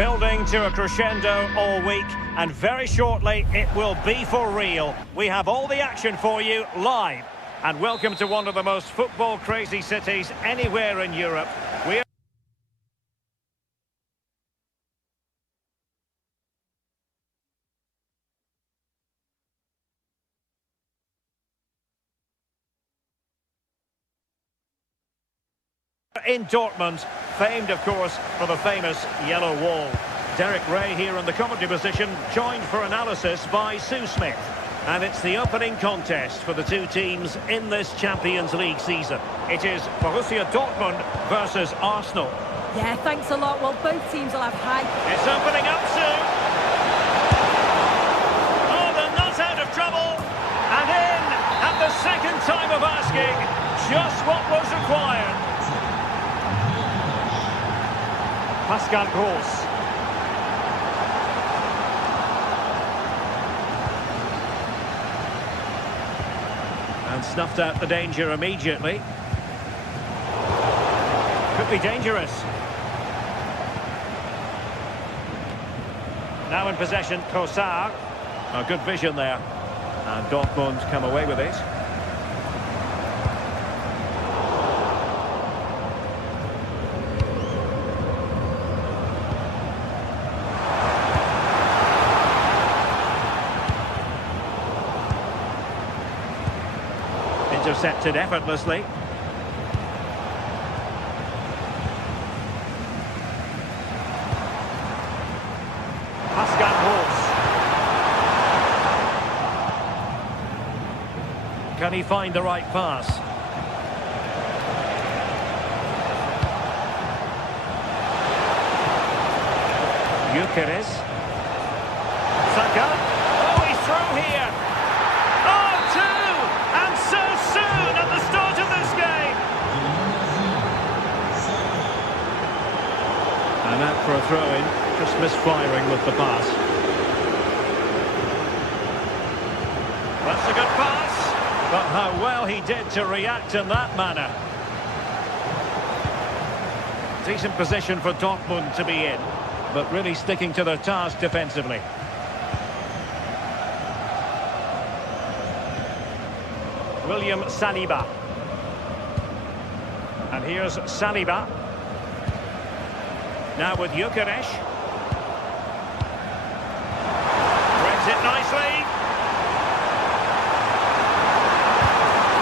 Building to a crescendo all week, and very shortly it will be for real. We have all the action for you live. And welcome to one of the most football-crazy cities anywhere in Europe. We're in Dortmund, famed, of course, for the famous yellow wall. Derek Ray here in the commentary position, joined for analysis by Sue Smith. And it's the opening contest for the two teams in this Champions League season. It is Borussia Dortmund versus Arsenal. Yeah, thanks a lot. Well, both teams will have high... It's opening up soon. Oh, they're not out of trouble. And in at the second time of asking, just what was required. Pascal Gross. And snuffed out the danger immediately. Could be dangerous. Now in possession, Kosar. A good vision there. And Dortmund come away with it. Intercepted effortlessly. Pascal Gross. Can he find the right pass? Gyökeres. Saka. Oh, he's through here. Oh, two! And so soon at the start of this game. And out for a throw-in, just misfiring with the pass. That's a good pass, but how well he did to react in that manner. Decent position for Dortmund to be in, but really sticking to their task defensively. William Saliba. And here's Saliba. Now with Gyökeres. Threads it nicely.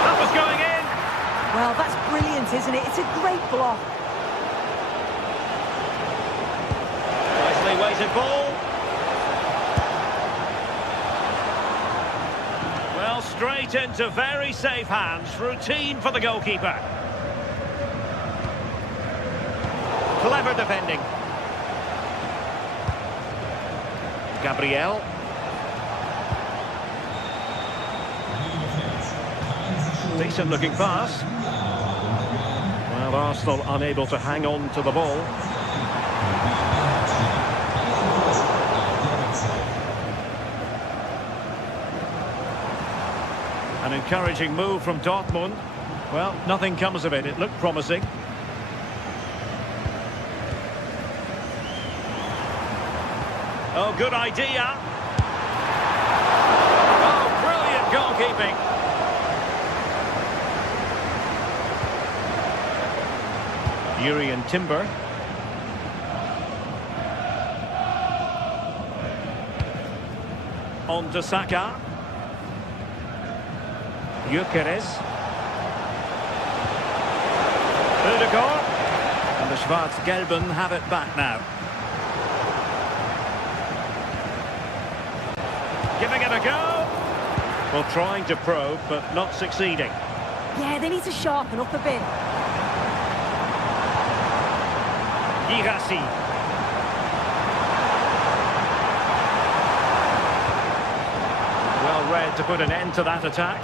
That was going in. Well, that's brilliant, isn't it? It's a great block. Nicely weighted ball. Well, straight into very safe hands. Routine for the goalkeeper. Clever defending. Gabriel. Decent looking pass. Well, Arsenal unable to hang on to the ball. An encouraging move from Dortmund. Well, nothing comes of it. It looked promising. Oh, good idea. Oh, brilliant goalkeeping. Urian Timber. On to Saka. Gyökeres. Ødegaard. And the Schwarz-Gelben have it back now. Giving it a go. Well, trying to probe, but not succeeding. Yeah, they need to sharpen up a bit. Girassi. Well read to put an end to that attack.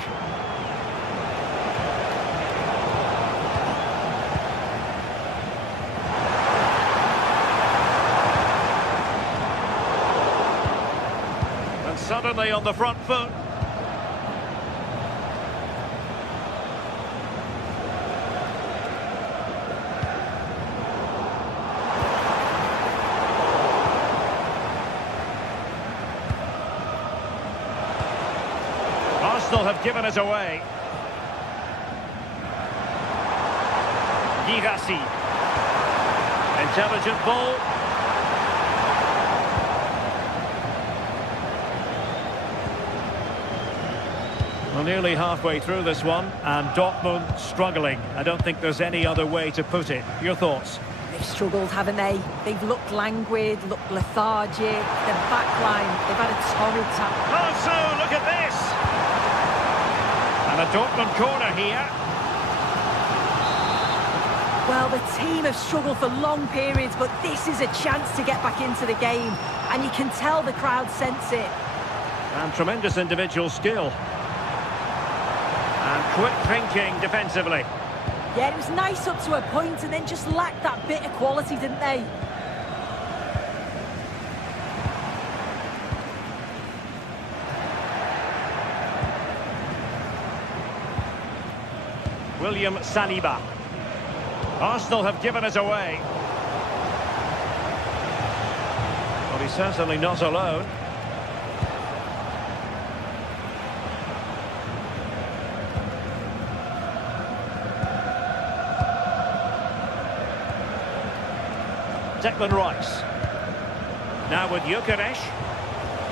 And suddenly on the front foot. have given it away. Girassi. Intelligent ball. Well, nearly halfway through this one, and Dortmund struggling. I don't think there's any other way to put it. Your thoughts? They've struggled, haven't they? They've looked languid, looked lethargic. Their backline, they've had a torrid time. Oh, so look at this! And a Dortmund corner here. Well, the team have struggled for long periods, but this is a chance to get back into the game. And you can tell the crowd sense it. And tremendous individual skill. And quick thinking defensively. Yeah, it was nice up to a point and then just lacked that bit of quality, didn't they? William Saliba. Arsenal have given it away. Well, he's certainly not alone. Declan Rice. Now with Gyökeres.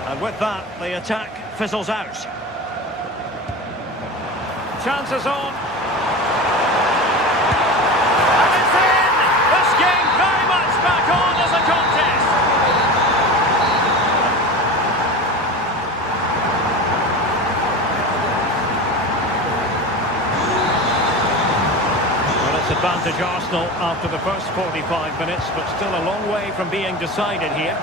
And with that, the attack fizzles out. Chances on. And it's in! This game very much back on as a contest. Well, it's advantage Arsenal after the first 45 minutes, but still a long way from being decided here.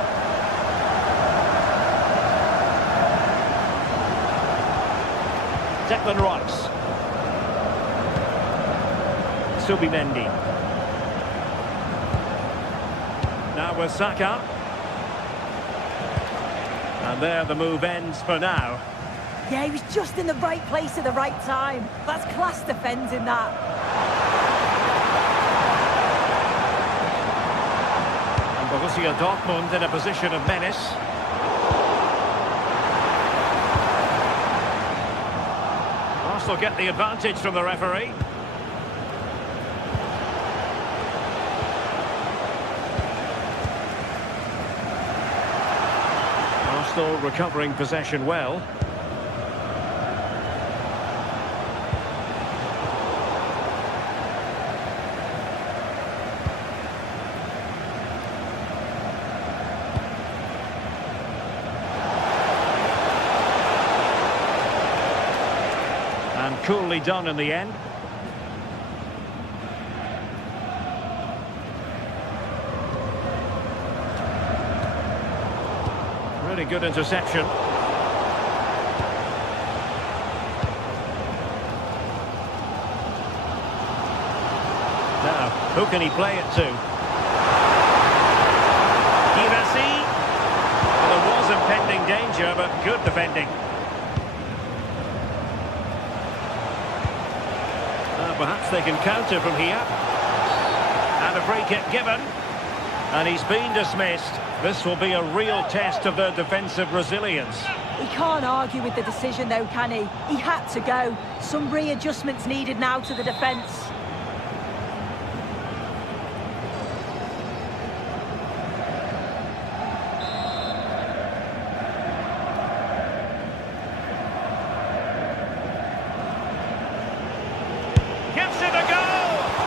Declan Rice. Subimendi. Now with Saka. And there the move ends for now. Yeah, he was just in the right place at the right time. That's class defending, that. And Borussia Dortmund in a position of menace. Arsenal get the advantage from the referee. Arsenal recovering possession well. And coolly done in the end. Really good interception. Now, who can he play it to? Girassi. Well, there was impending danger, but good defending. Perhaps they can counter from here. And a free kick given. And he's been dismissed. This will be a real test of their defensive resilience. He can't argue with the decision, though, can he? He had to go. Some readjustments needed now to the defence. Gives it a go!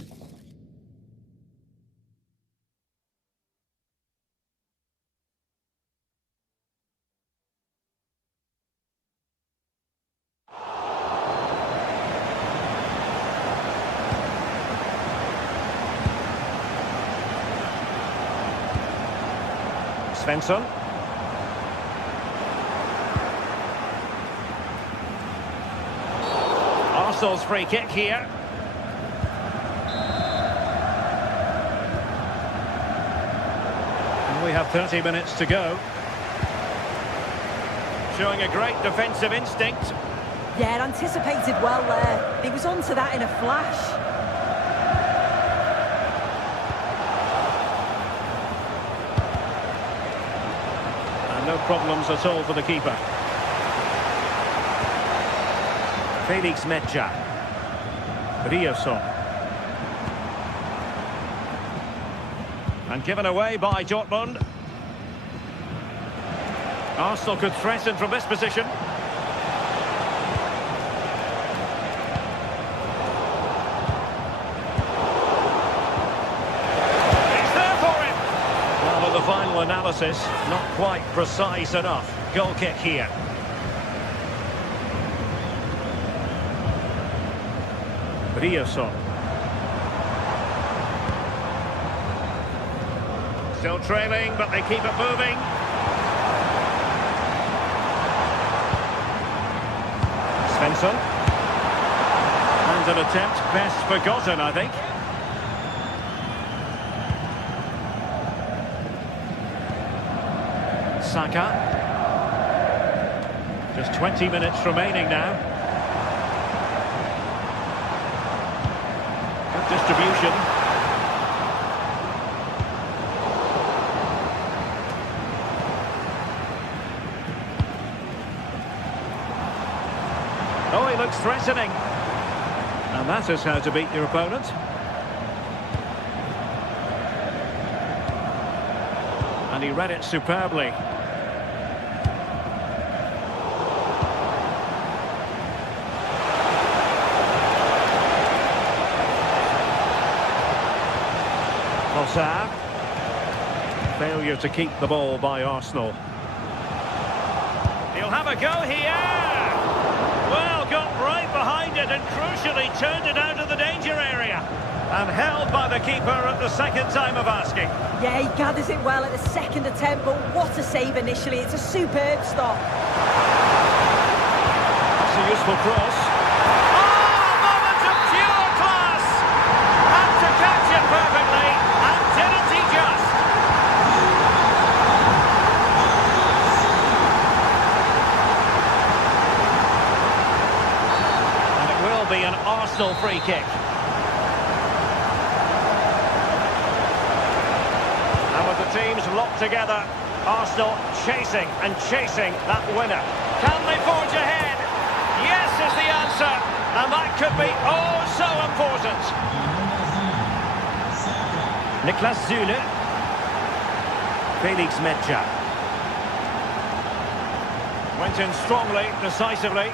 Svensson. Arsenal's free kick here. And we have 30 minutes to go. Showing a great defensive instinct. Yeah, anticipated well there. He was onto that in a flash. No problems at all for the keeper. Felix Mecha. Riosson. And given away by Dortmund. Arsenal could threaten from this position. It's there for him. Well, at the final analysis, not quite precise enough. Goal kick here. Riosson. Still trailing, but they keep it moving. Svensson. And an attempt best forgotten, I think. Saka. Just 20 minutes remaining now. Good distribution. Oh, he looks threatening. And that is how to beat your opponent. And he read it superbly. Trossard. Failure to keep the ball by Arsenal. He'll have a go here. Well, got right behind it and crucially turned it out of the danger area. And held by the keeper at the second time of asking. Yeah, he gathers it well at the second attempt, but what a save initially. It's a superb stop. That's a useful cross. Oh, moment of pure class! Had to catch it perfectly, and didn't he just? And it will be an Arsenal free kick. The teams locked together, Arsenal chasing and chasing that winner. Can they forge ahead? Yes is the answer, and that could be oh so important. Niklas Süle. Felix Mecha. Went in strongly, decisively.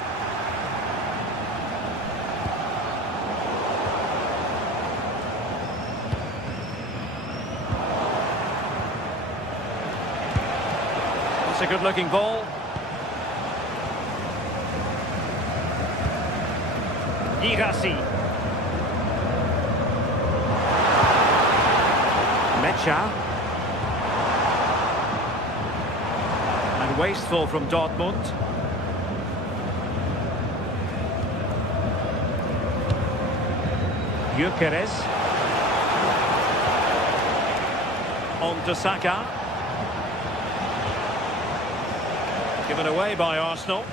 A good-looking ball. Girassi. Mecha. And wasteful from Dortmund. Gyökeres. On to Saka. Given away by Arsenal.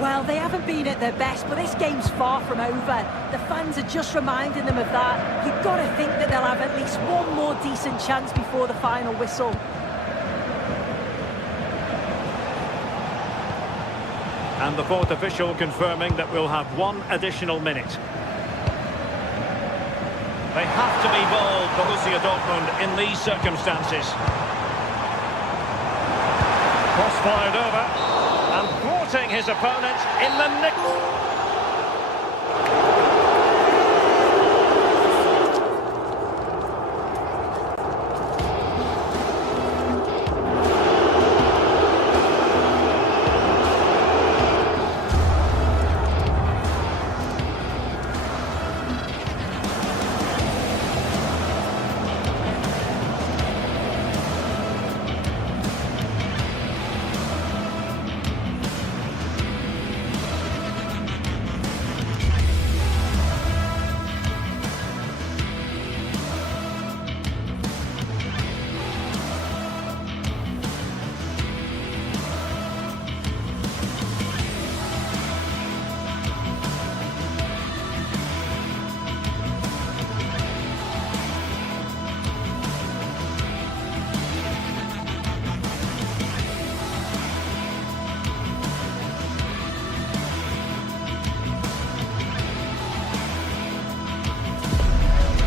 Well, they haven't been at their best, but this game's far from over. The fans are just reminding them of that. You've got to think that they'll have at least one more decent chance before the final whistle. And the fourth official confirming that we'll have one additional minute. They have to be bold, Borussia Dortmund, in these circumstances. Cross fired over, and thwarting his opponent in the nick.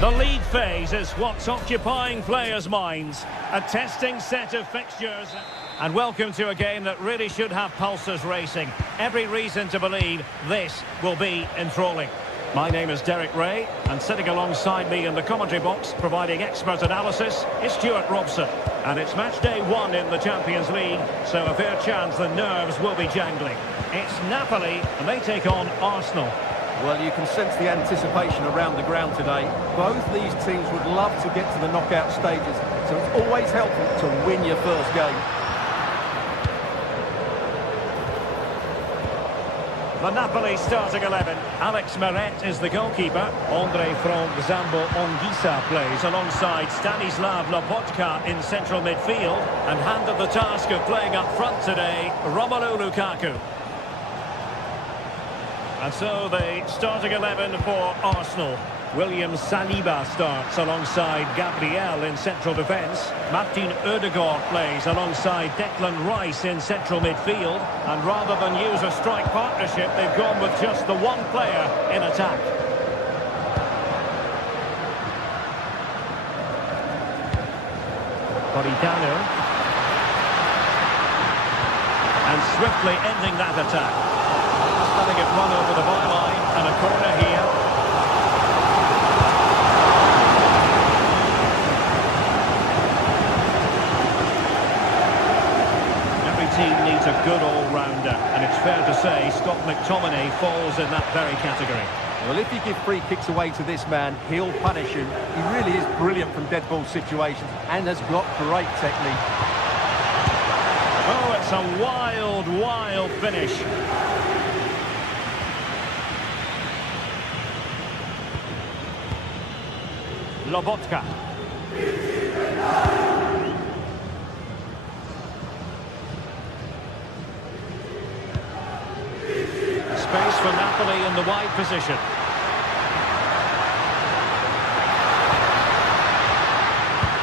The league phase is what's occupying players' minds. A testing set of fixtures. And welcome to a game that really should have pulses racing. Every reason to believe this will be enthralling. My name is Derek Ray, and sitting alongside me in the commentary box, providing expert analysis, is Stuart Robson. And it's match day 1 in the Champions League, so a fair chance the nerves will be jangling. It's Napoli, and they take on Arsenal. Well, you can sense the anticipation around the ground today. Both these teams would love to get to the knockout stages, so it's always helpful to win your first game. The Napoli starting 11. Alex Meret is the goalkeeper. Andre Frank Zambo Anguissa plays alongside Stanislav Lobotka in central midfield, and handed the task of playing up front today, Romelu Lukaku. And so the starting 11 for Arsenal. William Saliba starts alongside Gabriel in central defence. Martin Odegaard plays alongside Declan Rice in central midfield. And rather than use a strike partnership, they've gone with just the one player in attack. Politano. And swiftly ending that attack. Letting it run over the byline, and a corner here. Every team needs a good all-rounder, and it's fair to say Scott McTominay falls in that very category. Well, if you give free kicks away to this man, he'll punish him. He really is brilliant from dead ball situations and has got great technique. Oh, it's a wild, wild finish. Lobotka. Space for Napoli in the wide position.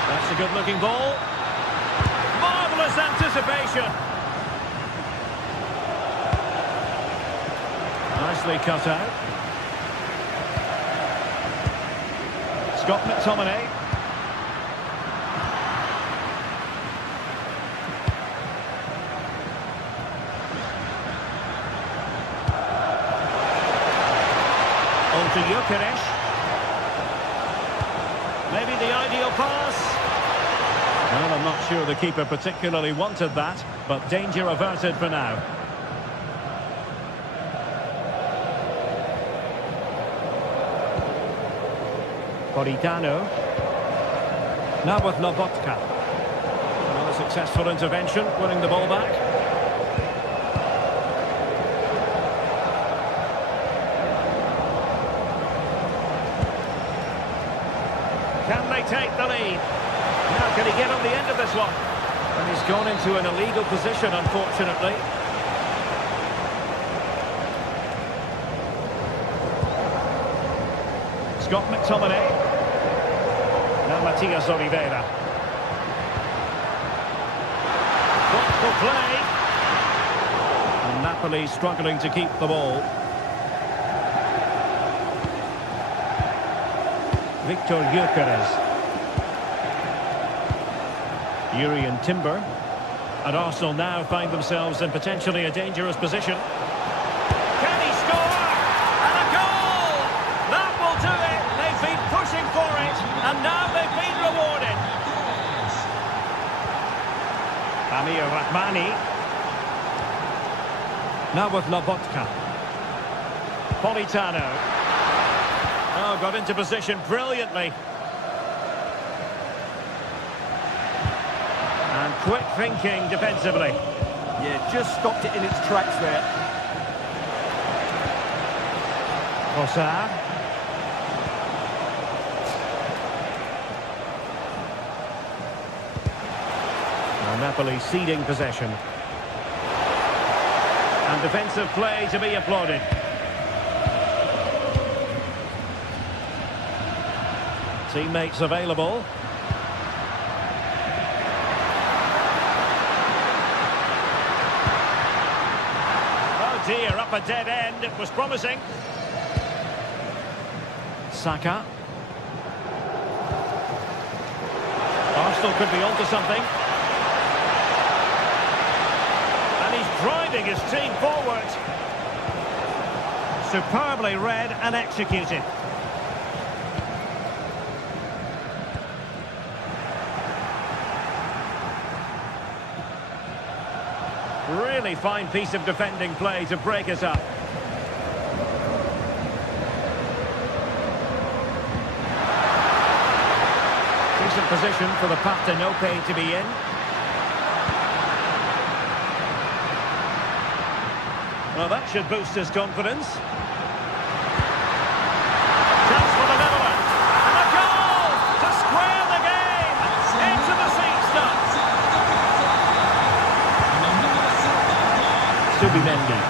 That's a good-looking ball. Marvellous anticipation. Nicely cut out. Scott McTominay. On to Gyökeres. Maybe the ideal pass. Well, I'm not sure the keeper particularly wanted that, but danger averted for now. Politano. Now with Lobotka. Another successful intervention, winning the ball back. Can they take the lead? Now can he get on the end of this one? And he's gone into an illegal position, unfortunately. Scott McTominay. Now Matias Oliveira. Thoughtful play. And Napoli struggling to keep the ball. Victor Gyökeres. Urian Timber. And Arsenal now find themselves in potentially a dangerous position. Can he score? And a goal! That will do it. They've been pushing for it, and now they've been rewarded. Amir Rahmani. Now with Lobotka. Politano. Oh, got into position brilliantly. And quick thinking defensively. Yeah, just stopped it in its tracks there. Trossard. Now Napoli ceding possession. And defensive play to be applauded. Teammates available. Oh dear, up a dead end. It was promising. Saka. Arsenal could be onto something. And he's driving his team forward. Superbly read and executed. Really fine piece of defending play to break us up. Decent position for the Partenope to be in. Well, that should boost his confidence. Chance for the Netherlands. And a goal to square the game. Into the seats now. Subimendi.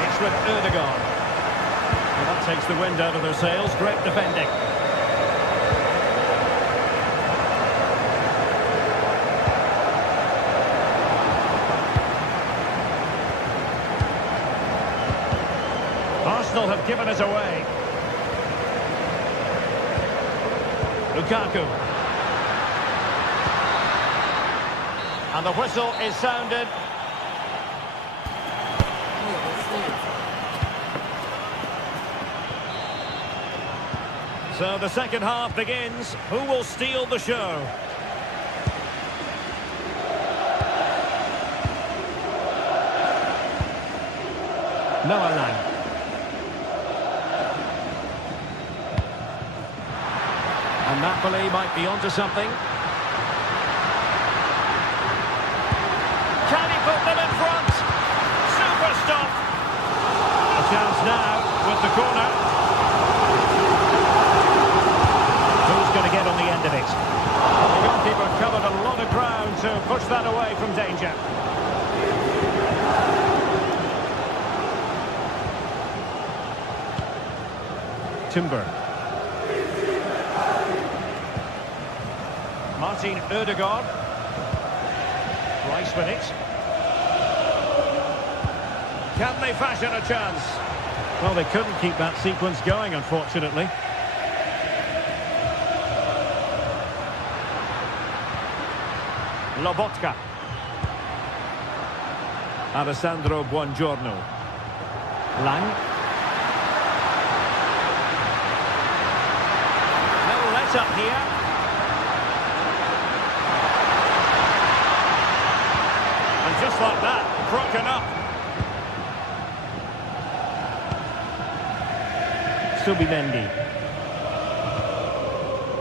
It's with Ødegaard. Well, that takes the wind out of their sails. Great defending. Arsenal have given us away. Lukaku. And the whistle is sounded. So the second half begins. Who will steal the show? Noah Lang. And Napoli might be onto something. Can he put them in front? Super stop. A chance now with the corner. Who's going to get on the end of it? The goalkeeper covered a lot of ground to push that away from danger. Timber. Martin Ødegaard. Rice with it. Can they fashion a chance? Well, they couldn't keep that sequence going, unfortunately. Lobotka. Alessandro Buongiorno. Lang. No let-up here. And just like that, broken up. Subimendi.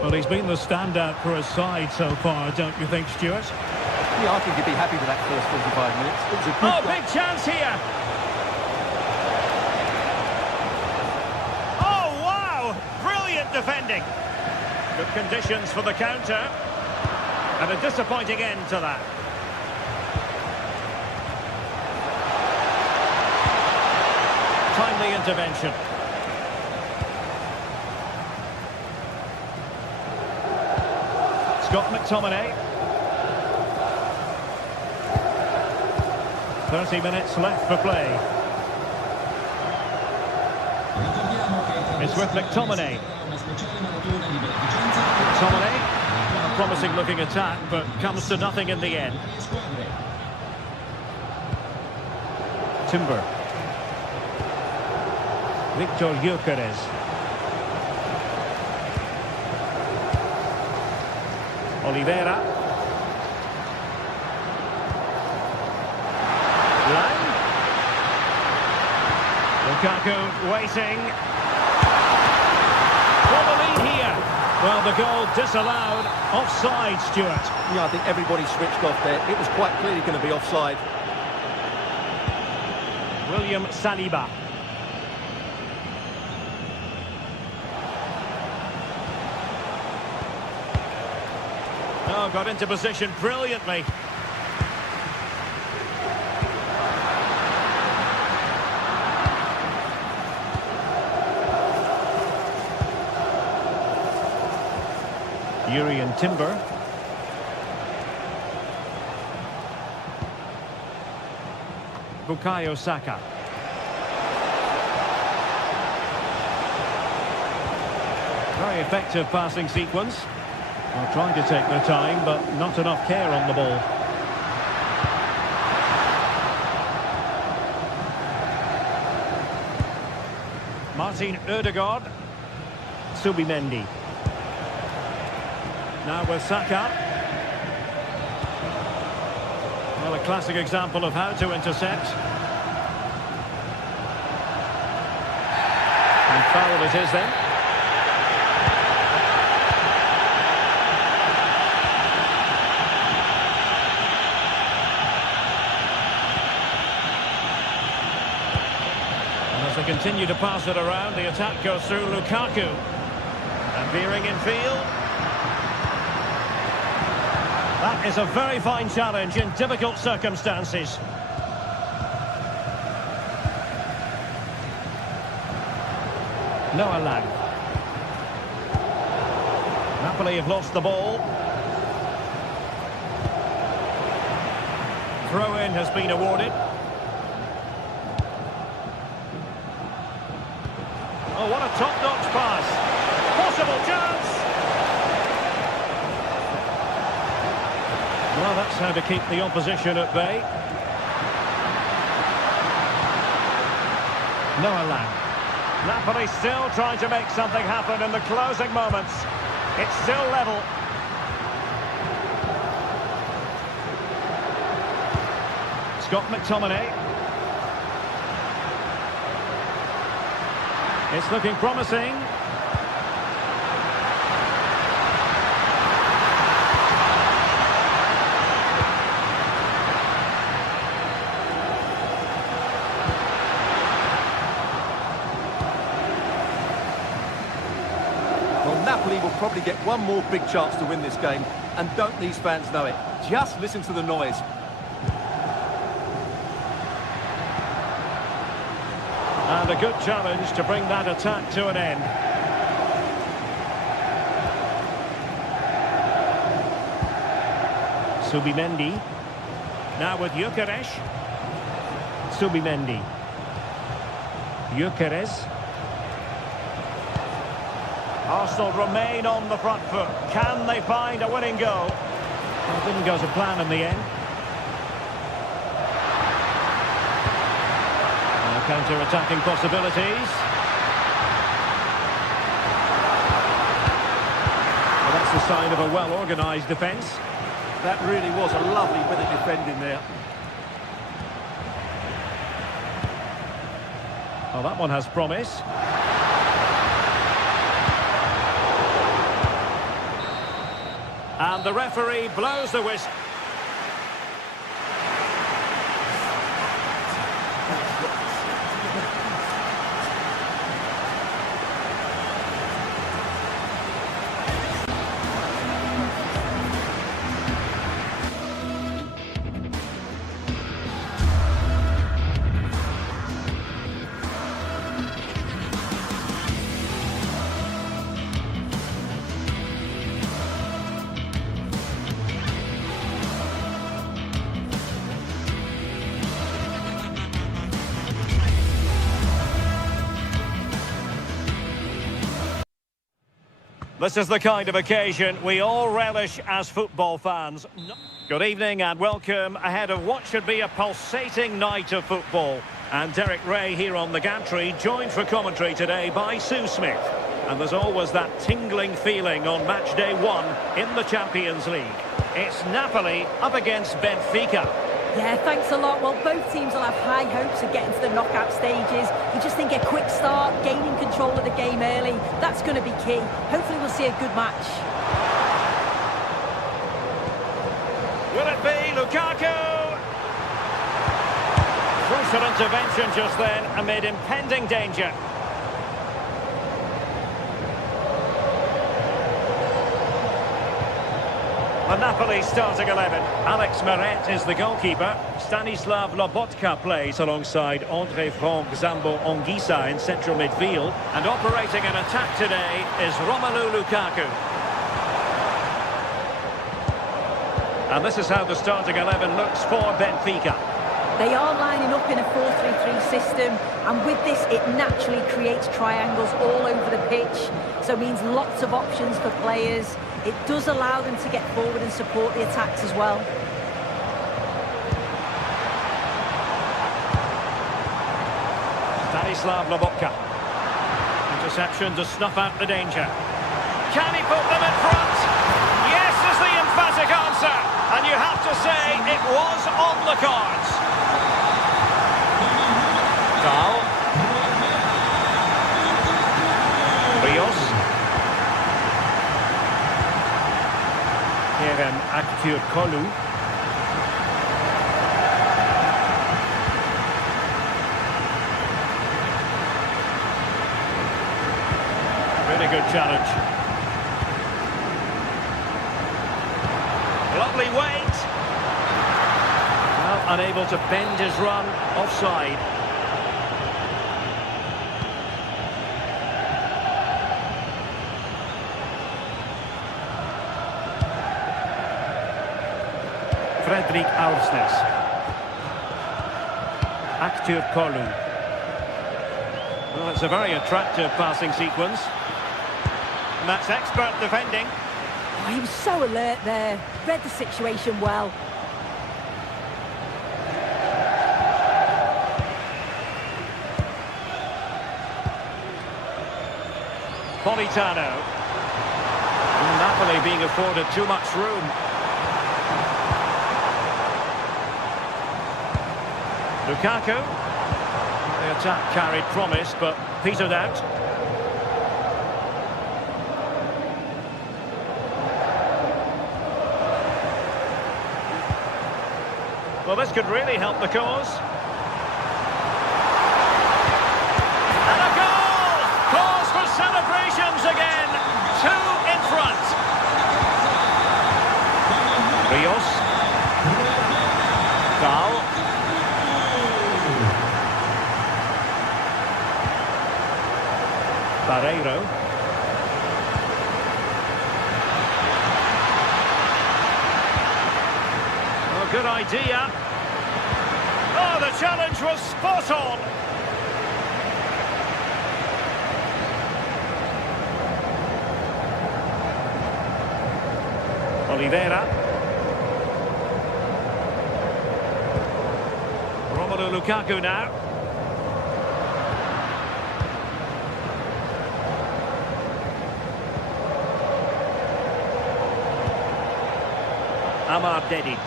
Well, he's been the standout for his side so far, don't you think, Stuart? Yeah, I think he'd be happy with that first 45 minutes. It was a good big chance here. Oh, wow! Brilliant defending. Good conditions for the counter. And a disappointing end to that. Timely intervention. Scott McTominay. 30 minutes left for play. It's with McTominay. McTominay, a promising looking attack, but comes to nothing in the end. Timber. Victor Gyökeres. Oliveira. Lang. Lukaku waiting. For the lead here. Well, the goal disallowed. Offside, Stuart. Yeah, I think everybody switched off there. It was quite clearly going to be offside. William Saliba. Oh, got into position brilliantly. Urian Timber. Bukayo Saka. Very effective passing sequence. Well, trying to take their time, but not enough care on the ball. Martin Ødegaard. Subimendi. Now with Saka. Well, a classic example of how to intercept. And foul it is then. And as they continue to pass it around, the attack goes through Lukaku. And veering in field. That is a very fine challenge in difficult circumstances. Noah Lang. Napoli have lost the ball. Throw-in has been awarded. Oh, what a top-notch pass. Possible chance. Well, that's how to keep the opposition at bay. Noah Lang. Napoli still trying to make something happen in the closing moments. It's still level. Scott McTominay. It's looking promising. Napoli will probably get one more big chance to win this game, and don't these fans know it? Just listen to the noise. And a good challenge to bring that attack to an end. Subimendi. Now with Gyökeres. Subimendi. Gyökeres. Arsenal remain on the front foot. Can they find a winning goal? Well, it didn't go to plan in the end. Counter-attacking possibilities. Well, that's the sign of a well-organised defence. That really was a lovely bit of defending there. Well, that one has promise. And the referee blows the whistle. This is the kind of occasion we all relish as football fans. Good evening and welcome ahead of what should be a pulsating night of football. And Derek Ray here on the gantry, joined for commentary today by Sue Smith. And there's always that tingling feeling on match day 1 in the Champions League. It's Napoli up against Benfica. Yeah, thanks a lot. Well, both teams will have high hopes of getting to the knockout stages. You just think a quick start, gaining control of the game early, that's going to be key. Hopefully we'll see a good match. Will it be Lukaku? Crucial intervention just then amid impending danger. The Napoli starting 11. Alex Meret is the goalkeeper. Stanislav Lobotka plays alongside André Franck Zambo Anguissa in central midfield. And operating an attack today is Romelu Lukaku. And this is how the starting 11 looks for Benfica. They are lining up in a 4-3-3 system, and with this, it naturally creates triangles all over the pitch, so it means lots of options for players. It does allow them to get forward and support the attacks as well. Stanislav Lobotka. Interception to snuff out the danger. Can he put them in front? Yes is the emphatic answer. And you have to say it was on the cards. Dahl. Rios. Kerem Aktürkoğlu. Really good challenge. Lovely weight. Well, unable to bend his run. Offside. Fredrik Aursnes. Aktürkoğlu. Well, it's a very attractive passing sequence. And that's expert defending. Oh, he was so alert there. Read the situation well. Politano. Napoli being afforded too much room. Lukaku. The attack carried promise, but petered out. Well, this could really help the cause. And a goal! Cause for celebrations again. 2 in front. Rios. Dahl. Barreiro. Oh, good idea. Oh, the challenge was spot on. Oliveira. Romelu Lukaku now. Amar Dedic.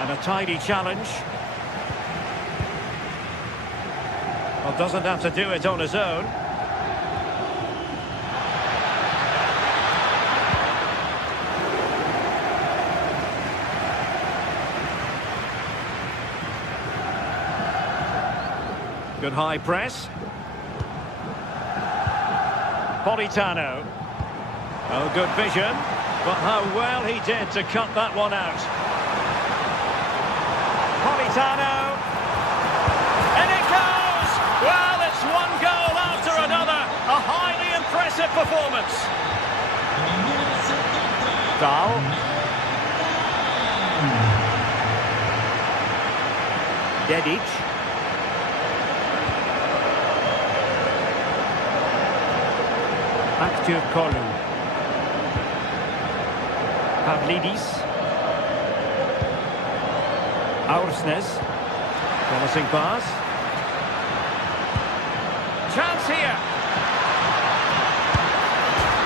And a tidy challenge. Well, doesn't have to do it on his own. Good high press. Politano. Oh, good vision. But how well he did to cut that one out. Politano. And it goes! Well, it's one goal after another. A highly impressive performance. Dahl. Dedic. Aktürkoğlu. Pavlidis. Aursnes. Promising pass. Chance here.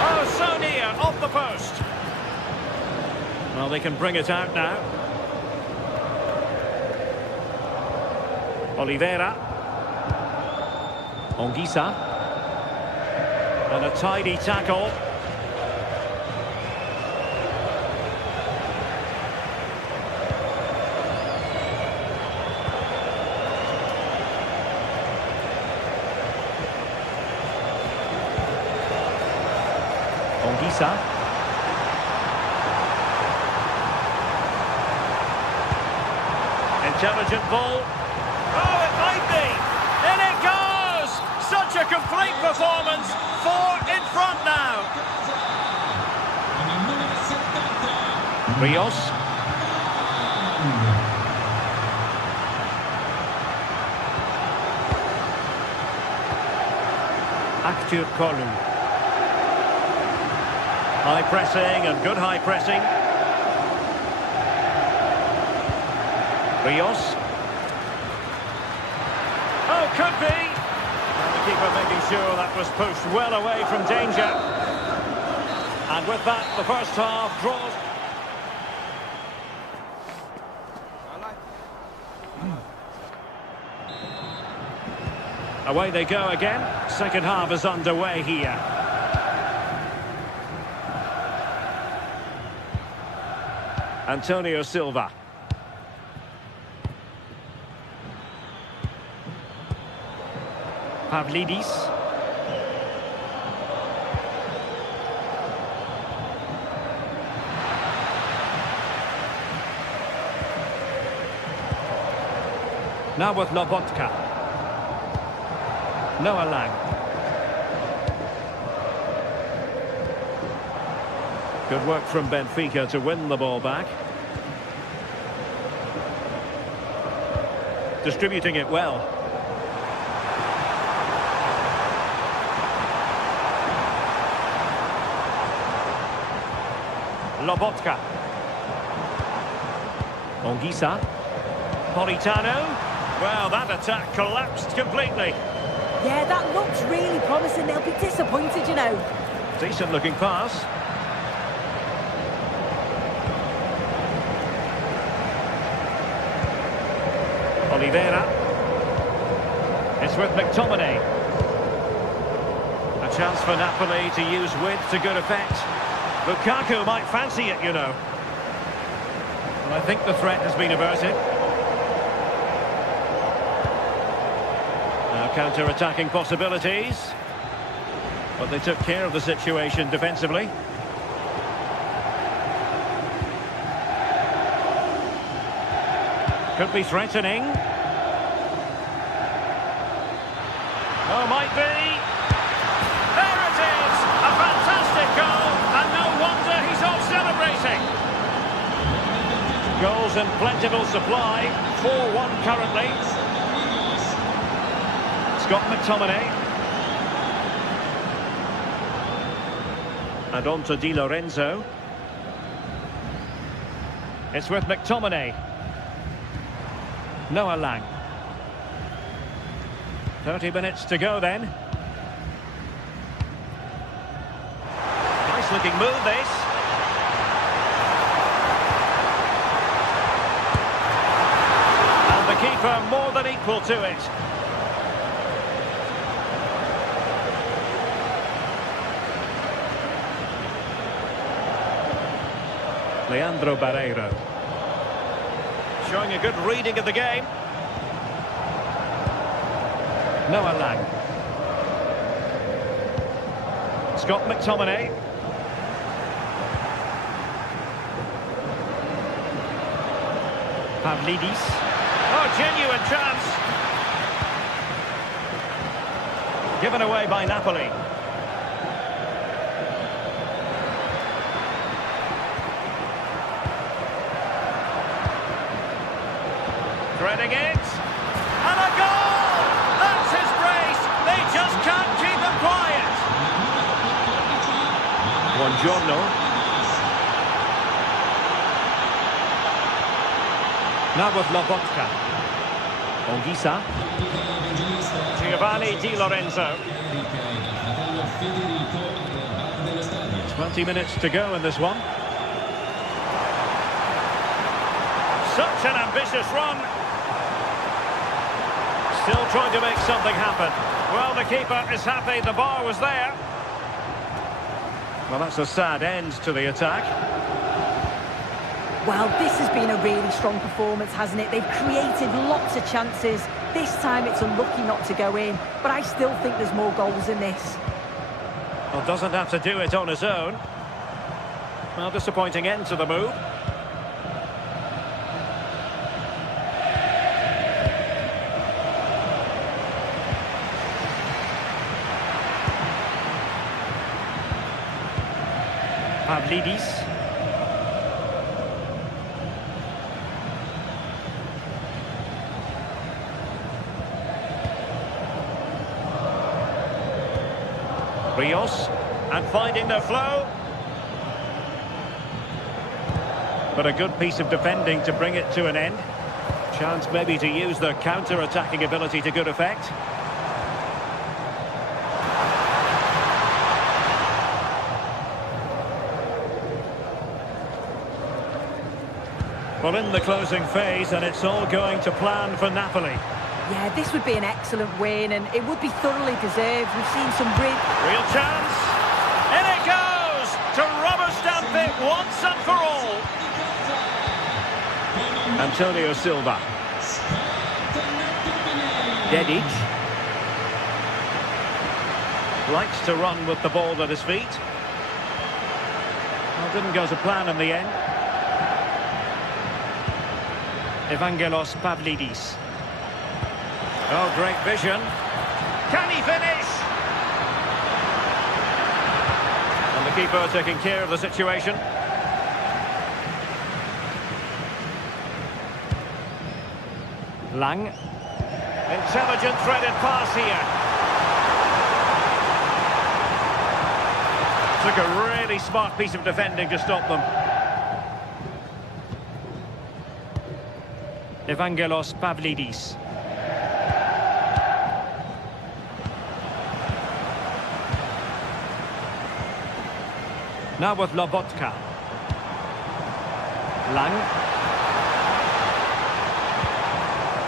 Oh, so near, off the post. Well, they can bring it out now. Oliveira. Onguisa. And a tidy tackle. Onguisa. Intelligent ball. Oh, it might be. In it goes! Such a complete performance. 4 in front now. Rios. Kolu. High pressing and good high pressing. Rios. Oh, could be. And the keeper making sure that was pushed well away from danger. And with that, the first half draws. Away they go again. Second half is underway here. Antonio Silva. Pavlidis. Now with Lobotka. Noah Lang. Good work from Benfica to win the ball back. Distributing it well. Lobotka. Ongisa. Politano. Well, that attack collapsed completely. Yeah, that looks really promising. They'll be disappointed, you know. Decent looking pass. Oliveira. It's with McTominay. A chance for Napoli to use width to good effect. Lukaku might fancy it, you know. And I think the threat has been averted. Now counter-attacking possibilities. But they took care of the situation defensively. Could be threatening. Oh, might be. There it is! A fantastic goal, and no wonder he's off celebrating. Goals in plentiful supply. 4-1 currently. Scott McTominay. And on to Di Lorenzo. It's with McTominay. Noah Lang. 30 minutes to go then. Nice looking move this. And the keeper more than equal to it. Leandro Barreiro. Showing a good reading of the game. Noah Lang. Scott McTominay. Pavlidis. Oh, genuine chance. Given away by Napoli. Threading it. And a goal! That's his brace. They just can't keep him quiet. Buongiorno. Now with Lobotka. Ongisa. Giovanni Di Lorenzo. 20 minutes to go in this one. Such an ambitious run. Still trying to make something happen. Well, the keeper is happy the bar was there. Well, that's a sad end to the attack. Well, this has been a really strong performance, hasn't it? They've created lots of chances. This time it's unlucky not to go in, but I still think there's more goals in this. Well, doesn't have to do it on his own. Well, disappointing end to the move. Pavlidis. Rios, and finding their flow. But a good piece of defending to bring it to an end. Chance maybe to use their counter-attacking ability to good effect. Well, in the closing phase, and it's all going to plan for Napoli. Yeah, this would be an excellent win, and it would be thoroughly deserved. We've seen some real chance. In it goes to rubber stamp it once and for all. Antonio Silva. Dedic. Likes to run with the ball at his feet. Well, didn't go to plan in the end. Evangelos Pavlidis. Oh, great vision. Can he finish? And the keeper taking care of the situation. Lang. Intelligent threaded pass here. Took a really smart piece of defending to stop them. Evangelos Pavlidis. Now with Lobotka. Lang.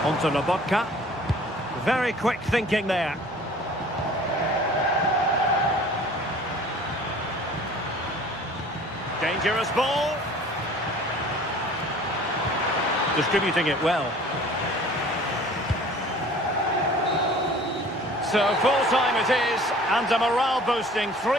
Onto Lobotka. Very quick thinking there. Dangerous ball. Distributing it well. So full time it is, and a morale boosting 3.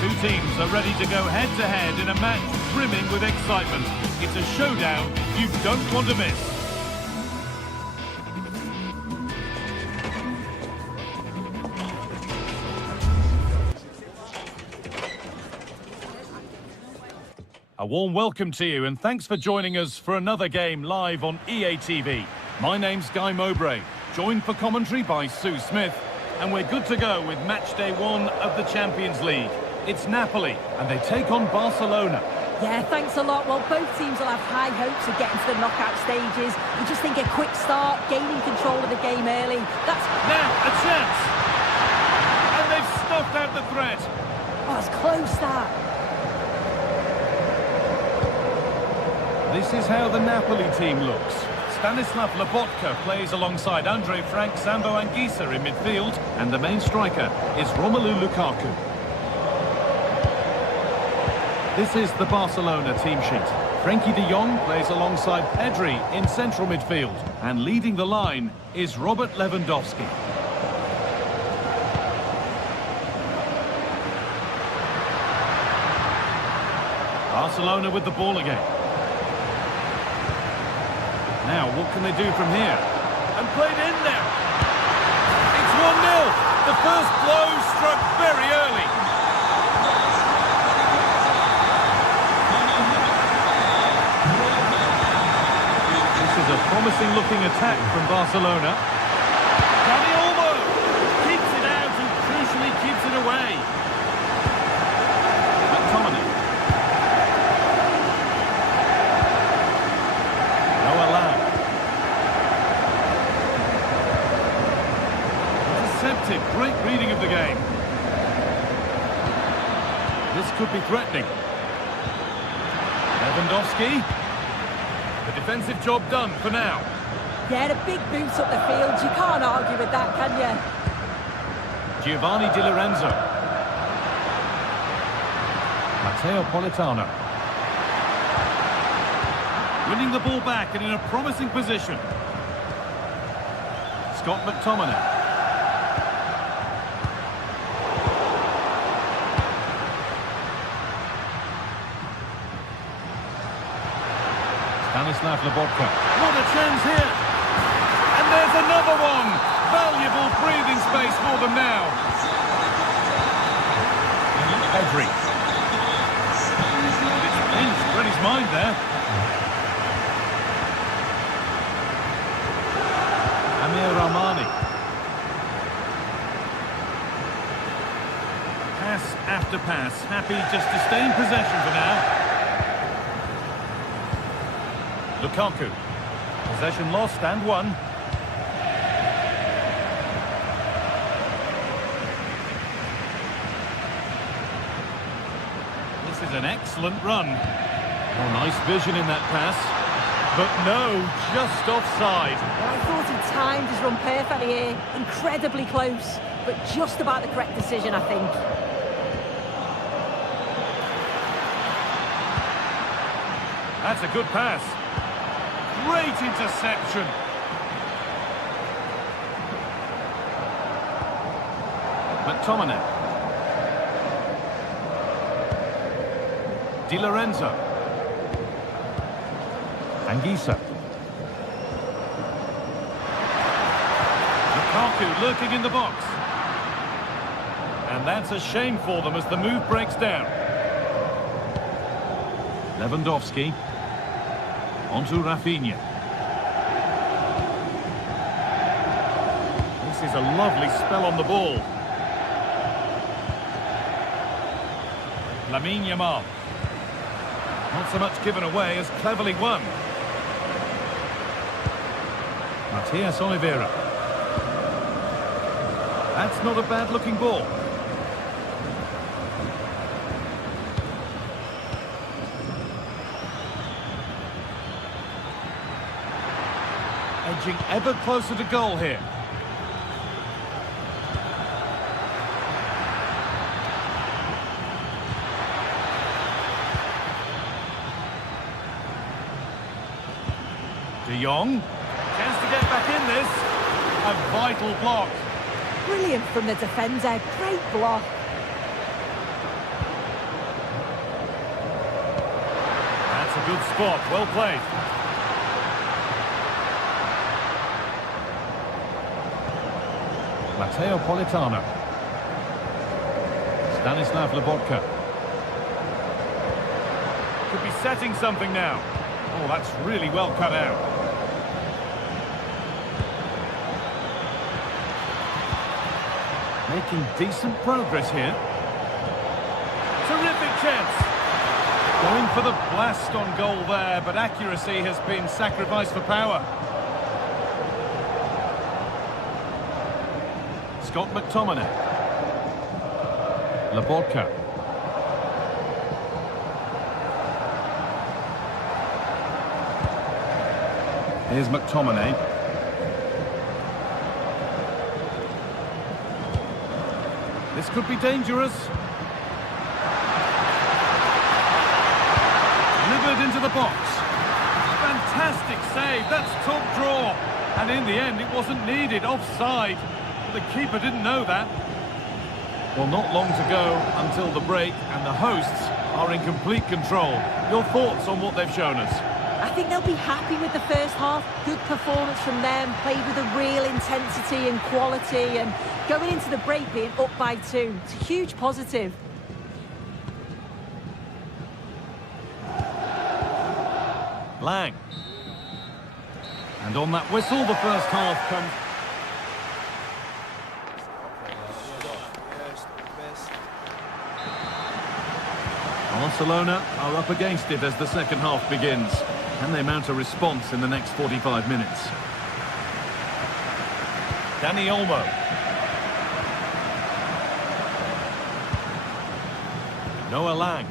Two teams are ready to go head-to-head in a match brimming with excitement. It's a showdown you don't want to miss. A warm welcome to you, and thanks for joining us for another game live on EA TV. My name's Guy Mowbray, joined for commentary by Sue Smith, and we're good to go with match day 1 of the Champions League. It's Napoli, and they take on Barcelona. Yeah, thanks a lot. Well, both teams will have high hopes of getting to the knockout stages. We just think a quick start, gaining control of the game early. That's... Now, a chance! And they've snuffed out the threat. Oh, it's close, that. This is how the Napoli team looks. Stanislav Lobotka plays alongside Andre Frank, Sambo Anguissa in midfield, and the main striker is Romelu Lukaku. This is the Barcelona team sheet. Frenkie de Jong plays alongside Pedri in central midfield, and leading the line is Robert Lewandowski. Barcelona with the ball again. Now, what can they do from here? And played in there. It's 1-0. The first blow struck very early. a promising-looking attack from Barcelona. Dani Olmo keeps it out and crucially keeps it away. McTominay. Noah Lang. Intercepted. Great reading of the game. This could be threatening. Lewandowski. The defensive job done for now. Yeah, the big boots up the field. You can't argue with that, can you? Giovanni Di Lorenzo. Matteo Politano. Winning the ball back and in a promising position. Scott McTominay. Stanislav Lobotka. What a chance here! And there's another one! Valuable breathing space for them now. Pedri. It's pinched, read his mind there. Amir Rahmani. Pass after pass, happy just to stay in possession for now. Lukaku. Possession lost and won. This is an excellent run. Oh, nice vision in that pass. But no, just offside. Well, I thought he timed his run perfectly here. Incredibly close, but just about the correct decision, I think. That's a good pass. Great interception. McTominay. Di Lorenzo. Anguissa. Lukaku lurking in the box. And that's a shame for them as the move breaks down. Lewandowski. Onto Rafinha. This is a lovely spell on the ball. Lamine Yamal. Not so much given away as cleverly won. Matias Oliveira. That's not a bad-looking ball. Edging ever closer to goal here. De Jong. Chance to get back in this. A vital block. Brilliant from the defender. Great block. That's a good spot. Well played. Matteo Politano. Stanislav Lobotka. Could be setting something now. Oh, that's really well cut out. Making decent progress here. Terrific chance. Going for the blast on goal there, but accuracy has been sacrificed for power. Scott McTominay. Lobotka. Here's McTominay. This could be dangerous. Delivered into the box. Fantastic save. That's top draw. And in the end, it wasn't needed. Offside. The keeper didn't know that. Well, not long to go until the break, and the hosts are in complete control. Your thoughts on what they've shown us? I think they'll be happy with the first half. Good performance from them, played with a real intensity and quality, and going into the break being up by 2. It's a huge positive. Lang. And on that whistle, the first half comes... Barcelona are up against it as the second half begins. Can they mount a response in the next 45 minutes? Dani Olmo. Noah Lang.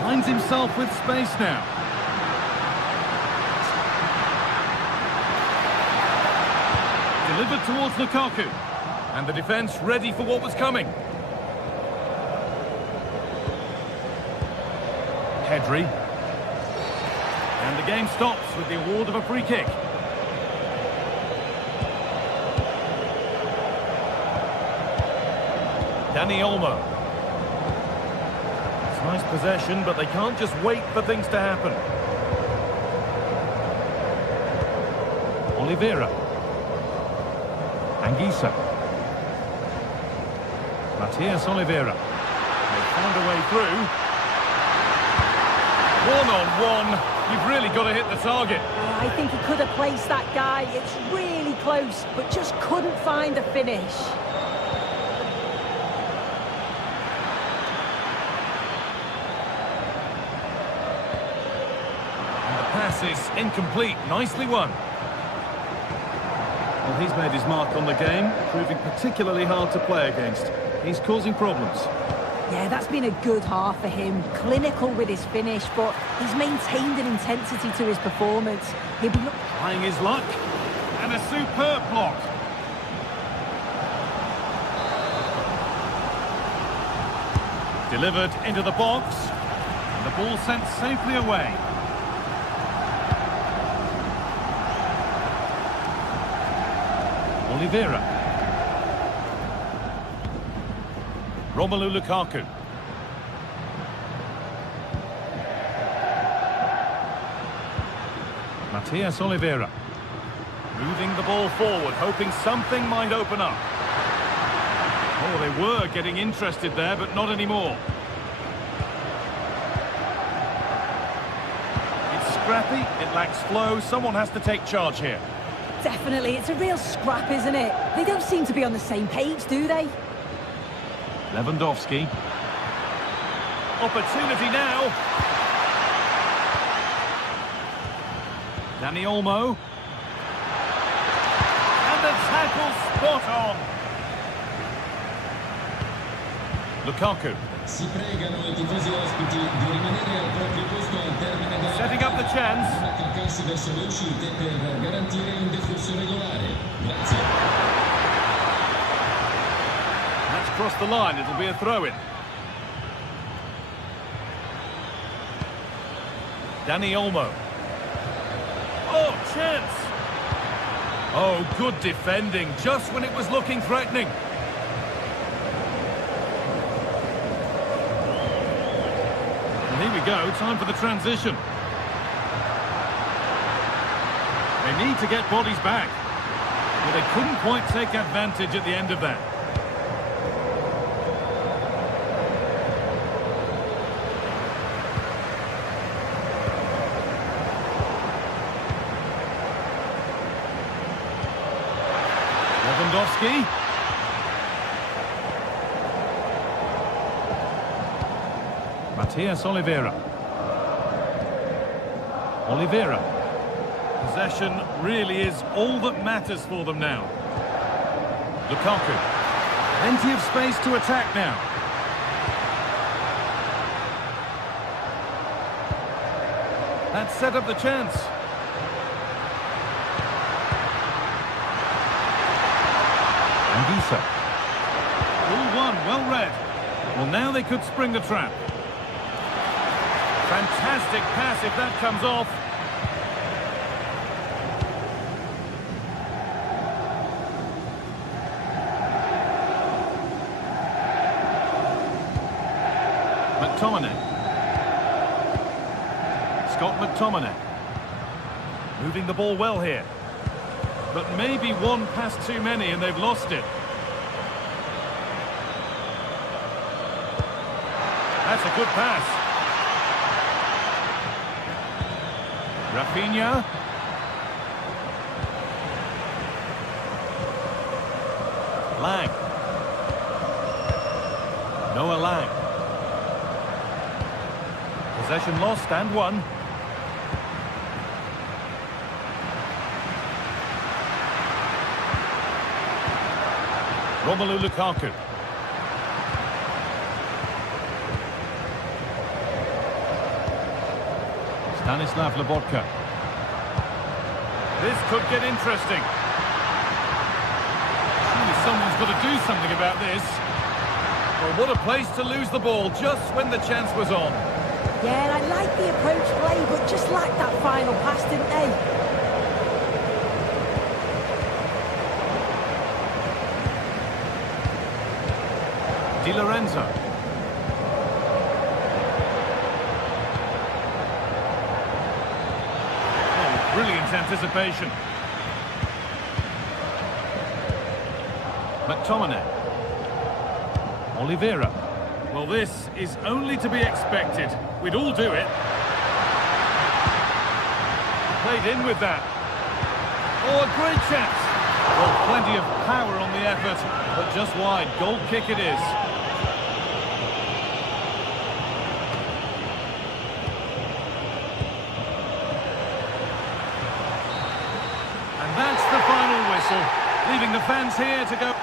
Finds himself with space now. Delivered towards Lukaku. And the defence ready for what was coming. Pedri. And the game stops with the award of a free kick. Dani Olmo. It's nice possession, but they can't just wait for things to happen. Oliveira. Anguissa. Matias Oliveira. They found a way through. One-on-one. You've really got to hit the target. I think he could have placed that guy. It's really close, but just couldn't find the finish. Pass is incomplete. Nicely won. Well, he's made his mark on the game, proving particularly hard to play against. He's causing problems. Yeah, that's been a good half for him. Clinical with his finish, but he's maintained an intensity to his performance. He'll be trying his luck. And a superb block. Delivered into the box. And the ball sent safely away. Oliveira. Romelu Lukaku. Matias Oliveira. Moving the ball forward, hoping something might open up. Oh, they were getting interested there, but not anymore. It's scrappy, it lacks flow, someone has to take charge here. Definitely, it's a real scrap, isn't it? They don't seem to be on the same page, do they? Lewandowski. Opportunity now. Dani Olmo. And the tackle spot on. Lukaku. Si pregano I tifosi ospiti di rimanere al proprio posto al termine della setting up the chance. accalcarsi verso le uscite per garantire un deflusso regolare. Grazie. That's crossed the line, it'll be a throw-in. Dani Olmo. Oh, chance! Oh, good defending, just when it was looking threatening. And here we go, time for the transition. They need to get bodies back. But they couldn't quite take advantage at the end of that. Lewandowski. Matias Oliveira. Oliveira. Possession really is all that matters for them now. Lukaku. Plenty of space to attack now. That set up the chance. Anguissa. All one, well read. Well, now they could spring the trap. Fantastic pass if that comes off. McTominay. Scott McTominay. Moving the ball well here. But maybe one pass too many and they've lost it. That's a good pass. Rafinha. Lang. Noah Lang. Possession lost and won. Romelu Lukaku. Stanislav Lobotka. This could get interesting. Surely someone's got to do something about this. Well, what a place to lose the ball just when the chance was on. Yeah, I like the approach play, but just lacked that final pass, didn't they? Di Lorenzo. Oh, brilliant anticipation. McTominay. Oliveira. Well, this is only to be expected. We'd all do it. Played in with that. Oh, a great chance. Well, plenty of power on the effort, but just wide. Goal kick it is. And that's the final whistle, leaving the fans here to go.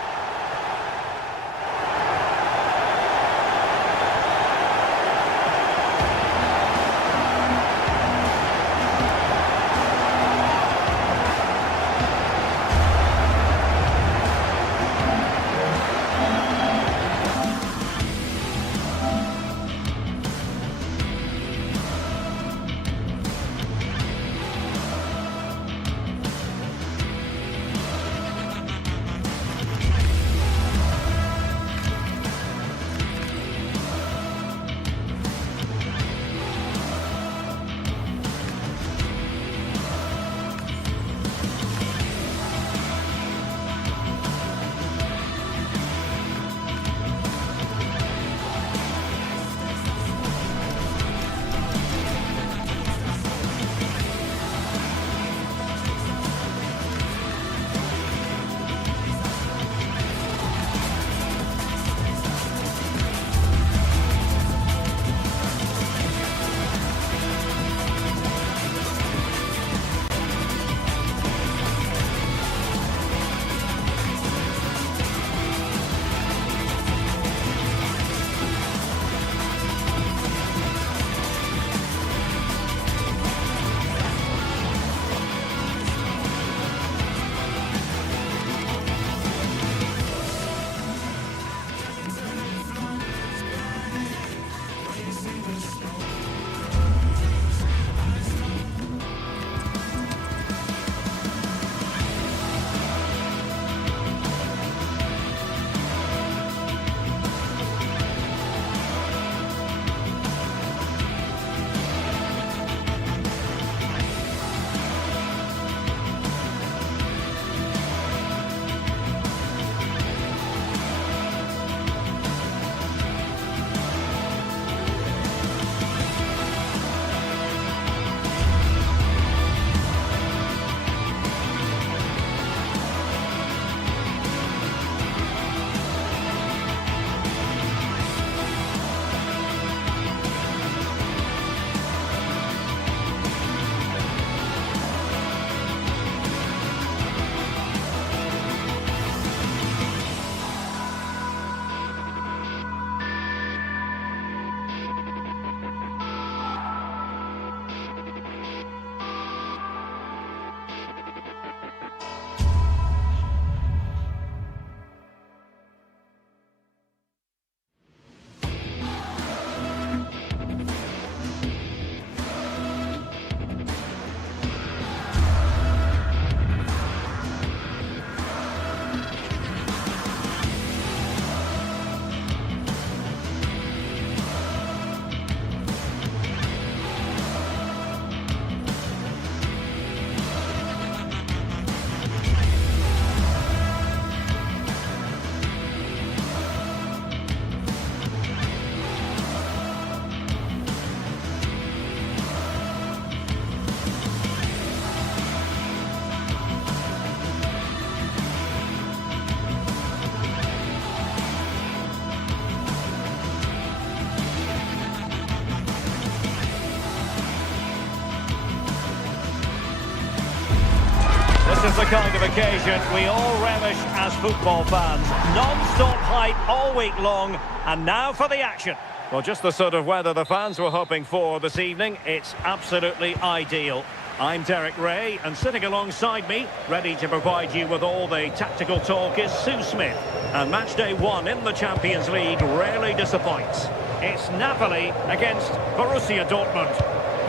This is the kind of occasion we all relish as football fans. Non-stop hype all week long, and now for the action. Well, just the sort of weather the fans were hoping for this evening. It's absolutely ideal. I'm Derek Ray, and sitting alongside me, ready to provide you with all the tactical talk, is Sue Smith. And match day 1 in the Champions League rarely disappoints. It's Napoli against Borussia Dortmund.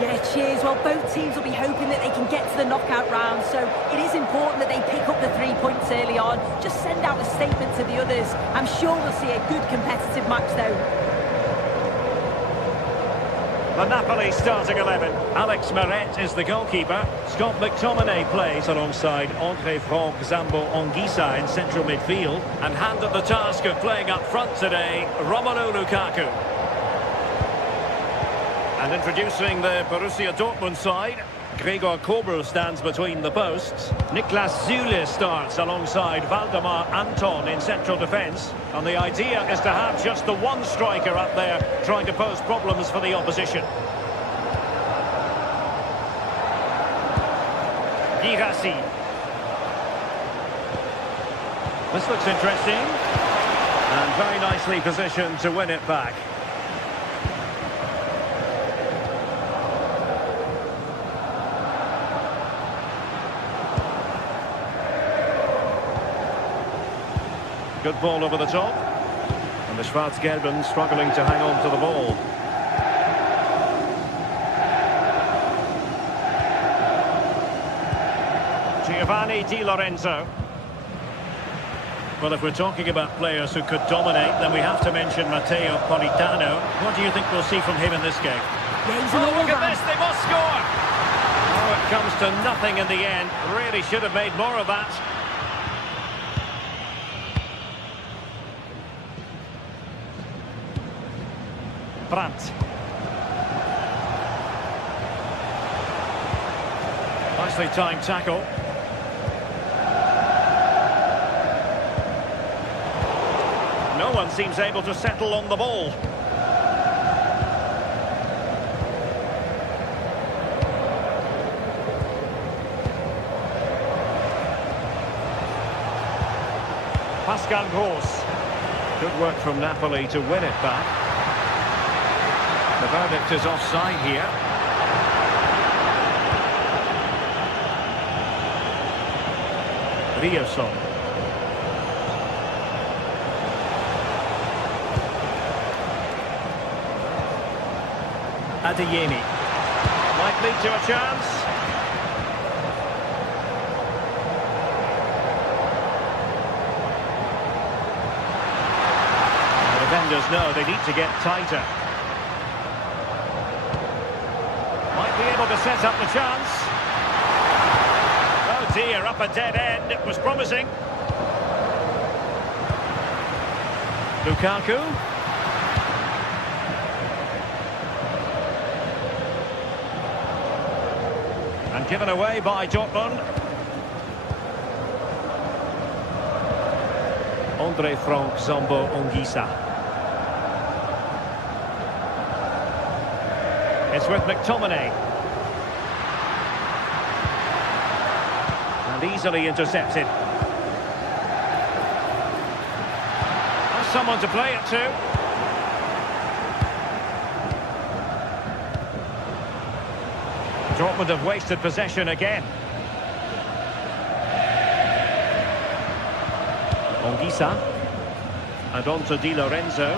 Yeah, cheers. Well, both teams will be hoping that they can get to the knockout round, so it is important that they pick up the 3 points early on. Just send out a statement to the others. I'm sure we'll see a good competitive match, though. The Napoli starting 11. Alex Meret is the goalkeeper. Scott McTominay plays alongside André Franck Zambo Anguissa in central midfield. And handed the task of playing up front today, Romelu Lukaku. And introducing the Borussia Dortmund side, Gregor Kobel stands between the posts. Niklas Süle starts alongside Valdemar Anton in central defence. And the idea is to have just the one striker up there trying to pose problems for the opposition. Girassi. This looks interesting. And very nicely positioned to win it back. Good ball over the top. And the Schwarz-Gelben struggling to hang on to the ball. Giovanni Di Lorenzo. Well, if we're talking about players who could dominate, then we have to mention Matteo Politano. What do you think we'll see from him in this game? Yeah, he's an look at all-round. this, they must score! Oh, it comes to nothing in the end. Really should have made more of that. Brandt. Nicely timed tackle. No one seems able to settle on the ball. Pascal Gross. Good work from Napoli to win it back. The verdict is offside here. Rioson. Adeyemi. Might lead to a chance. The defenders know they need to get tighter. Might be able to set up the chance. Oh dear, up a dead end. It was promising. Lukaku. And given away by Dortmund. André Franck Zambo Anguissa. It's with McTominay. And easily intercepted. Has someone to play it to. Dortmund have wasted possession again. Anguissa. And on to Di Lorenzo.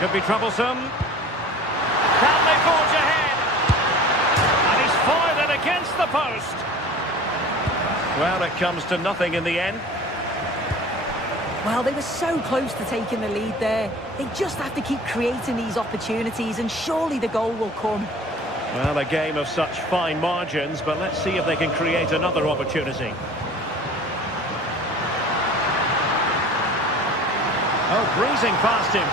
Could be troublesome. Can they forge ahead? And he's fired it against the post. Well, it comes to nothing in the end. Well, they were so close to taking the lead there. They just have to keep creating these opportunities, and surely the goal will come. Well, a game of such fine margins, but let's see if they can create another opportunity. Oh, breezing past him.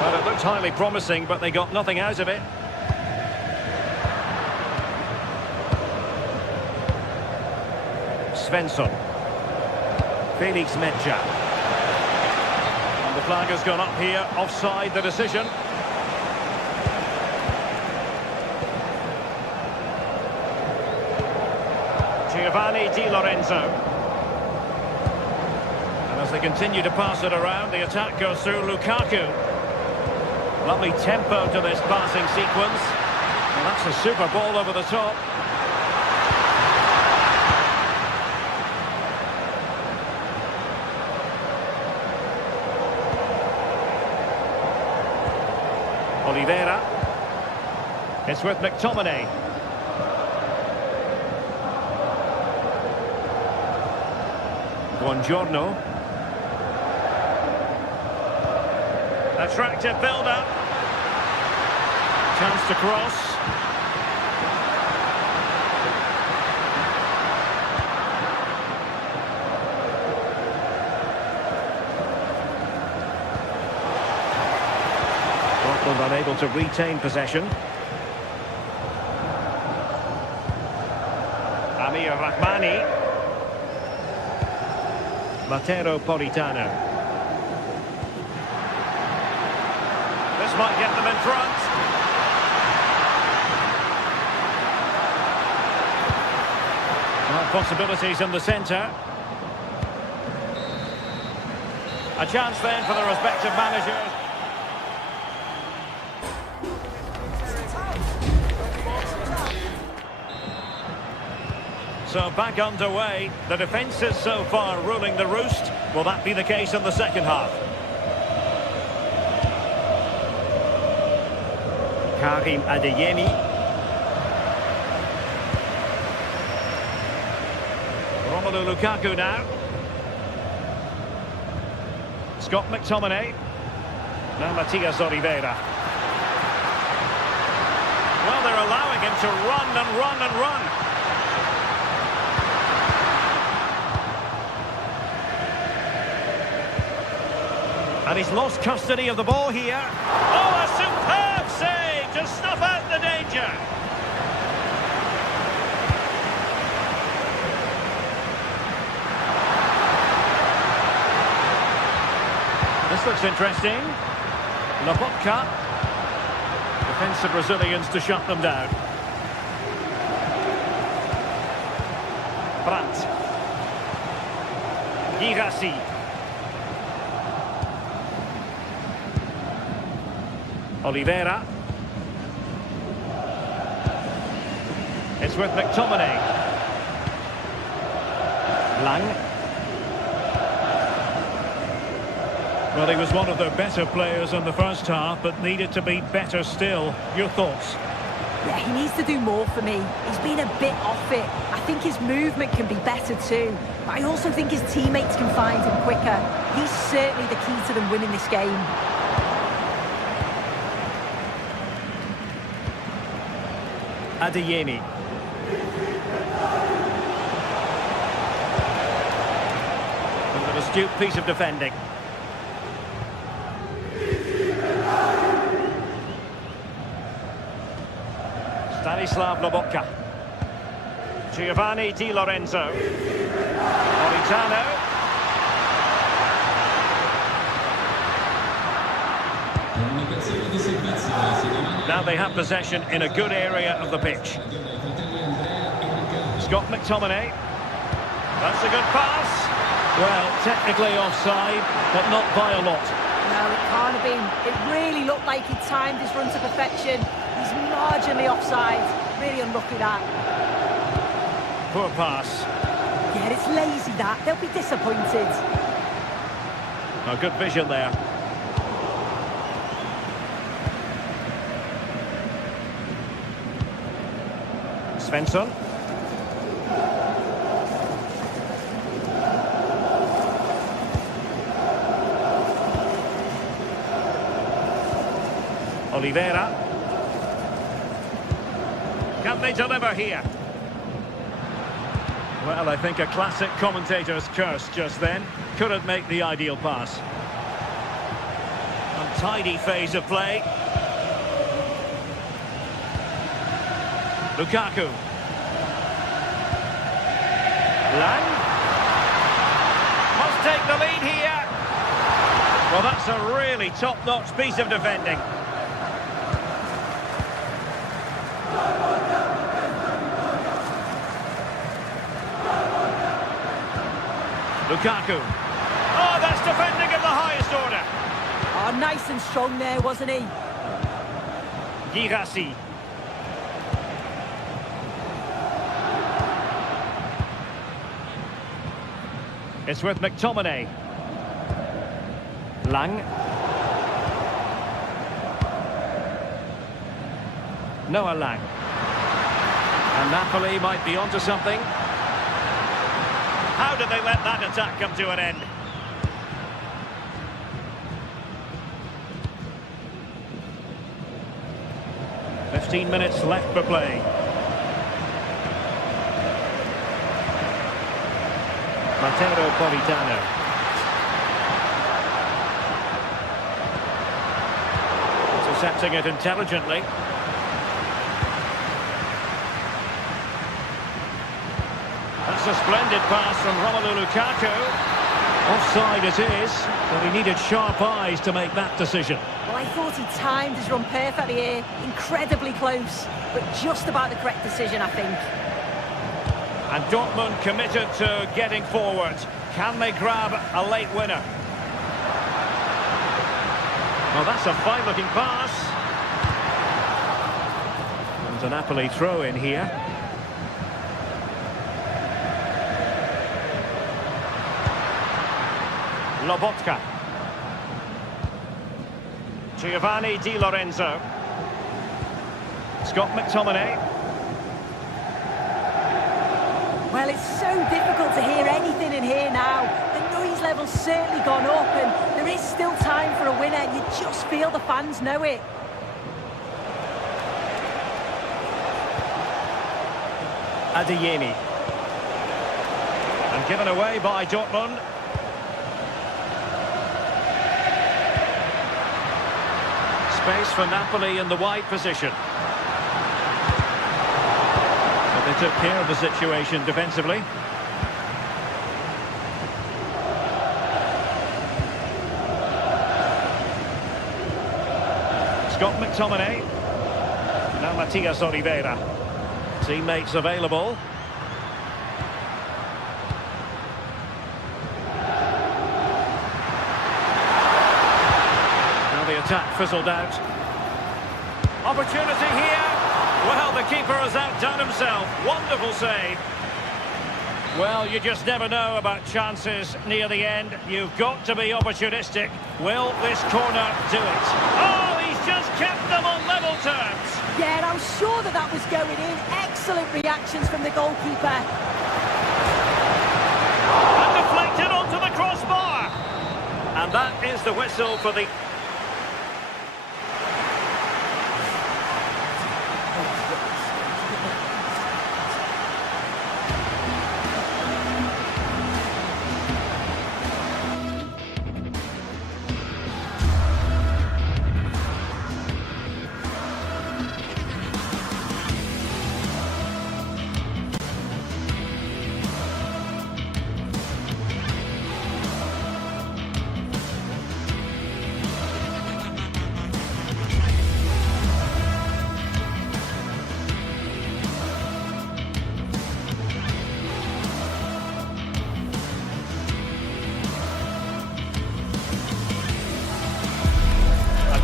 Well, it looked highly promising, but they got nothing out of it. Svensson. Felix Medja. And the flag has gone up here. Offside the decision. Giovanni Di Lorenzo. And as they continue to pass it around, the attack goes through Lukaku. Lovely tempo to this passing sequence. And that's a super ball over the top. Oliveira. It's with McTominay. Buongiorno. Attractive build-up. Chance to cross. Scotland unable to retain possession. Amir Rahmani. Matteo Politano. This might get them in front. Well, possibilities in the centre. A chance then for the respective managers. So back underway. The defence is so far ruling the roost. Will that be the case in the second half? Karim Adeyemi. Romelu Lukaku now. Scott McTominay. Now Matias Oliveira. Well, they're allowing him to run and run and run. And he's lost custody of the ball here. Oh, a superb save to snuff out the danger. This looks interesting. Lobotka. Defensive Brazilians to shut them down. Brandt. Girassi. Oliveira. It's with McTominay. Lang. Well, he was one of the better players in the first half, but needed to be better still. Your thoughts? Yeah, he needs to do more for me. He's been a bit off it. I think his movement can be better too. But I also think his teammates can find him quicker. He's certainly the key to them winning this game. Adeyemi. An astute piece of defending. Stanislav Lobotka. Giovanni Di Lorenzo. Politano. Now they have possession in a good area of the pitch. Scott McTominay. That's a good pass. Well, technically offside, but not by a lot. No, it can't have been. It really looked like he timed his run to perfection. He's marginally offside. Really unlucky that. Poor pass. Yeah, it's lazy that. They'll be disappointed. Oh, good vision there. Svensson. Oliveira. Can they deliver here? Well, I think a classic commentator's curse just then. Couldn't make the ideal pass. Untidy phase of play. Lukaku. Lang. Must take the lead here. Well, that's a really top-notch piece of defending. Lukaku. Oh, that's defending of the highest order. Oh, nice and strong there, wasn't he? Girassi. It's with McTominay. Lang. Noah Lang. And Napoli might be onto something. How did they let that attack come to an end? "15 minutes left for play. Matteo Politano. Intercepting it intelligently. That's a splendid pass from Romelu Lukaku. Offside it is, but he needed sharp eyes to make that decision. Well, I thought he timed his run perfectly here. Incredibly close, but just about the correct decision, I think. And Dortmund committed to getting forward. Can they grab a late winner? Well, that's a fine-looking pass. There's a Napoli throw in here. Lobotka. Giovanni Di Lorenzo. Scott McTominay. Well, it's so difficult to hear anything in here now. The noise level's certainly gone up, and there is still time for a winner. You just feel the fans know it. Adeyemi. And given away by Dortmund. Space for Napoli in the wide position. But they took care of the situation defensively. Scott McTominay. Now Matias Oliveira. Teammates available. The attack fizzled out. Opportunity here. Well, the keeper has outdone himself. Wonderful save. Well, you just never know about chances near the end. You've got to be opportunistic. Will this corner do it? Oh, he's just kept them on level terms. Yeah, and I'm sure that was going in. Excellent reactions from the goalkeeper. And deflected onto the crossbar. And that is the whistle for the...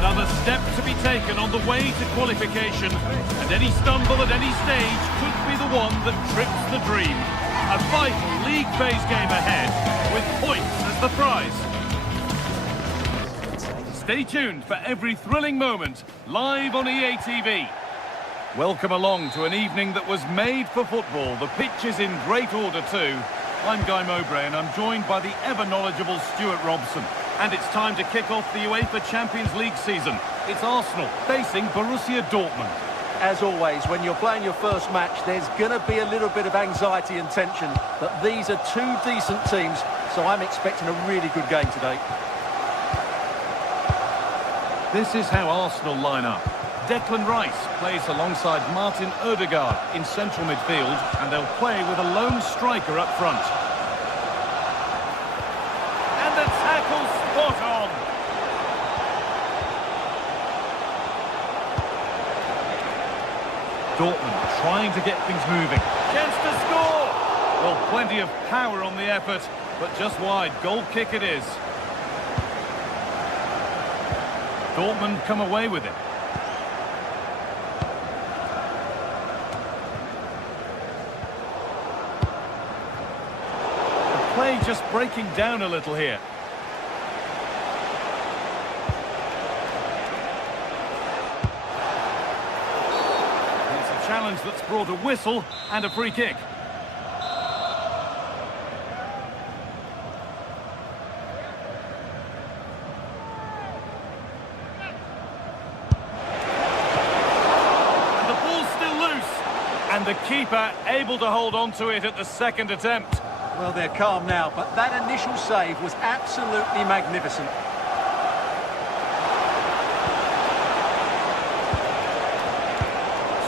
Another step to be taken on the way to qualification, and any stumble at any stage could be the one that trips the dream. A vital league phase game ahead, with points as the prize. Stay tuned for every thrilling moment, live on EA TV. Welcome along to an evening that was made for football. The pitch is in great order too. I'm Guy Mowbray, and I'm joined by the ever-knowledgeable Stuart Robson. And it's time to kick off the UEFA Champions League season. It's Arsenal facing Borussia Dortmund. As always, when you're playing your first match, there's going to be a little bit of anxiety and tension. But these are two decent teams, so I'm expecting a really good game today. This is how Arsenal line up. Declan Rice plays alongside Martin Odegaard in central midfield, and they'll play with a lone striker up front. And the tackle spot on. Dortmund trying to get things moving. Chance to score! Well, plenty of power on the effort, but just wide. Goal kick it is. Dortmund come away with it. The play just breaking down a little here. It's a challenge that's brought a whistle and a free kick. And the keeper able to hold on to it at the second attempt. Well, they're calm now, but that initial save was absolutely magnificent.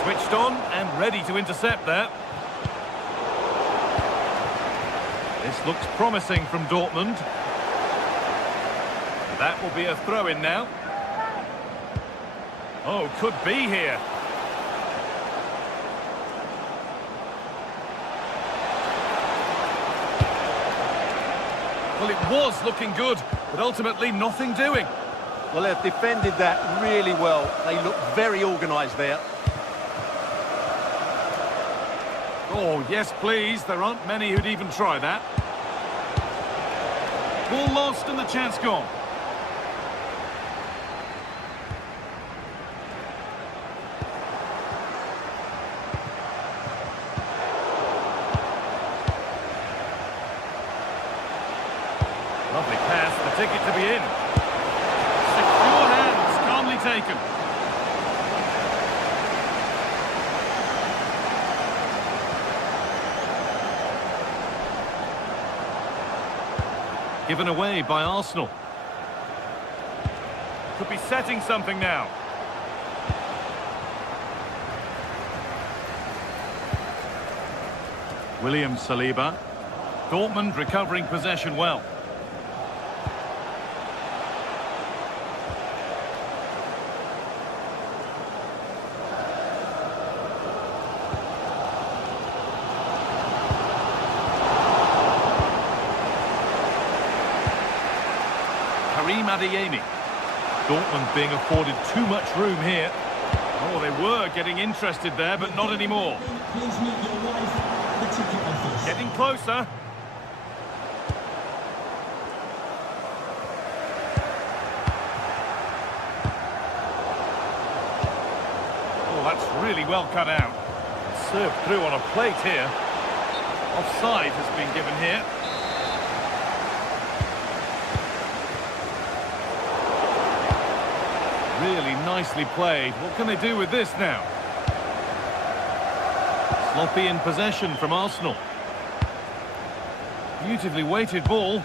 Switched on and ready to intercept there. This looks promising from Dortmund. That will be a throw-in now. Oh, could be here. Well, it was looking good, but ultimately nothing doing. Well, they've defended that really well. They look very organised there. Oh, yes, please. There aren't many who'd even try that. Ball lost and the chance gone. Lovely pass, the ticket to be in. Secure hands, calmly taken. Given away by Arsenal. Could be setting something now. William Saliba. Dortmund recovering possession well. Dortmund being afforded too much room here. Oh, they were getting interested there, but not anymore. Getting closer. Oh, that's really well cut out. Served through on a plate here. Offside has been given here. Really nicely played. What can they do with this now? Sloppy in possession from Arsenal. Beautifully weighted ball.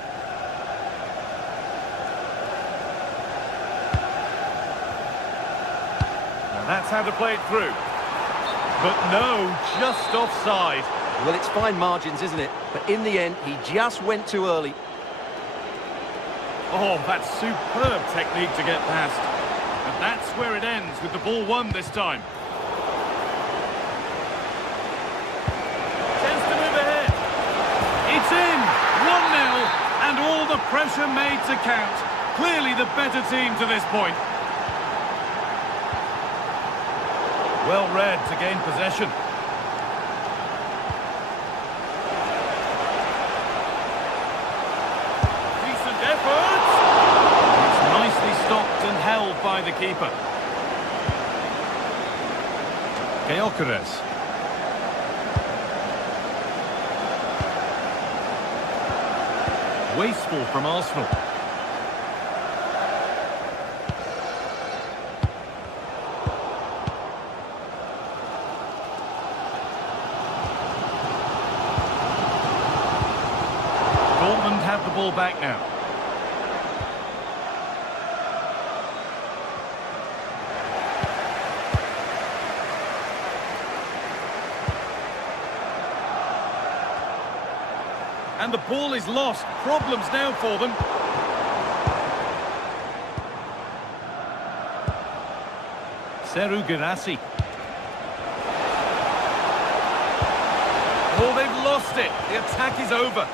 And that's how to play it through. But no, just offside. Well, it's fine margins, isn't it? But in the end, he just went too early. Oh, that's superb technique to get past. And that's where it ends, with the ball won this time. Chance to move ahead. It's in! 1-0, and all the pressure made to count. Clearly the better team to this point. Well read to gain possession. Decent effort! It's nicely stopped and held by the keeper. Gyökeres. Wasteful from Arsenal. Dortmund have the ball back now. And the ball is lost. Problems now for them. Seru Girassi. they've lost it. The attack is over.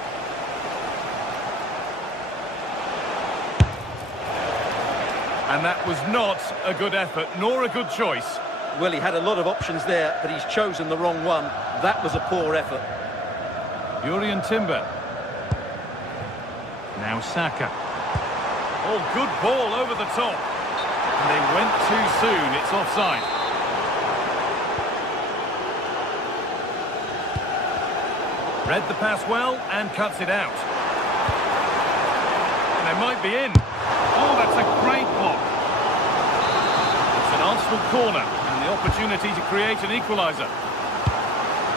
And that was not a good effort, nor a good choice. Well, he had a lot of options there, but he's chosen the wrong one. That was a poor effort. Jurrien Timber. Now Saka. Oh, good ball over the top. And they went too soon. It's offside. Read the pass well and cuts it out. And they might be in. Oh, that's a great block. It's an Arsenal corner and the opportunity to create an equaliser.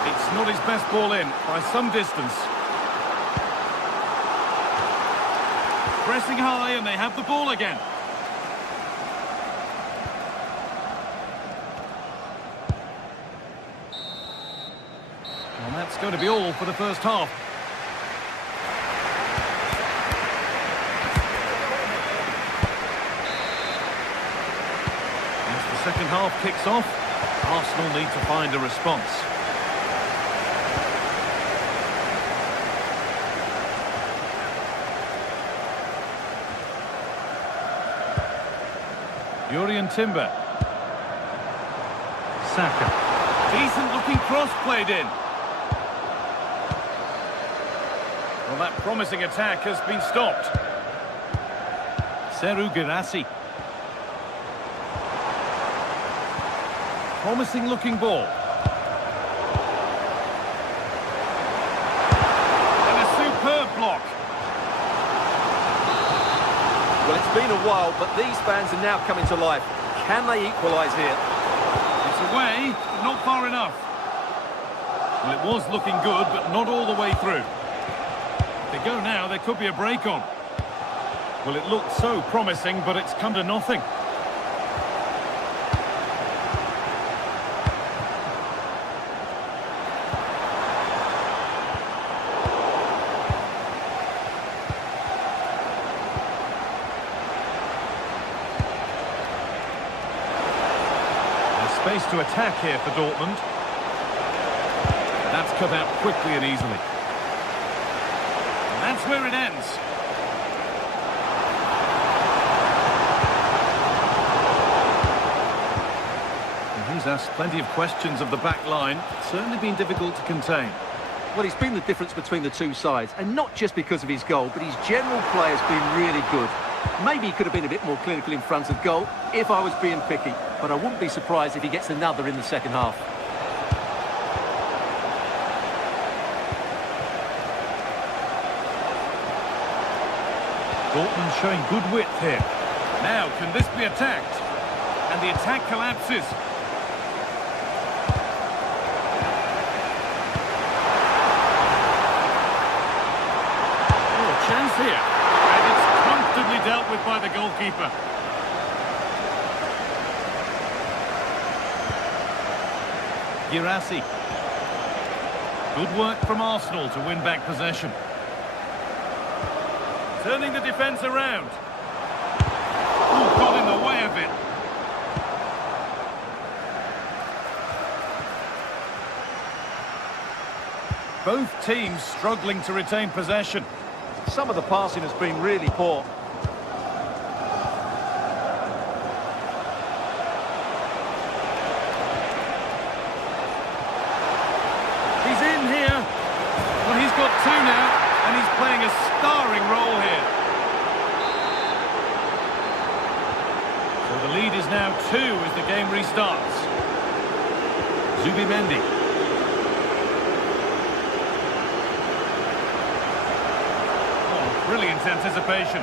It's not his best ball in by some distance. Pressing high and they have the ball again. Well, that's going to be all for the first half. Second half kicks off. Arsenal need to find a response. Jurrien Timber. Saka. Decent looking cross played in. Well, that promising attack has been stopped. Serhou Guirassy. Promising looking ball. And a superb block. Well, it's been a while, but these fans are now coming to life. Can they equalise here? It's away, but not far enough. Well, it was looking good, but not all the way through. If they go now, there could be a break on. Well, it looked so promising, but it's come to nothing. Space to attack here for Dortmund. That's cut out quickly and easily. And that's where it ends. And he's asked plenty of questions of the back line. It's certainly been difficult to contain. Well, he's been the difference between the two sides, and not just because of his goal, but his general play has been really good. Maybe he could have been a bit more clinical in front of goal, if I was being picky, but I wouldn't be surprised if he gets another in the second half. Dortmund showing good width here. Now, can this be attacked? And the attack collapses. Oh, a chance here. And it's comfortably dealt with by the goalkeeper. Guirassy. Good work from Arsenal to win back possession. Turning the defence around. Oh, got in the way of it. Both teams struggling to retain possession. Some of the passing has been really poor. He's in here. Well, he's got two now, and he's playing a starring role here. So the lead is now 2 as the game restarts. Zubimendi. Oh, brilliant anticipation.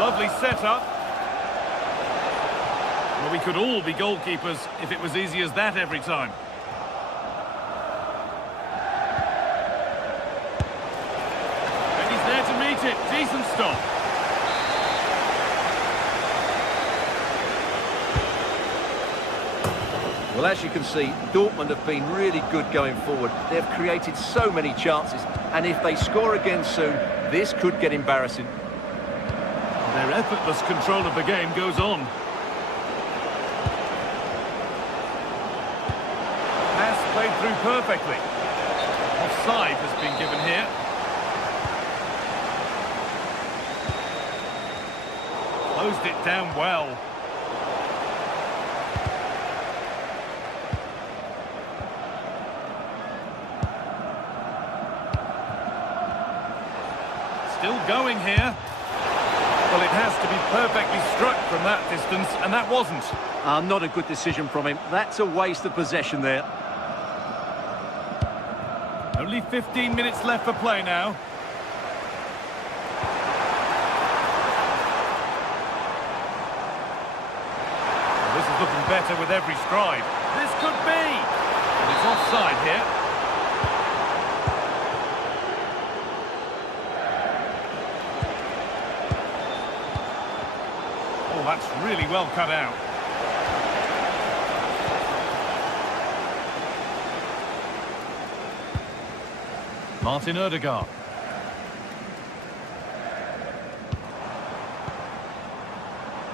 Lovely setup. Well, we could all be goalkeepers if it was easy as that every time. And he's there to meet it. Decent stop. Well, as you can see, Dortmund have been really good going forward. They've created so many chances, and if they score again soon, this could get embarrassing. Their effortless control of the game goes on. Pass played through perfectly. Offside has been given here. Closed it down well. Still going here. Well, it has to be perfectly struck from that distance, and that wasn't. Not a good decision from him. That's a waste of possession there. Only 15 minutes left for play now. Well, this is looking better with every stride. This could be! And it's offside here. Oh, that's really well cut out. Martin Odegaard.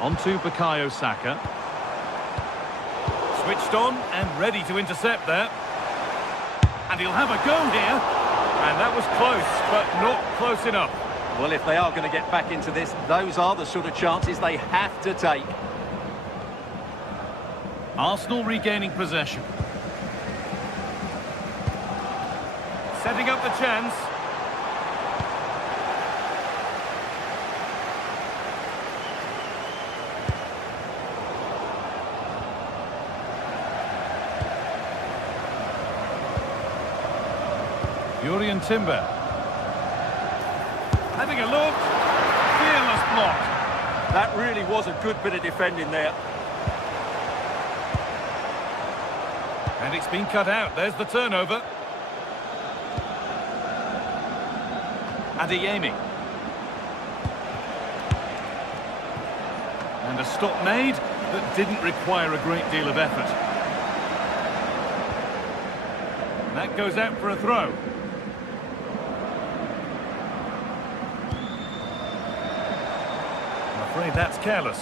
On to Bukayo Saka. Switched on and ready to intercept there. And he'll have a go here. And that was close, but not close enough. Well, if they are going to get back into this, those are the sort of chances they have to take. Arsenal regaining possession. Setting up the chance. Jurriën Timber. Having a look. Fearless block. That really was a good bit of defending there. And it's been cut out. There's the turnover. Adeyemi. And a stop made that didn't require a great deal of effort. And that goes out for a throw. I'm afraid that's careless.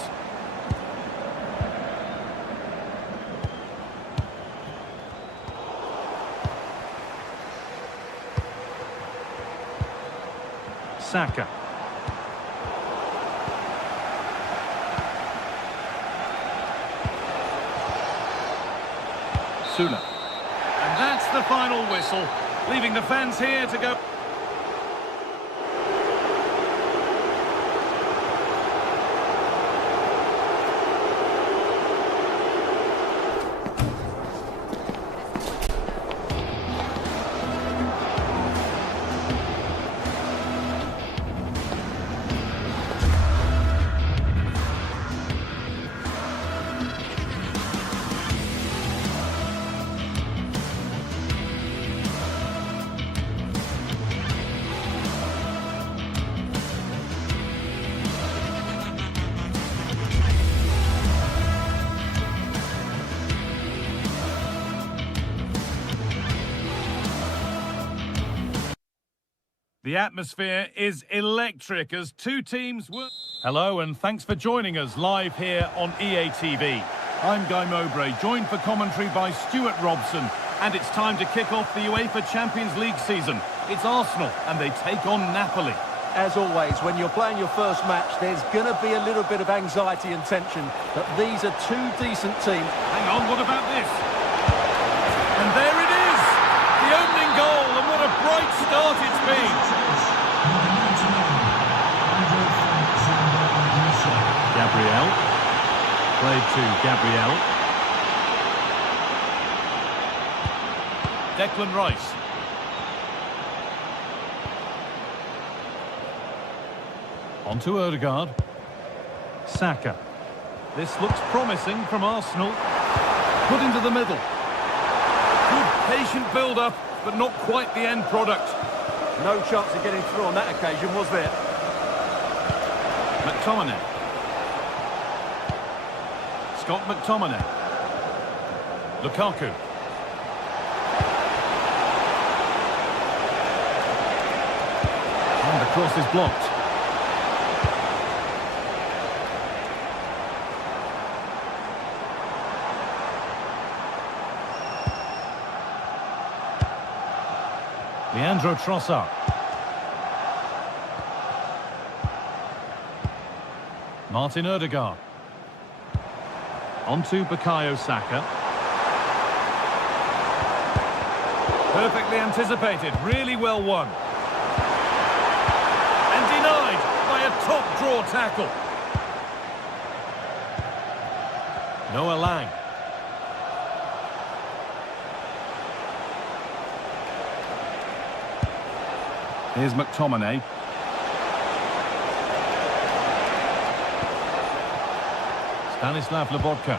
Saka. Sula. And that's the final whistle, leaving the fans here to go. The atmosphere is electric as two teams work. Hello and thanks for joining us live here on EA TV. I'm Guy Mowbray, joined for commentary by Stuart Robson, and it's time to kick off the UEFA Champions League season. It's Arsenal and they take on Napoli. As always, when you're playing your first match, there's going to be a little bit of anxiety and tension, but these are two decent teams. Hang on, what about this? And there it is! The opening goal, and what a bright start it's been! Gabriel. Played to Gabriel. Declan Rice. On to Odegaard. Saka. This looks promising from Arsenal. Put into the middle. Good patient build-up, but not quite the end product. No chance of getting through on that occasion, was there? McTominay. Scott McTominay. Lukaku. And the cross is blocked. Leandro Trossard. Martin Odegaard. On to Bukayo Saka. Perfectly anticipated, really well won. And denied by a top-draw tackle. Noah Lang. Here's McTominay. Stanislav Lobotka.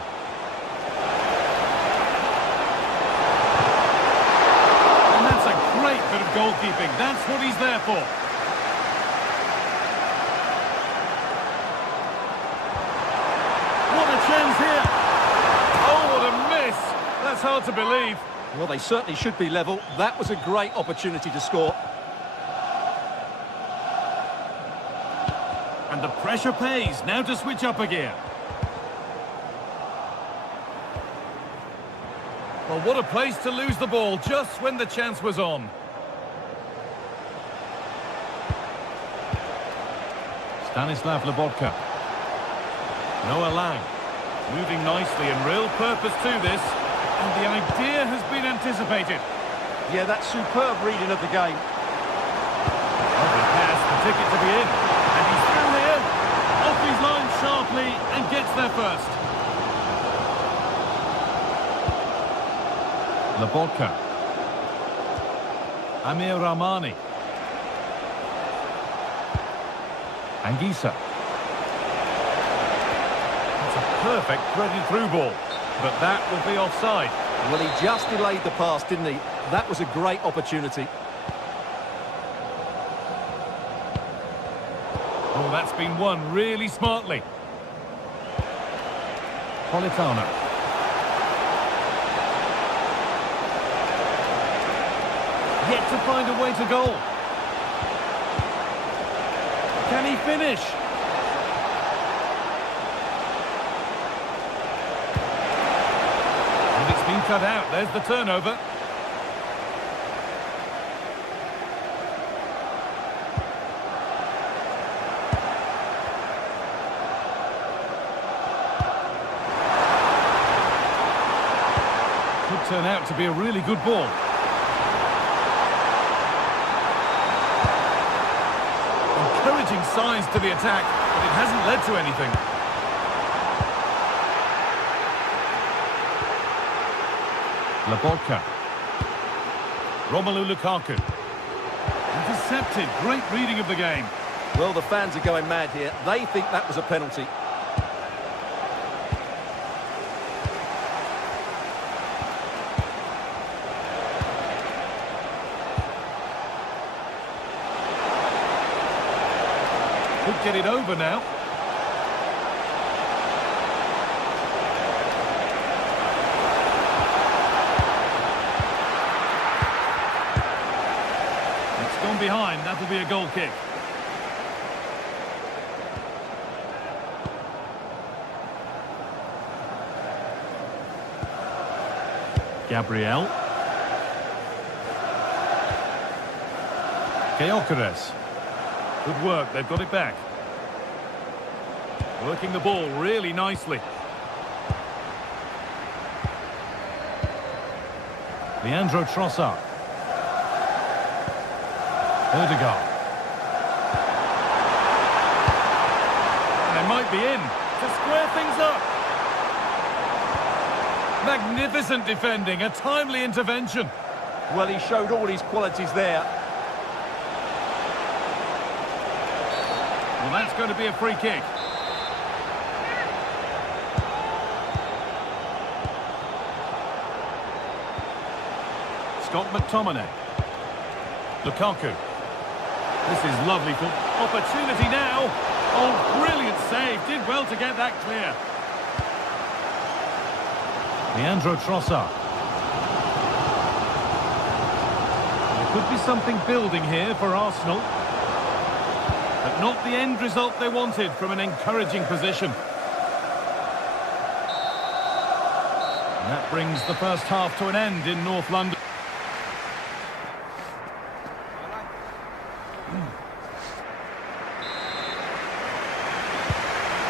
And that's a great bit of goalkeeping. That's what he's there for. What a chance here. Oh, what a miss. That's hard to believe. Well, they certainly should be level. That was a great opportunity to score. And the pressure pays. Now to switch up a gear. Well, what a place to lose the ball just when the chance was on. Stanislav Lobotka. Noah Lang. Moving nicely and real purpose to this. And the idea has been anticipated. Yeah, that's superb reading of the game. Lovely pass, the ticket to be in. And he's through here. Off his line sharply and gets there first. Lobotka. Amir Rahmani. Anguissa. It's a perfect threaded through ball, but that will be offside. Well, he just delayed the pass, didn't he? That was a great opportunity. Oh, that's been won really smartly. Politano. Yet to find a way to goal. Can he finish? And it's been cut out. There's the turnover. Could turn out to be a really good ball. Encouraging signs to the attack, but it hasn't led to anything. Lobotka. Romelu Lukaku. Intercepted. Great reading of the game. Well, the fans are going mad here. They think that was a penalty. Could get it over now. It's gone behind. That'll be a goal kick. Gabriel. Gyökeres. Good work, they've got it back. Working the ball really nicely. Leandro Trossard. Odegaard. And they might be in to square things up. Magnificent defending, a timely intervention. Well, he showed all his qualities there. Well, that's going to be a free kick. Scott McTominay. Lukaku. This is lovely for opportunity now. Oh, brilliant save. Did well to get that clear. Leandro Trossard. There could be something building here for Arsenal. But not the end result they wanted from an encouraging position. And that brings the first half to an end in North London.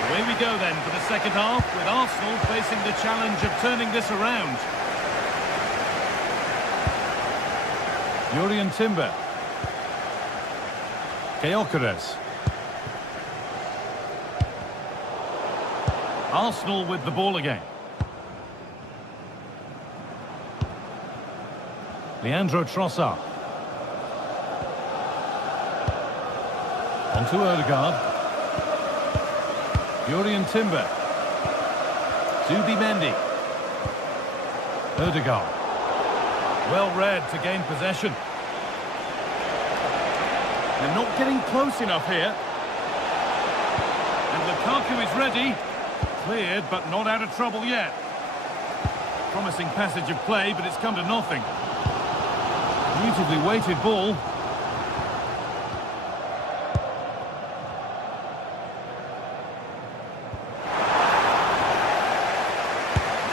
Away we go then for the second half, with Arsenal facing the challenge of turning this around. Jurrien Timber. Gyökeres. Arsenal with the ball again. Leandro Trossard. On to Odegaard. Jurrien Timber. Zubimendi. Odegaard. Well read to gain possession. They're not getting close enough here. And Lukaku is ready. Cleared, but not out of trouble yet. Promising passage of play, but it's come to nothing. Beautifully weighted ball.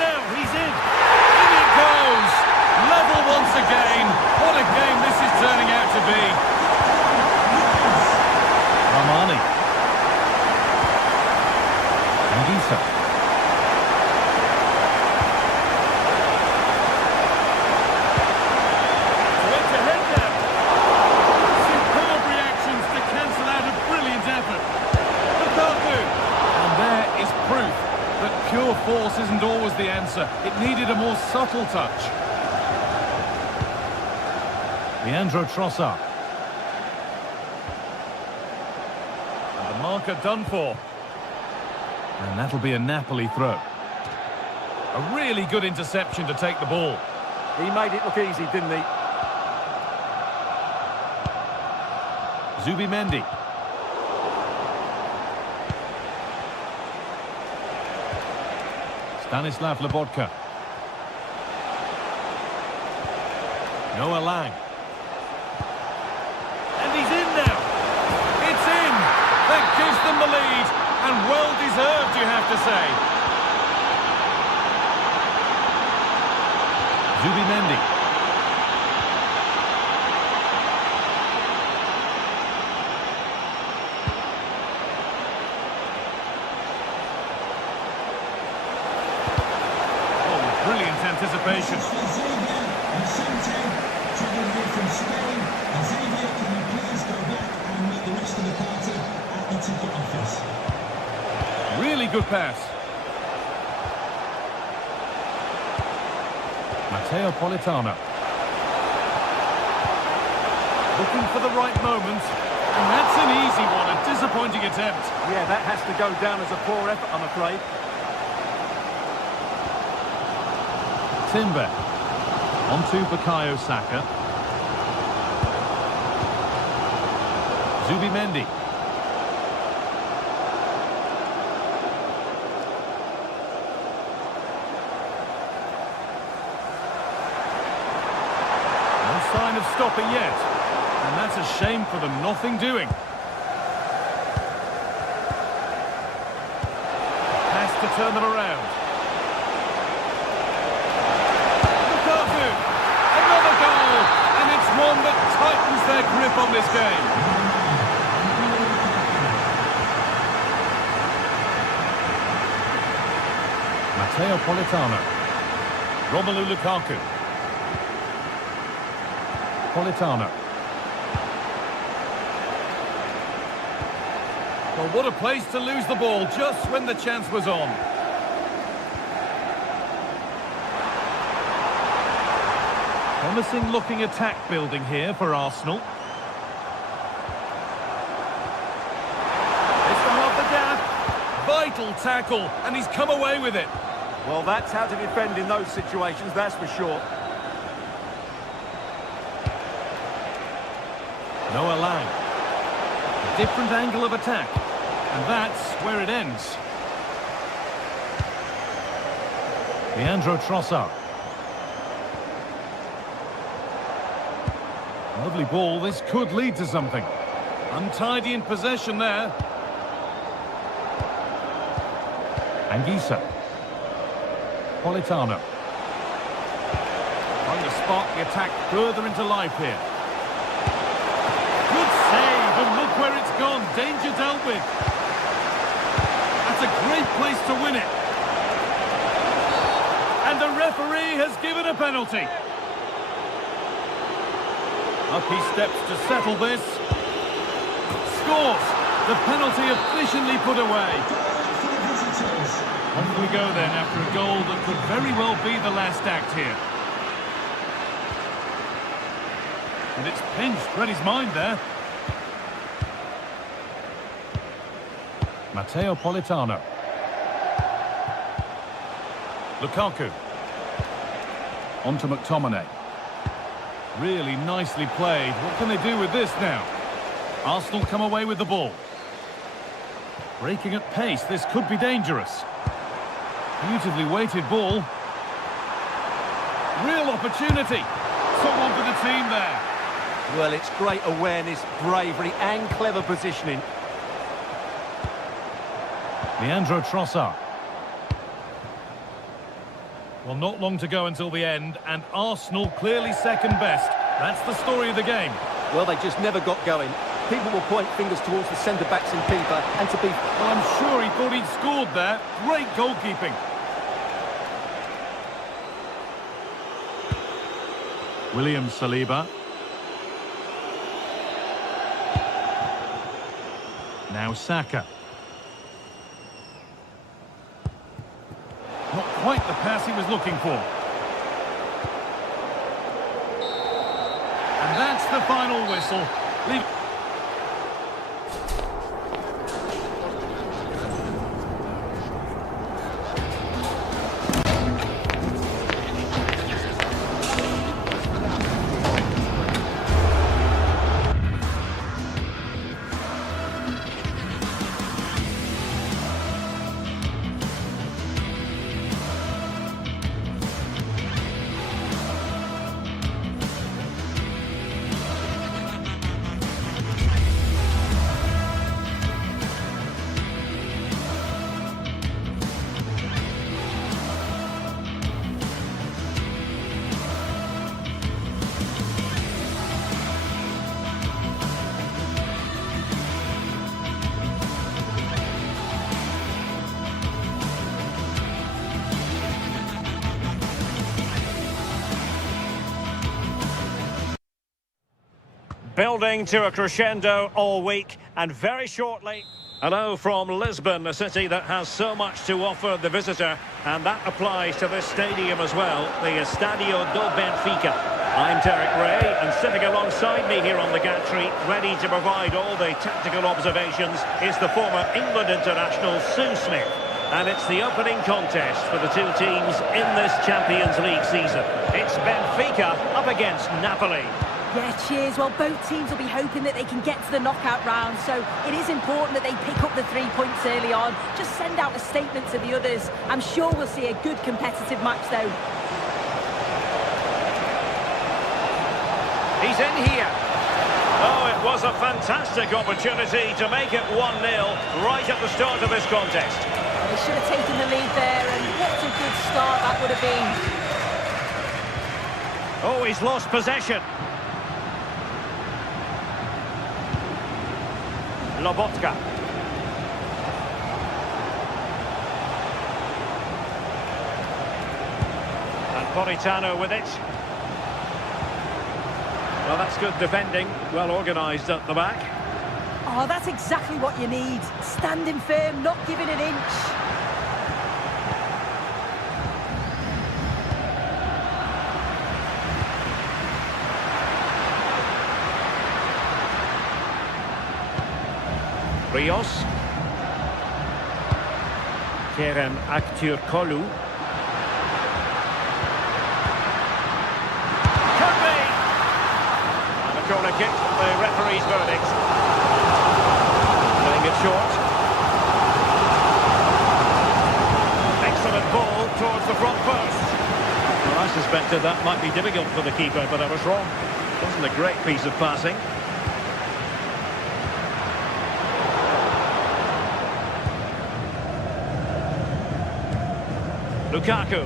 Now he's in. In it goes. Level once again. What a game this is turning out to be. Armani. Anguissa. Pure force isn't always the answer. It needed a more subtle touch. Leandro Trossard. And the marker done for. And that'll be a Napoli throw. A really good interception to take the ball. He made it look easy, didn't he? Zubimendi. Stanislav Lobotka. Noah Lang. And he's in now. It's in. That gives them the lead. And well deserved, you have to say. Zubimendi. Brilliant anticipation. Really good pass. Matteo Politano. Looking for the right moment. And that's an easy one, a disappointing attempt. Yeah, that has to go down as a poor effort, I'm afraid. Timber. On to Bukayo Saka. Zubimendi. No sign of stopping yet. And that's a shame for them, nothing doing. Pass to turn them around. One that tightens their grip on this game. Matteo Politano. Romelu Lukaku. Politano. Well, what a place to lose the ball just when the chance was on. Promising looking attack building here for Arsenal. It's to half the gap. Vital tackle, and he's come away with it. Well, that's how to defend in those situations, that's for sure. Noah Lang. A different angle of attack. And that's where it ends. Leandro Trossard. Lovely ball, this could lead to something. Untidy in possession there. Anguissa. Politano. Trying to spark the attack further into life here. Good save, and look where it's gone. Danger dealt with. That's a great place to win it. And the referee has given a penalty. Up he steps to settle this. Scores! The penalty efficiently put away. Off we go then after a goal that could very well be the last act here. And it's pinched Reddy's mind there. Matteo Politano. Lukaku. On to McTominay. Really nicely played. What can they do with this now? Arsenal come away with the ball. Breaking at pace, this could be dangerous. Beautifully weighted ball. Real opportunity. Someone for the team there. Well, it's great awareness, bravery and clever positioning. Leandro Trossard. Well, not long to go until the end, and Arsenal clearly second best. That's the story of the game. Well, they just never got going. People will point fingers towards the centre-backs and keeper, and to be... Well, I'm sure he thought he'd scored there. Great goalkeeping. William Saliba. Now Saka. Not quite the pass he was looking for. And that's the final whistle. Building to a crescendo all week, and very shortly... Hello from Lisbon, a city that has so much to offer the visitor, and that applies to this stadium as well, the Estadio do Benfica. I'm Derek Ray, and sitting alongside me here on the gantry, ready to provide all the tactical observations, is the former England international Sue Smith. And it's the opening contest for the two teams in this Champions League season. It's Benfica up against Napoli. Yeah, cheers. Well, both teams will be hoping that they can get to the knockout round, so it is important that they pick up the 3 points early on. Just send out a statement to the others. I'm sure we'll see a good competitive match, though. He's in here. Oh, it was a fantastic opportunity to make it 1-0 right at the start of this contest. They should have taken the lead there, and what a good start that would have been. Oh, he's lost possession. Lobotka. And Politano with it. Well, that's good defending. Well organised at the back. Oh, that's exactly what you need. Standing firm, not giving an inch. Rios. Kerem Aktürkoğlu. Could be! And a corner kick, the referee's verdict. Playing it short. Excellent ball towards the front post. I suspected that might be difficult for the keeper, but I was wrong. Wasn't a great piece of passing. Lukaku.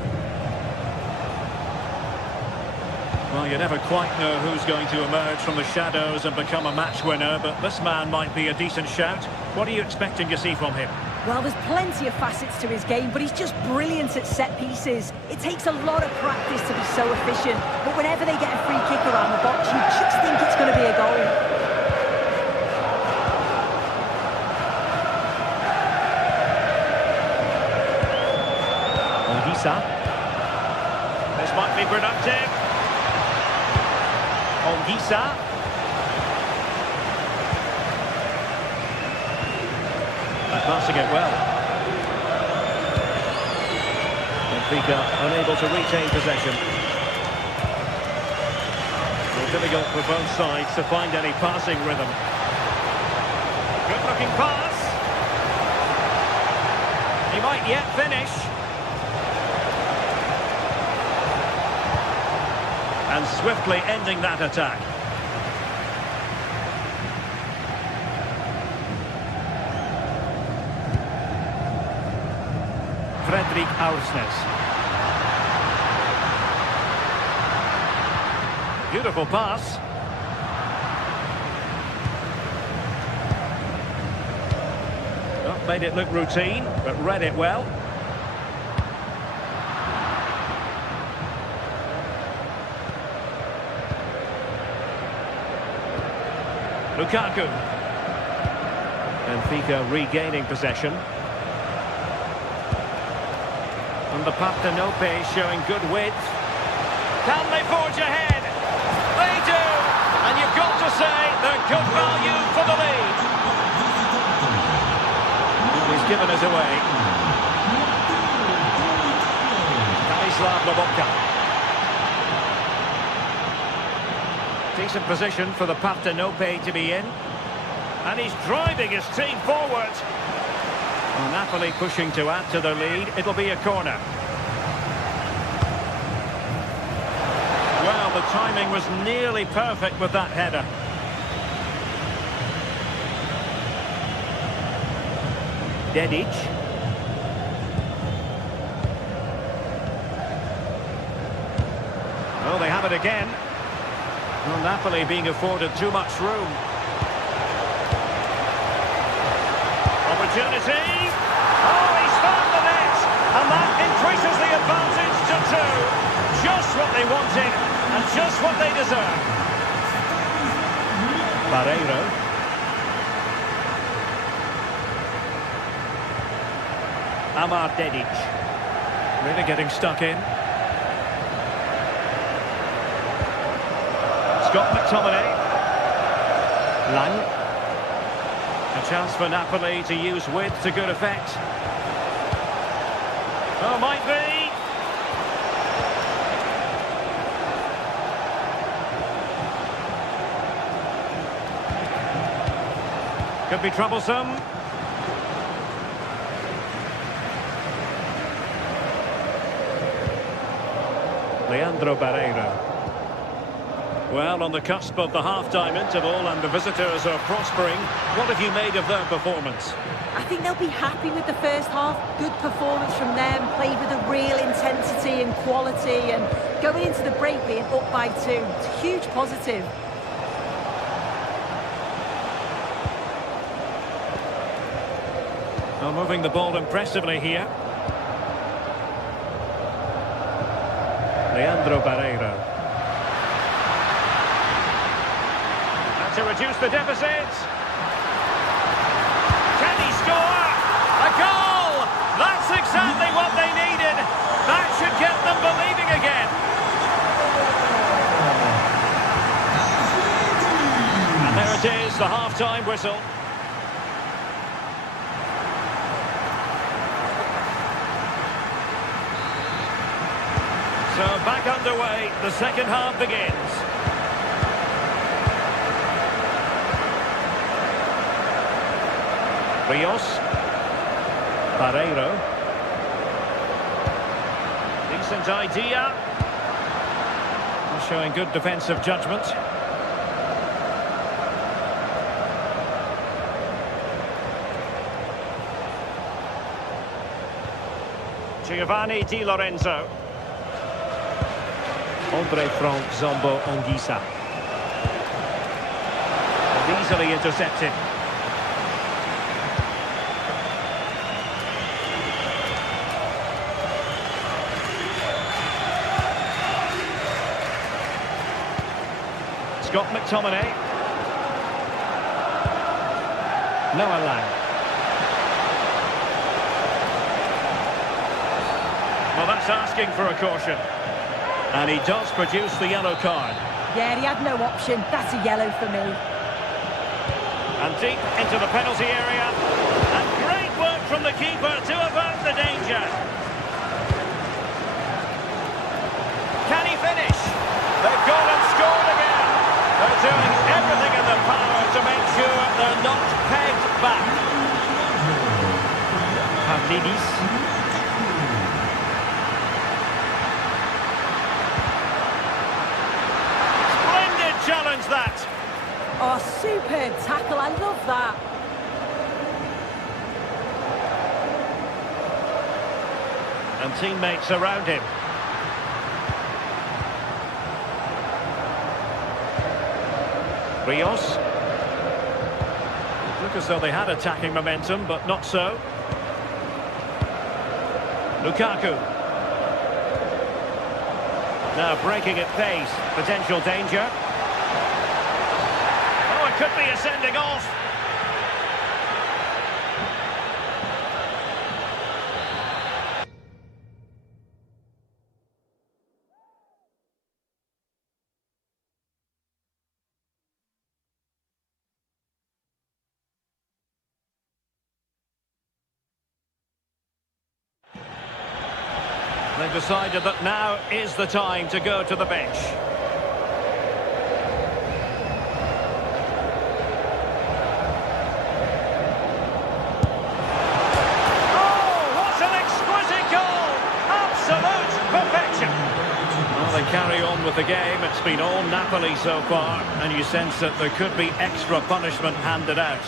Well, you never quite know who's going to emerge from the shadows and become a match winner, but this man might be a decent shout. What are you expecting to see from him? Well, there's plenty of facets to his game, but he's just brilliant at set pieces. It takes a lot of practice to be so efficient, but whenever they get a free kick around the box, you just think it's going to be a goal. Ongisa. This might be productive. Ongisa. Passing it well. Benfica unable to retain possession. Well, difficult for both sides to find any passing rhythm. Good looking pass. He might yet finish. And swiftly ending that attack. Fredrik Aursnes. Beautiful pass. Not made it look routine, but read it well. Lukaku. Benfica regaining possession. And the Partenope showing good width. Can they forge ahead? They do! And you've got to say they're good value for the lead. He's given us away. Kaislav Lobotka. Decent position for the Partenope to be in. And he's driving his team forward. Well, Napoli pushing to add to their lead. It'll be a corner. Well, the timing was nearly perfect with that header. Dedic. Oh, they have it again. Well, Napoli being afforded too much room. Opportunity. Oh, he's found the net. And that increases the advantage to 2. Just what they wanted and just what they deserve. Barreiro. Amar Dedic. Really getting stuck in. Scott McTominay. Lang. A chance for Napoli to use width to good effect. Oh, might be. Could be troublesome. Leandro Barreiro. Well, on the cusp of the half-time interval and the visitors are prospering. What have you made of their performance? I think they'll be happy with the first half. Good performance from them, played with a real intensity and quality, and going into the break being up by 2. It's a huge positive. Well, moving the ball impressively here. Leandro Barreiro. To reduce the deficit. Can he score? A goal! That's exactly what they needed. That should get them believing again. And there it is, the half-time whistle. So back underway, the second half begins. Rios. Barreiro. Decent idea. showing good defensive judgment. Giovanni Di Lorenzo. Andre Frank Zombo Anguissa. And easily intercepted. Scott McTominay. Noah Lang. Well, that's asking for a caution. And he does produce the yellow card. Yeah, he had no option. That's a yellow for me. And deep into the penalty area. And great work from the keeper to avert the danger. Can he finish? They've gone and scored again. They're doing everything in their power to make sure they're not pegged back. Pavlidis. Challenge that. Oh, superb tackle. I love that. And teammates around him. Rios. Look as though they had attacking momentum, but not so. Lukaku. Now breaking at pace. Potential danger. Could be a sending off. They've decided that now is the time to go to the bench. Carry on with the game. It's been all Napoli so far, and you sense that there could be extra punishment handed out.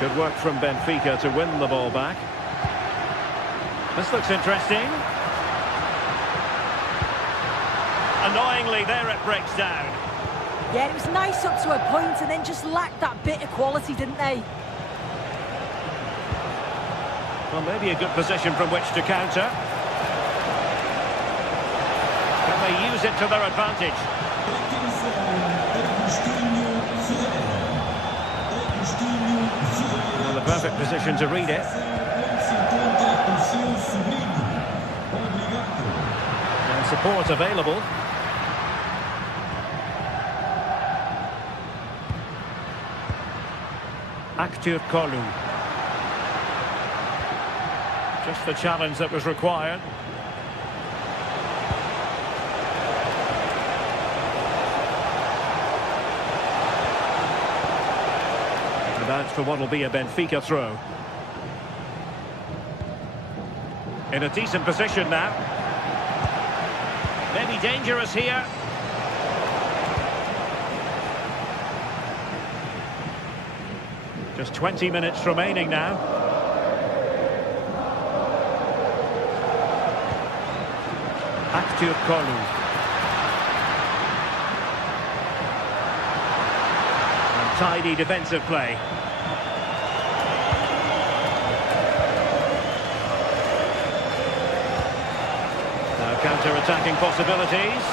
Good work from Benfica to win the ball back. This looks interesting. Annoyingly, there it breaks down. Yeah, it was nice up to a point and then just lacked that bit of quality, didn't they? Well, maybe a good position from which to counter. Can they use it to their advantage? Well, the perfect position to read it. And support available. Aktür Kolu. Just the challenge that was required. And that's for what will be a Benfica throw. In a decent position now. Maybe dangerous here. Just 20 minutes remaining now. Aktür Kolu. And tidy defensive play. Now counter-attacking possibilities.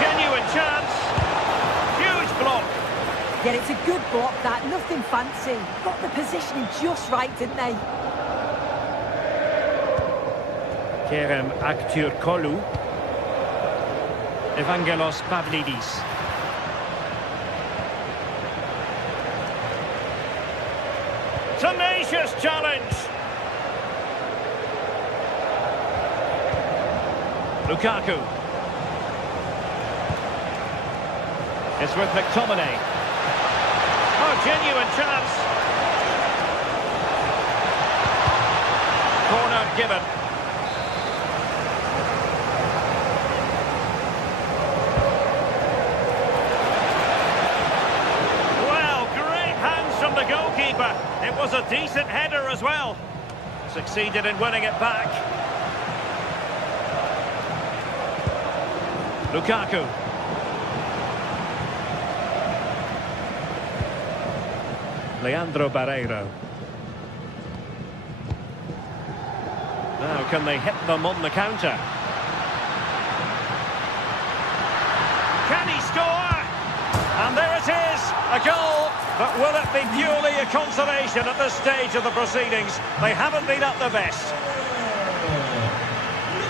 Genuine chance. Huge block. Yeah, it's a good block, that. Nothing fancy. Got the positioning just right, didn't they? Kerem Aktür Kolu. Evangelos Pavlidis. Tenacious challenge. Lukaku. It's with McTominay. Oh, genuine chance. given. Well, great hands from the goalkeeper. It was a decent header as well. Succeeded in winning it back. Lukaku. Leandro Barreiro. Now, can they hit them on the counter? Can he score? And there it is, a goal. But will it be purely a consolation at this stage of the proceedings? They haven't been at their best.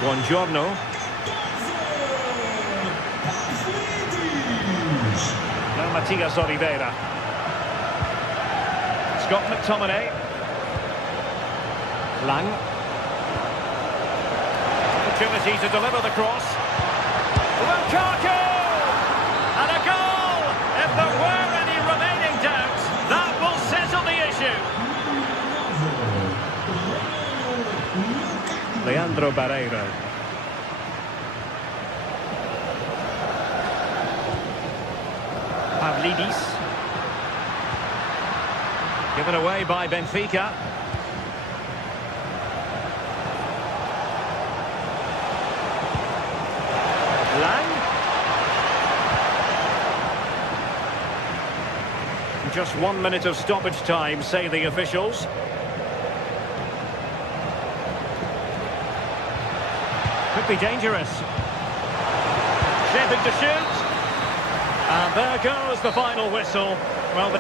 Buongiorno. Now Matias Oliveira. Scott McTominay. Lang. Opportunity to deliver the cross. Lukaku! And a goal! If there were any remaining doubts, that will settle the issue. Leandro Barreiro. Pavlidis. Given away by Benfica. Lang. Just 1 minute of stoppage time, say the officials. Could be dangerous. Shaping to shoot. And there goes the final whistle. Well,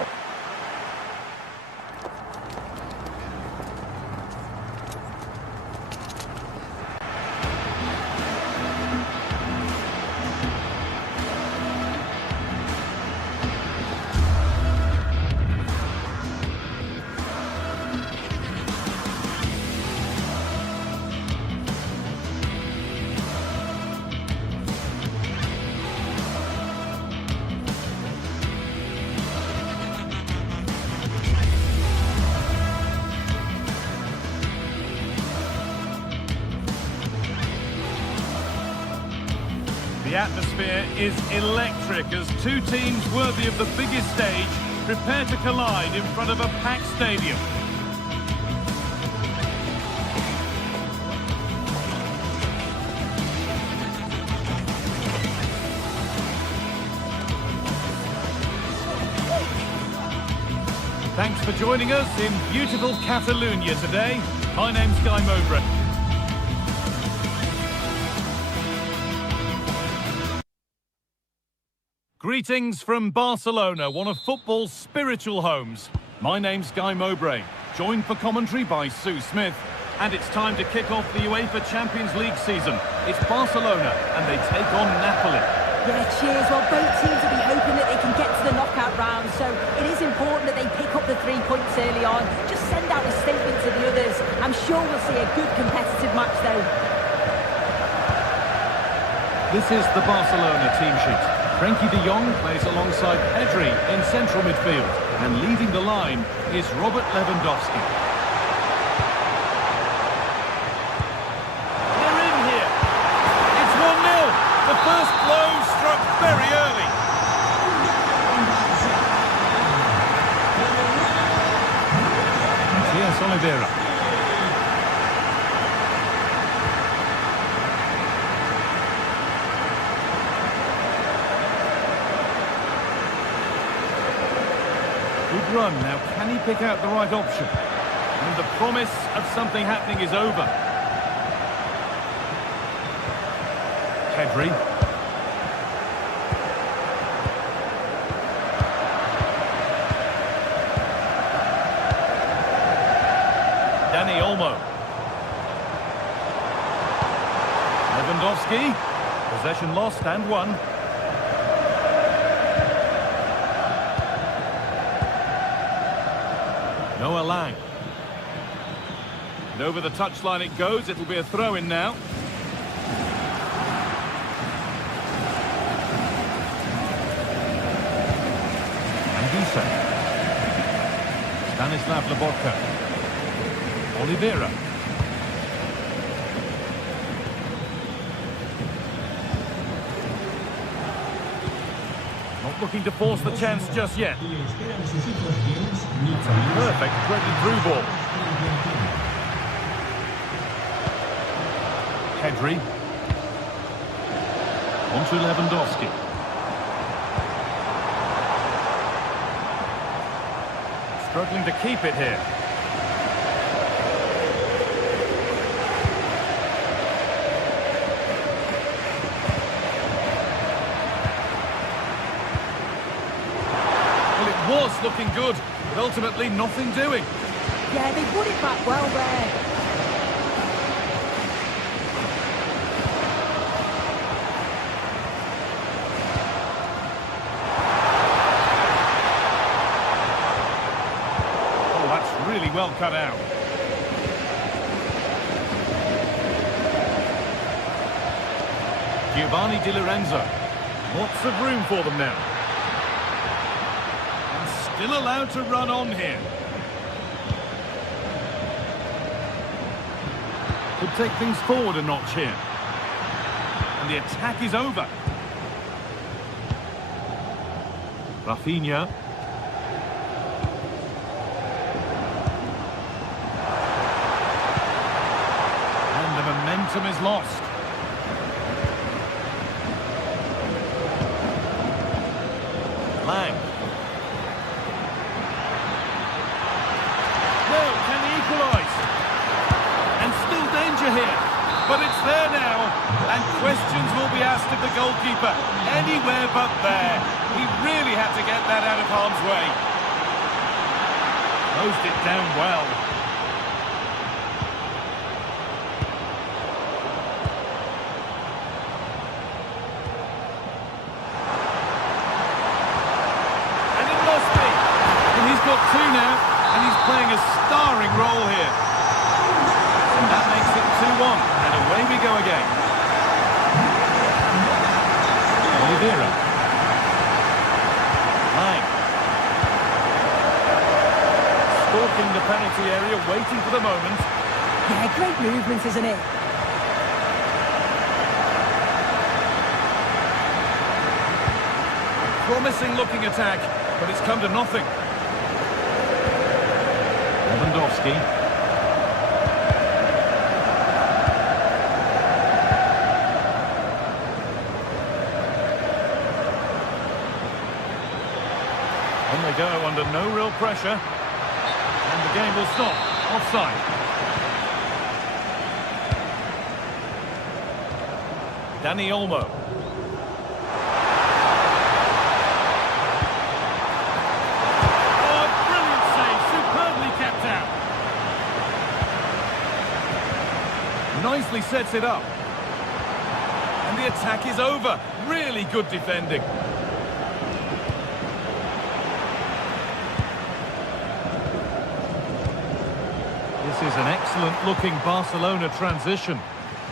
The atmosphere is electric as two teams worthy of the biggest stage prepare to collide in front of a packed stadium. Thanks for joining us in beautiful Catalonia today. My name's Guy Mowbray. Greetings from Barcelona, one of football's spiritual homes. My name's Guy Mowbray, joined for commentary by Sue Smith. And it's time to kick off the UEFA Champions League season. It's Barcelona, and they take on Napoli. Yeah, cheers. Well, both teams will be hoping that they can get to the knockout round, so it is important that they pick up the 3 points early on. Just send out a statement to the others. I'm sure we'll see a good competitive match, though. This is the Barcelona team sheet. Frenkie de Jong plays alongside Pedri in central midfield, and leading the line is Robert Lewandowski. They're in here. It's 1-0. The first blow struck very early. Matias Oliveira. Good run. Now, can he pick out the right option? And the promise of something happening is over. Pedri. Dani Olmo. Lewandowski. Possession lost and won. Noah Lang. And over the touchline it goes. It'll be a throw-in now. Anguissa. Stanislav Lobotka. Oliveira. Not looking to force the chance just yet. It's a perfect threaded through ball. Pedri. On to Lewandowski. Struggling to keep it here. Well, it was looking good, but ultimately nothing doing. Yeah, they put it back well there. Really well cut out. Giovanni Di Lorenzo. Lots of room for them now. And still allowed to run on here. Could take things forward a notch here. And the attack is over. Rafinha. Momentum is lost. Lang. Well, can he equalise? And still danger here. But it's there now. And questions will be asked of the goalkeeper. Anywhere but there. He really had to get that out of harm's way. Closed it down well. Got two now, and he's playing a starring role here. And that makes it 2-1, and away we go again. Oliveira. Lang. Stalking the penalty area, waiting for the moment. Yeah, great movement, isn't it? Promising looking attack, but it's come to nothing. Lewandowski. On they go under no real pressure. And the game will stop. Offside. Dani Olmo. Nicely sets it up. And the attack is over. Really good defending. This is an excellent looking Barcelona transition.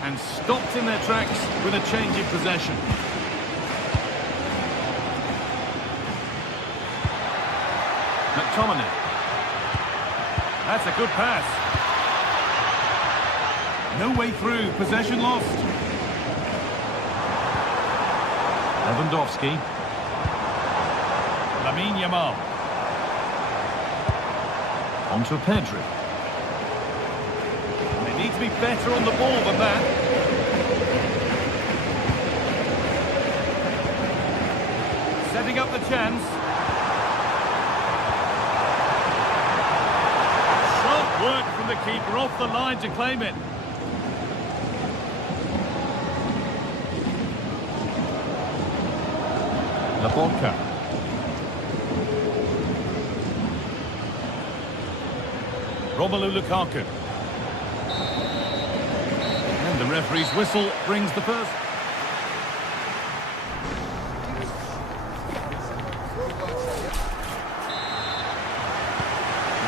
And stopped in their tracks with a change in possession. McTominay. That's a good pass. No way through, possession lost. Lewandowski. Lamine Yamal. On to Pedri. They need to be better on the ball than that. Setting up the chance. Sharp work from the keeper off the line to claim it. Laporta. Romelu Lukaku. And the referee's whistle brings the first.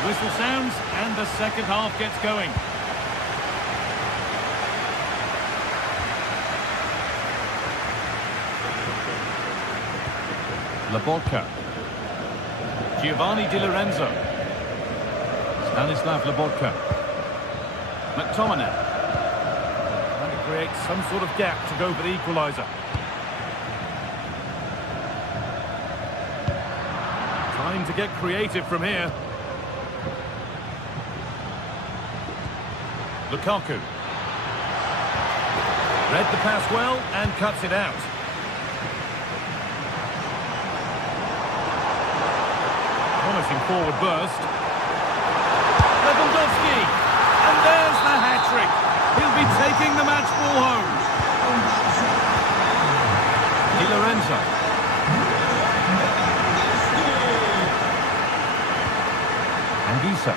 The whistle sounds and the second half gets going. Laporta. Giovanni Di Lorenzo. Stanislav Laporta. McTominay. Trying to create some sort of gap to go for the equaliser. to get creative from here. Lukaku. Read the pass well and cuts it out. Promising forward burst. Lewandowski. And there's the hat-trick. He'll be taking the match ball home. Di Lorenzo. Anguissa.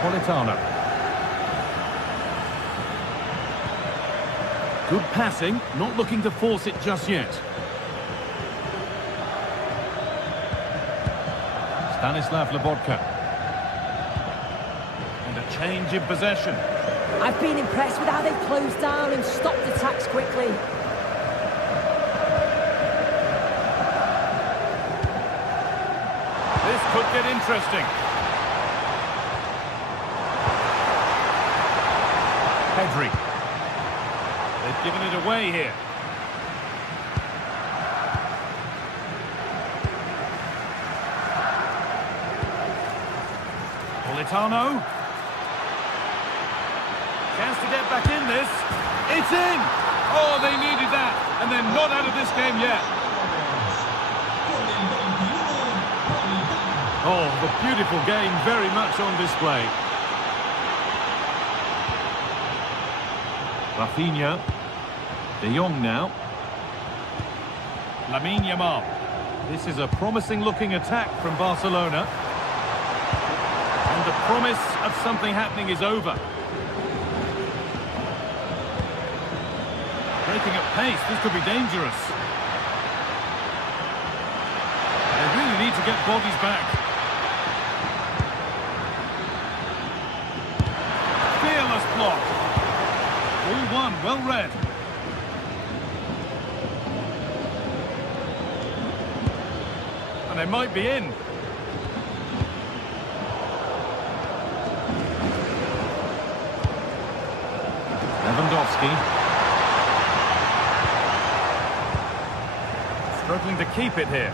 Politano. Good passing, not looking to force it just yet. Stanislav Lobotka. And a change in possession. I've been impressed with how they've closed down and stopped attacks quickly. This could get interesting. Pedri. They've given it away here. Politano. Chance to get back in this. It's in! Oh, they needed that. And they're not out of this game yet. Oh, the beautiful game very much on display. Rafinha. De Jong now. Lamine Yamal. This is a promising-looking attack from Barcelona. And the promise of something happening is over. Breaking at pace, this could be dangerous. They really need to get bodies back. Fearless block. All one, well read. And they might be in. Lewandowski. Struggling to keep it here.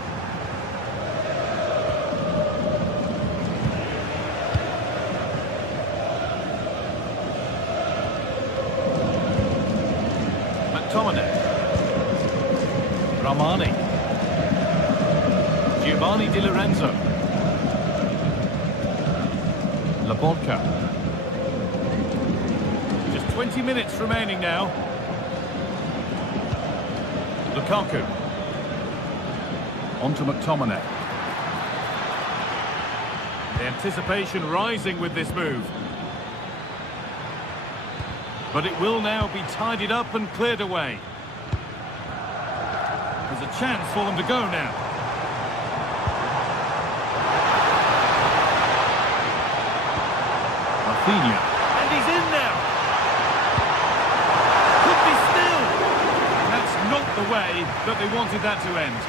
McTominay. Ramani. Giovanni Di Lorenzo. Lobotka. Just 20 minutes remaining now. Lukaku. On to McTominay. The anticipation rising with this move. But it will now be tidied up and cleared away. There's a chance for them to go now. Rafinha. And he's in now. Could be still. That's not the way that they wanted that to end.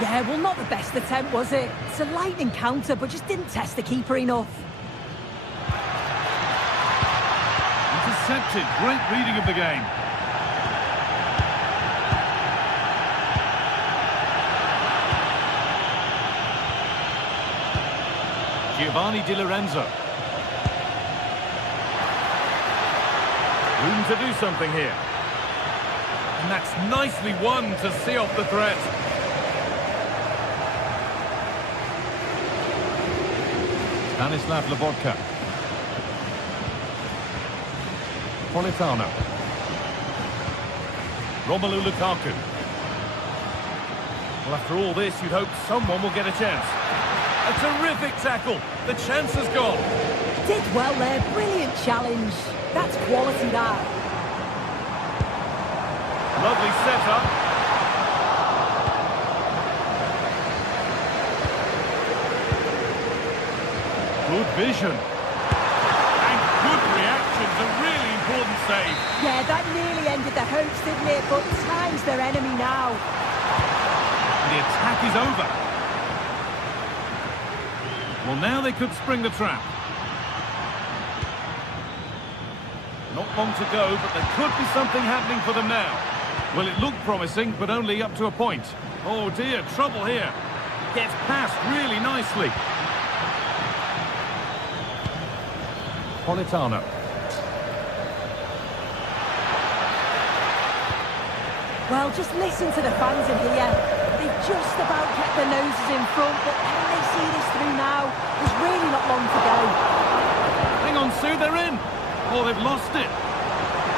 Yeah, well, not the best attempt, was it? It's a lightning counter, but just didn't test the keeper enough. Intercepted. Great reading of the game. Giovanni Di Lorenzo. Room to do something here. And that's nicely won to see off the threat. Stanislav Lobotka. Politano. Romelu Lukaku. Well, after all this, you'd hope someone will get a chance. A terrific tackle. The chance has gone. Did well there. Brilliant challenge. That's quality, that. Lovely setup. Good vision. And good reactions, a really important save. Yeah, that nearly ended the hopes, didn't it? But time's their enemy now. And the attack is over. Well, now they could spring the trap. Not long to go, but there could be something happening for them now. Well, it looked promising, but only up to a point. Oh dear, trouble here. Gets past really nicely. Politano. Well, just listen to the fans in here. They've just about kept their noses in front, but can they see this through now? There's really not long to go. Hang on, Sue, they're in. Oh, they've lost it.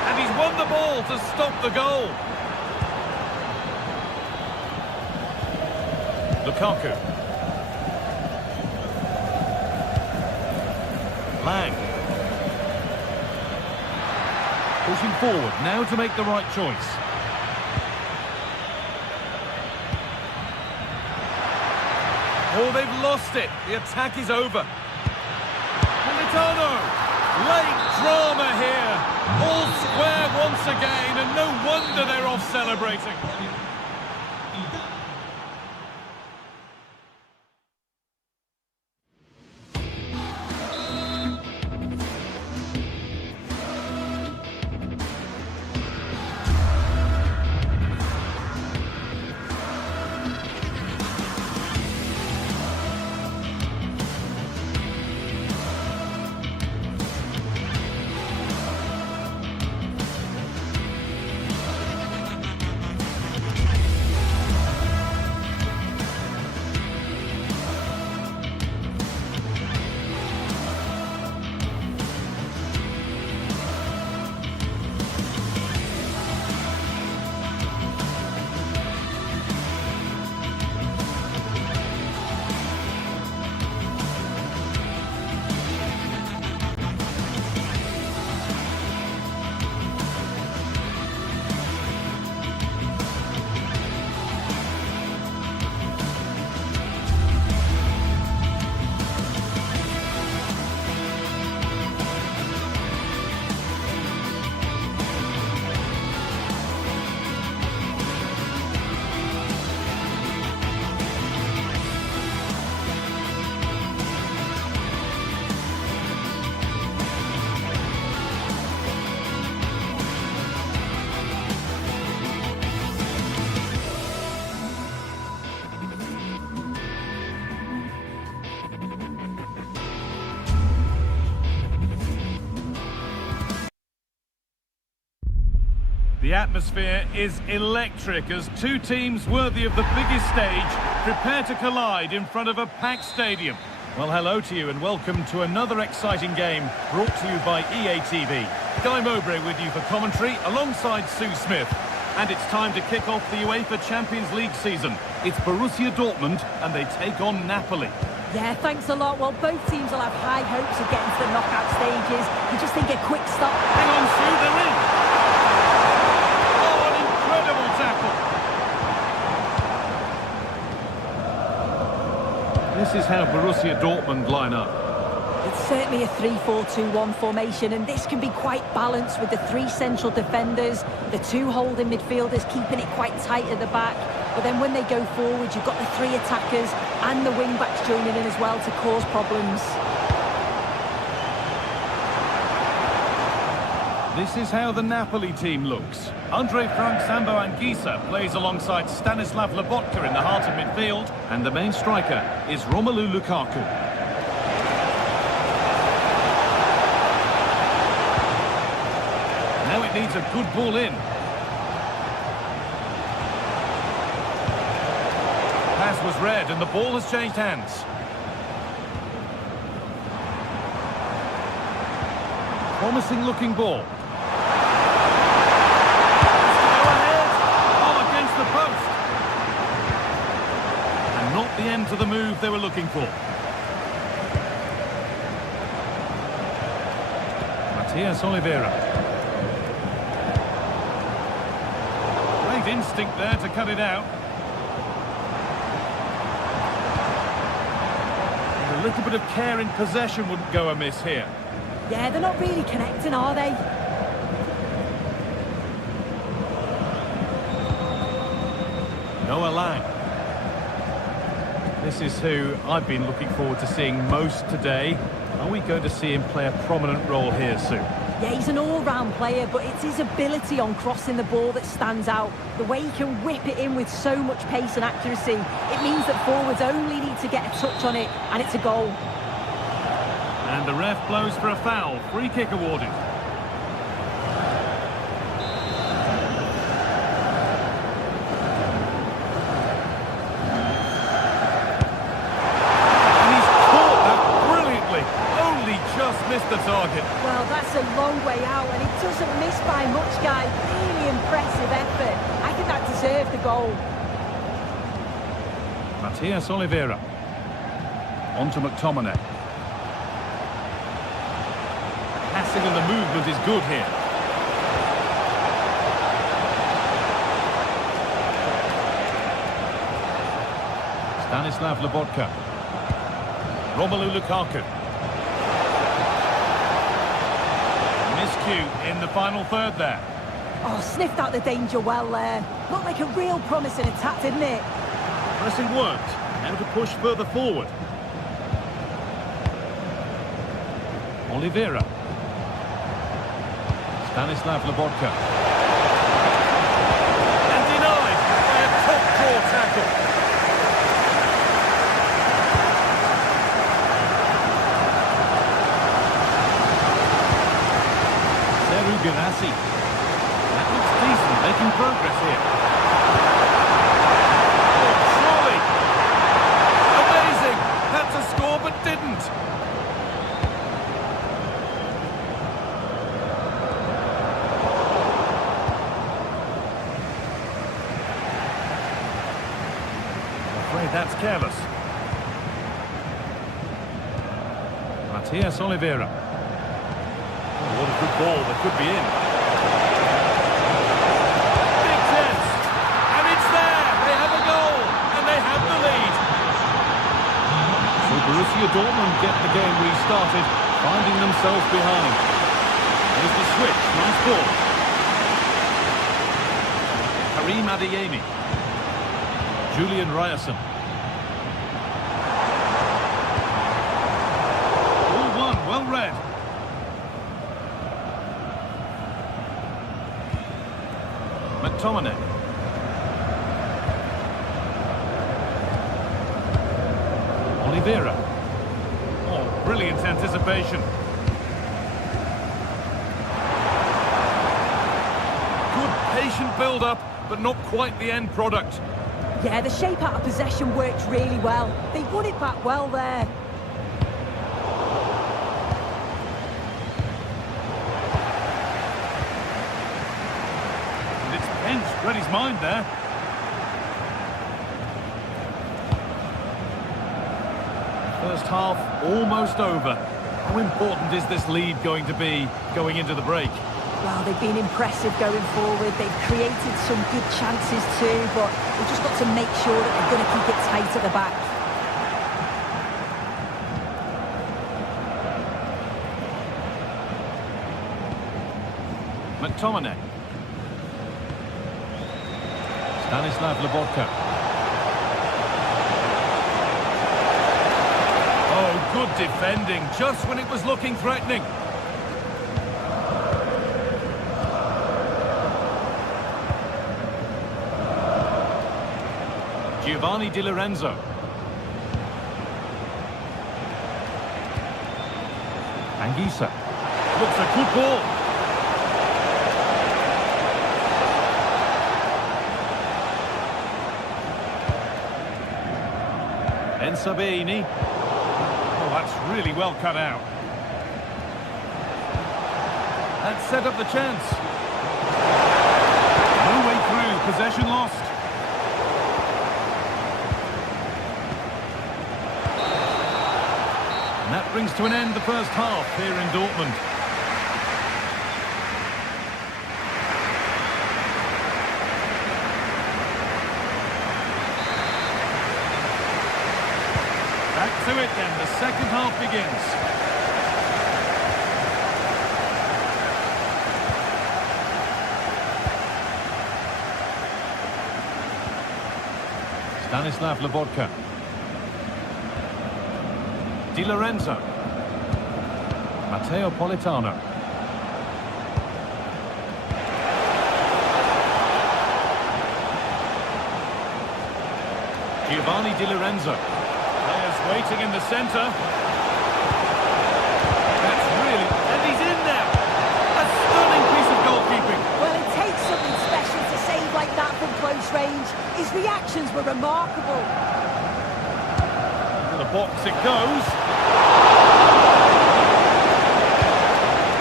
And he's won the ball to stop the goal. Lukaku. Lang. Pushing forward now to make the right choice. Oh, they've lost it. The attack is over. Politano. Late drama here. All square once again, and no wonder they're off celebrating. The atmosphere is electric as two teams worthy of the biggest stage prepare to collide in front of a packed stadium. Well, hello to you and welcome to another exciting game brought to you by EA TV. Guy Mowbray with you for commentary alongside Sue Smith. And it's time to kick off the UEFA Champions League season. It's Borussia Dortmund and they take on Napoli. Yeah, thanks a lot. Well, both teams will have high hopes of getting to the knockout stages. You just think a quick stop. Hang on, Sue, they're in. This is how Borussia Dortmund line up. It's certainly a 3-4-2-1 formation, and this can be quite balanced with the three central defenders, the two holding midfielders keeping it quite tight at the back. But then when they go forward, you've got the three attackers and the wing-backs joining in as well to cause problems. This is how the Napoli team looks. Andre Frank Sambo Anguissa plays alongside Stanislav Lobotka in the heart of midfield, and the main striker is Romelu Lukaku. Now it needs a good ball in. Pass was read and the ball has changed hands. Promising looking ball. Not the end to the move they were looking for. Matias Oliveira. Great instinct there to cut it out. And a little bit of care in possession wouldn't go amiss here. Yeah, they're not really connecting, are they? Noah Lang. This is who I've been looking forward to seeing most today. Are we going to see him play a prominent role here soon? Yeah, he's an all-round player, but it's his ability on crossing the ball that stands out. The way he can whip it in with so much pace and accuracy, it means that forwards only need to get a touch on it, and it's a goal. And the ref blows for a foul. Free kick awarded. Missed the target. Well, that's a long way out, and it doesn't miss by much, guy. Really impressive effort. I think that deserved the goal. Matias Oliveira. On to McTominay. Passing and the movement is good here. Stanislav Lobotka. Romelu Lukaku. Miscue in the final third there. Oh, sniffed out the danger well there. Looked like a real promising attack, didn't it? Pressing worked. Now to push further forward. Oliveira. Stanislav Lobotka. And denied by a top-draw tackle. Ganassi. That looks decent, making progress here. Oh, surely! Amazing! Had to score but didn't. I'm afraid that's careless. Matias Oliveira. What a good ball that could be in. Big chance. And it's there. They have a goal. And they have the lead. So Borussia Dortmund get the game restarted, finding themselves behind. There's the switch. Nice ball. Karim Adeyemi. Julian Ryerson. All one. Well read. McTominay. Oliveira. Oh, brilliant anticipation. Good patient build-up, but not quite the end product. Yeah, the shape out of possession worked really well. They won it back well there. Read his mind there. First half almost over. How important is this lead going to be going into the break? Well, they've been impressive going forward. They've created some good chances too, but they've just got to make sure that they're going to keep it tight at the back. McTominay. Stanislav Lobotka. Oh, good defending, just when it was looking threatening. Giovanni Di Lorenzo. Anguissa. Looks a good ball. Sabini. Oh, that's really well cut out. That set up the chance. No way through, possession lost. And that brings to an end the first half here in Dortmund. Back to it then, the second half begins. Stanislav Lobotka. Di Lorenzo. Matteo Politano. Giovanni Di Lorenzo. Players waiting in the centre. That's really... And he's in there! A stunning piece of goalkeeping. Well, it takes something special to save like that from close range. His reactions were remarkable. To the box it goes.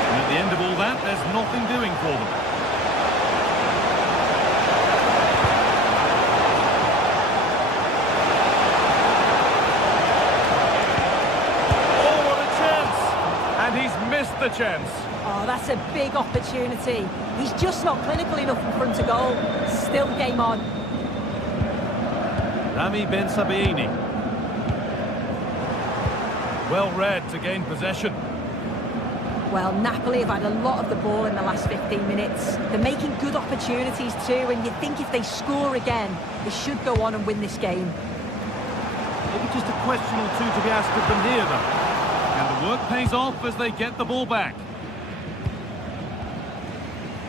And at the end of all that, there's nothing doing for them. The chance. Oh, that's a big opportunity. He's just not clinical enough in front of goal. Still game on. Rami Ben Sabaini. Well read to gain possession. Well, Napoli have had a lot of the ball in the last 15 minutes. They're making good opportunities too, and you think if they score again, they should go on and win this game. Maybe just a question or two to be asked of them here, though. And the work pays off as they get the ball back.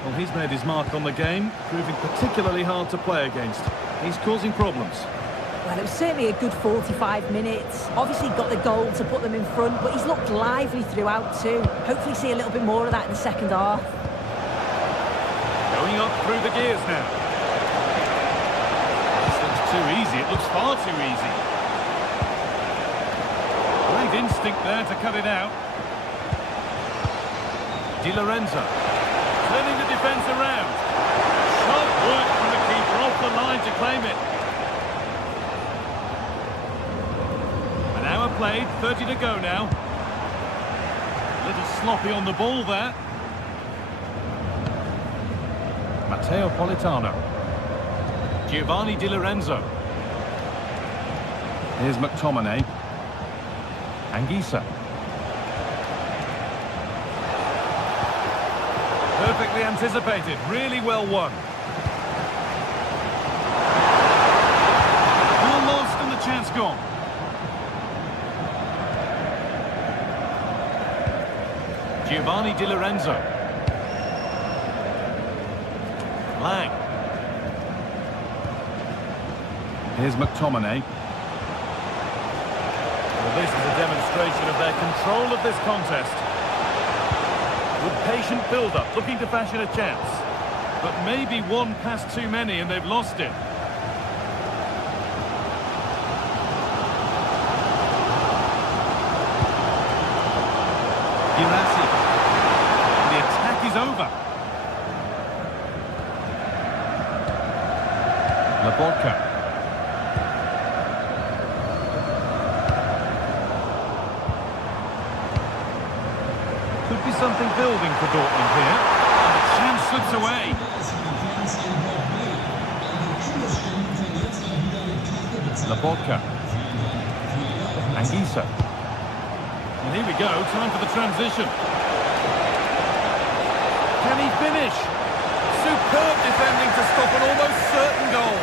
Well, he's made his mark on the game, proving particularly hard to play against. He's causing problems. Well, it was certainly a good 45 minutes. Obviously got the goal to put them in front, but he's looked lively throughout too. Hopefully see a little bit more of that in the second half. Going up through the gears now. This looks too easy. It looks far too easy. Great instinct there to cut it out. Di Lorenzo turning the defence around. Sharp work from the keeper off the line to claim it. An hour played, 30 to go now. A little sloppy on the ball there. Matteo Politano. Giovanni Di Lorenzo. Here's McTominay. Anguissa. Perfectly anticipated, really well won. Ball lost and the chance gone. Giovanni Di Lorenzo. Lang. Here's McTominay. Well, this is a demonstration of their control of this contest. Good patient build-up, looking to fashion a chance. But maybe one pass too many and they've lost it. Girassi. The attack is over. Laborca. Could be something building for Dortmund here. And the chance slips away. Laborca. Anguissa. And here we go, time for the transition. Can he finish? Superb defending to stop an almost certain goal.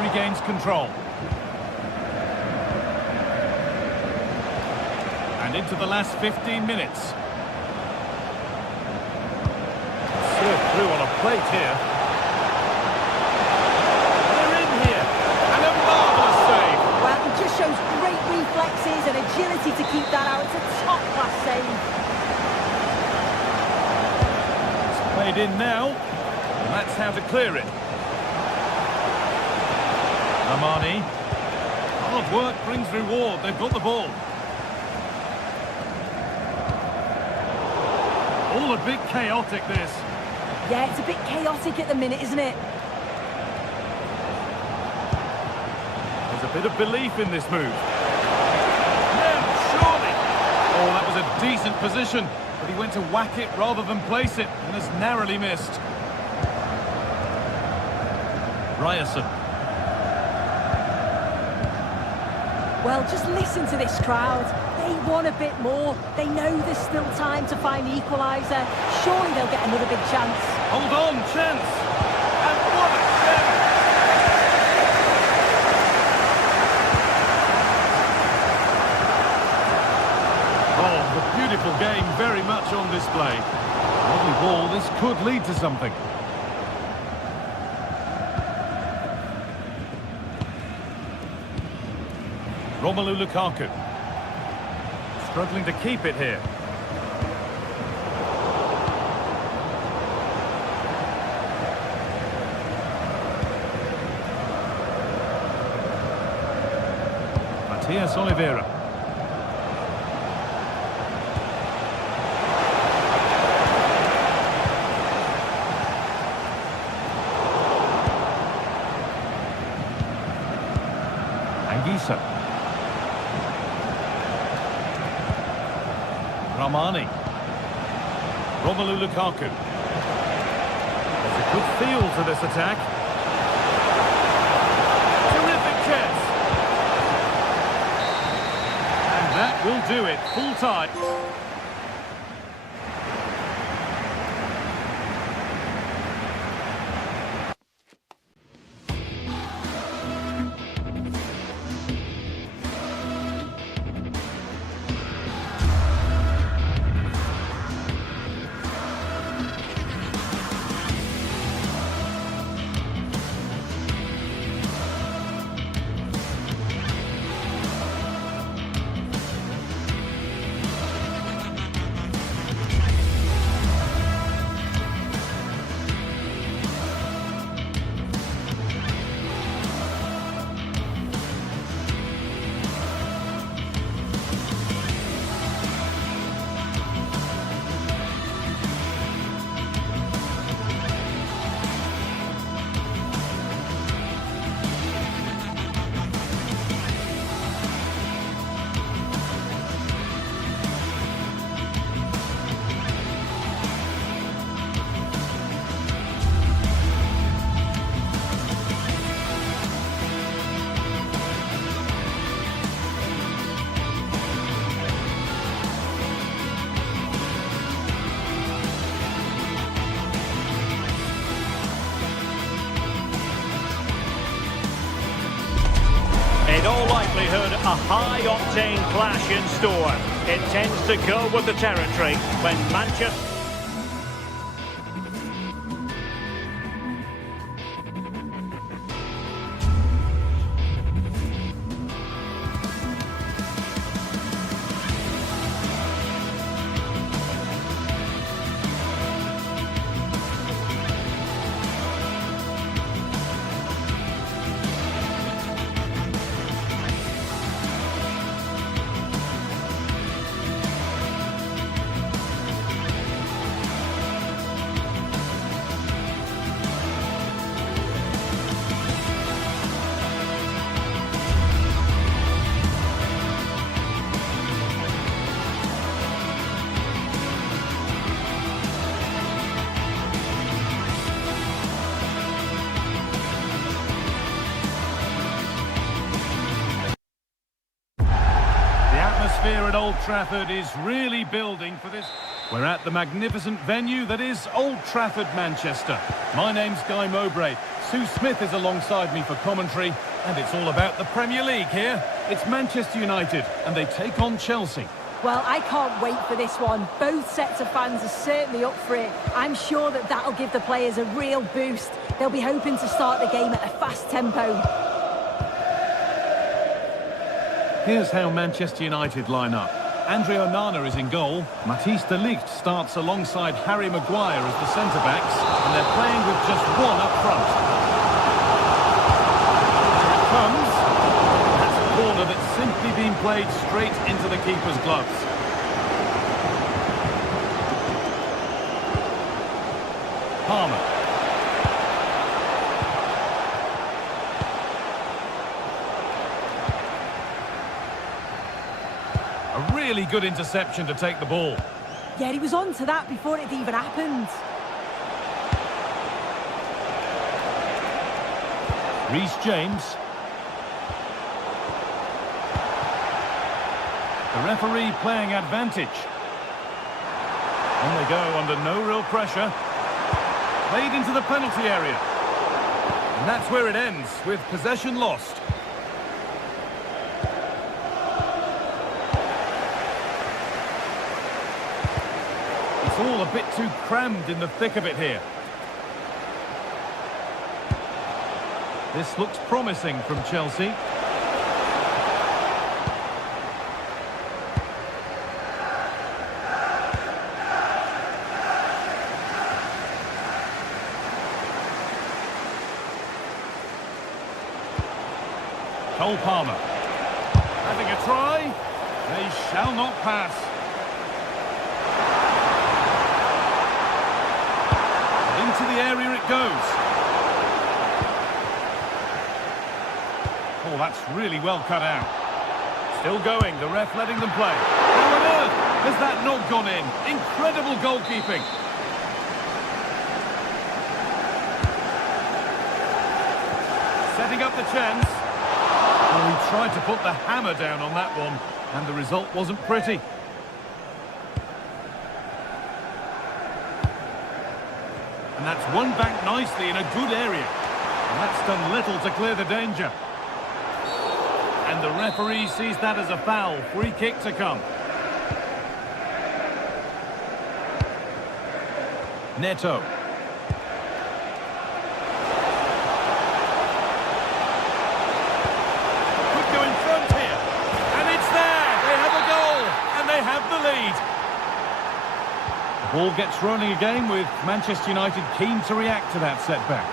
Regains control. And into the last 15 minutes. Served through on a plate here. They're in here. And a marvellous save. Well, it just shows great reflexes and agility to keep that out. It's a top-class save. It's played in now. And that's how to clear it. Armani. Hard work brings reward. They've got the ball. All a bit chaotic, this. Yeah, it's a bit chaotic at the minute, isn't it? There's a bit of belief in this move. No, surely. Oh, that was a decent position, but he went to whack it rather than place it, and has narrowly missed. Ryerson. Well, just listen to this crowd. They want a bit more. They know there's still time to find the equaliser. Surely they'll get another big chance. Hold on, chance. And what a chance! much on display. Lovely ball, this could lead to something. Romelu Lukaku. Struggling to keep it here. Matias Oliveira. Anguissa. Ramani. Romelu Lukaku. There's a good feel to this attack. Terrific chance. And that will do it. Full time. In all likelihood, a high-octane clash in store. It tends to go with the territory when Manchester... Atmosphere at Old Trafford is really building for this. We're at the magnificent venue that is Old Trafford, Manchester. My name's Guy Mowbray. Sue Smith is alongside me for commentary, and it's all about the Premier League here. It's Manchester United, and they take on Chelsea. Well, I can't wait for this one. Both sets of fans are certainly up for it. I'm sure that that'll give the players a real boost. They'll be hoping to start the game at a fast tempo. Here's how Manchester United line up. Andre Onana is in goal. Matthijs de Ligt starts alongside Harry Maguire as the centre-backs, and they're playing with just one up front. Here it comes. That's a corner that's simply been played straight into the keeper's gloves. Palmer. A really good interception to take the ball. Yeah, he was on to that before it even happened. Reece James. The referee playing advantage. On they go under no real pressure. Played into the penalty area. And that's where it ends, with possession lost. It's all a bit too crammed in the thick of it here. This looks promising from Chelsea. Cole Palmer. Having a try. They shall not pass. Into the area it goes. Oh, that's really well cut out. Still going, the ref letting them play. How on earth has that not gone in? Incredible goalkeeping. Setting up the chance. Well, he tried to put the hammer down on that one, and the result wasn't pretty. And that's won back nicely in a good area. And that's done little to clear the danger. And the referee sees that as a foul. Free kick to come. Neto. Could go in front here. And it's there. They have a goal. And they have the lead. The ball gets rolling again with Manchester United keen to react to that setback.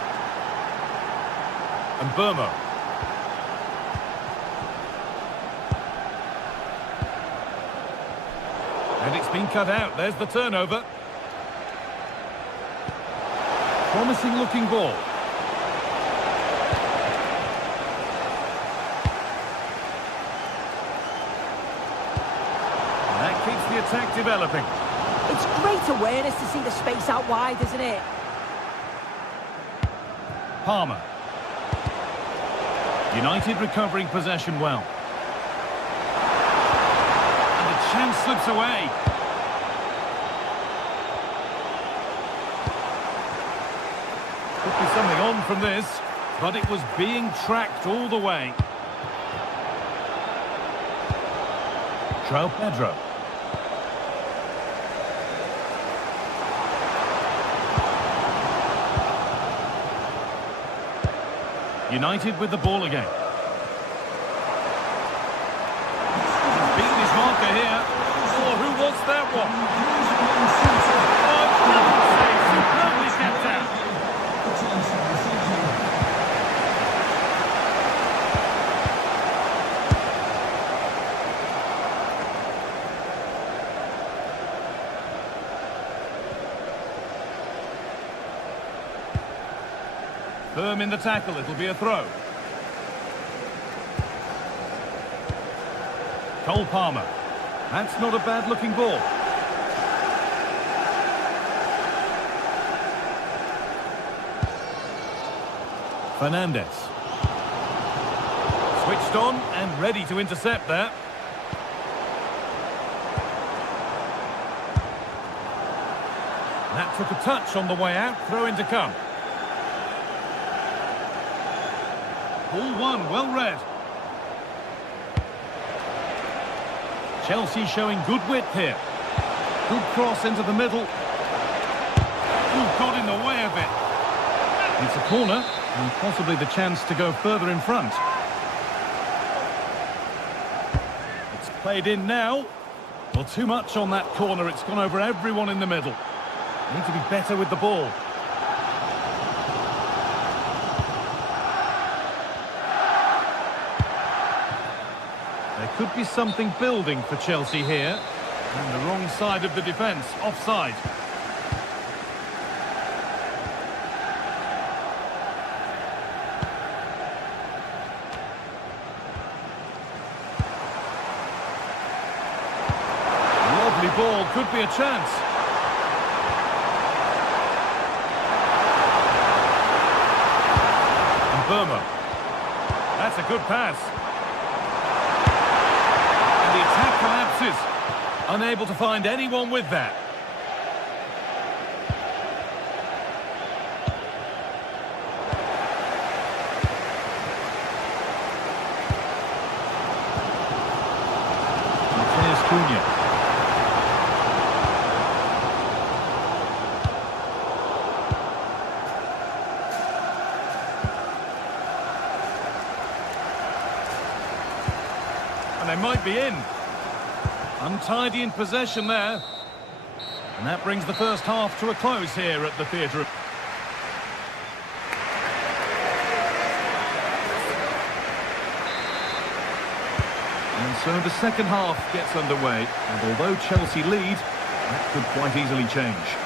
And Burmo. And it's been cut out. There's the turnover. Promising looking ball. And that keeps the attack developing. It's great awareness to see the space out wide, isn't it? Palmer. United recovering possession well. And the chance slips away. Could be something on from this, but it was being tracked all the way. João Pedro. United with the ball again. He's beaten his marker here. Oh, who was that one? Oh, brilliant save. Superbly kept out. Firm in the tackle, it'll be a throw. Cole Palmer. That's not a bad looking ball. Fernandez. Switched on and ready to intercept there. That took a touch on the way out, throw in to come. Ball one, well read. Chelsea showing good width here. Good cross into the middle. Ooh, got in the way of it. It's a corner, and possibly the chance to go further in front. It's played in now. Well, too much on that corner. It's gone over everyone in the middle. Need to be better with the ball. There could be something building for Chelsea here. And the wrong side of the defence, offside. Lovely ball, could be a chance. And Burma. That's a good pass. The attack collapses. Unable to find anyone with that. Cunha. And they might be in. Untidy in possession there. And that brings the first half to a close here at the theatre. And so the second half gets underway. And although Chelsea lead, that could quite easily change.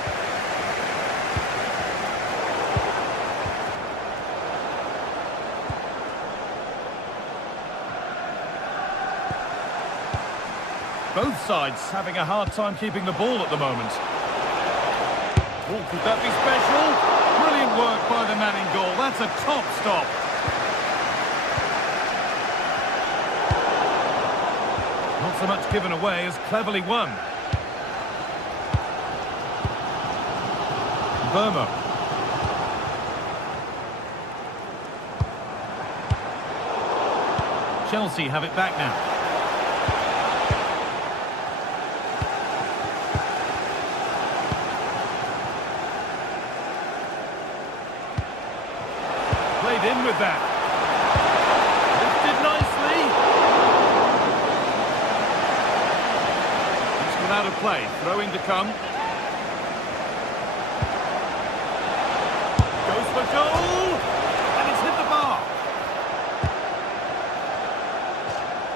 Both sides having a hard time keeping the ball at the moment. Oh, could that be special? Brilliant work by the man in goal. That's a top stop. Not so much given away as cleverly won. Burma. Chelsea have it back now. Played in with that. Lifted nicely. It's gone out of play. Throw-in to come. Goes for goal. And it's hit the bar.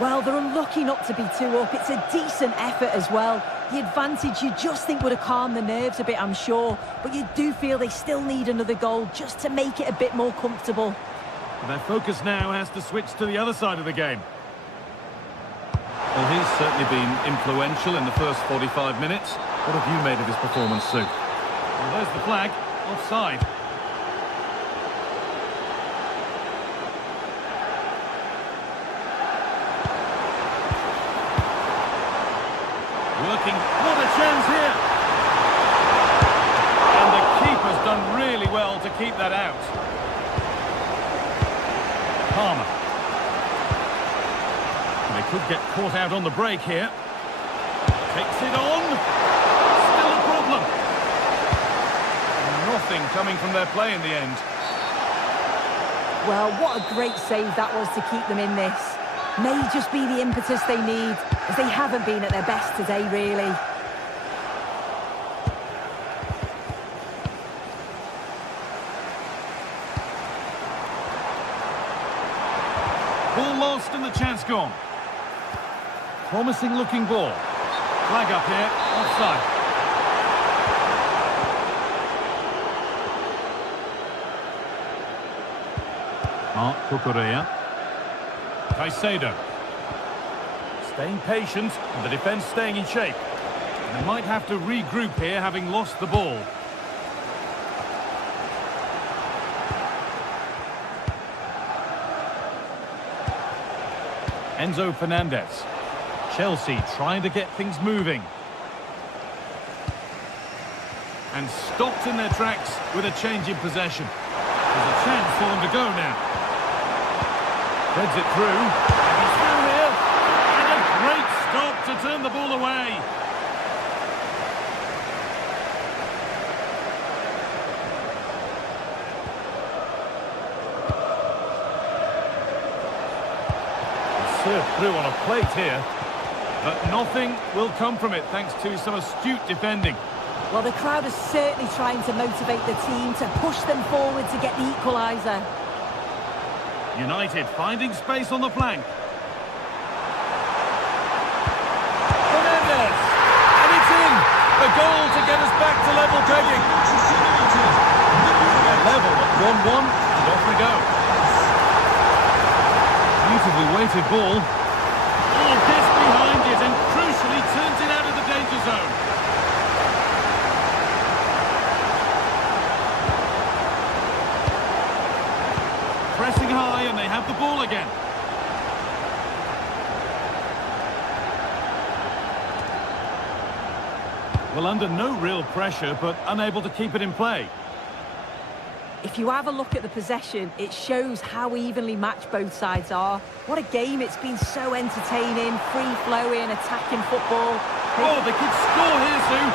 Well, they're unlucky not to be 2 up. It's a decent effort as well. The advantage you just think would have calmed the nerves a bit, I'm sure. But you do feel they still need another goal just to make it a bit more comfortable. Their focus now has to switch to the other side of the game. Well, he's certainly been influential in the first 45 minutes. What have you made of his performance, Sue? Well, there's the flag. Offside. Working. What a chance here! And the keeper's done really well to keep that out. Palmer. They could get caught out on the break here. Takes it on. Still a problem. Nothing coming from their play in the end. Well, what a great save that was to keep them in this. May just be the impetus they need, as they haven't been at their best today, really. Ball lost and the chance gone. Promising looking ball. Flag up here, offside. Mark Cucurella. Caicedo. Staying patient and the defence staying in shape. And they might have to regroup here, having lost the ball. Enzo Fernandez. Chelsea trying to get things moving. And stopped in their tracks with a change in possession. There's a chance for them to go now. Heads it through. And he's through here. And a great stop to turn the ball away. Served through on a plate here, but nothing will come from it thanks to some astute defending. Well, the crowd is certainly trying to motivate the team to push them forward to get the equaliser. United finding space on the flank. Fernandez! And it's in! The goal to get us back to level pegging. They're level at 1-1, and off we go. Beautifully weighted ball. Oh, gets behind it and crucially turns it out of the danger zone. Pressing high and they have the ball again. Well, under no real pressure, but unable to keep it in play. If you have a look at the possession, it shows how evenly matched both sides are. What a game. It's been so entertaining, free-flowing, attacking football. Oh, they could score here, Sue.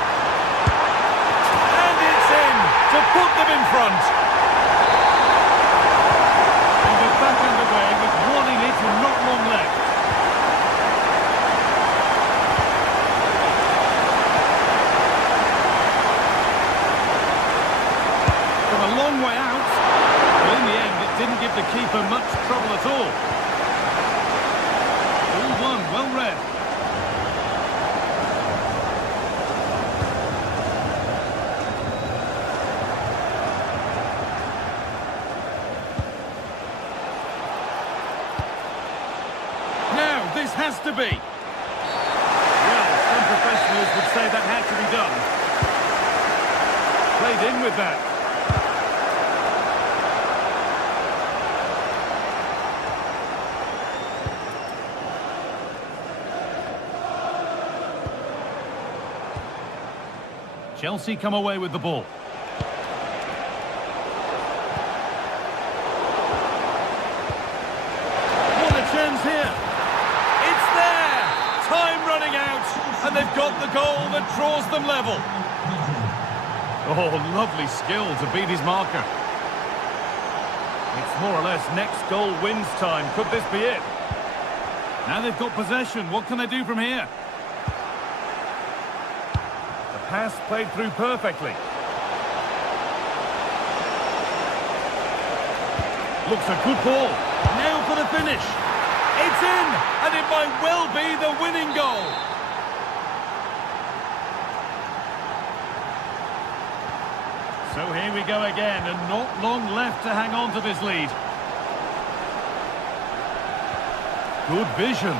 And it's in to put them in front. And we're back underway with one in it and not long left. the keeper much trouble at all. All one, well read. Now, this has to be. Well, some professionals would say that had to be done. Played in with that. Chelsea come away with the ball. What a chance here. It's there. Time running out. And they've got the goal that draws them level. Oh, lovely skill to beat his marker. It's more or less next goal wins time. Could this be it? Now they've got possession. What can they do from here? Pass played through perfectly. Looks a good ball. Now for the finish. It's in, and it might well be the winning goal. So here we go again, and not long left to hang on to this lead. Good vision.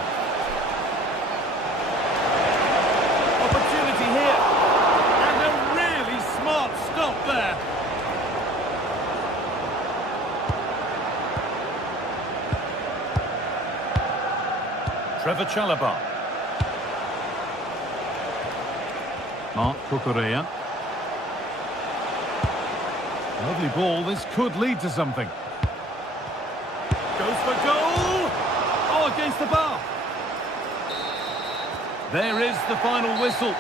Opportunity here. Stop there. Trevor Chalobah. Mark Cucurella. Lovely ball. This could lead to something. Goes for goal. Oh, against the bar. There is the final whistle.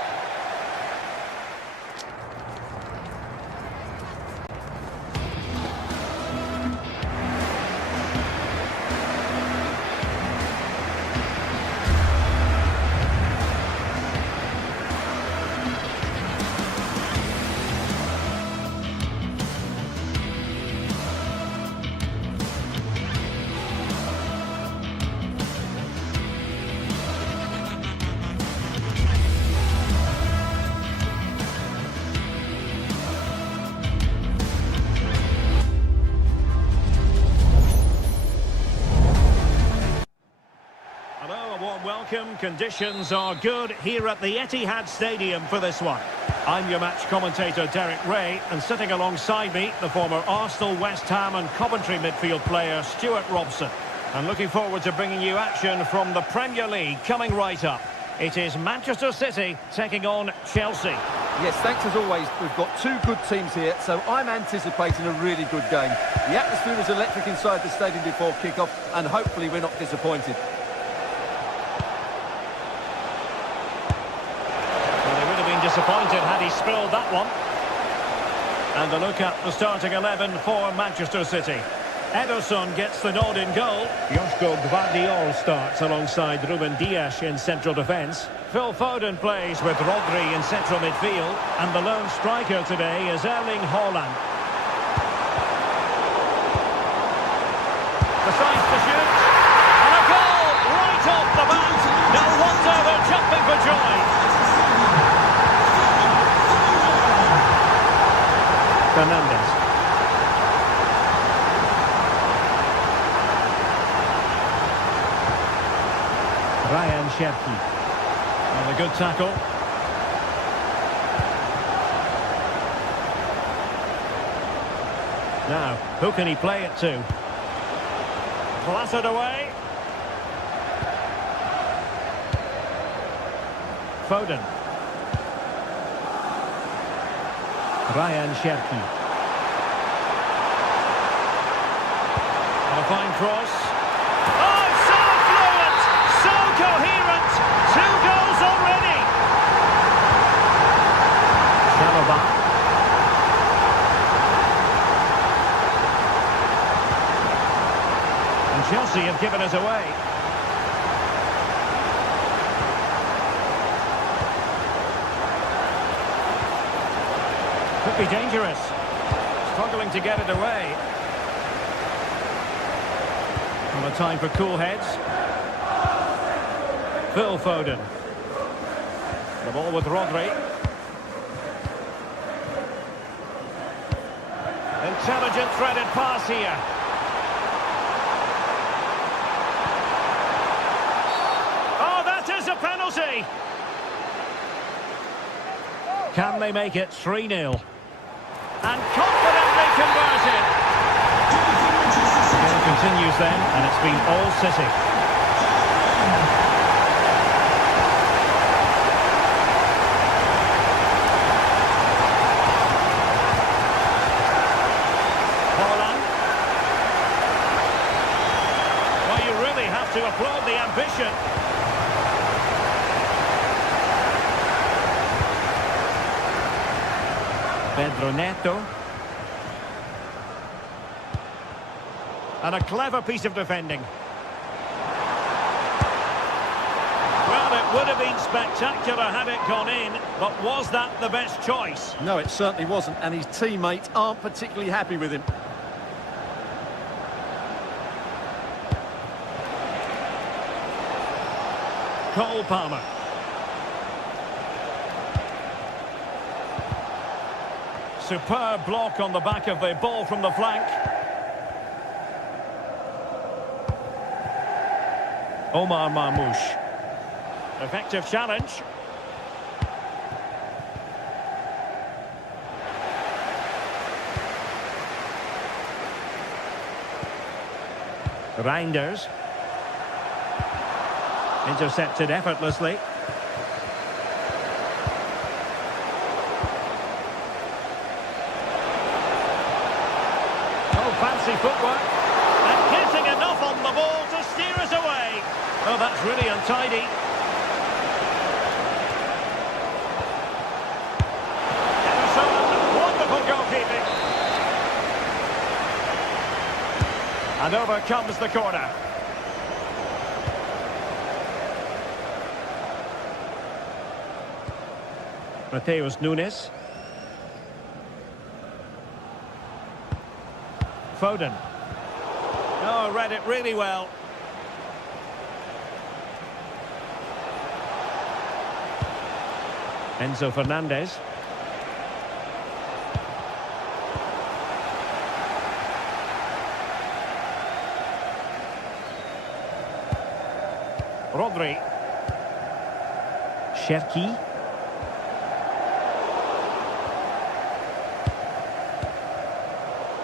Welcome. Conditions are good here at the Etihad Stadium for this one. I'm your match commentator Derek Ray, and sitting alongside me the former Arsenal, West Ham and Coventry midfield player Stuart Robson. And looking forward to bringing you action from the Premier League coming right up. It is Manchester City taking on Chelsea. Yes, thanks as always. We've got two good teams here, so I'm anticipating a really good game. The atmosphere is electric inside the stadium before kick-off, and hopefully we're not disappointed. Disappointed had he spilled that one. And a look at the starting 11 for Manchester City. Ederson gets the nod in goal. Joško Gvardiol starts alongside Ruben Dias in central defence. Phil Foden plays with Rodri in central midfield. And the lone striker today is Erling Haaland. Decides to shoot. And a goal right off the bat. No wonder they're jumping for joy. Fernandes. Ryan Cherki. And a good tackle. Now, who can he play it to? Clattered away. Foden. Ryan Cherki. And a fine cross. Oh, so fluent! So coherent! 2 goals already! Chalobah. And Chelsea have given us away. Could be dangerous. Struggling to get it away. Well, a time for cool heads. Phil Foden. The ball with Rodri. Intelligent threaded pass here. Oh, that is a penalty! Can they make it 3-0? And confidently converted. It continues then, and it's been all City. Well, you really have to applaud the ambition. Pedro Neto. And a clever piece of defending. Well, it would have been spectacular had it gone in, but was that the best choice? No, it certainly wasn't, and his teammates aren't particularly happy with him. Cole Palmer. Superb block on the back of the ball from the flank. Omar Marmoush. Effective challenge. Reinders. Intercepted effortlessly. Oh, fancy footwork. And getting enough on the ball to steer us away. Oh, that's really untidy. Emerson, wonderful goalkeeping. And over comes the corner. Mateus Nunes. Foden. Oh, read it really well. Enzo Fernandez. Rodri. Cherki.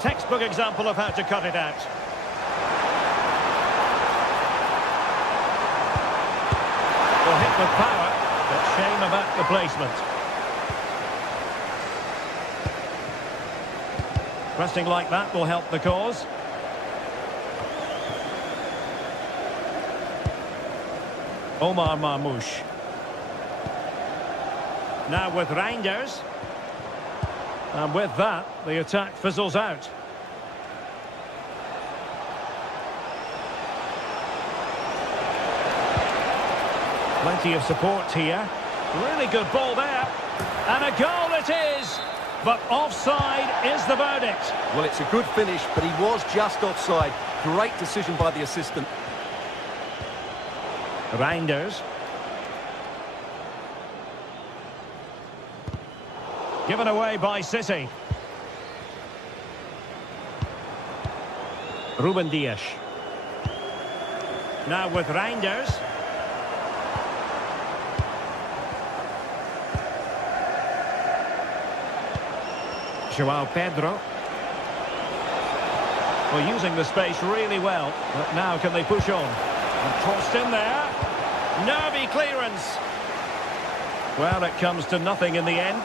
Textbook example of how to cut it out. Well, hit with power, but shame about the placement. Pressing like that will help the cause. Omar Marmoush. Now with Reinders. And with that, the attack fizzles out. Plenty of support here. Really good ball there. And a goal it is. But offside is the verdict. Well, it's a good finish, but he was just offside. Great decision by the assistant. Reinders. Given away by City. Ruben Dias. Now with Reinders. Joao Pedro. Well, using the space really well. But now can they push on? And crossed in there. Nervy clearance. Well, it comes to nothing in the end.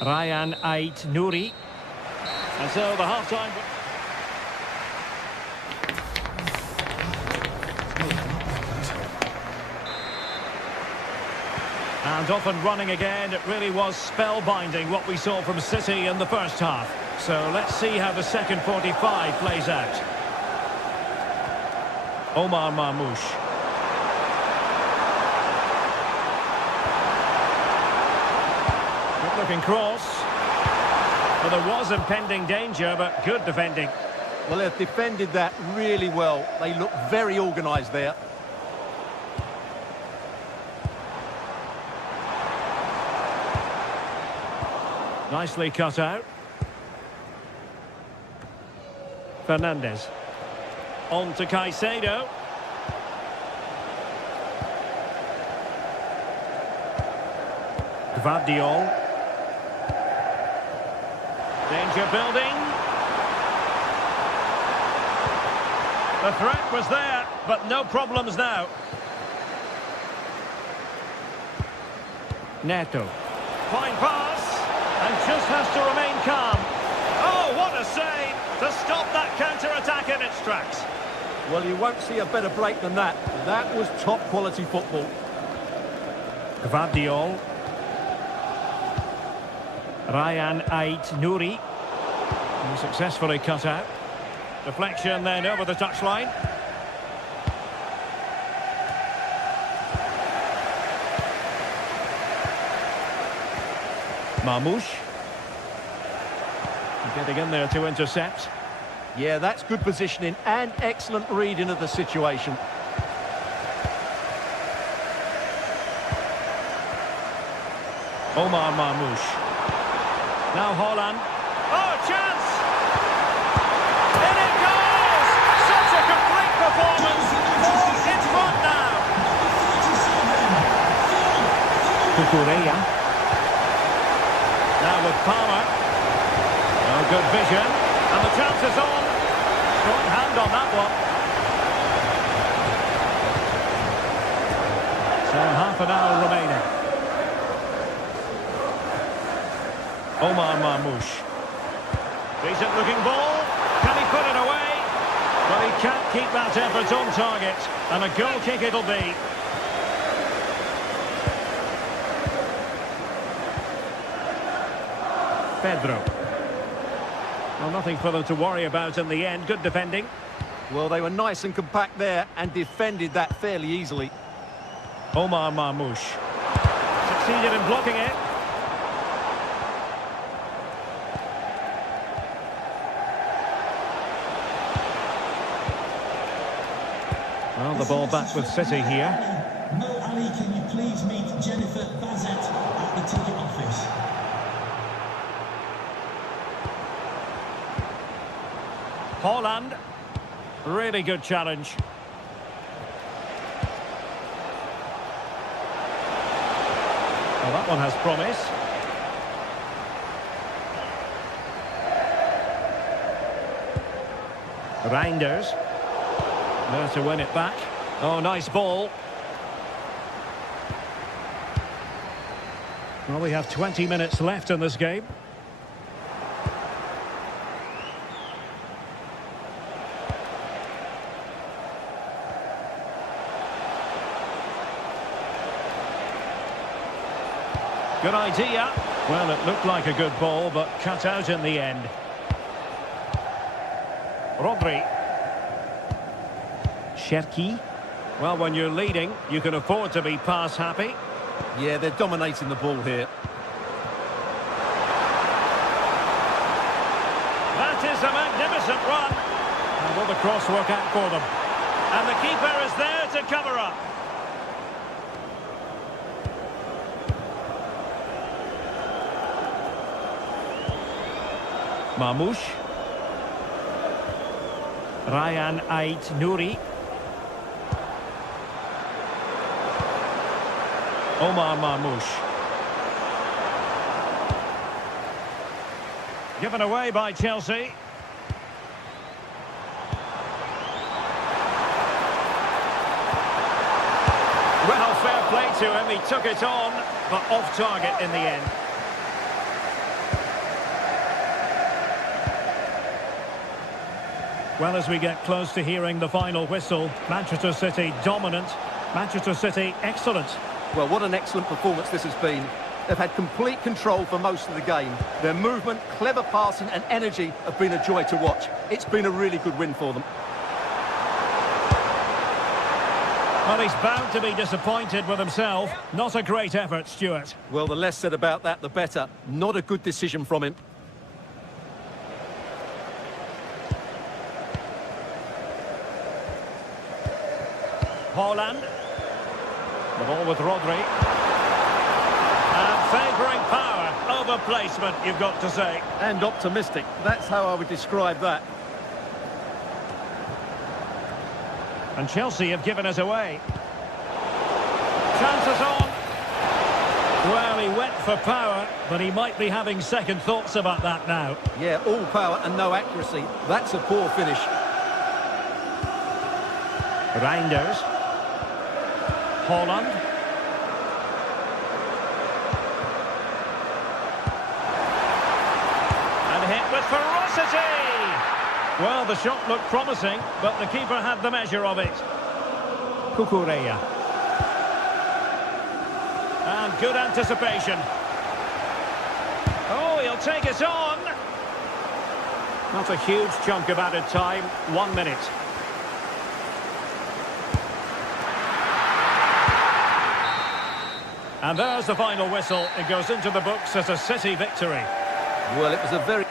Ryan Ait Nouri. And so the half-time... And off and running again. It really was spellbinding what we saw from City in the first half. So let's see how the second 45 plays out. Omar Marmoush. Good looking cross. Well, there was impending danger, but good defending. Well, they've defended that really well. They look very organised there. Nicely cut out. Fernandez. On to Caicedo. Gvardiol. Danger building. The threat was there, but no problems now. Neto. Fine pass, and just has to remain calm. Oh, what a save to stop that counter-attack in its tracks. Well, you won't see a better break than that. That was top-quality football. Gvardiol. Ryan Ait-Nouri. Successfully cut out. Deflection then over the touchline. Marmoush. Getting in there to intercept. Yeah, that's good positioning and excellent reading of the situation. Omar Marmoush. Now Haaland. Oh, chance! In it goes! Such a complete performance. 4 in front now. Cucurella. Now with Palmer. Oh, good vision. And the chance is on. Strong hand on that one. So half an hour remaining. Omar Marmoush. Decent looking ball. Can he put it away? Well, he can't keep that effort on target. And a goal kick it'll be. Pedro. Well, nothing for them to worry about in the end. Good defending. Well, they were nice and compact there and defended that fairly easily. Omar Marmoush. Succeeded in blocking it. Well, the ball back with City here. Mo Ali, can you please meet Jennifer Bazette at the ticket office? Haaland. Really good challenge. Well, that one has promise. Reinders. There to win it back. Oh, nice ball. Well, we have 20 minutes left in this game. Good idea. Well, it looked like a good ball, but cut out in the end. Rodri. Cherki. Well, when you're leading, you can afford to be pass happy. Yeah, they're dominating the ball here. That is a magnificent run. And will the cross work out for them? And the keeper is there to cover up. Marmoush. Ryan Ait-Nouri. Omar Marmoush. Given away by Chelsea. Well, fair play to him. He took it on, but off target in the end. Well, as we get close to hearing the final whistle, Manchester City dominant, Manchester City excellent. Well, what an excellent performance this has been. They've had complete control for most of the game. Their movement, clever passing and energy have been a joy to watch. It's been a really good win for them. Well, he's bound to be disappointed with himself. Not a great effort, Stuart. Well, the less said about that, the better. Not a good decision from him. Haaland. The ball with Rodri. And favouring power over placement, you've got to say. And optimistic. That's how I would describe that. And Chelsea have given us away. Chances on. Well, he went for power, but he might be having second thoughts about that now. Yeah, all power and no accuracy. That's a poor finish. Reinders. Haaland. And hit with ferocity! Well, the shot looked promising, but the keeper had the measure of it. Cucurella. And good anticipation. Oh, he'll take it on. Not a huge chunk of added time. 1 minute. And there's the final whistle. It goes into the books as a City victory. Well, it was a very...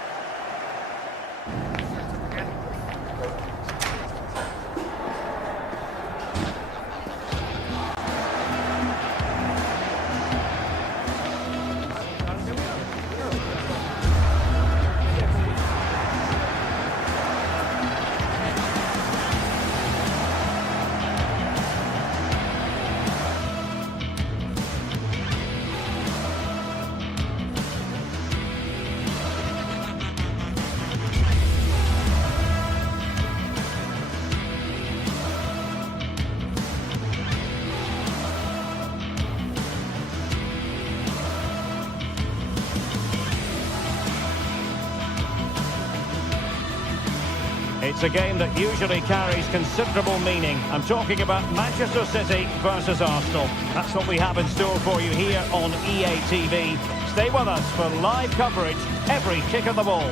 It's a game that usually carries considerable meaning. I'm talking about Manchester City versus Arsenal. That's what we have in store for you here on EA TV. Stay with us for live coverage every kick of the ball.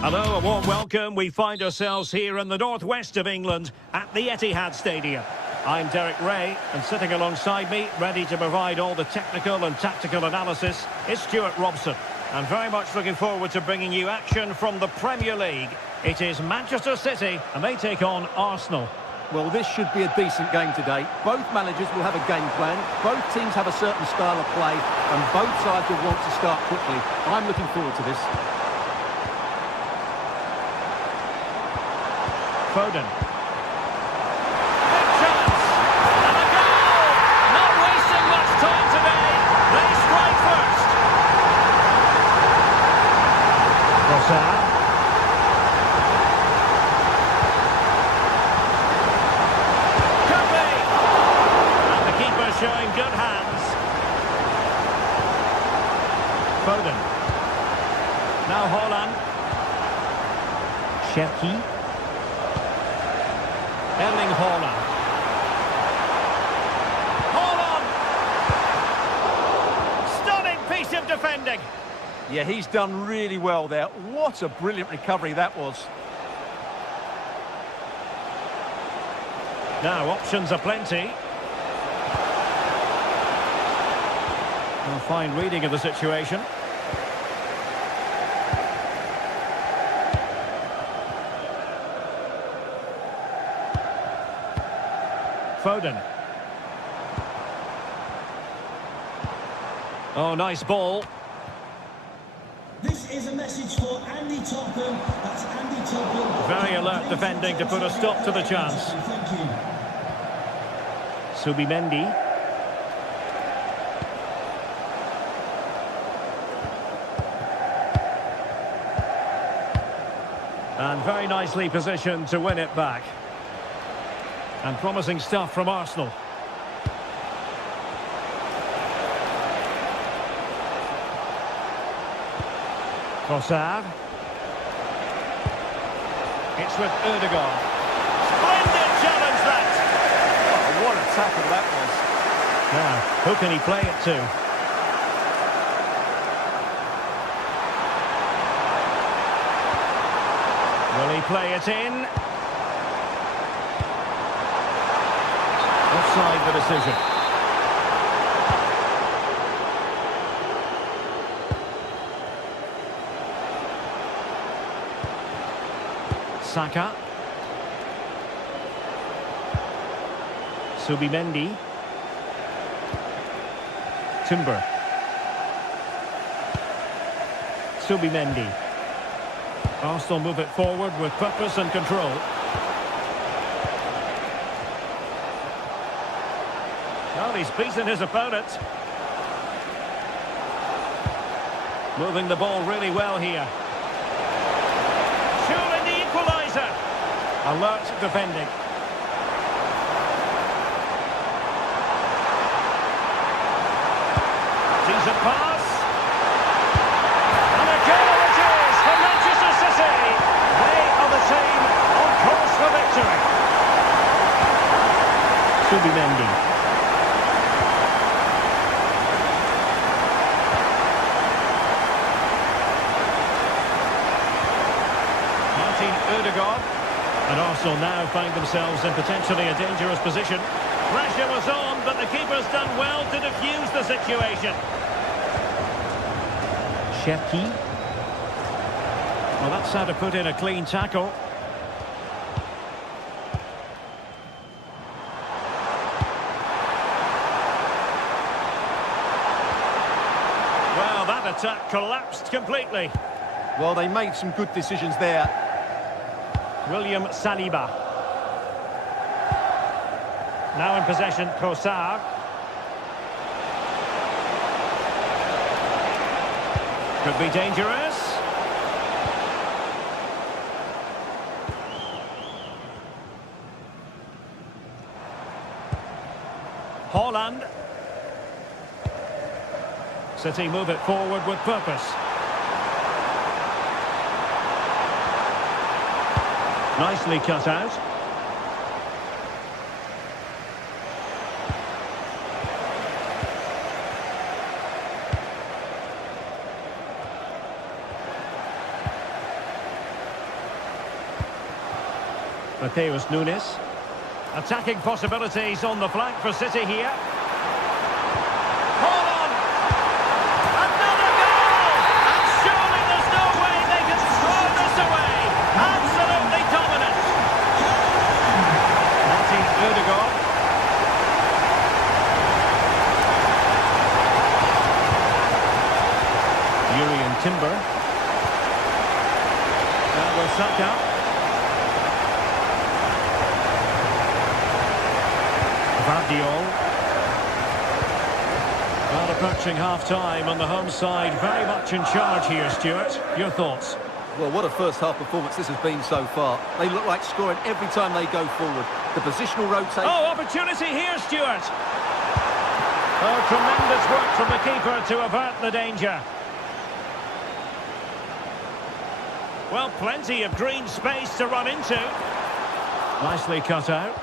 Hello, a warm welcome. We find ourselves here in the northwest of England at the Etihad Stadium. I'm Derek Ray, and sitting alongside me, ready to provide all the technical and tactical analysis, is Stuart Robson. And very much looking forward to bringing you action from the Premier League. It is Manchester City, and they take on Arsenal. Well, this should be a decent game today. Both managers will have a game plan. Both teams have a certain style of play, and both sides will want to start quickly. I'm looking forward to this. Foden. Big chance! And a goal! Not wasting much time today. They strike first. Trossard. Kirby! And the keeper showing good hands. Foden. Now Haaland. Cherki. Erling Haaland. Haaland! Stunning piece of defending. Yeah, he's done really well there. What a brilliant recovery that was. Now, options are plenty. A fine reading of the situation. Foden. Oh, nice ball. This is a message for Andy Topham. That's Andy Topham. Very alert defending to put a stop to the chance. Thank you. Subimendi. And very nicely positioned to win it back. And promising stuff from Arsenal. Trossard. It's with Ødegaard. Splendid challenge that! Oh, what a tackle that was. Now, who can he play it to? Will he play it in? Offside the decision. Saka. Subimendi. Timber. Subimendi. Arsenal move it forward with purpose and control. Well, he's beaten his opponent. Moving the ball really well here. Surely the equaliser. Alert defending. Decent pass. And a goal it is for Manchester City. They are the team on course for victory. Subimendi. Odegaard. And Arsenal now find themselves in potentially a dangerous position. Pressure was on, but the keeper's done well to defuse the situation. Cherki. Well, that's how to put in a clean tackle. Well, that attack collapsed completely. Well, they made some good decisions there. William Saliba. Now in possession, Trossard. Could be dangerous. Haaland. City move it forward with purpose. Nicely cut out. Matheus Nunes. Attacking possibilities on the flank for City here. Haaland! Another goal! And surely there's no way they can throw this away. Absolutely dominant. Martin Odegaard. Urian Timber. Now with Saka. Vardiol. Well, approaching half-time on the home side, very much in charge here, Stuart. Your thoughts? Well, what a first-half performance this has been so far. They look like scoring every time they go forward. The positional rotation... Oh, opportunity here, Stuart! Oh, tremendous work from the keeper to avert the danger. Well, plenty of green space to run into. Nicely cut out.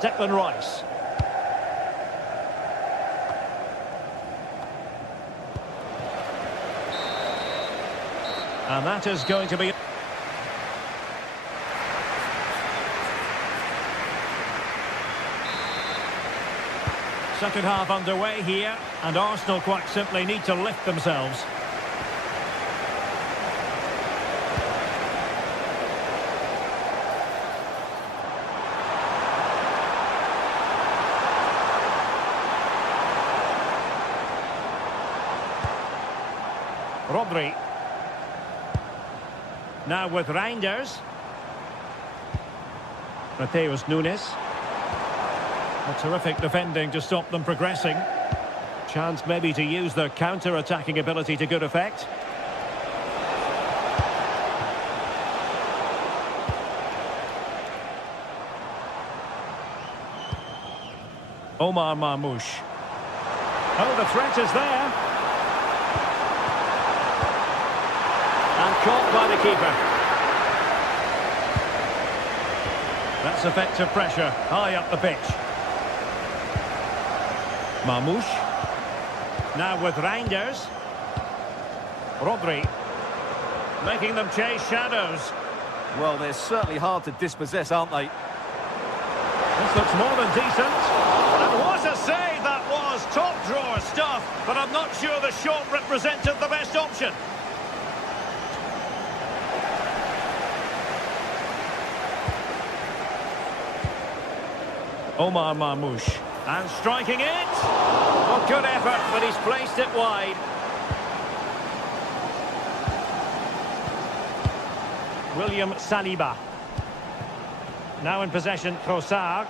Declan Rice. And that is going to be... Second half underway here, and Arsenal quite simply need to lift themselves. Rodri. Now with Reinders. Matheus Nunes. A terrific defending to stop them progressing. Chance maybe to use their counter-attacking ability to good effect. Omar Marmoush. Oh, the threat is there. And caught by the keeper. That's effective pressure, high up the pitch. Marmoush. Now with Reinders. Rodri. Making them chase shadows. Well, they're certainly hard to dispossess, aren't they? This looks more than decent. And what a save that was. Top drawer stuff. But I'm not sure the shot represented the best option. Omar Marmoush. And striking it. Oh, good effort, but he's placed it wide. William Saliba. Now in possession, Trossard.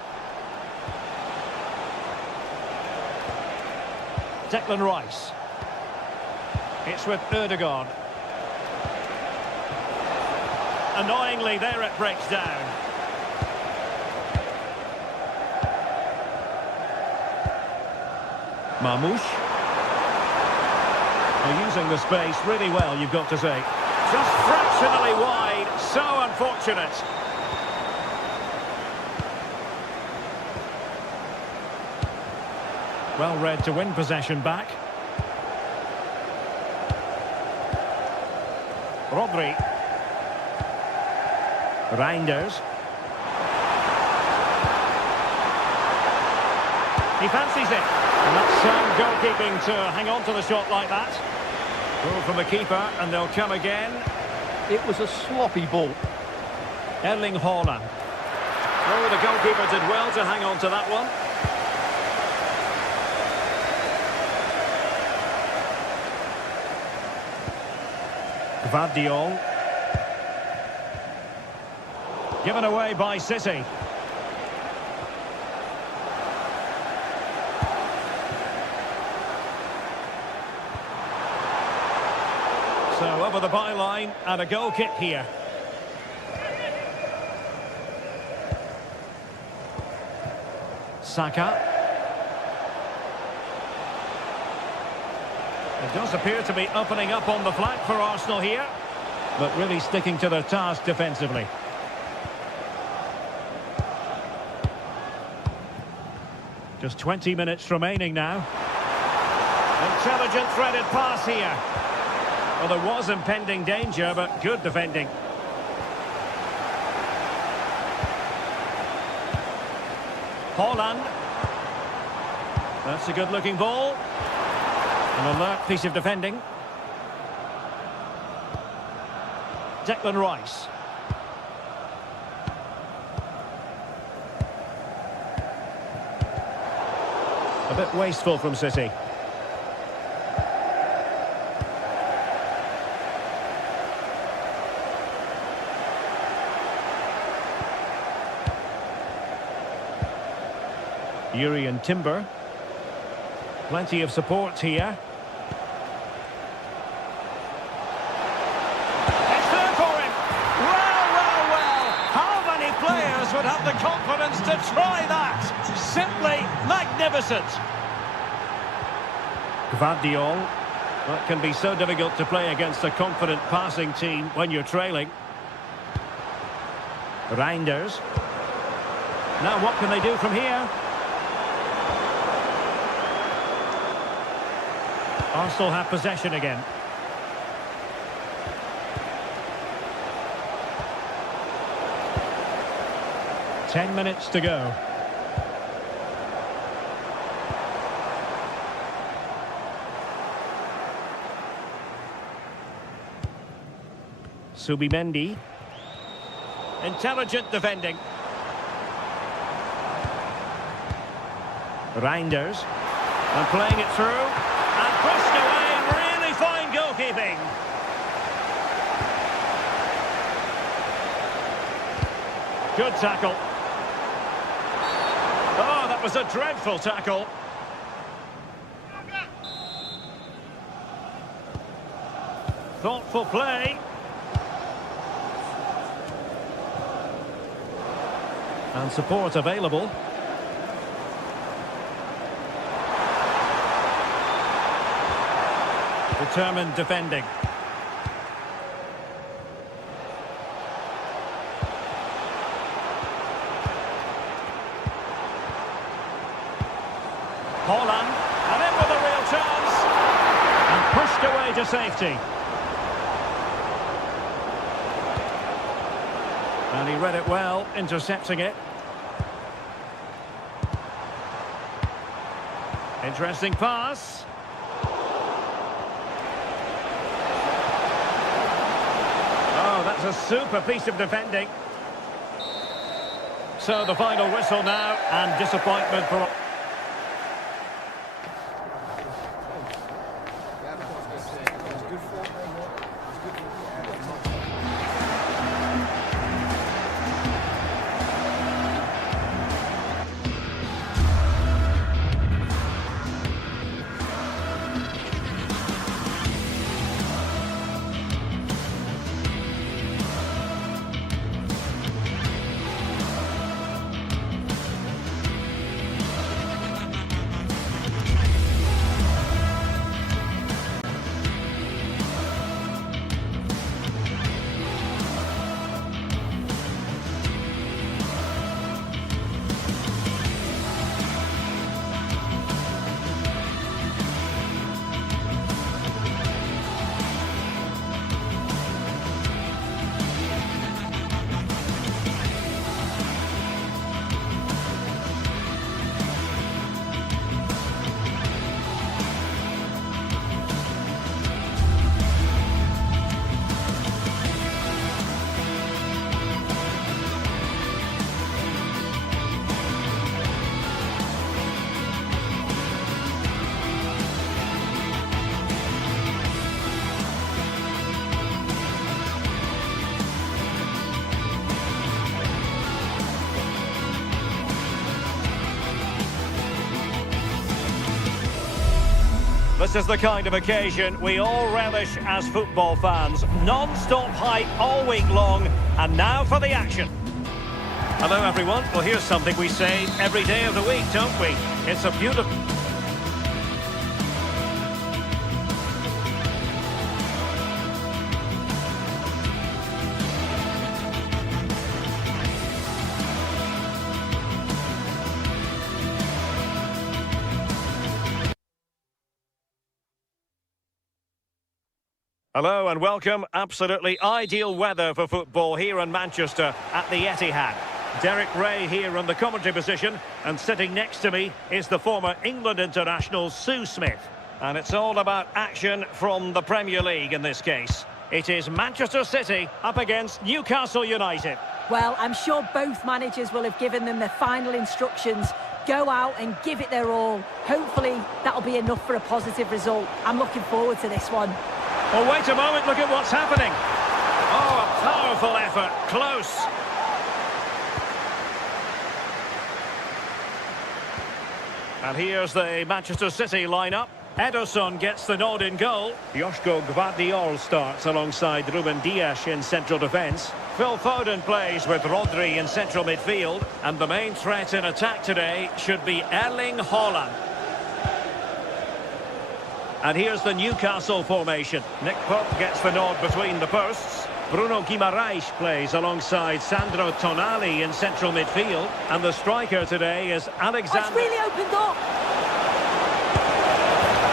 Declan Rice. It's with Ødegaard. Annoyingly, there it breaks down. Marmoush. They're using the space really well, you've got to say. Just fractionally wide, so unfortunate. Well read to win possession back. Rodri. Reinders. He fancies it. And that's sound goalkeeping to hang on to the shot like that. Goal from the keeper, and they'll come again. It was a sloppy ball. Erling Haaland. Oh, the goalkeeper did well to hang on to that one. Gvardiol. Given away by City. So over the byline and a goal kick here. Saka. It does appear to be opening up on the flank for Arsenal here, but really sticking to their task defensively. Just 20 minutes remaining now. Intelligent threaded pass here. Well, there was impending danger, but good defending. Haaland. That's a good-looking ball. An alert piece of defending. Declan Rice. A bit wasteful from City. Yuri and Timber. Plenty of support here. It's there for him. Well. How many players would have the confidence to try that? Simply magnificent. Gvardiol. That can be so difficult to play against a confident passing team when you're trailing. Reinders. Now what can they do from here? Arsenal have possession again. Ten minutes to go. Subimendi. Intelligent defending. Reinders. And playing it through. And pushed away, and really fine goalkeeping. Good tackle. Oh, that was a dreadful tackle. Thoughtful play. And support available. Determined defending. Haaland, and in with a real chance. And pushed away to safety. And he read it well, intercepting it. Interesting pass. Oh, that's a super piece of defending. So the final whistle now, and disappointment for... This is the kind of occasion we all relish as football fans. Non-stop hype all week long, and now for the action. Hello everyone, well here's something we say every day of the week, don't we? It's a beautiful... Hello and welcome. Absolutely ideal weather for football here in Manchester at the Etihad. Derek Ray here in the commentary position, and sitting next to me is the former England international Sue Smith. And it's all about action from the Premier League in this case. It is Manchester City up against Newcastle United. Well, I'm sure both managers will have given them their final instructions. Go out and give it their all. Hopefully that'll be enough for a positive result. I'm looking forward to this one. Well, wait a moment, look at what's happening. Oh, a powerful effort, close. And here's the Manchester City lineup. Ederson gets the nod in goal. Joško Gvardiol starts alongside Ruben Dias in central defence. Phil Foden plays with Rodri in central midfield. And the main threat in attack today should be Erling Haaland. And here's the Newcastle formation. Nick Pope gets the nod between the posts. Bruno Guimaraes plays alongside Sandro Tonali in central midfield. And the striker today is Alexander... Oh, it's really opened up!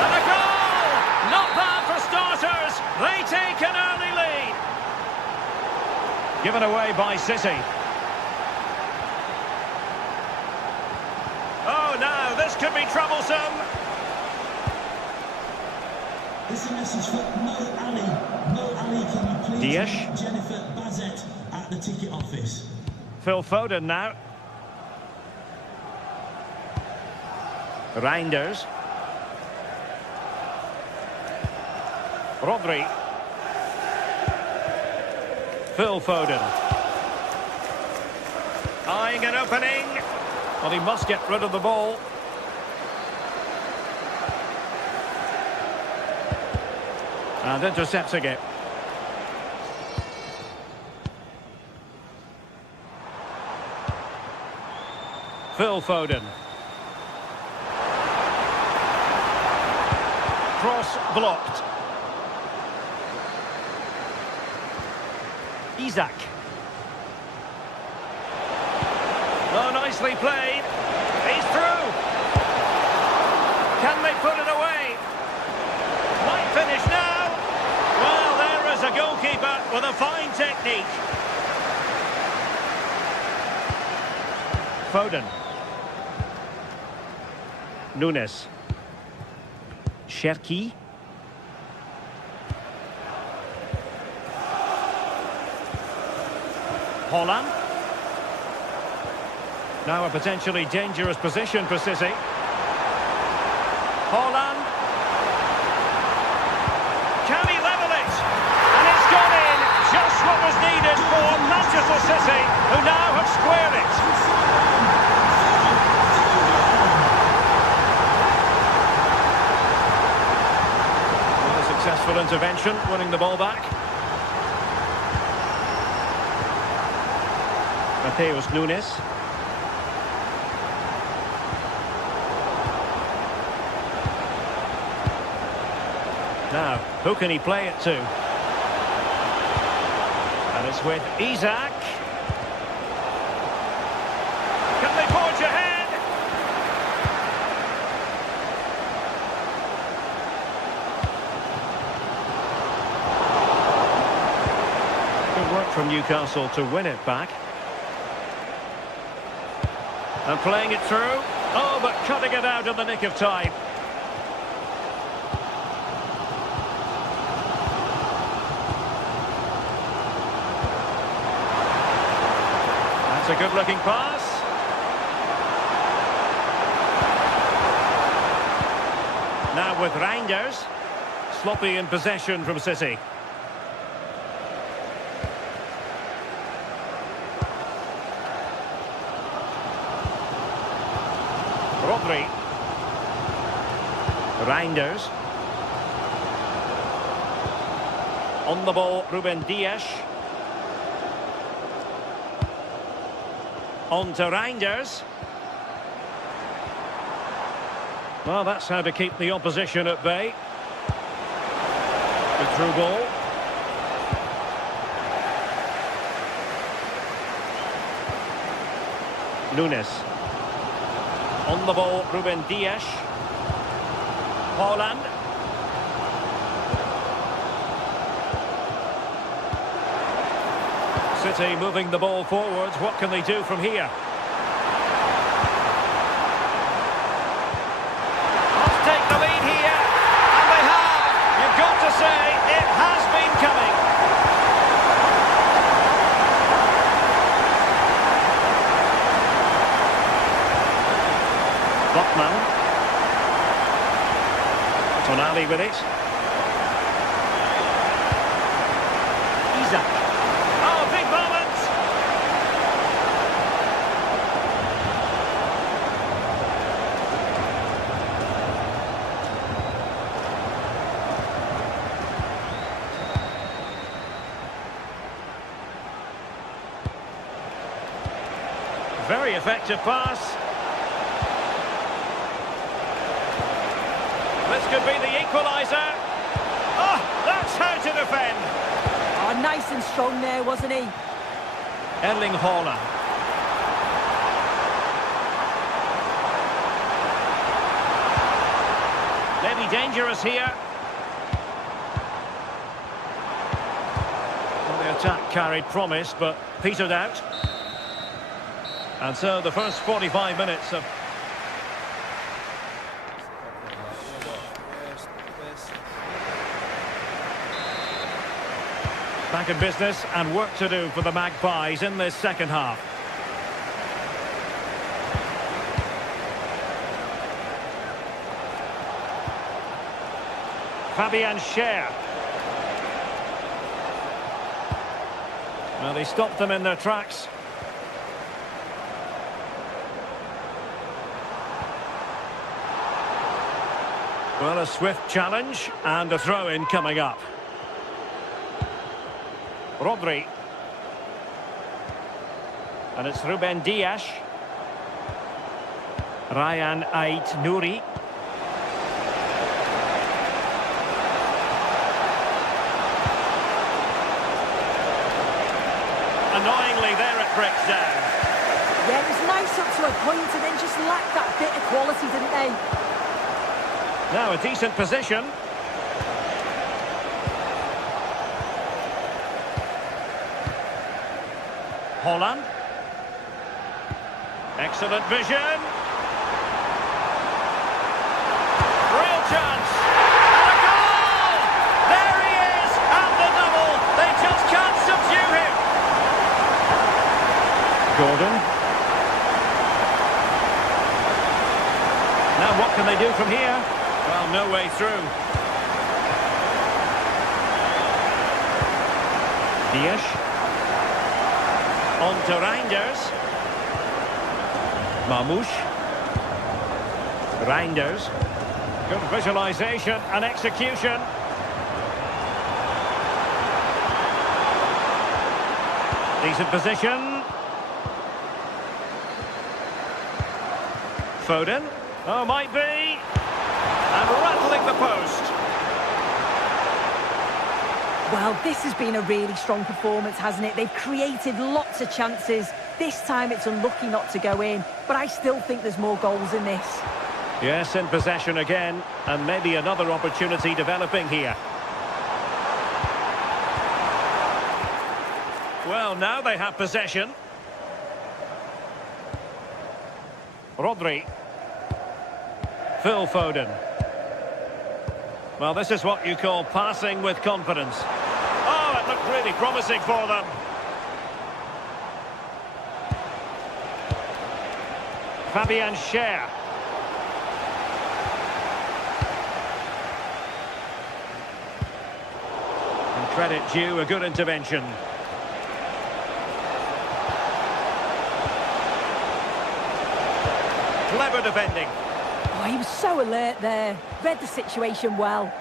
And a goal! Not bad for starters. They take an early lead. Given away by City. Oh, now this could be troublesome. This is a message for Mo Ali. Mo Ali, can you please Dias. meet Jennifer Bazette at the ticket office? Phil Foden now. Reinders. Rodri. Phil Foden. Eyeing an opening. Well, he must get rid of the ball. And intercepting it. Phil Foden. Cross blocked. Isak. Oh, nicely played. He's through. Can they put it away? Might finish now. Well, there is a goalkeeper with a fine technique. Foden. Nunes. Cherki. Haaland. Now a potentially dangerous position for City. Haaland. Can he level it? And it's gone in. Just what was needed for Manchester City, who now have squared it. Well, a successful intervention, winning the ball back. Mateus Nunes. Now, who can he play it to? And it's with Isaac. Can they forge ahead? Good work from Newcastle to win it back. And playing it through. Oh, but cutting it out in the nick of time. That's a good-looking pass. Now with Reinders. Sloppy in possession from City. Rodri. Reinders. On the ball, Ruben Dias. On to Reinders. Well, that's how to keep the opposition at bay. Good through ball. Nunes. On the ball, Ruben Dias. Haaland. City moving the ball forwards. What can they do from here? Must take the lead here. And they have. You've got to say, it has been coming. Botman. Tonali with it. Isaac. Oh, big moment! Very effective pass. This could be the equaliser. Oh, that's how to defend. Oh, nice and strong there, wasn't he? Erling Haaland. Maybe dangerous here. Well, the attack carried promise, but petered out. And so the first 45 minutes of... Back in business and work to do for the Magpies in this second half. Fabian Schär. Well, they stopped them in their tracks. Well, a swift challenge and a throw-in coming up. Rodri. And it's Ruben Dias. Ryan Ait Nouri. Annoyingly, there it breaks down. Yeah, it was nice up to a point and then just lacked that bit of quality, didn't they? Now a decent position. Haaland. Excellent vision. Real chance. And a goal! There he is! And the double! They just can't subdue him! Gordon. from here? Well, no way through. Dias. On to Reinders. Mamouche. Reinders. Good visualisation and execution. Decent position. Foden. Oh, might be. And rattling the post. Well, this has been a really strong performance, hasn't it? They've created lots of chances. This time it's unlucky not to go in, but I still think there's more goals in this. Yes, in possession again, and maybe another opportunity developing here. Well, now they have possession. Rodri. Phil Foden. Well, this is what you call passing with confidence. Oh, it looked really promising for them. Fabian Schär. And credit due, a good intervention. Clever defending. Oh, he was so alert there. Read the situation well.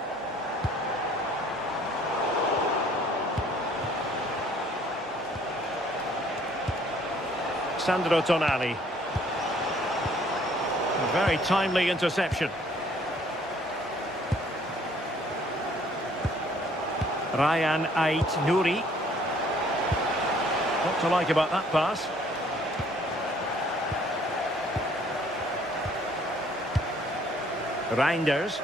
Sandro Tonali. A very timely interception. Ryan Ait-Nouri. What to like about that pass? Reinders.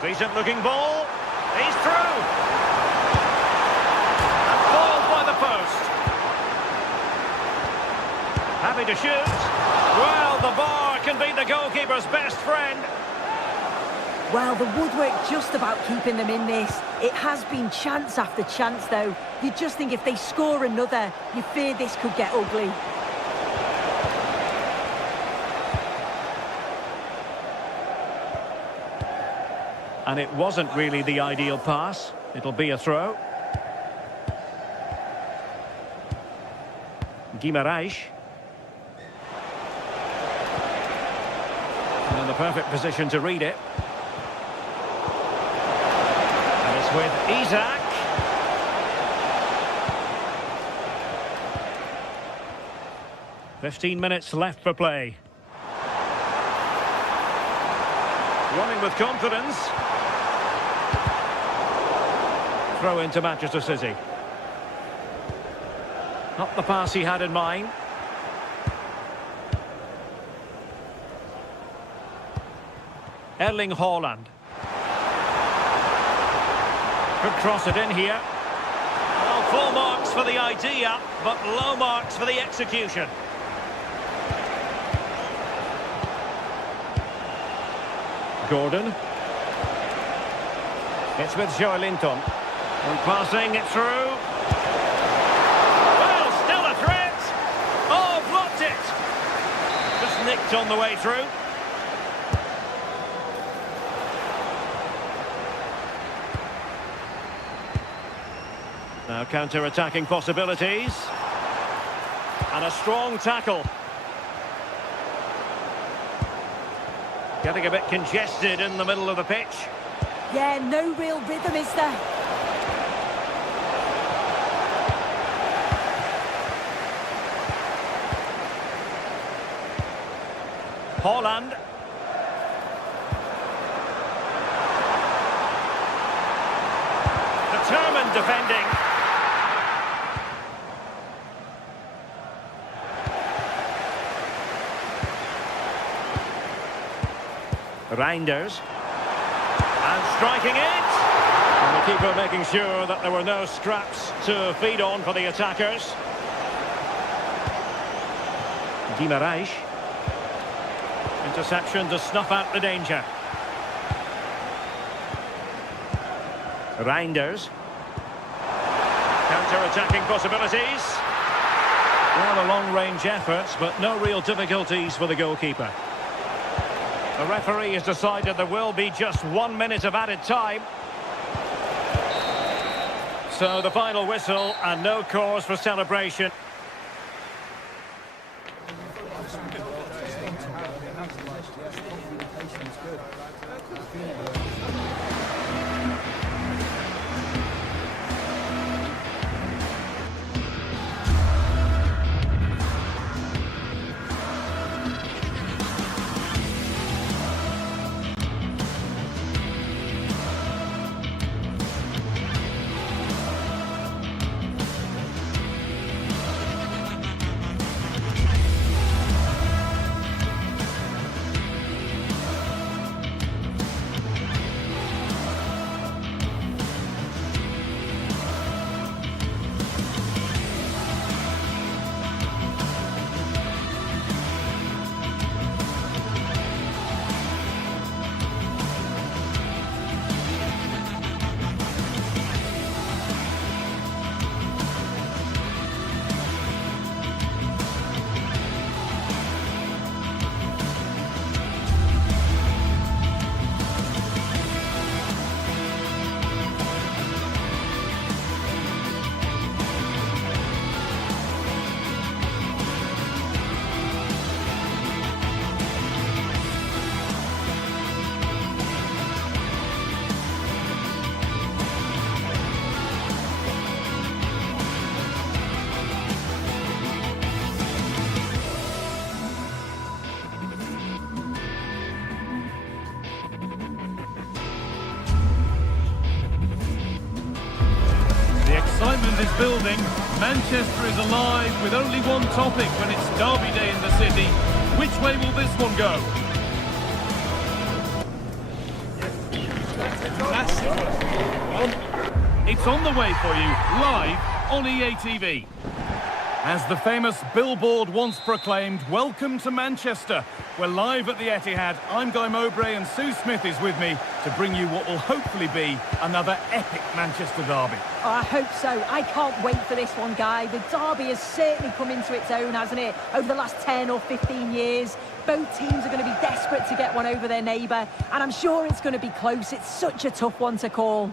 Decent looking ball. He's through. And ball by the post. Happy to shoot. Well, the bar can be the goalkeeper's best friend. Well, the woodwork just about keeping them in this. It has been chance after chance, though. You just think if they score another, you fear this could get ugly. And it wasn't really the ideal pass. It'll be a throw. Guimarães. And in the perfect position to read it. And it's with Isak. "15 minutes left for play. Running with confidence. Throw into Manchester City. Not the pass he had in mind. Erling Haaland. Could cross it in here. Well, full marks for the idea, but low marks for the execution. Gordon. It's with Joelinton. And passing it through. Well, still a threat. Oh, blocked it. Just nicked on the way through. Now counter-attacking possibilities. And a strong tackle. Getting a bit congested in the middle of the pitch. Yeah, no real rhythm, is there? Haaland. Determined defending. Reinders. And striking it. And the keeper making sure that there were no scraps to feed on for the attackers. Guimarães. Interception to snuff out the danger. Reinders. Counter-attacking possibilities. Well, a long-range efforts, but no real difficulties for the goalkeeper. The referee has decided there will be just 1 minute of added time. So the final whistle and no cause for celebration. Excitement is building. Manchester is alive with only one topic when it's derby day in the city. Which way will this one go? It's on the way for you, live on EA TV. As the famous billboard once proclaimed, welcome to Manchester. We're live at the Etihad. I'm Guy Mowbray and Sue Smith is with me to bring you what will hopefully be another epic Manchester derby. Oh, I hope so. I can't wait for this one, Guy. The derby has certainly come into its own, hasn't it? Over the last 10 or 15 years. Both teams are going to be desperate to get one over their neighbour. And I'm sure it's going to be close. It's such a tough one to call.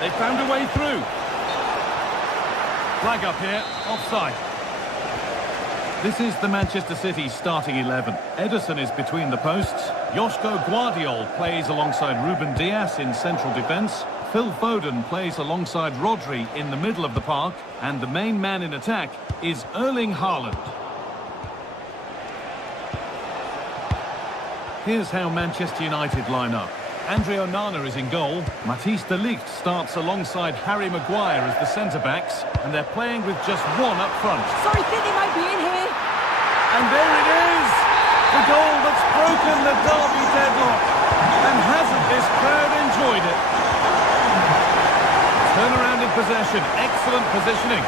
They found a way through. Flag up here, offside. This is the Manchester City starting 11. Ederson is between the posts. Joško Guardiol plays alongside Ruben Dias in central defence. Phil Foden plays alongside Rodri in the middle of the park. And the main man in attack is Erling Haaland. Here's how Manchester United line up. Andre Onana is in goal. Matthijs de Ligt starts alongside Harry Maguire as the centre-backs. And they're playing with just one up front. Sorry, think they might be in here. And there it is! The goal that's broken the derby deadlock. And hasn't this crowd enjoyed it? Turnaround in possession. Excellent positioning.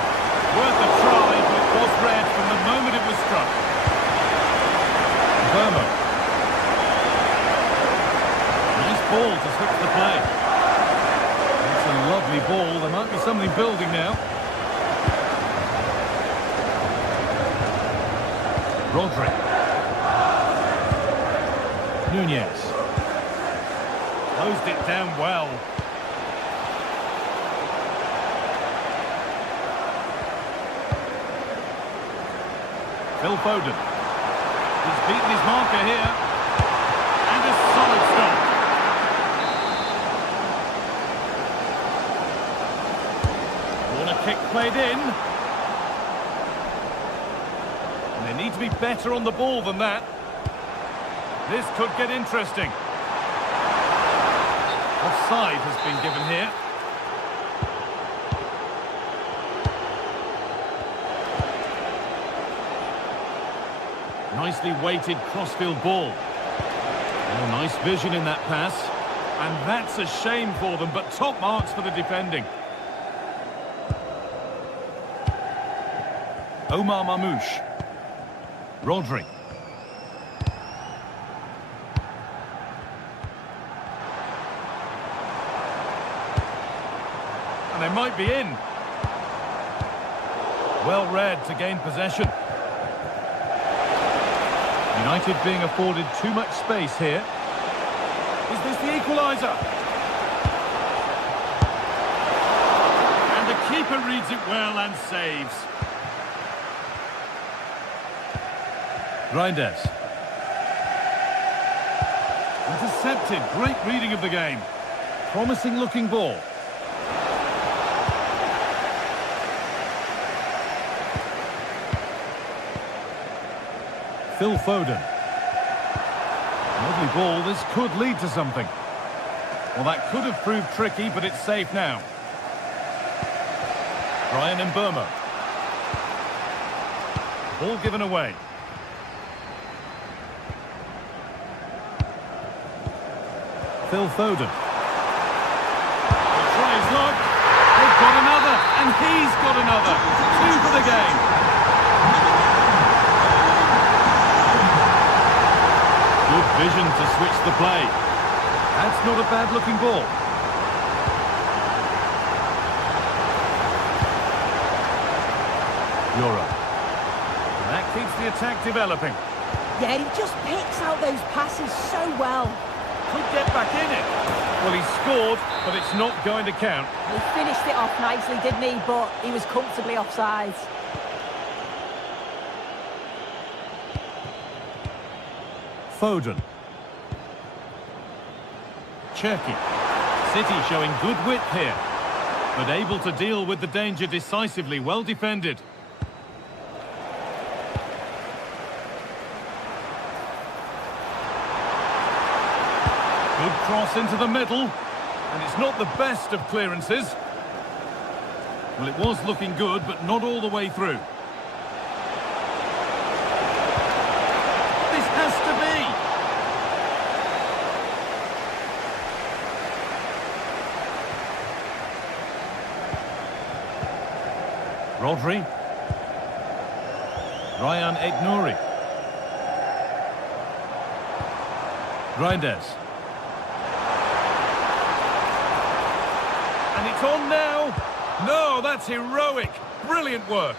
Worth a try, but it was red from the moment it was struck. Vermo. Nice ball to switch the play. That's a lovely ball. There might be something building now. Rodri. Nunez. Closed it down well. Phil Foden. He's beaten his marker here. And a solid stop. Corner kick played in. They need to be better on the ball than that. This could get interesting. Offside has been given here. Nicely weighted crossfield ball. Oh, nice vision in that pass. And that's a shame for them, but top marks for the defending. Omar Mamouche. Rodri. And they might be in. Well read to gain possession. United being afforded too much space here. Is this the equaliser? And the keeper reads it well and saves. Reinders. Intercepted. Great reading of the game. Promising looking ball. Phil Foden. Lovely ball. This could lead to something. Well, that could have proved tricky, but it's safe now. Brian Mbeumo. Ball given away. Phil Foden. He'll try his luck. They've got another, and he's got another. 2 for the game. Good vision to switch the play. That's not a bad-looking ball. Euro. And that keeps the attack developing. Yeah, he just picks out those passes so well. Could get back in it. Well, he scored, but it's not going to count. He finished it off nicely, didn't he? But he was comfortably offside. Foden. Cherki. City showing good width here, but able to deal with the danger decisively. Well defended. Good cross into the middle, and it's not the best of clearances. Well, it was looking good, but not all the way through. This has to be. Rodri. Ryan Aït-Nouri. Reinders. And it's on now. No, that's heroic. Brilliant work.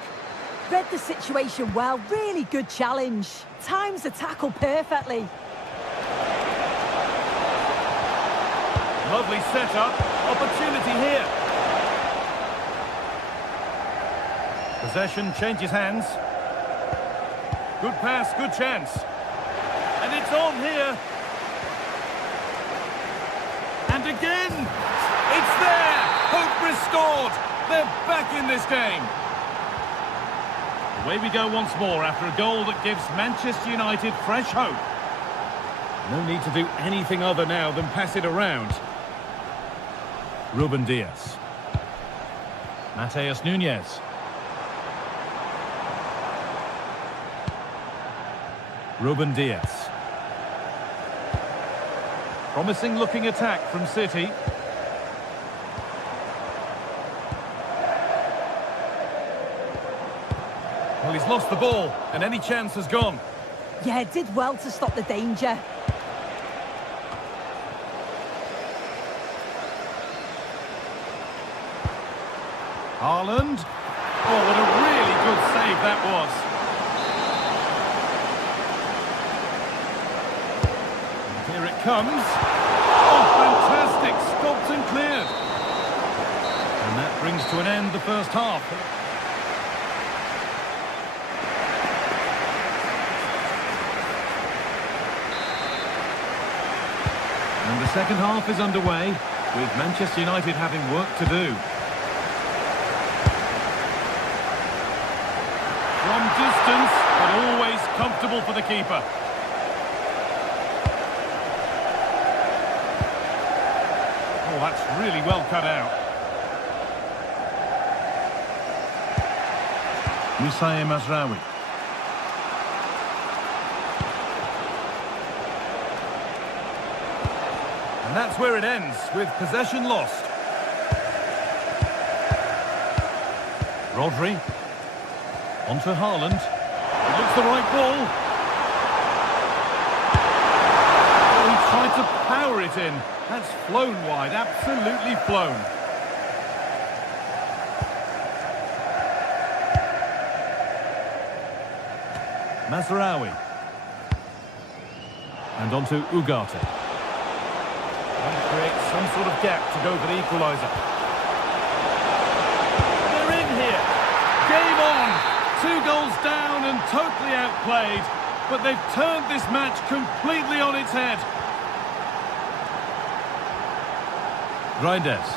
Read the situation well. Really good challenge. Times the tackle perfectly. Lovely setup. Opportunity here. Possession changes hands. Good pass, good chance. And it's on here. And again. It's there. Hope restored. They're back in this game. Away we go once more after a goal that gives Manchester United fresh hope. No need to do anything other now than pass it around. Ruben Dias. Mateus Nunes. Ruben Dias. Promising looking attack from City. Well, he's lost the ball, and any chance has gone. Yeah, did well to stop the danger. Haaland. Oh, what a really good save that was. And here it comes. Oh, fantastic. Stopped and cleared. And that brings to an end the first half. And the second half is underway, with Manchester United having work to do. From distance, but always comfortable for the keeper. Oh, that's really well cut out. Moussa Mazraoui. And that's where it ends, with possession lost. Rodri. Onto Haaland. It looks the right ball. Oh, he tried to power it in. That's flown wide, absolutely flown. Mazraoui. And on to Ugarte. Trying to create some sort of gap to go for the equaliser. They're in here. Game on. 2 goals down and totally outplayed. But they've turned this match completely on its head. Reinders.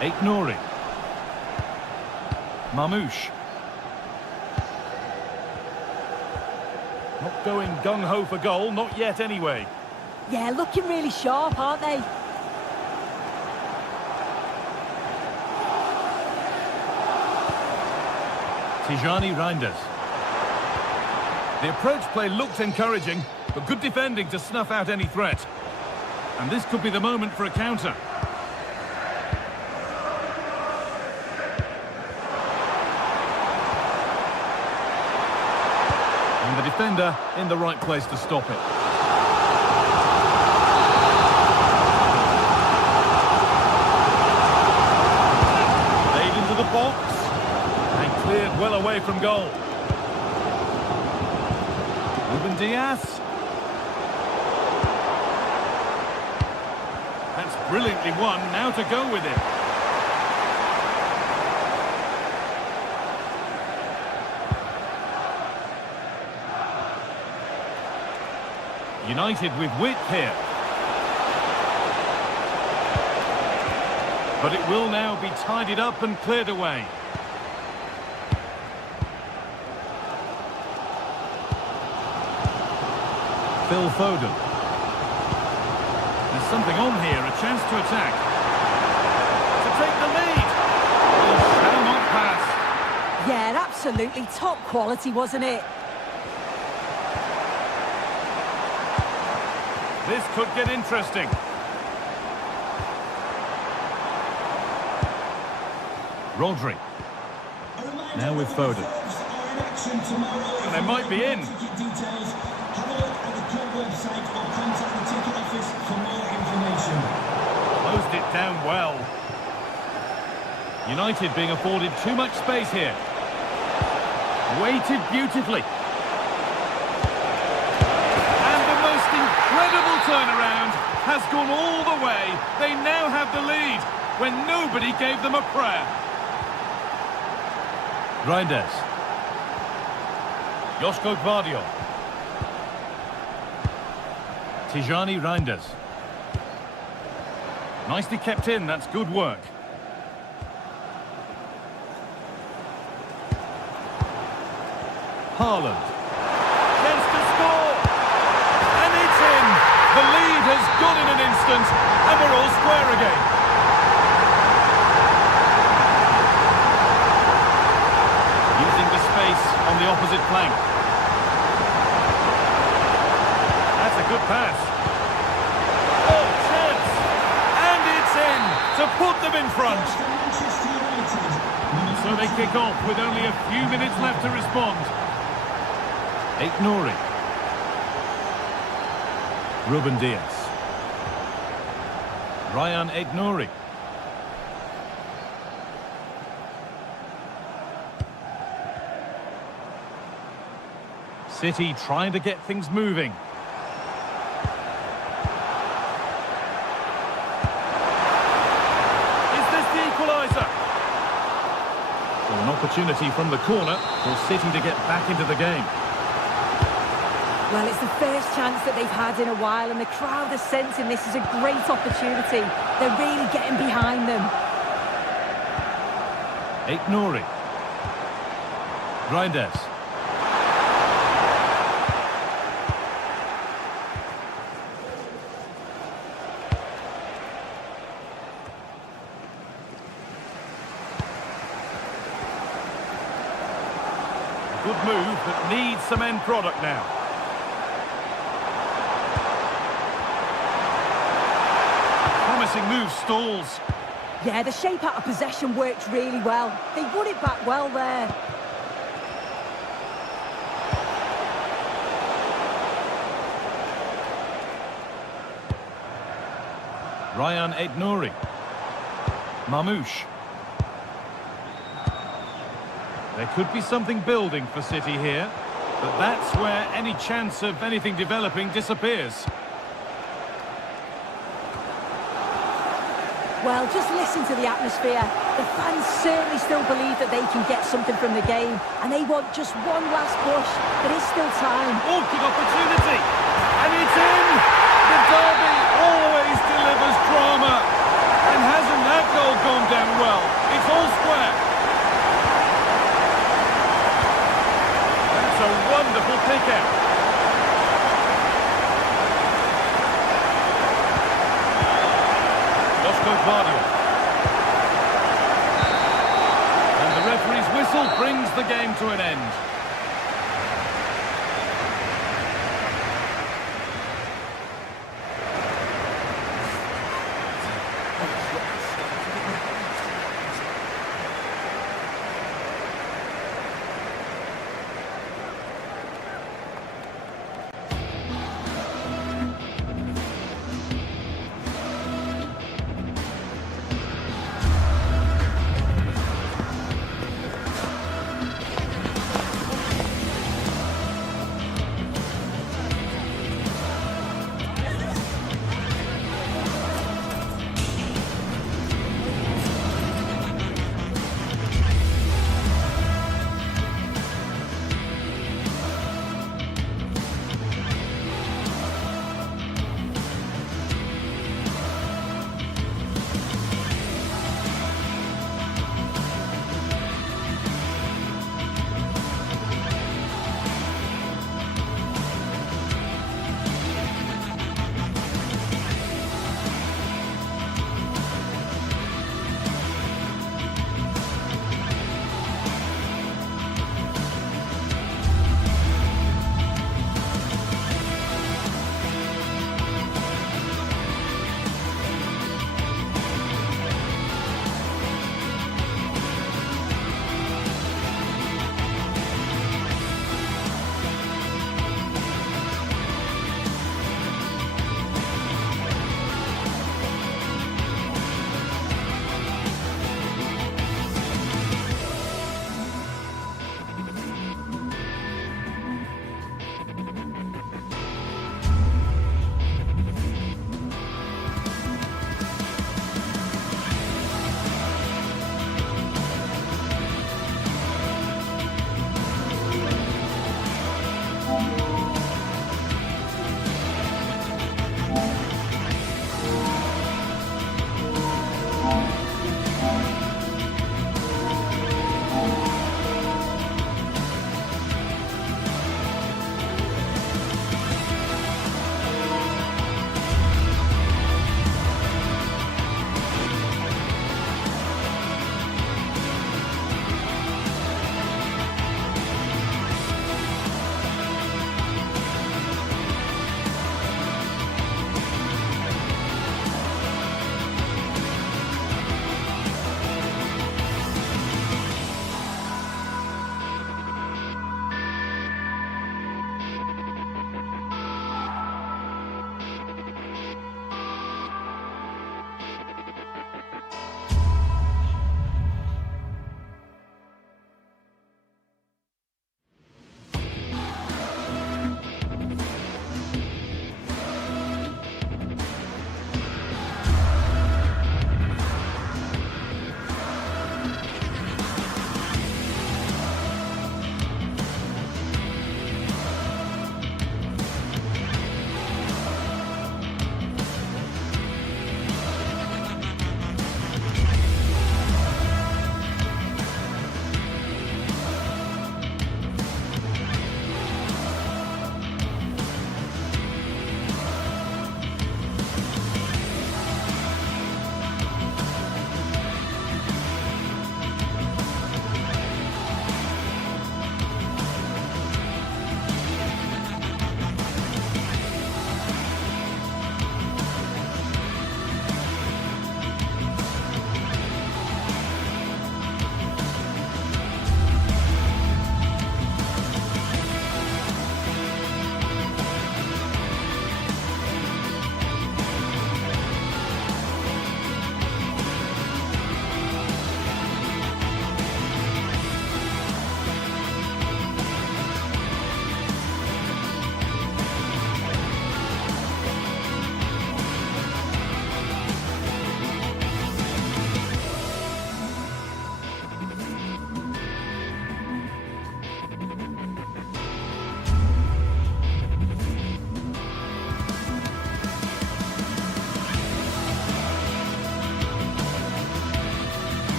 Aït-Nouri. Mamouche. Not going gung-ho for goal, not yet anyway. Yeah, looking really sharp, aren't they? Tijani Reinders. The approach play looked encouraging, but good defending to snuff out any threat. And this could be the moment for a counter. And the defender in the right place to stop it. Played into the box and cleared well away from goal. Ruben Diaz. That's brilliantly won, now to go with it. United with width here. But it will now be tidied up and cleared away. Phil Foden. There's something on here, a chance to attack. To take the lead. He shall not pass. Yeah, absolutely top quality, wasn't it? This could get interesting. Rodri. Now with Foden. And they might be in. Closed it down well. United being afforded too much space here. Waited beautifully. And the most incredible turnaround has gone all the way. They now have the lead when nobody gave them a prayer. Reinders. Joško Gvardiol. Tijani Reinders. Nicely kept in, that's good work. Haaland. Chance to score! And it's in! The lead has gone in an instant, and we're all square again. Using the space on the opposite flank. That's a good pass. Oh, chance! And it's in to put them in front. So they kick off with only a few minutes left to respond. Aït-Nouri. Ruben Diaz. Ryan Aït-Nouri. City trying to get things moving. Is this the equaliser? Well, an opportunity from the corner for City to get back into the game. Well, it's the first chance that they've had in a while, and the crowd are sensing this is a great opportunity. They're really getting behind them. Aït-Nouri. Reinders. A good move, but needs some end product now. Promising move stalls. Yeah, the shape out of possession worked really well. They won it back well there. Ryan Aït-Nouri. Mamouche. There could be something building for City here. But that's where any chance of anything developing disappears. Well, just listen to the atmosphere. The fans certainly still believe that they can get something from the game, and they want just one last push. There is still time. Oh, good opportunity! And it's in! The derby always delivers drama. And hasn't that goal gone down well? It's all square. That's a wonderful pick-out. And the referee's whistle brings the game to an end.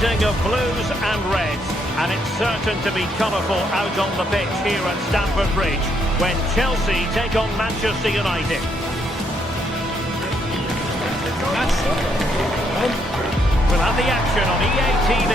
rising of blues and reds, and it's certain to be colourful out on the pitch here at Stamford Bridge when Chelsea take on Manchester United. We'll have the action on EA TV.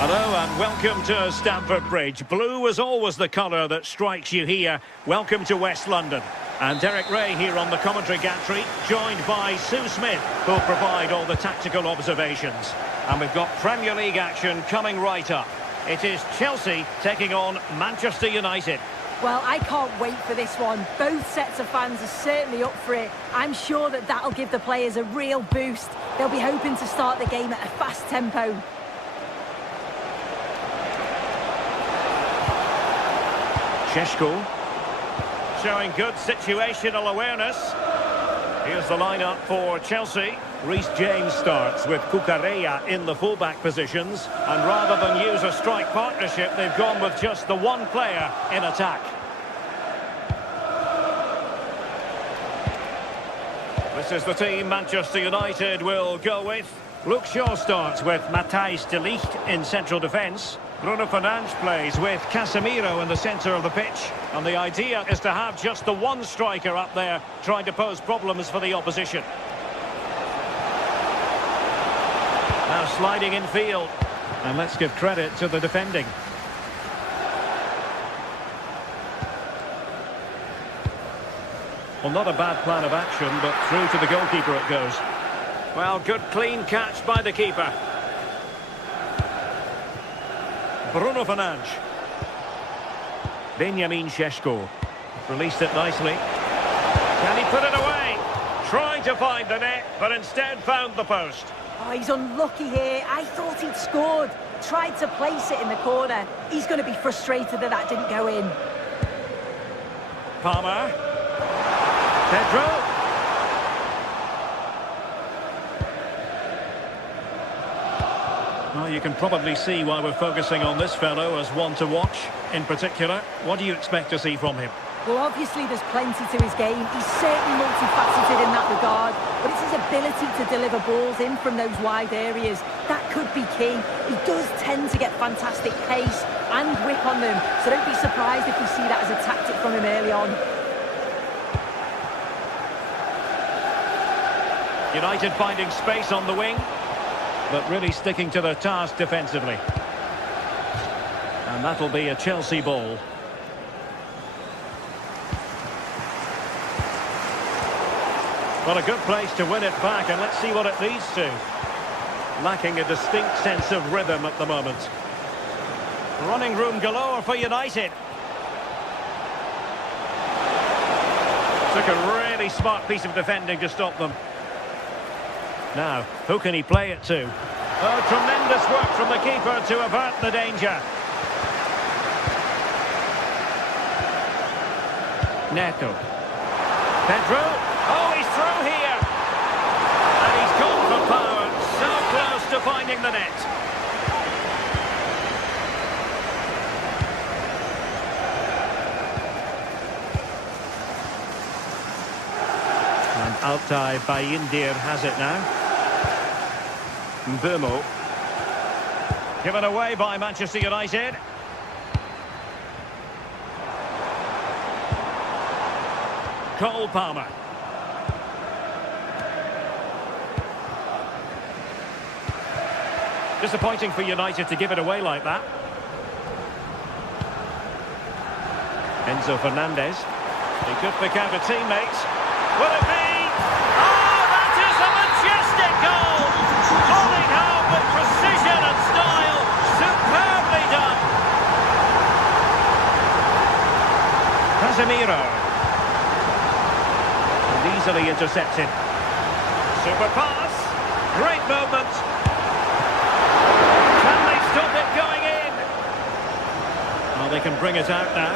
Hello and welcome to Stamford Bridge. Blue was always the colour that strikes you here. Welcome to West London. And Derek Ray here on the commentary gantry, joined by Sue Smith, who'll provide all the tactical observations. And we've got Premier League action coming right up. It is Chelsea taking on Manchester United. Well, I can't wait for this one. Both sets of fans are certainly up for it. I'm sure that that'll give the players a real boost. They'll be hoping to start the game at a fast tempo. Šeško showing good situational awareness. Here's the lineup for Chelsea. Reece James starts with Cucurella in the fullback positions, and rather than use a strike partnership, they've gone with just the one player in attack. This is the team Manchester United will go with. Luke Shaw starts with Matthijs de Ligt in central defence. Bruno Fernandes plays with Casemiro in the centre of the pitch. And the idea is to have just the one striker up there trying to pose problems for the opposition. Now sliding in field. And let's give credit to the defending. Well, not a bad plan of action, but through to the goalkeeper it goes. Well, good clean catch by the keeper. Bruno Fernandes. Benjamin Šeško. Released it nicely. Can he put it away? Trying to find the net, but instead found the post. Oh, he's unlucky here. I thought he'd scored. Tried to place it in the corner. He's going to be frustrated that that didn't go in. Palmer. Pedro. Well, you can probably see why we're focusing on this fellow as one to watch. In particular, what do you expect to see from him? Well, obviously there's plenty to his game. He's certainly multifaceted in that regard, but it's his ability to deliver balls in from those wide areas. That could be key. He does tend to get fantastic pace and whip on them, so don't be surprised if we see that as a tactic from him early on. United finding space on the wing, but really sticking to their task defensively. And that'll be a Chelsea ball. Well, a good place to win it back, and let's see what it leads to. Lacking a distinct sense of rhythm at the moment. Running room galore for United. Took a really smart piece of defending to stop them. Now, who can he play it to? Oh, tremendous work from the keeper to avert the danger. Neto. Pedro. Oh, he's through here. And he's gone for power. So close to finding the net. And Altay Bayindir has it now. Mbeumo. Given away by Manchester United. Cole Palmer. Disappointing for United to give it away like that. Enzo Fernandez. He could pick out a teammate. Will it be? Oh, that is a majestic goal! Pulling home with precision and style. Superbly done. Casemiro. And easily intercepted. Super pass. Great movement. Can they stop it going in? Well, they can bring it out now.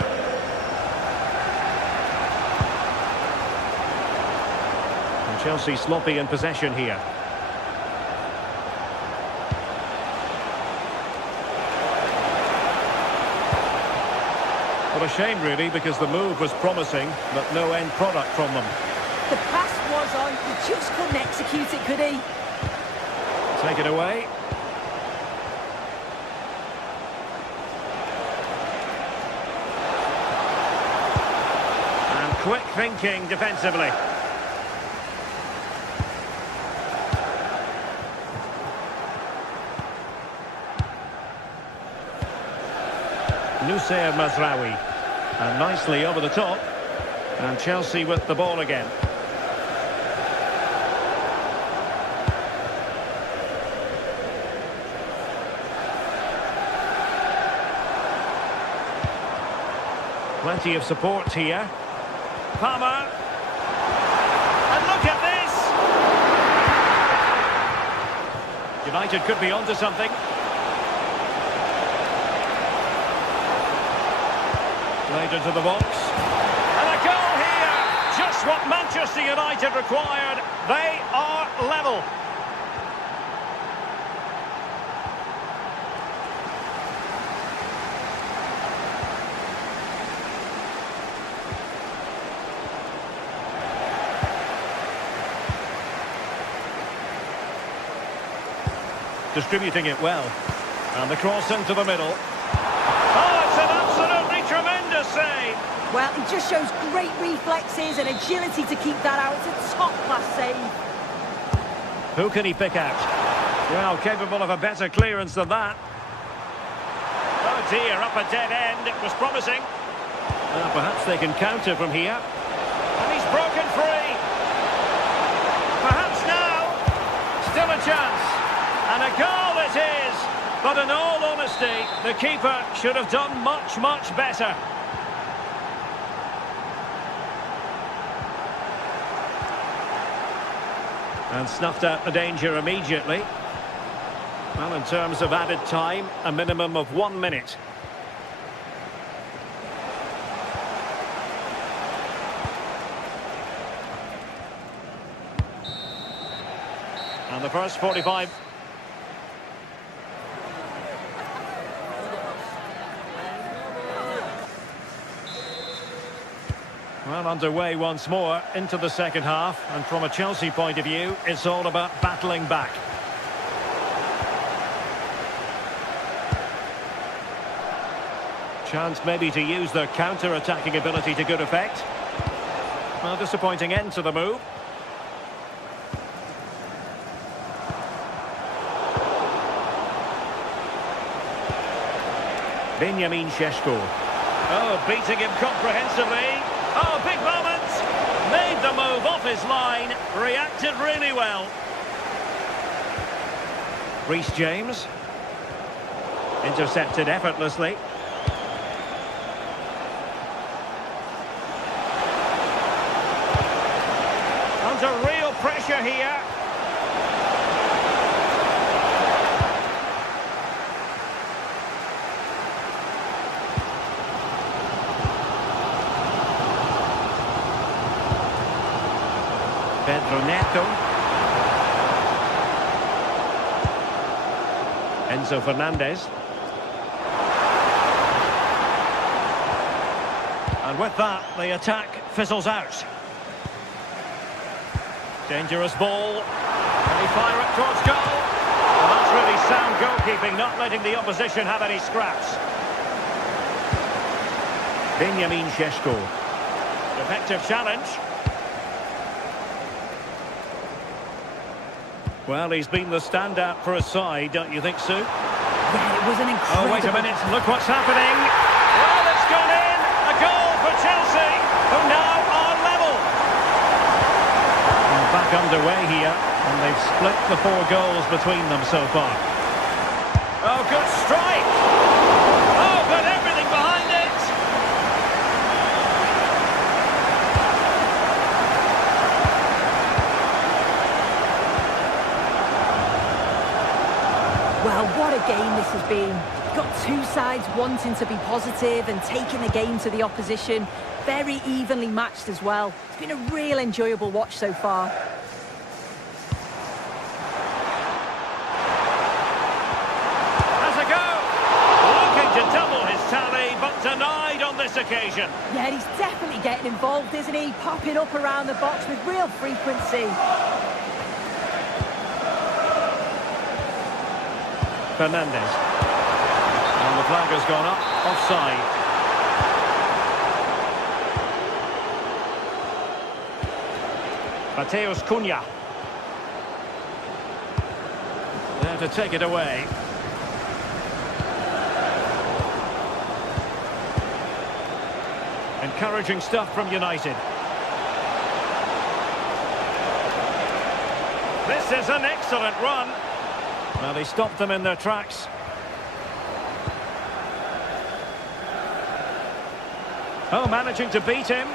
Chelsea sloppy in possession here. What a shame, really, because the move was promising, but no end product from them. The pass was on. He just couldn't execute it, could he? Take it away. And quick thinking defensively. Nusayr Mazraoui. And nicely over the top. And Chelsea with the ball again. Plenty of support here. Palmer. And look at this! United could be onto something. Played into the box. And a goal here! Just what Manchester United required. They are level. Distributing it well. And the cross into the middle. Oh, it's an absolutely tremendous save! Well, he just shows great reflexes and agility to keep that out. It's a top-class save. Who can he pick out? Well, capable of a better clearance than that. Oh dear, up a dead end. It was promising. Perhaps they can counter from here. And he's broken free. Perhaps now. Still a chance. And a goal it is. But in all honesty, the keeper should have done much, much better. And snuffed out the danger immediately. Well, in terms of added time, a minimum of 1 minute. And the first 45... Well, underway once more into the second half, and from a Chelsea point of view, it's all about battling back. Chance maybe to use their counter-attacking ability to good effect. Well, disappointing end to the move. Benjamin Šeško. Oh, beating him comprehensively. Oh, big moment! Made the move off his line, reacted really well. Reece James. Intercepted effortlessly. Under real pressure here. Pedro Neto. Enzo Fernandez. And with that, the attack fizzles out. Dangerous ball. Can he fire it towards goal? Well, that's really sound goalkeeping, not letting the opposition have any scraps. Benjamin Šeško. Effective challenge. Well, he's been the standout for his side, don't you think, Sue? Yeah, it was an incredible... Oh, wait a minute, look what's happening. Well, it's gone in. A goal for Chelsea, who now are level. And back underway here, and they've split the 4 goals between them so far. Oh, good strike. Oh, got everything behind it. Well, what a game this has been. Got two sides wanting to be positive and taking the game to the opposition. Very evenly matched as well. It's been a real enjoyable watch so far. Has a go. Looking to double his tally, but denied on this occasion. Yeah, he's definitely getting involved, isn't he? Popping up around the box with real frequency. Fernandez. And the flag has gone up, offside. Mateus Cunha. There to take it away. Encouraging stuff from United. This is an excellent run. Well, he stopped them in their tracks. Oh, managing to beat him.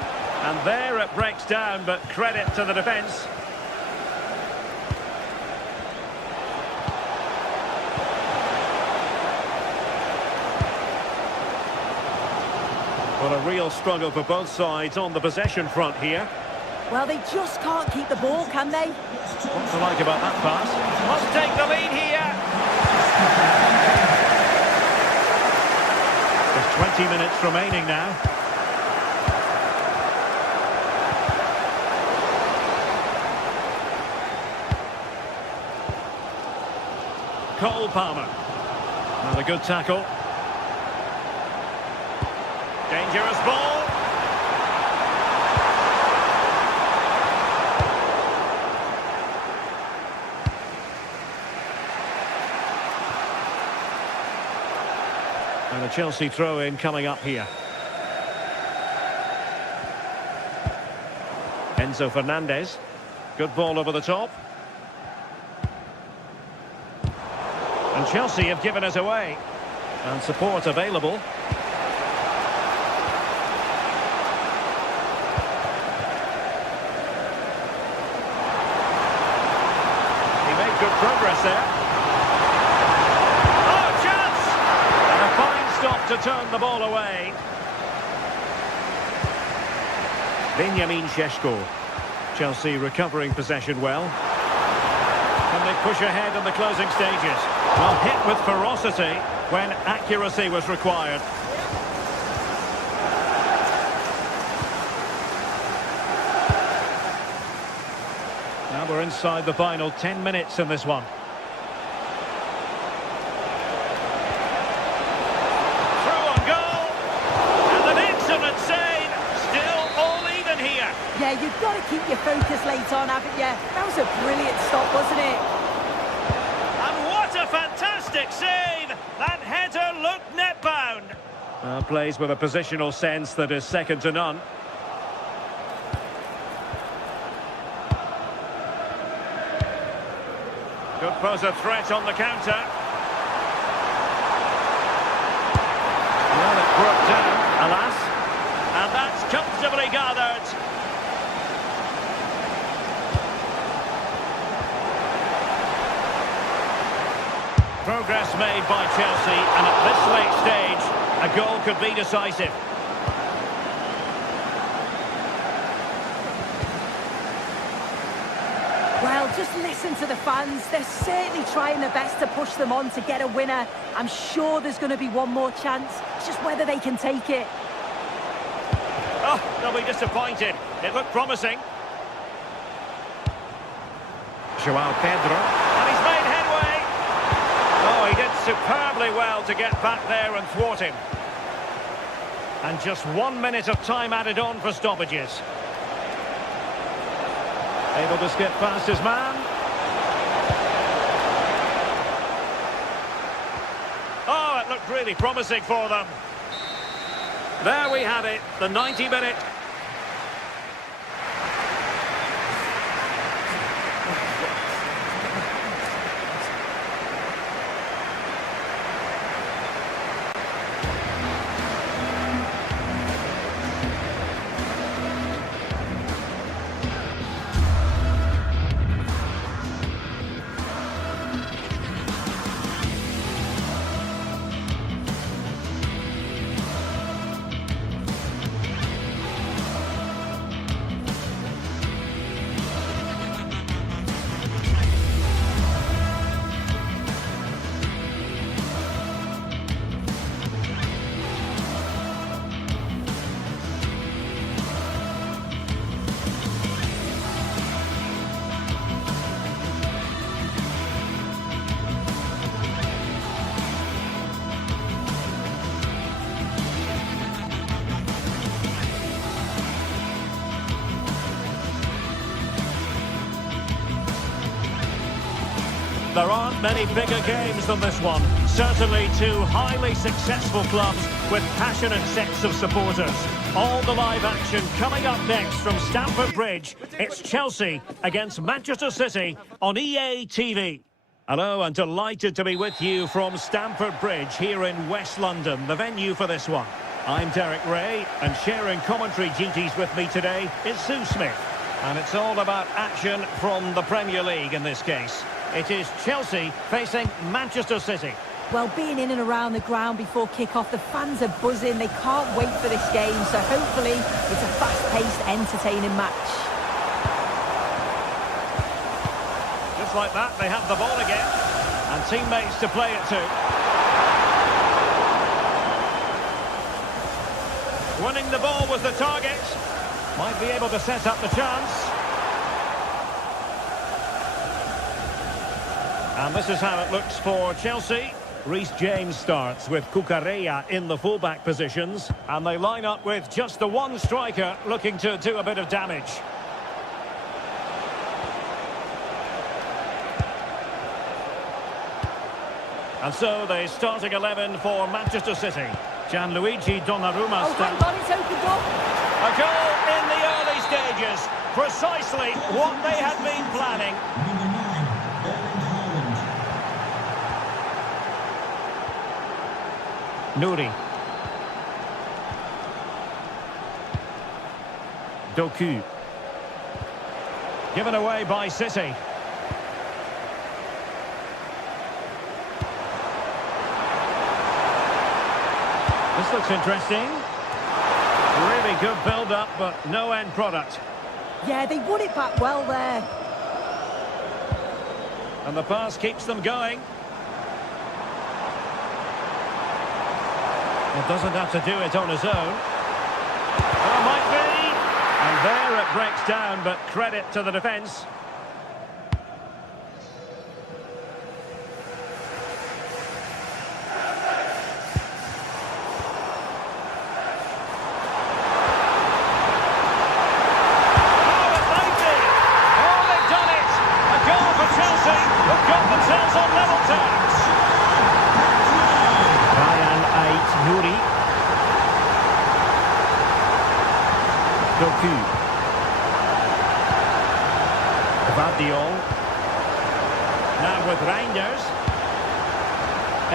And there it breaks down, but credit to the defence. What a real struggle for both sides on the possession front here. Well, they just can't keep the ball, can they? What's to like about that pass? Must take the lead here. There's 20 minutes remaining now. Cole Palmer. Another good tackle. Dangerous ball. And a Chelsea throw-in coming up here. Enzo Fernandez. Good ball over the top. And Chelsea have given it away. And support available. He made good progress there. Oh, chance! And a fine stop to turn the ball away. Benjamin Šeško. Chelsea recovering possession well. Can they push ahead in the closing stages? Well, hit with ferocity when accuracy was required. Now we're inside the final 10 minutes in this one. Through on goal! And an excellent save! Still all even here. Yeah, you've got to keep your focus late on, haven't you? That was a brilliant stop, wasn't it? A fantastic save! That header looked net-bound. Plays with a positional sense that is second to none. Could pose a threat on the counter. Well, it broke down, alas. And that's comfortably gathered. Progress made by Chelsea, and at this late stage, a goal could be decisive. Well, just listen to the fans. They're certainly trying their best to push them on to get a winner. I'm sure there's going to be one more chance. It's just whether they can take it. Oh, they'll be disappointed. It looked promising. João Pedro. And he's made headway. Oh, he did superbly well to get back there and thwart him. And just 1 minute of time added on for stoppages. Able to skip past his man. Oh, it looked really promising for them. There we have it, the 90-minute. there aren't many bigger games than this one. Certainly two highly successful clubs with passionate sets of supporters. All the live action coming up next from Stamford Bridge. It's Chelsea against Manchester City on EA TV. Hello, and delighted to be with you from Stamford Bridge here in West London, the venue for this one. I'm Derek Ray, and sharing commentary duties with me today is Sue Smith. And it's all about action from the Premier League in this case. It is Chelsea facing Manchester City. Well, being in and around the ground before kick-off, the fans are buzzing. They can't wait for this game, so hopefully it's a fast-paced, entertaining match. Just like that, they have the ball again. And teammates to play it to. Winning the ball was the target. Might be able to set up the chance. And this is how it looks for Chelsea. Reece James starts with Cucurella in the fullback positions. And they line up with just the one striker looking to do a bit of damage. And so the starting 11 for Manchester City. Gianluigi Donnarumma Thank God it's opened up. A goal in the early stages. Precisely what they had been planning. Number 9, Erling Haaland. Nouri. Doku. Given away by City. This looks interesting. Really good build-up, but no end product. Yeah, they won it back well there. And the pass keeps them going. It doesn't have to do it on his own. Oh, might be. And there it breaks down, but credit to the defence. Doku. Vardiol. Now with Reinders.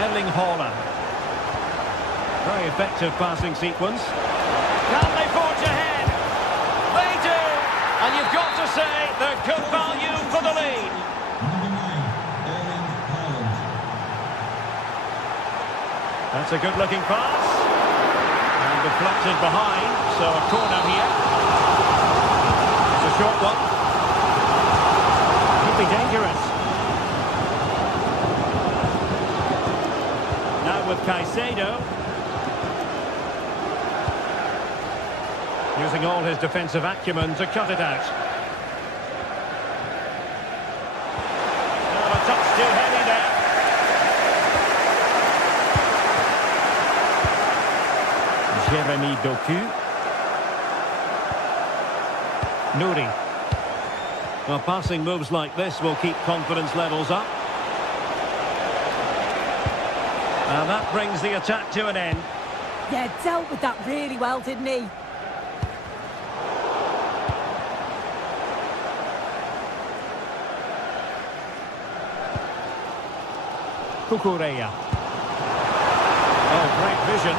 Erling Haaland. Very effective passing sequence. Can they forge ahead? They do! And you've got to say they're good value for the lead. Number 9, Erling Haaland. That's a good-looking pass. And deflected behind, so a corner here. It's a short one. Could be dangerous. Now with Caicedo. Using all his defensive acumen to cut it out. Oh, a touch too heavy there. Jeremy Doku. Nouri. Well, passing moves like this will keep confidence levels up. And that brings the attack to an end. Yeah, dealt with that really well, didn't he? Cucurella. Oh, great vision.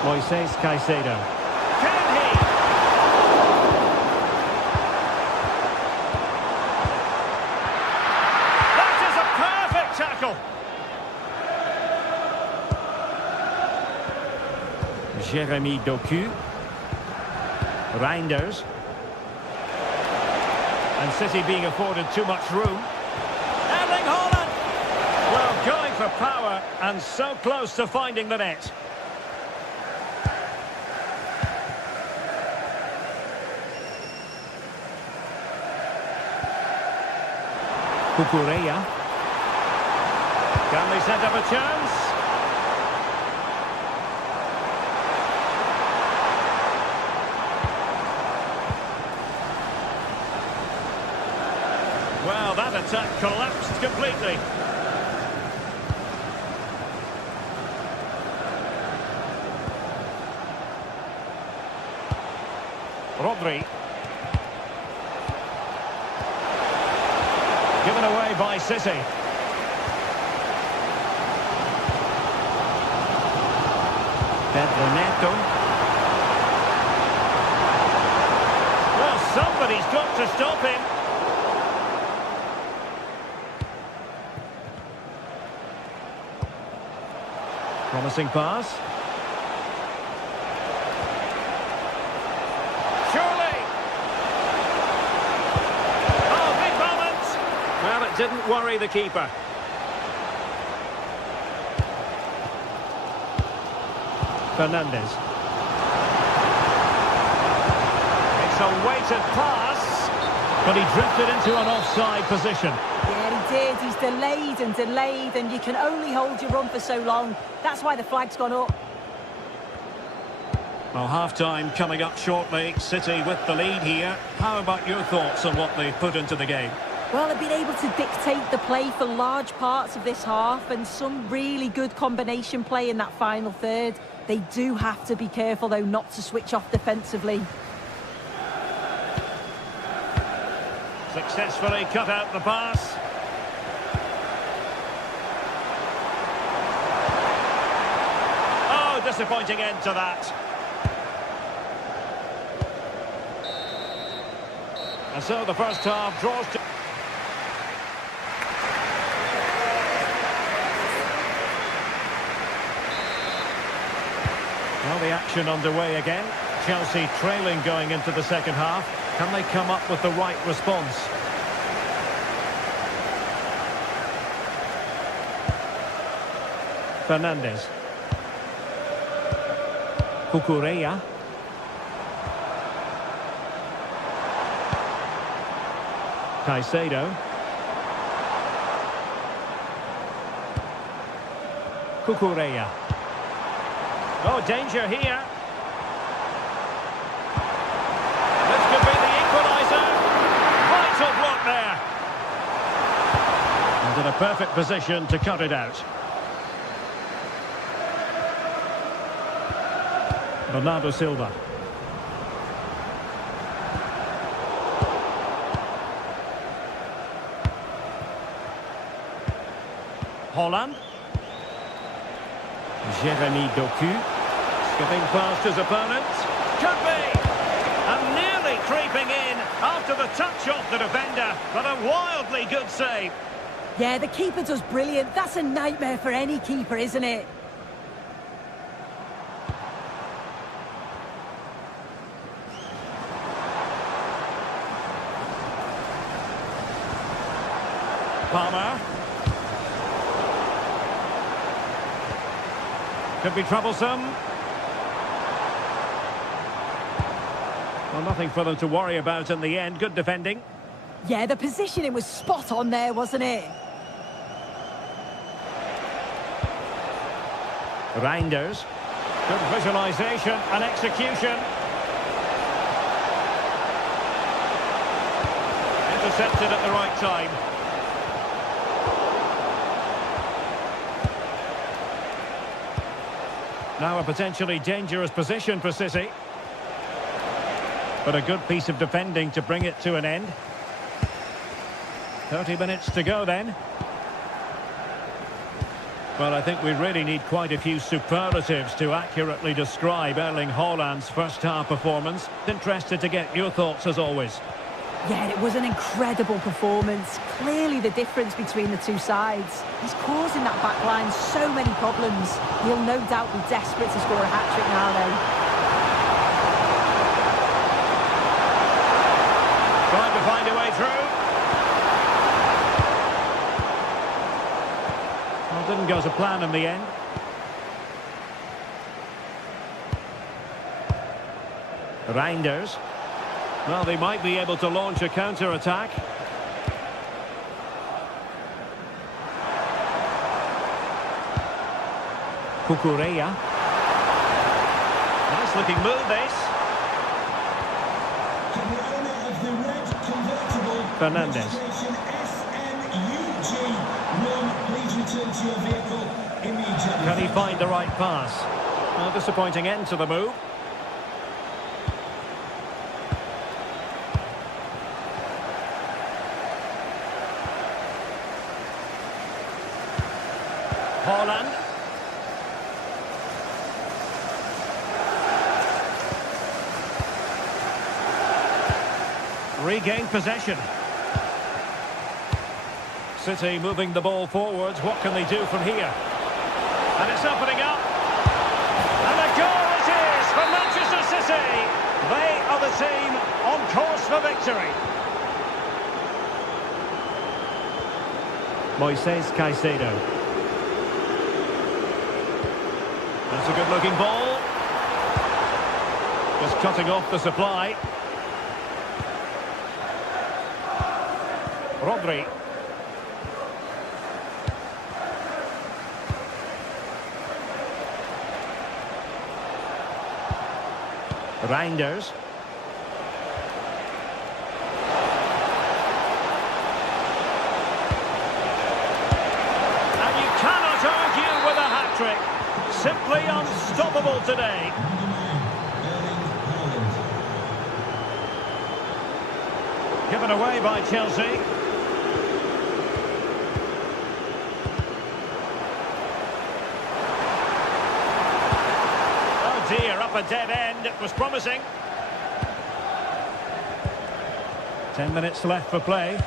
Moises Caicedo. Can he? That is a perfect tackle. Jeremy Doku. Reinders. And City being afforded too much room. Erling Haaland! Well, going for power and so close to finding the net. Cucurella. Can they set up a chance? collapsed completely. Rodri. Given away by City. Pedro Neto. Well, somebody's got to stop him. Promising pass. Surely. Oh, big moment. Well, it didn't worry the keeper. Fernandes. It's a weighted pass, but he drifted into an offside position. Yeah, he did. He's delayed, and you can only hold your run for so long. That's why the flag's gone up. Well, half-time coming up shortly. City with the lead here. How about your thoughts on what they've put into the game? Well, they've been able to dictate the play for large parts of this half, and some really good combination play in that final third. They do have to be careful, though, not to switch off defensively. Successfully cut out the pass. Oh, disappointing end to that. And so the first half draws to... Well, the action underway again. Chelsea trailing going into the second half. Can they come up with the right response? Fernandes. Cucurella. Caicedo. Cucurella. Oh, danger here. This could be the equaliser. Vital block there. And in a perfect position to cut it out. Bernardo Silva. Holland. Jeremy Doku. Skipping past his opponent. Could be! And nearly creeping in after the touch off the defender. But a wildly good save. Yeah, the keeper does brilliant. That's a nightmare for any keeper, isn't it? Palmer. Could be troublesome. Well, nothing for them to worry about in the end. Good defending. Yeah, the positioning was spot on there, wasn't it? Reinders. Good visualisation and execution. Intercepted at the right time. Now a potentially dangerous position for City. But a good piece of defending to bring it to an end. 30 minutes to go then. Well, I think we really need quite a few superlatives to accurately describe Erling Haaland's first half performance. Interested to get your thoughts as always. Yeah, it was an incredible performance. Clearly the difference between the two sides. He's causing that back line so many problems. He'll no doubt be desperate to score a hat-trick now, though. Trying to find a way through. Well, didn't go to plan in the end. Reinders. Well, they might be able to launch a counter-attack. Cucurella. Nice looking move, this. To the owner of the red convertible, Fernandes. registration SNU return to your vehicle immediately. Can he find the right pass? A disappointing end to the move. Holland. Regained possession. City moving the ball forwards. What can they do from here? And it's opening up. And a goal it is for Manchester City. They are the team on course for victory. Moises Caicedo. That's a good-looking ball. Just cutting off the supply. Rodri. Reinders. And you cannot argue with a hat-trick. Simply unstoppable today. Given away by Chelsea. Oh dear, up a dead end. It was promising. 10 minutes left for play.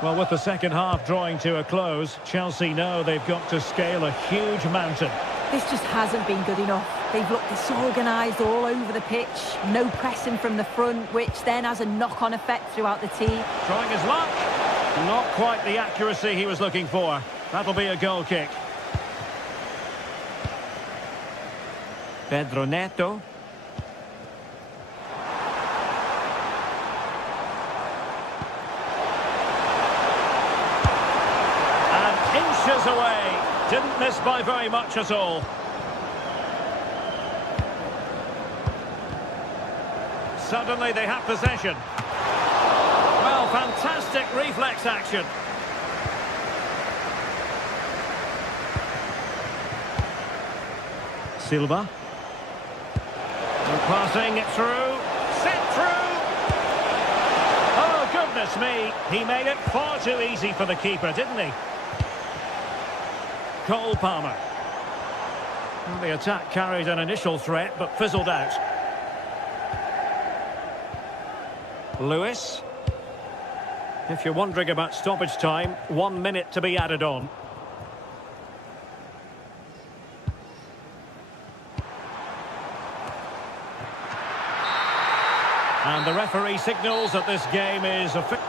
Well, with the second half drawing to a close, Chelsea know they've got to scale a huge mountain. This just hasn't been good enough. They've looked disorganised all over the pitch. No pressing from the front, which then has a knock-on effect throughout the team. Trying his luck. Not quite the accuracy he was looking for. That'll be a goal kick. Pedro Neto. And inches away. Didn't miss by very much at all. Suddenly they have possession. Well, fantastic reflex action. Silva. And passing it through. Sent through. Oh, goodness me. He made it far too easy for the keeper, didn't he? Cole Palmer. Well, the attack carried an initial threat, but fizzled out. Lewis. If you're wondering about stoppage time, 1 minute to be added on. And the referee signals that this game is official.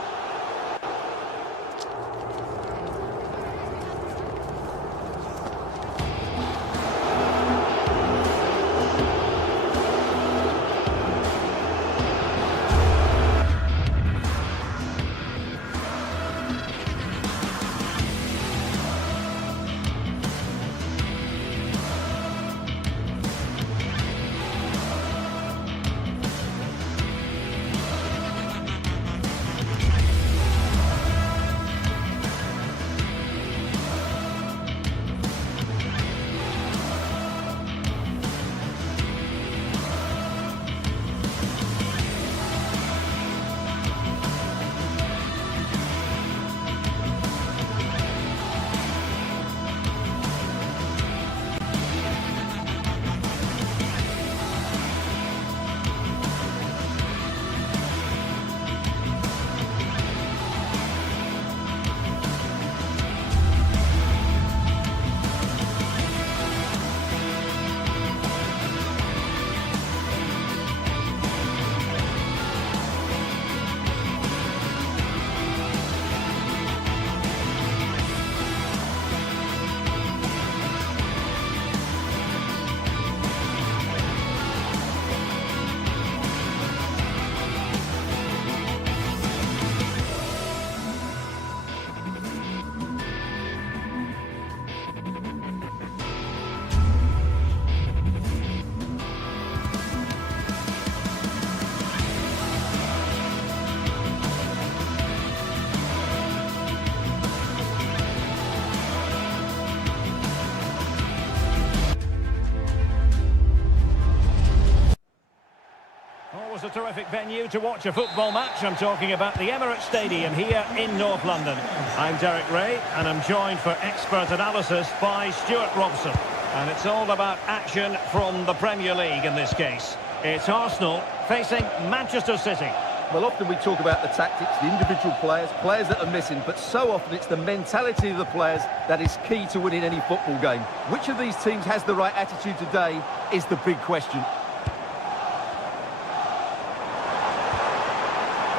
terrific venue to watch a football match. I'm talking about the Emirates Stadium here in North London. I'm Derek Ray, and I'm joined for expert analysis by Stuart Robson. And it's all about action from the Premier League in this case. It's Arsenal facing Manchester City. Well, often we talk about the tactics, the individual players that are missing, but so often it's the mentality of the players that is key to winning any football game. Which of these teams has the right attitude today is the big question.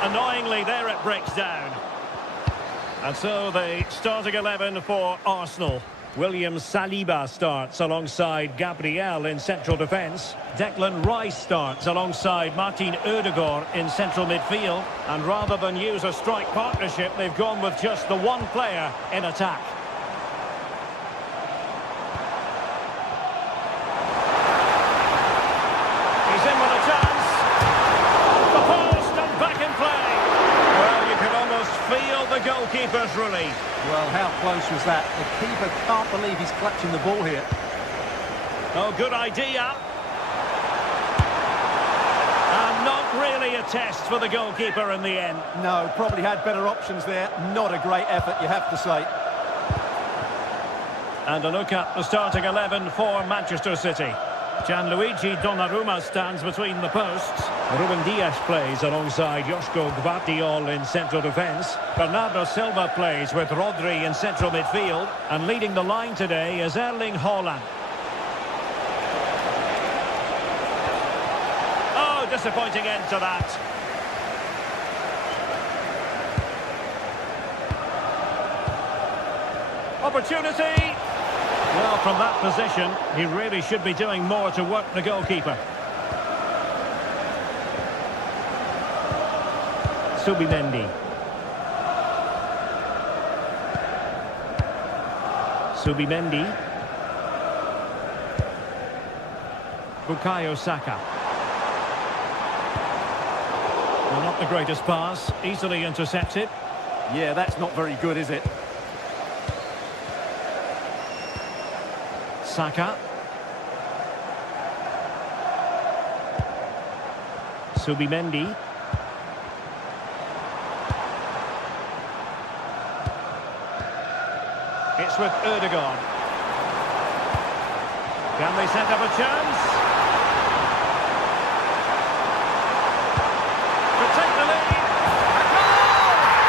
Annoyingly, there it breaks down. And so the starting 11 for Arsenal. William Saliba starts alongside Gabriel in central defence. Declan Rice starts alongside Martin Ødegaard in central midfield. And rather than use a strike partnership, they've gone with just the one player in attack. He's in with a chance. Off the post and back in play. Well, you can almost feel the goalkeeper's relief. Well, how close was that? The keeper can't believe he's clutching the ball here. Oh, good idea. And not really a test for the goalkeeper in the end. No, probably had better options there. Not a great effort, you have to say. And a look at the starting 11 for Manchester City. Gianluigi Donnarumma stands between the posts. Ruben Dias plays alongside Joško Gvardiol in central defence. Bernardo Silva plays with Rodri in central midfield. And leading the line today is Erling Haaland. Oh, disappointing end to that. Opportunity. Well, from that position, he really should be doing more to work the goalkeeper. Subimendi. Subimendi. Bukayo Saka. Well, not the greatest pass, easily intercepted. Yeah, that's not very good, is it? Saka. Subimendi. It's with Ødegaard. Can they set up a chance? To take the lead. A goal!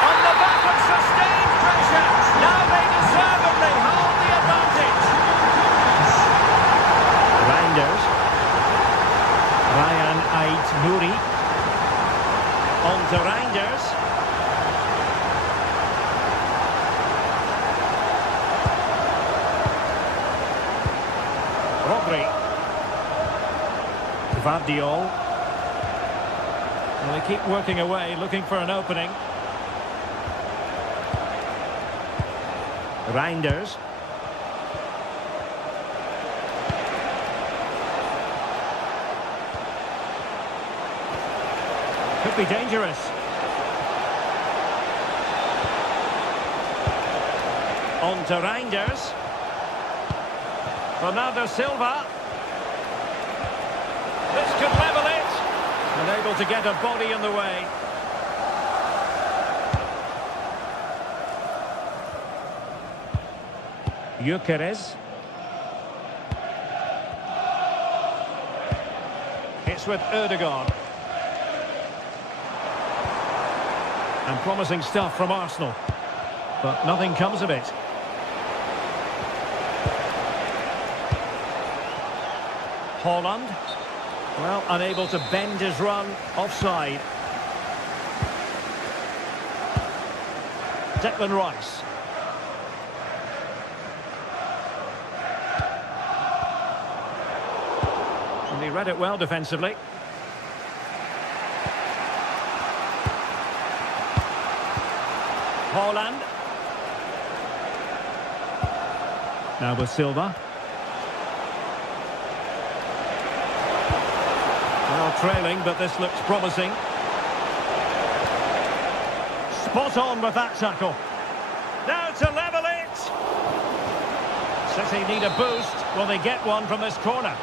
On the back of sustained pressure. Now they deservedly hold the advantage. Reinders. Ryan Ait-Nouri. On to Reinders. Rodri. Gvardiol. Well, they keep working away, looking for an opening. Reinders. Could be dangerous. On to Reinders. Bernardo Silva. This could level it. Unable to get a body in the way. Gyökeres. It's with Ødegaard. And promising stuff from Arsenal. But nothing comes of it. Haaland. Well, unable to bend his run. Offside. Declan Rice. And he read it well defensively. Haaland. Now with Silva. Well, trailing, but this looks promising. Spot on with that tackle. Now to level it. City need a boost. Will they get one from this corner?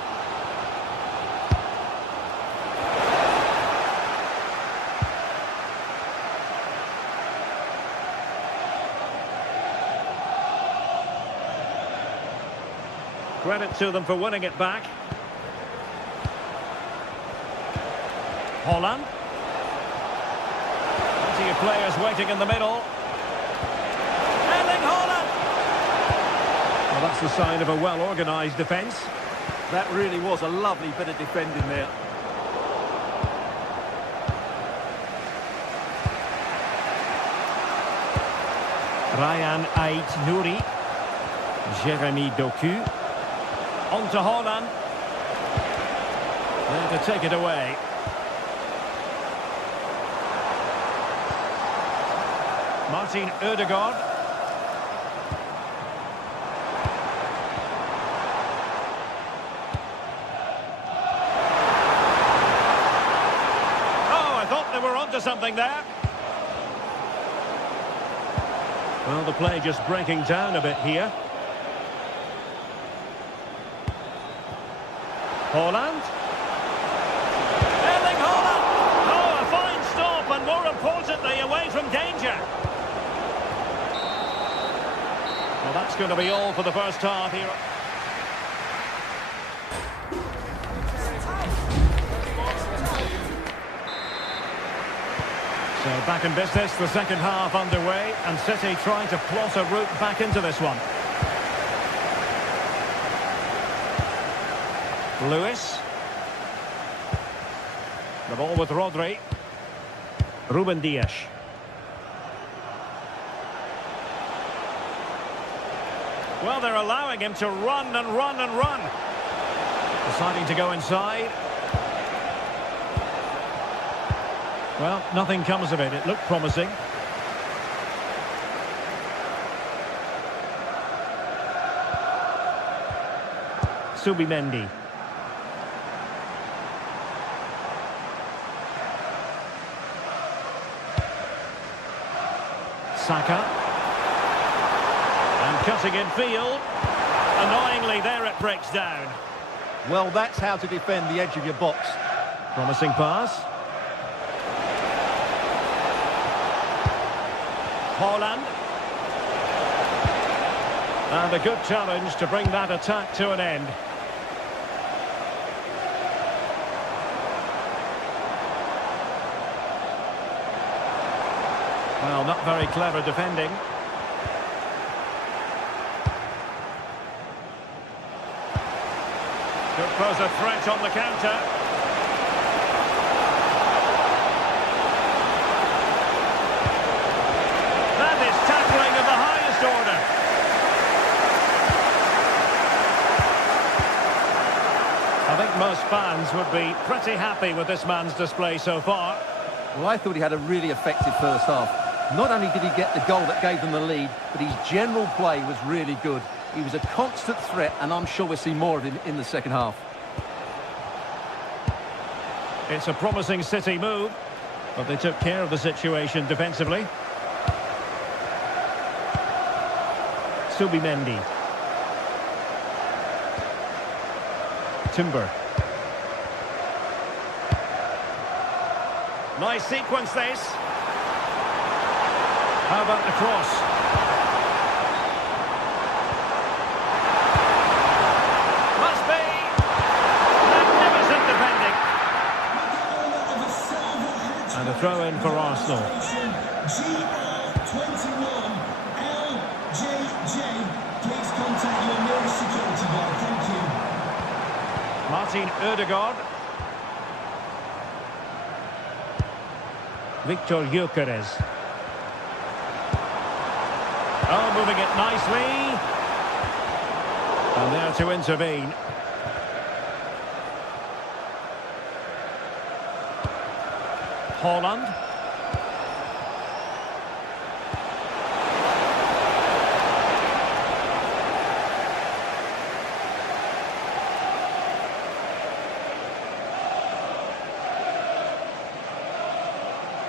Credit to them for winning it back. Holland. Plenty of players waiting in the middle. Erling Haaland! Well, that's the sign of a well-organised defence. That really was a lovely bit of defending there. Ryan Ait-Nouri. Jeremy Doku. On to Haaland. There to take it away. Martin Ødegaard. Oh, I thought they were onto something there. Well, the play just breaking down a bit here. Haaland. Erling Haaland! Oh, a fine stop, and more importantly, away from danger. Well, that's going to be all for the first half here. So back in business, the second half underway, and City trying to plot a route back into this one. Lewis. The ball with Rodri. Ruben Dias. Well, they're allowing him to run and run and run. Deciding to go inside. Well, nothing comes of it. It looked promising. Subimendi. Saka. And cutting in field. Annoyingly, there it breaks down. Well, that's how to defend the edge of your box. Promising pass. Haaland. And a good challenge to bring that attack to an end. Well, not very clever defending. Could pose a threat on the counter. That is tackling of the highest order. I think most fans would be pretty happy with this man's display so far. Well, I thought he had a really effective first half. Not only did he get the goal that gave them the lead, but his general play was really good. He was a constant threat, and I'm sure we'll see more of him in the second half. It's a promising City move, but they took care of the situation defensively. Subimendi. Timber. Nice sequence this. How about the cross? Must be. Magnificent defending. And a throw in for Arsenal. GR21 LJJ. Please contact your nearest security guard. Thank you. Martin Ødegaard. Victor Gyökeres. Oh, moving it nicely. And there to intervene. Haaland.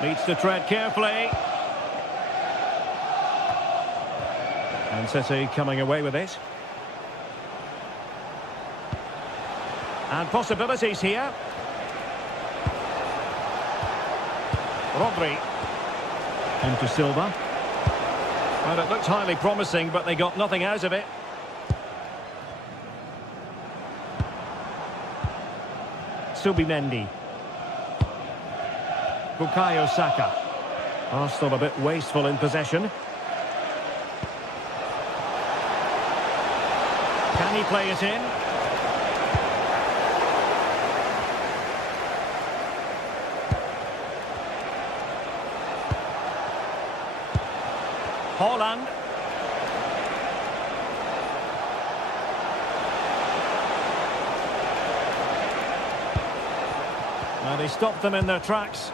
Needs to tread carefully. And City coming away with it. And possibilities here. Rodri. Into Silva. Well, it looked highly promising, but they got nothing out of it. Subimendi. Bukayo Saka. Arsenal a bit wasteful in possession. Can he play it in? Haaland. Well, they stopped them in their tracks.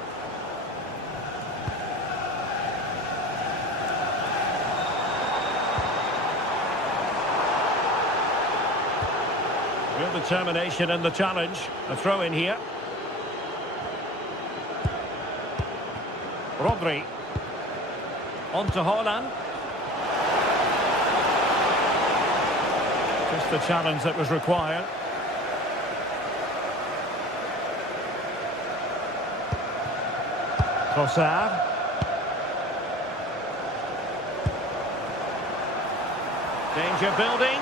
Real determination in the challenge. A throw in here. Rodri. On to Haaland. Just the challenge that was required. Trossard. Danger building.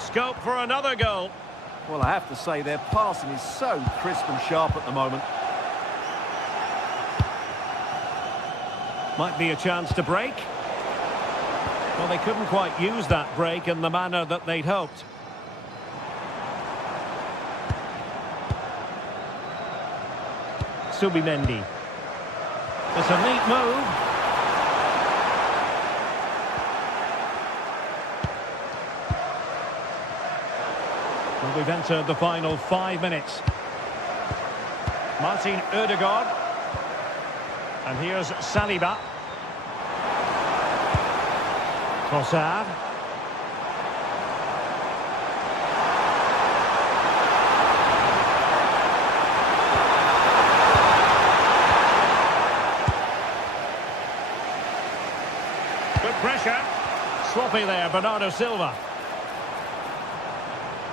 Scope for another goal. Well, I have to say their passing is so crisp and sharp at the moment. Might be a chance to break. Well, they couldn't quite use that break in the manner that they'd hoped. Subimendi. It's a neat move. Well, we've entered the final 5 minutes. Martin Ødegaard. And here's Saliba. Trossard. Good pressure. Sloppy there, Bernardo Silva.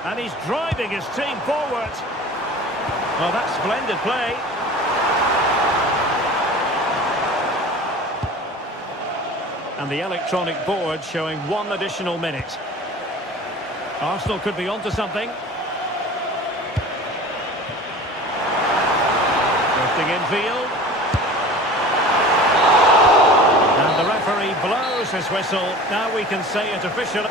And he's driving his team forward. Well, that's splendid play. And the electronic board showing 1 additional minute. Arsenal could be onto something. Drifting infield. And the referee blows his whistle. Now we can say it officially.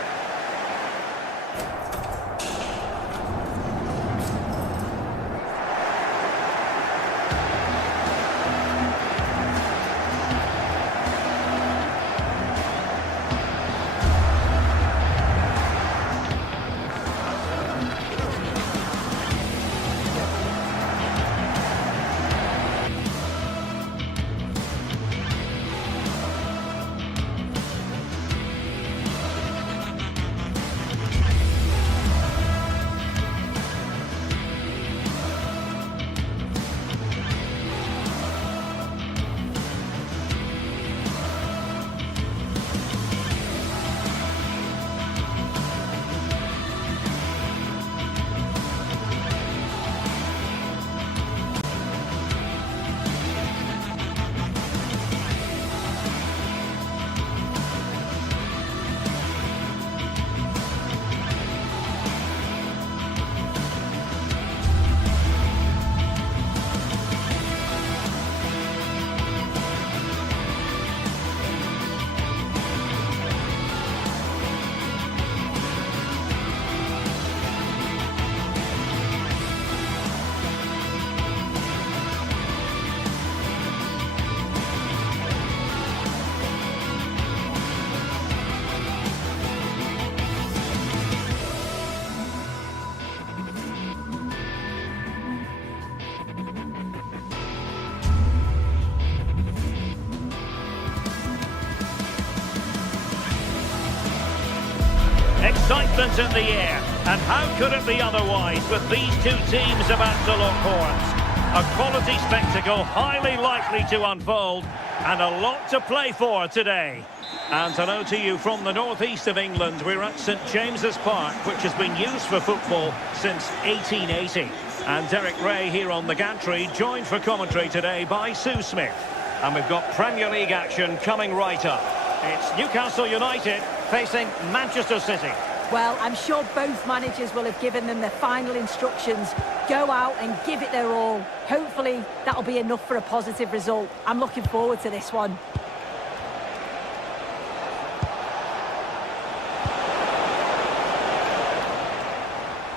Excitement in the air, and how could it be otherwise with these two teams about to lock horns? A quality spectacle highly likely to unfold, and a lot to play for today. And hello to you from the northeast of England. We're at St James's Park, which has been used for football since 1880. And Derek Ray here on the gantry, joined for commentary today by Sue Smith. And we've got Premier League action coming right up. It's Newcastle United facing Manchester City. Well, I'm sure both managers will have given them their final instructions. Go out and give it their all. Hopefully, that'll be enough for a positive result. I'm looking forward to this one.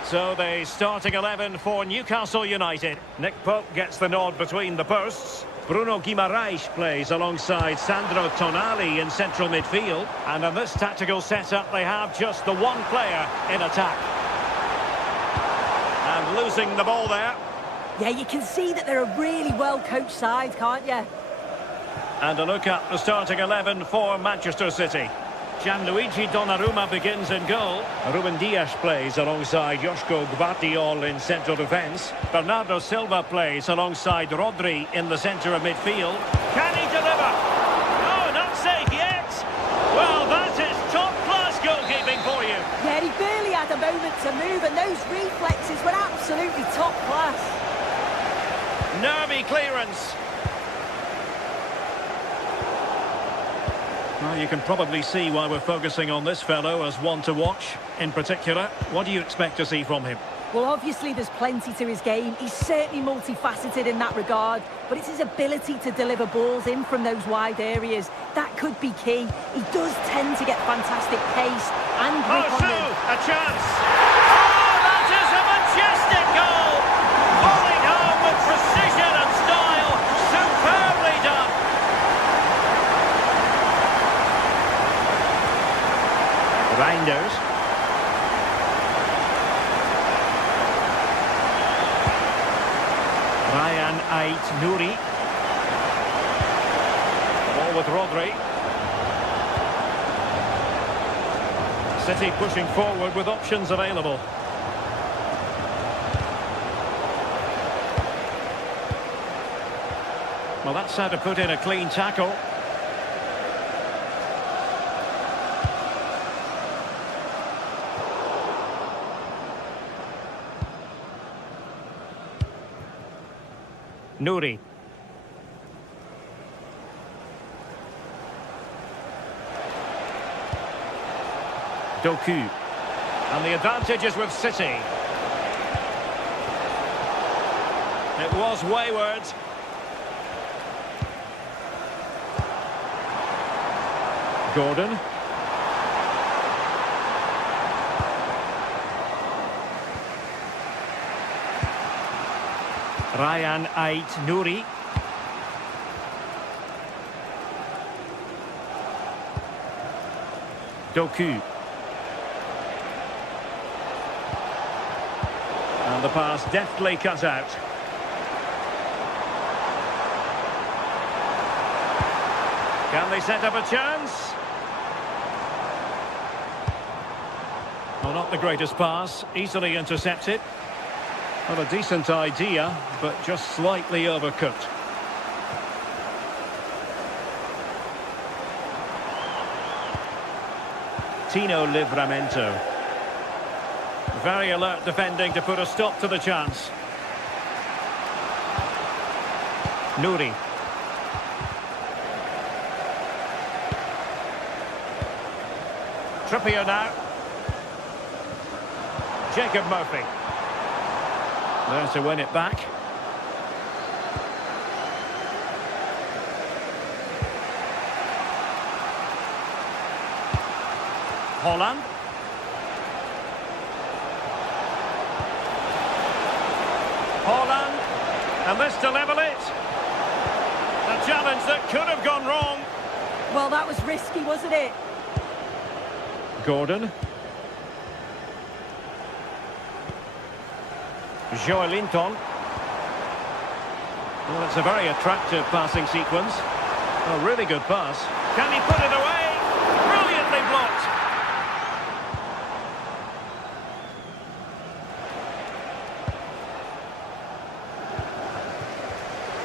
So the starting 11 for Newcastle United. Nick Pope gets the nod between the posts. Bruno Guimaraes plays alongside Sandro Tonali in central midfield. And in this tactical setup, they have just the one player in attack. And losing the ball there. Yeah, you can see that they're a really well-coached side, can't you? And a look at the starting 11 for Manchester City. Gianluigi Donnarumma begins in goal. Ruben Dias plays alongside Joško Gvardiol in central defence. Bernardo Silva plays alongside Rodri in the centre of midfield. Can he deliver? No, not safe yet. Well, that is top-class goalkeeping for you. Yeah, he barely had a moment to move, and those reflexes were absolutely top class. Nervy clearance. Well, you can probably see why we're focusing on this fellow as one to watch. In particular, what do you expect to see from him? Well, obviously there's plenty to his game. He's certainly multifaceted in that regard, but it's his ability to deliver balls in from those wide areas. That could be key. He does tend to get fantastic pace and grip on them. A chance! Oh, that is a majestic goal! Falling home with precision and style. Superbly done! Reinders. Ryan Ait-Nouri. Ball with Rodri. City pushing forward with options available. Well, that's how to put in a clean tackle. Nouri. Doku. And the advantage is with City. It was wayward. Gordon. Ryan Ait-Nouri. Doku. And the pass deftly cut out. Can they set up a chance? Well, not the greatest pass, easily intercepted. Well, a decent idea, but just slightly overcooked. Tino Livramento. Very alert defending to put a stop to the chance. Nouri. Trippier now. Jacob Murphy. There to win it back. Holland. Holland. And this to level it. A challenge that could have gone wrong. Well, that was risky, wasn't it? Gordon. Joelinton. Well, it's a very attractive passing sequence. A really good pass. Can he put it away? Brilliantly blocked.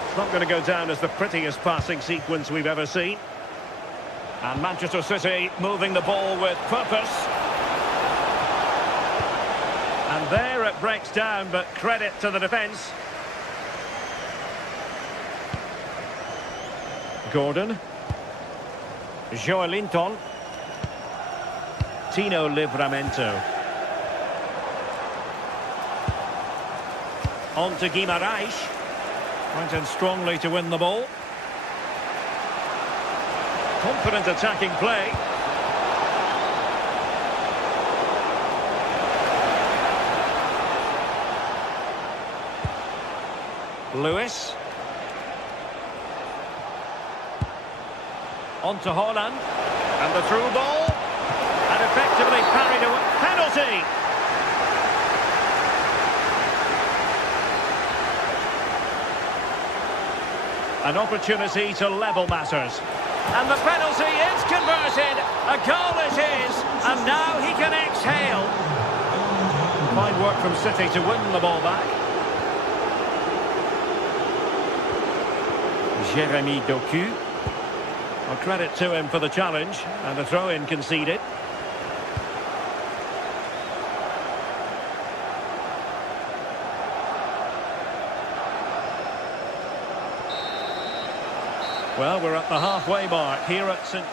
It's not going to go down as the prettiest passing sequence we've ever seen. And Manchester City moving the ball with purpose. And there it breaks down, but credit to the defence. Gordon. Joelinton. Tino Livramento. On to Guimaraes. Went in strongly to win the ball. Confident attacking play. Lewis. On to Haaland. And the through ball. And effectively parried away. Penalty! An opportunity to level matters. And the penalty is converted. A goal it is. And now he can exhale. Fine work from City to win the ball back. Jeremy Doku. Well, credit to him for the challenge. And the throw-in conceded. Well, we're at the halfway mark here at St.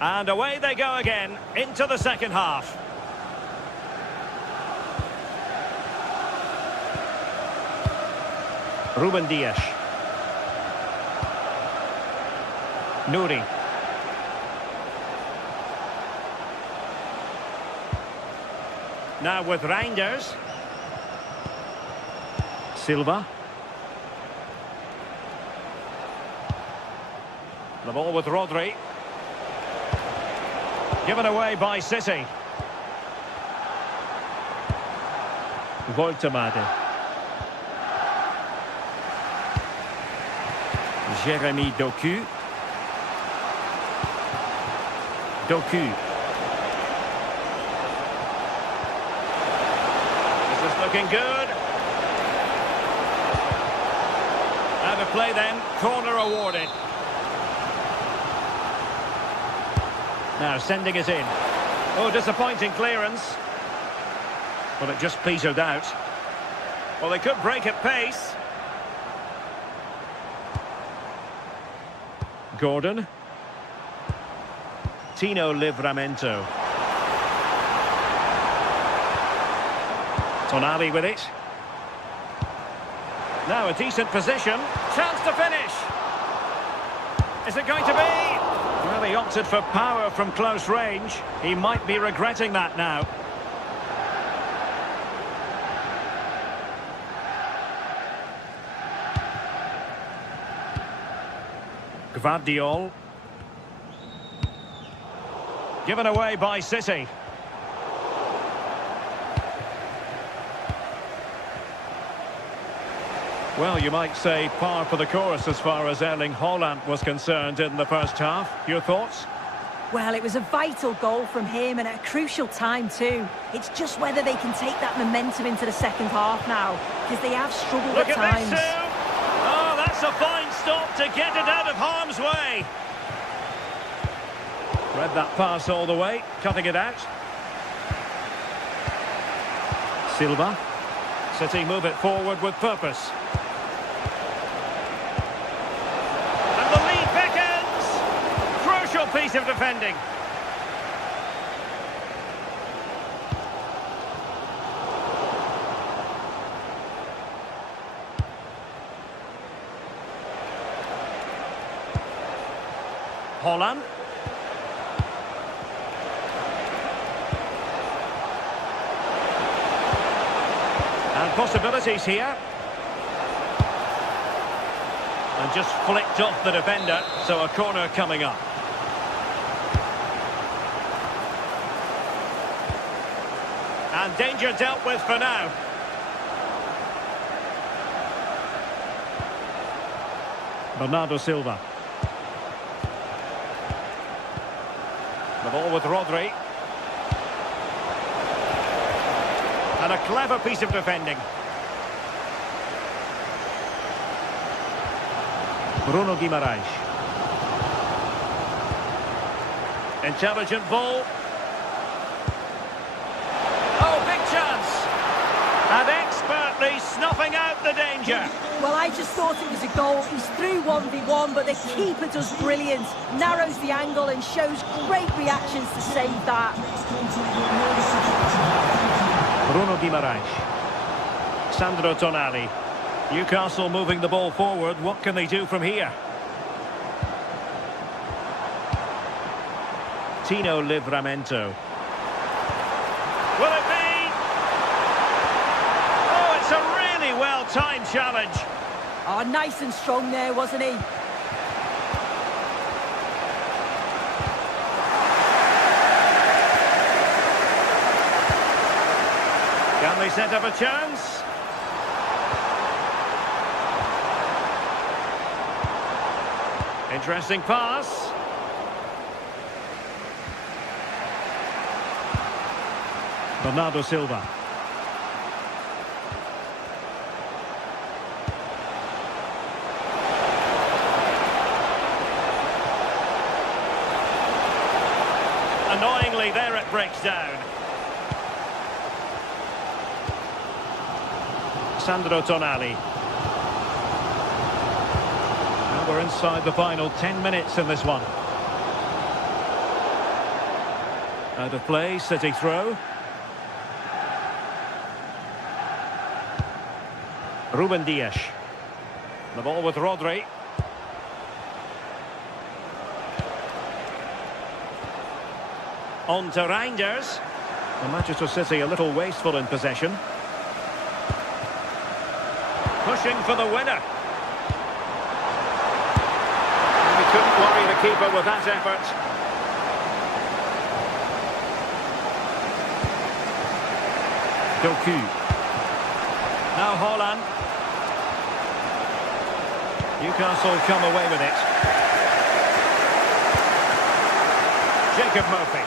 And away they go again into the second half. Ruben Dias. Nouri. Now with Reinders. Silva. The ball with Rodri. Given away by City. Voltemade. Jeremy Doku. Doku. This is looking good. Out of play then. Corner awarded. Now sending it in. Oh, disappointing clearance. Well, it just petered out. Well, they could break at pace. Gordon. Tino Livramento. Tonali with it. Now a decent position. Chance to finish. Is it going to be? Well, he opted for power from close range. He might be regretting that now. Gvardiol. Given away by City. Well, you might say par for the course as far as Erling Haaland was concerned in the first half. Your thoughts? Well, it was a vital goal from him and at a crucial time too. It's just whether they can take that momentum into the second half now, because they have struggled at times. Look at this, Sue! Oh, that's a fine stop to get it out of harm's way. Read that pass all the way, cutting it out. Silva. City move it forward with purpose. And the lead beckons. Crucial piece of defending. Haaland. And possibilities here. And just flicked off the defender, so a corner coming up. And danger dealt with for now. Bernardo Silva. The ball with Rodri. And a clever piece of defending. Bruno Guimaraes. Intelligent ball. Oh, big chance. And expertly snuffing out the danger. Well, I just thought it was a goal. He's through 1v1, but the keeper does brilliant. Narrows the angle and shows great reactions to save that. Bruno Guimaraes. Sandro Tonali. Newcastle moving the ball forward. What can they do from here? Tino Livramento. Will it be? Oh, it's a really well-timed challenge. Oh, nice and strong there, wasn't he? Can they set up a chance? Interesting pass. Bernardo Silva. Annoyingly, there it breaks down. Sandro Tonali. Now we're inside the final 10 minutes in this one. Out of play, City throw. Ruben Dias. The ball with Rodri. On to Reinders. And Manchester City a little wasteful in possession. Pushing for the winner. And he couldn't worry the keeper with that effort. Doku. Now Haaland. Newcastle come away with it. Jacob Murphy.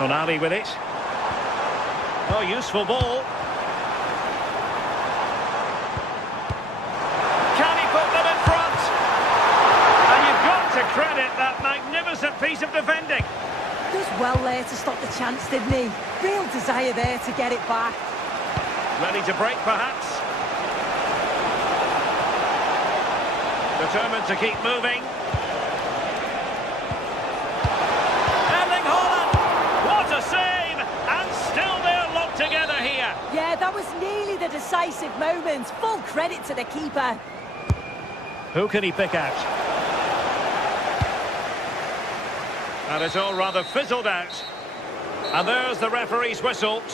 Tonali with it. Oh, useful ball. Can he put them in front? And you've got to credit that magnificent piece of defending. Does well there to stop the chance, didn't he? Real desire there to get it back. Ready to break, perhaps. Determined to keep moving. Erling Haaland! What a save! And still they're locked together here. Yeah, that was nearly the decisive moment. Full credit to the keeper. Who can he pick out? And it's all rather fizzled out. And there's the referee's whistle.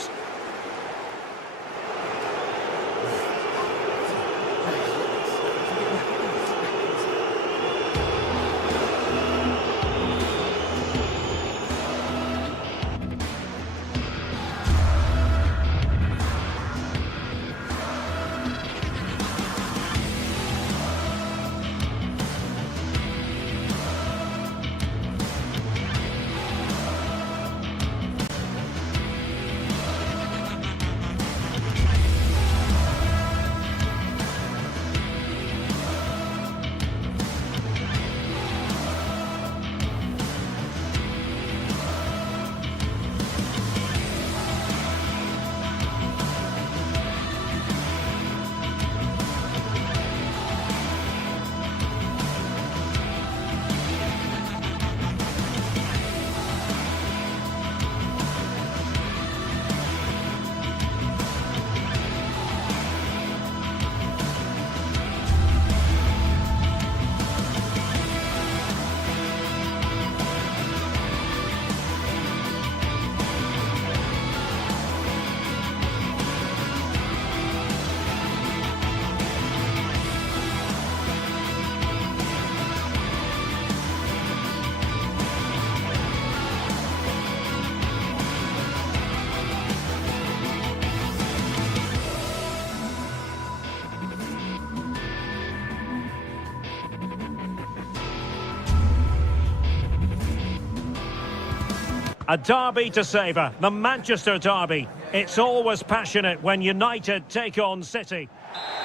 A derby to savour, the Manchester derby. It's always passionate when United take on City.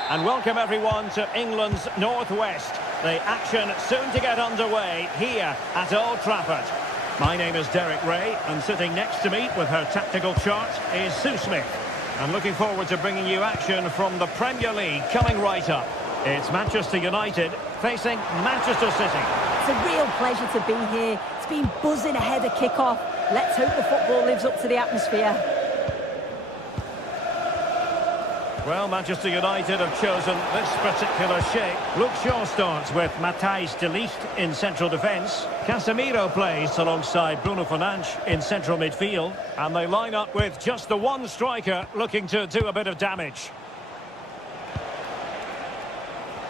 And welcome everyone to England's Northwest. The action soon to get underway here at Old Trafford. My name is Derek Ray, and sitting next to me with her tactical chart is Sue Smith. And looking forward to bringing you action from the Premier League coming right up. It's Manchester United facing Manchester City. It's a real pleasure to be here. It's been buzzing ahead of kick-off. Let's hope the football lives up to the atmosphere. Well, Manchester United have chosen this particular shape. Luke Shaw starts with Matthijs de Ligt in central defence. Casemiro plays alongside Bruno Fernandes in central midfield. And they line up with just the one striker looking to do a bit of damage.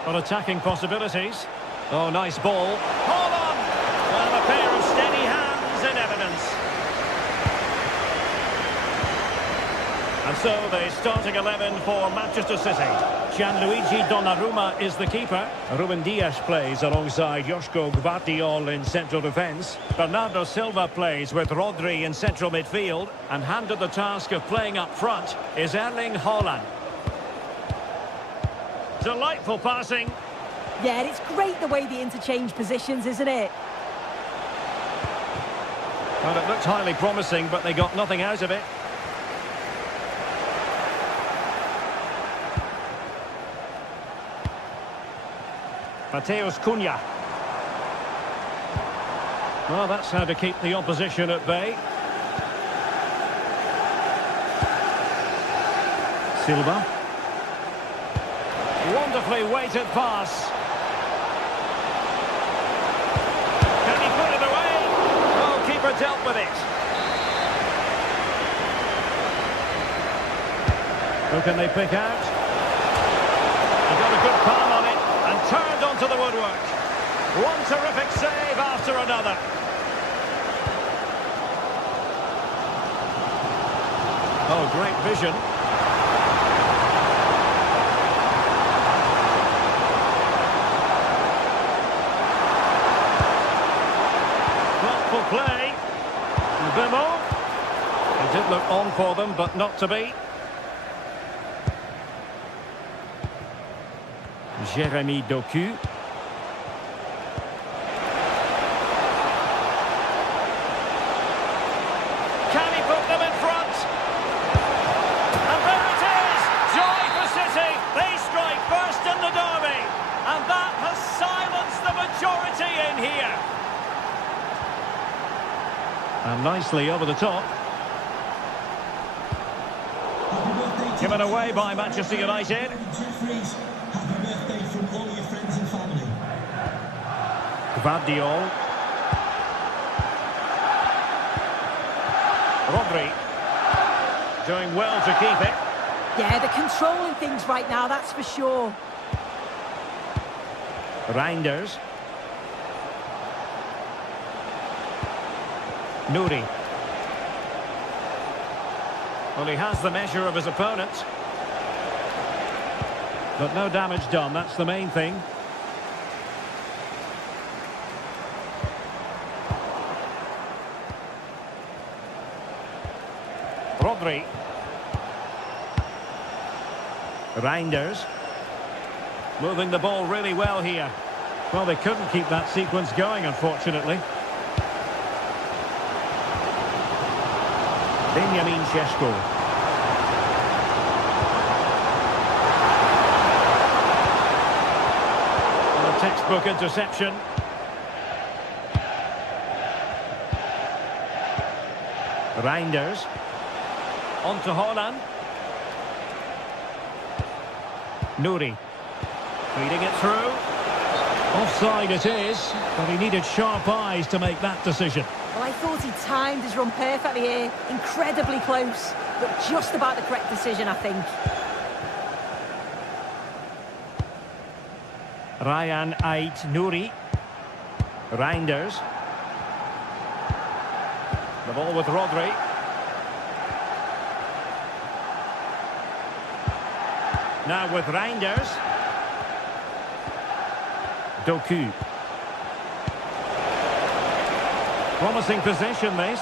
Got attacking possibilities. Oh, nice ball. Hold on! Well, a pair of steady hands in evidence. And so the starting 11 for Manchester City. Gianluigi Donnarumma is the keeper. Ruben Dias plays alongside Joško Gvardiol in central defence. Bernardo Silva plays with Rodri in central midfield. And handed the task of playing up front is Erling Haaland. Delightful passing. Yeah, it's great the way they interchange positions, isn't it? Well, it looked highly promising, but they got nothing out of it. Mateus Cunha. Well, that's how to keep the opposition at bay. Silva. Wonderfully weighted pass. Can he put it away? Oh, keeper dealt with it. Who can they pick out? He got a good palm on it and turned onto the woodwork. One terrific save after another. Oh, great vision. Play. Bimo. It did look on for them, but not to be. Jeremy Doku. Can he put them in front? And there it is! Joy for City! They strike first in the derby! And that has silenced the majority in here! And nicely over the top. Given away by Manchester United. Jeffries, happy birthday from all your friends and family. Gvardiol. Rodri. Doing well to keep it. Yeah, they're controlling things right now, that's for sure. Reinders. Nouri. Well, he has the measure of his opponent. But no damage done, that's the main thing. Rodri. Reinders. Moving the ball really well here. Well, they couldn't keep that sequence going, unfortunately. Benjamin Šeško. A textbook interception. Reinders. On to Haaland. Nouri. Feeding it through. Offside it is, but he needed sharp eyes to make that decision. Well, I thought he timed his run perfectly here. Incredibly close, but just about the correct decision, I think. Ryan Ait Nouri. Reinders. The ball with Rodri. Now with Reinders. Doku. Promising possession, this.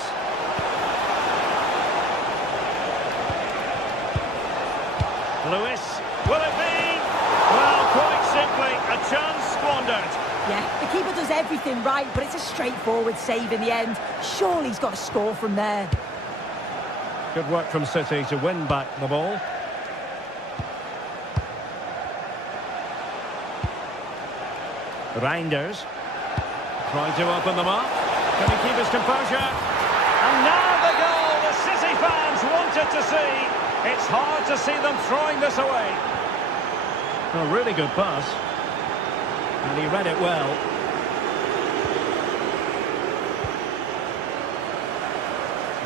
Lewis. Will it be? Well, quite simply, a chance squandered. Yeah, the keeper does everything right, but it's a straightforward save in the end. Surely he's got to score from there. Good work from City to win back the ball. Reinders trying to open them up. Can he keep his composure? And now the goal the City fans wanted to see. It's hard to see them throwing this away. A really good pass. And he read it well.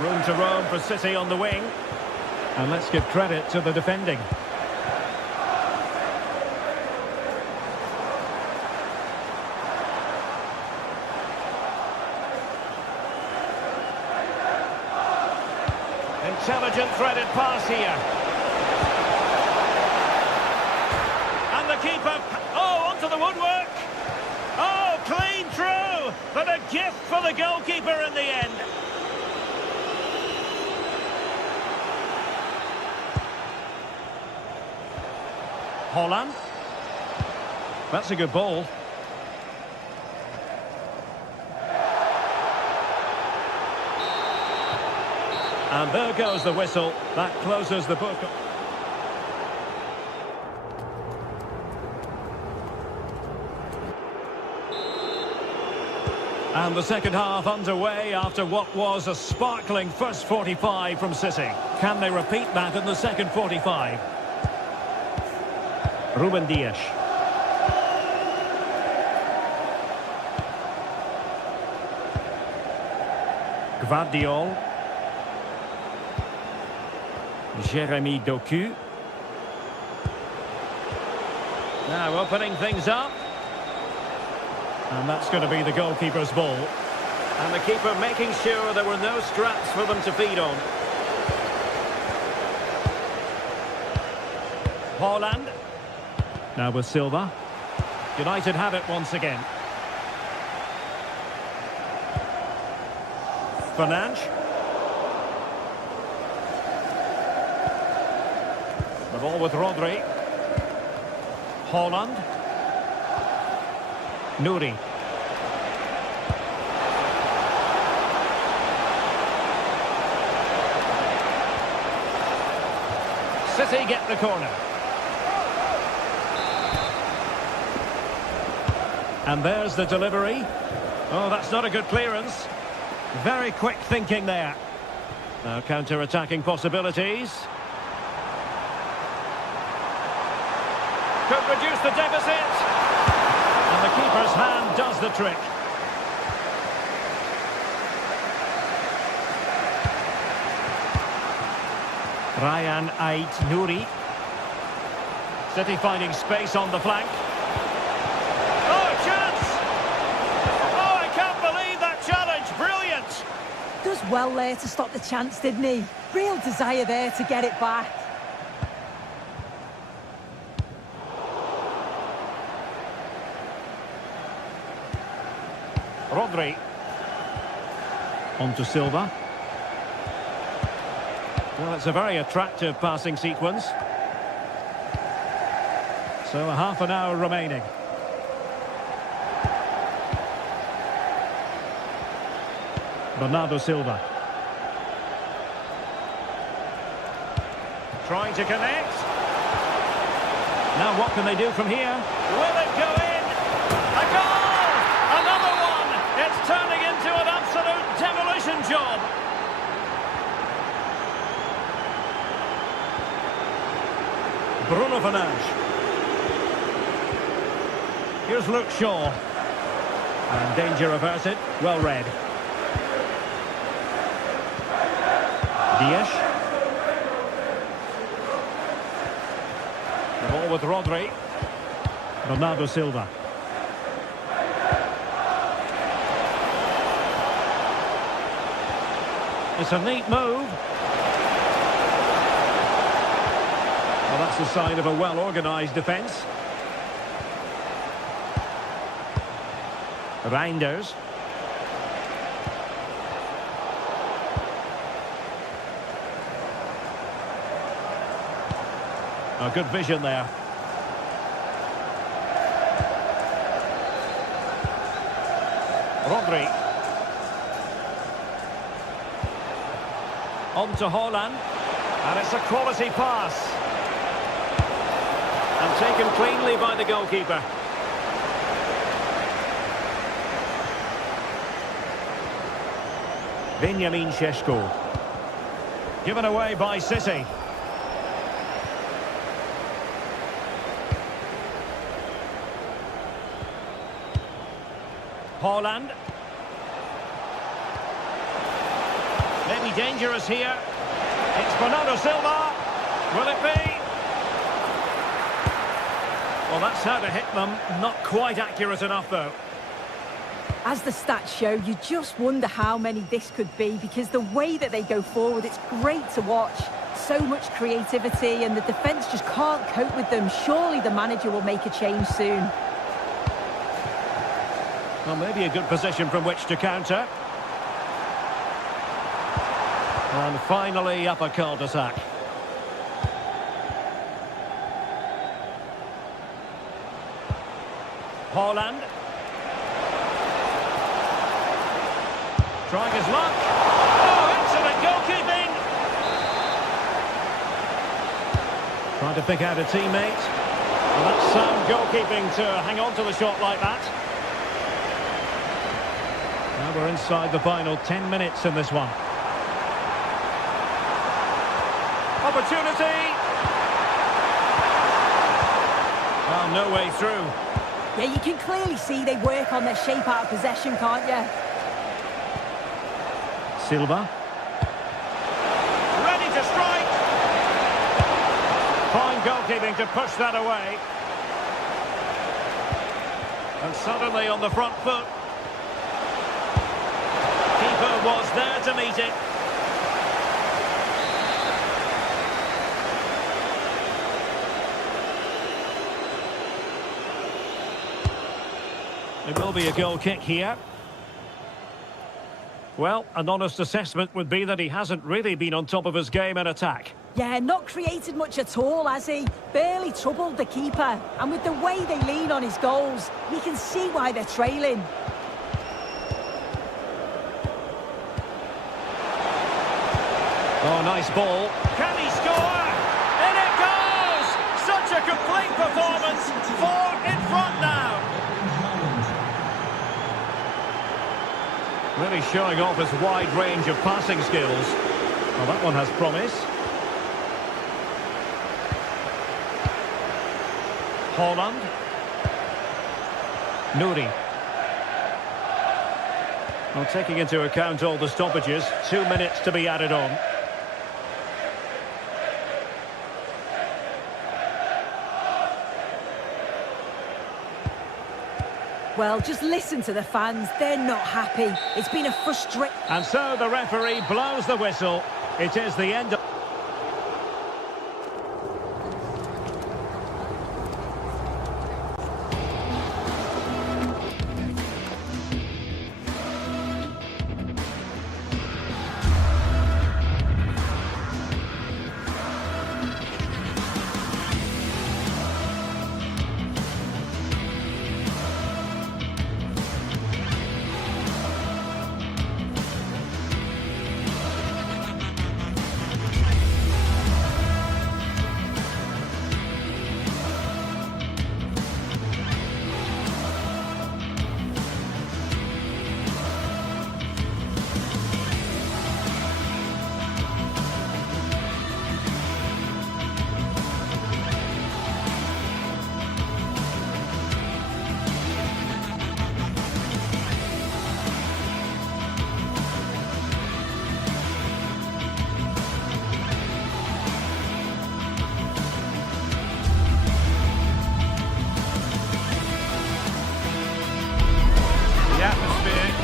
Room to roam for City on the wing. And let's give credit to the defending. Intelligent threaded pass here. And the keeper, oh, onto the woodwork. Oh, clean through, but a gift for the goalkeeper in the end. Holland. That's a good ball. And there goes the whistle. That closes the book. And the second half underway after what was a sparkling first 45 from City. Can they repeat that in the second 45? Ruben Dias. Gvardiol. Jeremy Doku. Now opening things up. And that's going to be the goalkeeper's ball. And the keeper making sure there were no scraps for them to feed on. Holland. Now with Silva. United have it once again. Fernandes. The ball with Rodri. Holland. Nouri. City get the corner. And there's the delivery. Oh, that's not a good clearance. Very quick thinking there. Now counter-attacking possibilities. Could reduce the deficit. And the keeper's hand does the trick. Ryan Ait-Nouri. City finding space on the flank. Oh, chance! Oh, I can't believe that challenge. Brilliant! Does well there to stop the chance, didn't he? Real desire there to get it back. Rodri. On to Silva. Well, it's a very attractive passing sequence. So a half an hour remaining. Bernardo Silva. Trying to connect. Now what can they do from here? Will it go in? A goal! Another one! It's turning into an absolute demolition job. Bruno Fernandes. Here's Luke Shaw. And danger averted. Well read. Dias. The ball with Rodri. Bernardo Silva. It's a neat move. Well, that's a sign of a well-organised defence. Reinders. Oh, good vision there. Rodri. On to Haaland. And it's a quality pass. And taken cleanly by the goalkeeper. Benjamin Šeško. Given away by City. Haaland. Maybe dangerous here. It's Bernardo Silva. Will it be? Well, that's how to hit them. Not quite accurate enough, though. As the stats show, you just wonder how many this could be, because the way that they go forward, it's great to watch. So much creativity, and the defence just can't cope with them. Surely the manager will make a change soon. Well, maybe a good position from which to counter. And finally, up a cul-de-sac. Haaland. Trying his luck. Oh, excellent goalkeeping! Trying to pick out a teammate. And that's sound goalkeeping to hang on to the shot like that. Now we're inside the final 10 minutes in this one. Opportunity! Well, no way through. Yeah, you can clearly see they work on their shape out of possession, can't you? Silva. Ready to strike! Fine goalkeeping to push that away. And suddenly on the front foot. Keeper was there to meet it. It will be a goal kick here. Well, an honest assessment would be that he hasn't really been on top of his game in attack. Yeah, not created much at all, has he? Barely troubled the keeper. And with the way they lean on his goals, you can see why they're trailing. Oh, nice ball. Can he score? In it goes! Such a complete performance. 4 in front now. Really showing off his wide range of passing skills. Well, that one has promise. Haaland. Nouri. Well, taking into account all the stoppages, 2 minutes to be added on. Well, just listen to the fans. They're not happy. It's been a frustrating... And so the referee blows the whistle. It is the end of...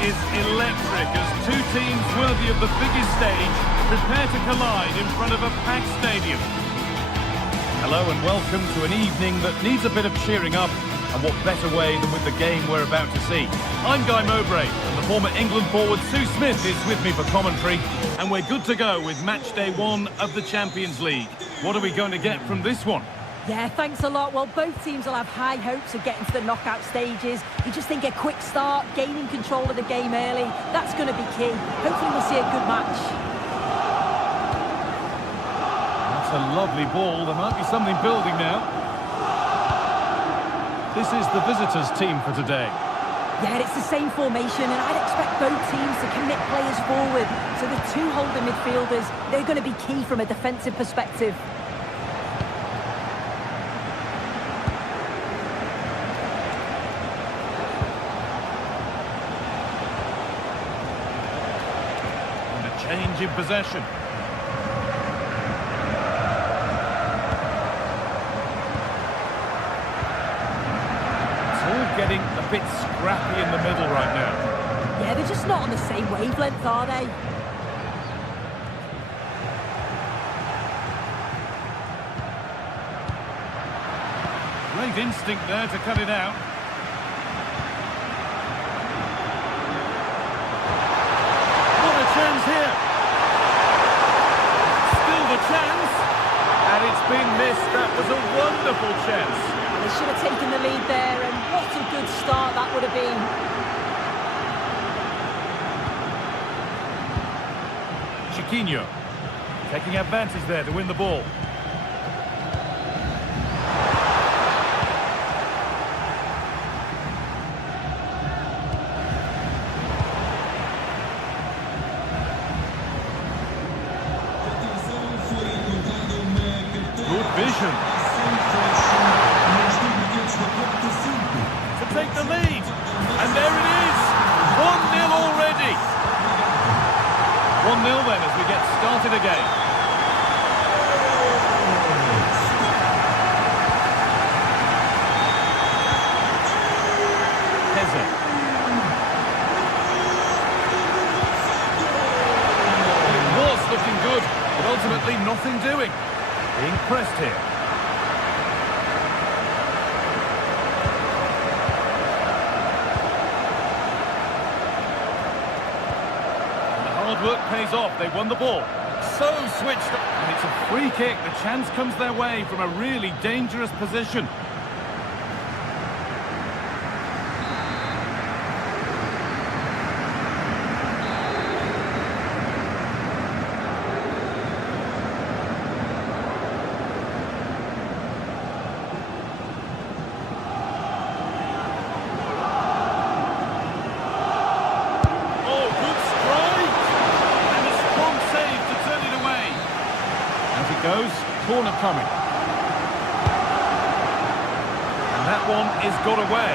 Is electric as two teams worthy of the biggest stage prepare to collide in front of a packed stadium. Hello and welcome to an evening that needs a bit of cheering up, and what better way than with the game we're about to see. I'm Guy Mowbray, and the former England forward Sue Smith is with me for commentary, and we're good to go with match day 1 of the Champions League. What are we going to get from this one? Yeah, thanks a lot. Well, both teams will have high hopes of getting to the knockout stages. You just think a quick start, gaining control of the game early, that's going to be key. Hopefully we'll see a good match. That's a lovely ball. There might be something building now. This is the visitors' team for today. Yeah, it's the same formation, and I'd expect both teams to commit players forward. So the two holding midfielders, they're going to be key from a defensive perspective. And a change in possession. Getting a bit scrappy in the middle right now. Yeah, they're just not on the same wavelength, are they? Great instinct there to cut it out. What a chance here! Still the chance! And it's been missed. That was a wonderful chance. They should have taken the lead there, and what a good start that would have been. Chiquinho taking advantage there to win the ball. Good vision. To take the lead, and there it is, 1-0 already. 1-0 then as we get started again. Heza. It was looking good, but ultimately nothing doing. Being pressed here. Work pays off. They won the ball. So switched up. And it's a free kick. The chance comes their way from a really dangerous position. Goes, corner coming. And that one is got away.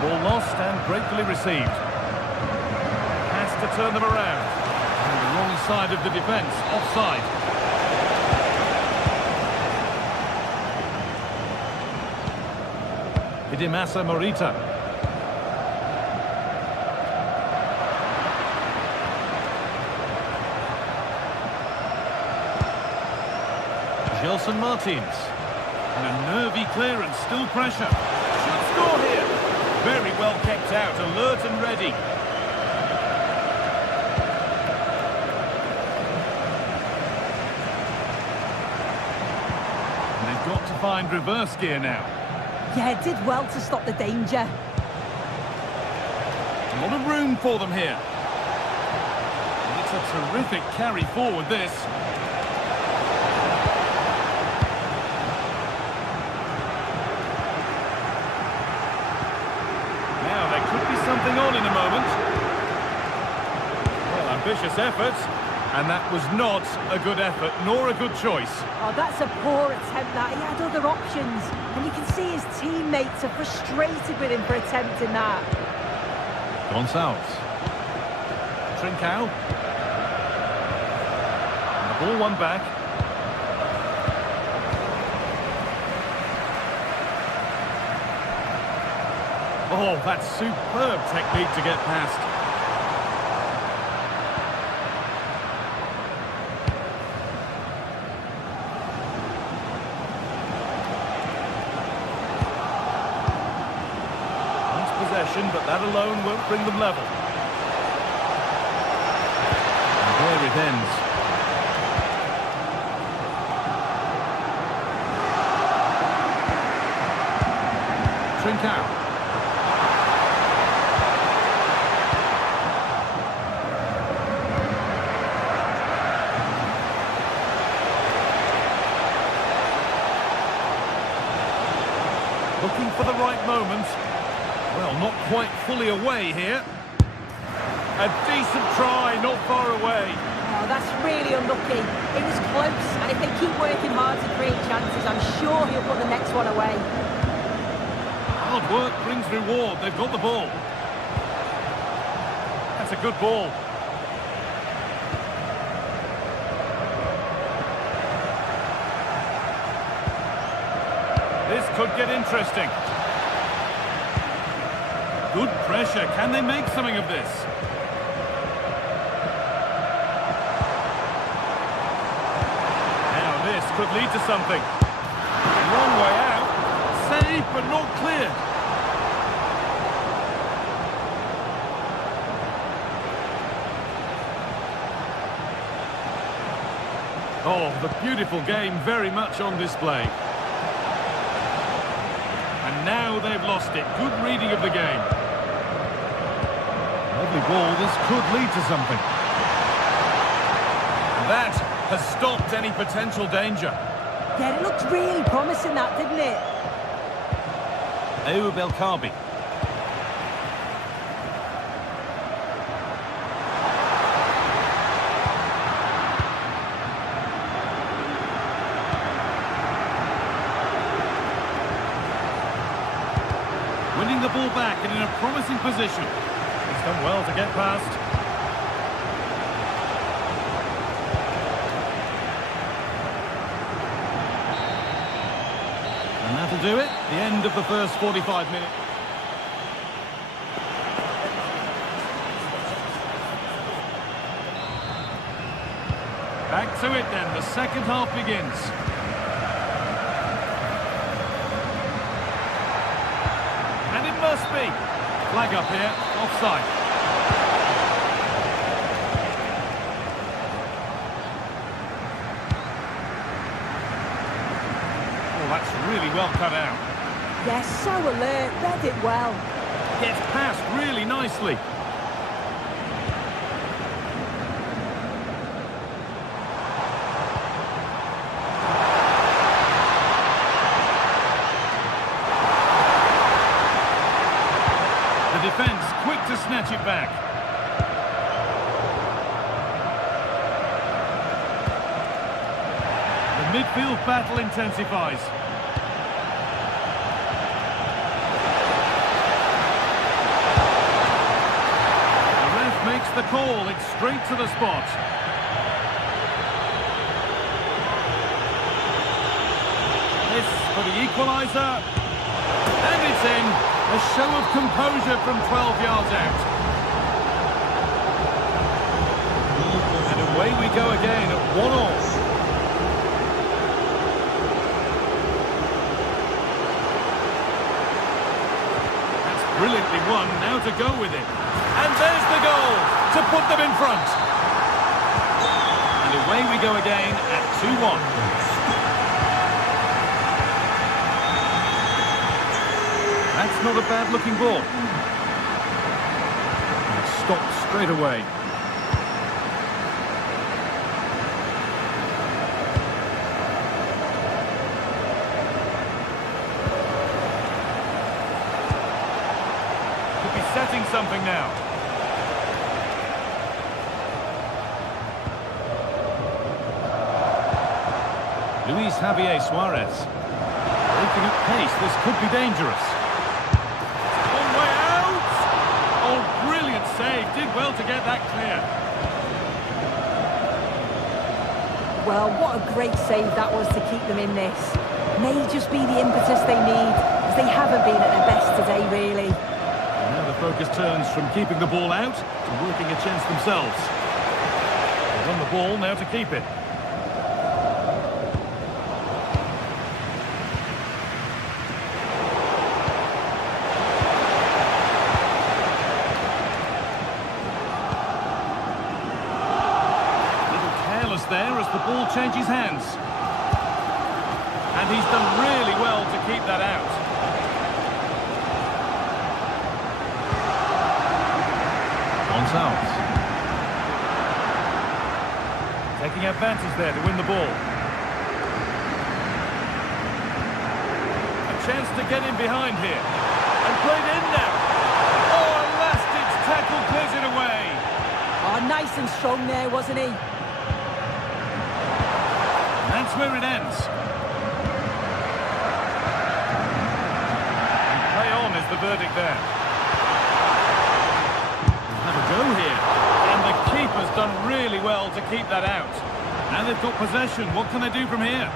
Ball lost and gratefully received. Has to turn them around. And the wrong side of the defence, offside. Hidimasa Morita. Gelson Martins. And a nervy clearance, still pressure. Should score here. Very well kept out, alert and ready. And they've got to find reverse gear now. Yeah, did well to stop the danger. A lot of room for them here. And it's a terrific carry forward, this. Something on in a moment. Well, ambitious effort, and that was not a good effort, nor a good choice. Oh, that's a poor attempt, that. He had other options, and you can see his teammates are frustrated with him for attempting that. Gonçalves. Trincao. And the ball won back. Oh, that's superb technique to get past. Nice possession, but that alone won't bring them level. And there it ends. Trincao. Not quite fully away here. A decent try, not far away. Oh, that's really unlucky. It was close, and if they keep working hard to create chances, I'm sure he'll put the next one away. Hard work brings reward. They've got the ball. That's a good ball. This could get interesting. Good pressure. Can they make something of this? Now this could lead to something. Long way out. Save, but not clear. Oh, the beautiful game very much on display. And now they've lost it. Good reading of the game. Lovely ball. This could lead to something. That has stopped any potential danger. Yeah, it looked really promising, that, didn't it? Ayub El Kaabi. Winning the ball back and in a promising position. He's done well to get past. And that'll do it. The end of the first 45 minutes. Back to it then. The second half begins. And it must be. Flag up here. Offside. That's really well cut out. Yes, so alert, read it well. Gets past really nicely. The defence quick to snatch it back. The midfield battle intensifies. Makes the call, it's straight to the spot. This for the equaliser. And it's in. A show of composure from 12 yards out. And away we go again at 1-1. That's brilliantly won, now to go with it. And there's the goal to put them in front. And away we go again at 2-1. That's not a bad-looking ball. And it's stopped straight away. Could be setting something now. Luis Javier Suarez. Breaking at pace, this could be dangerous. One way out! Oh, brilliant save. Did well to get that clear. Well, what a great save that was to keep them in this. May just be the impetus they need, as they haven't been at their best today, really. And now the focus turns from keeping the ball out to working a chance themselves. They run the ball, now to keep it. There as the ball changes hands. And he's done really well to keep that out. Gonzalez. Taking advantage there to win the ball. A chance to get in behind here. And played in now. long there, wasn't he? That's where it ends. And play on is the verdict there. Have a go here. And the keeper's done really well to keep that out. And they've got possession. What can they do from here?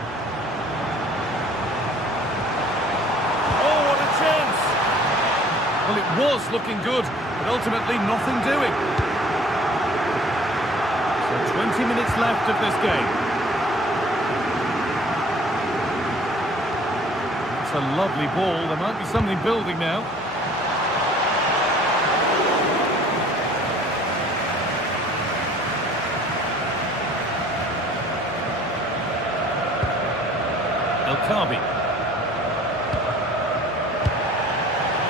Oh, what a chance! Well, it was looking good, but ultimately nothing doing. So 20 minutes left of this game. It's a lovely ball. There might be something building now. Kabi.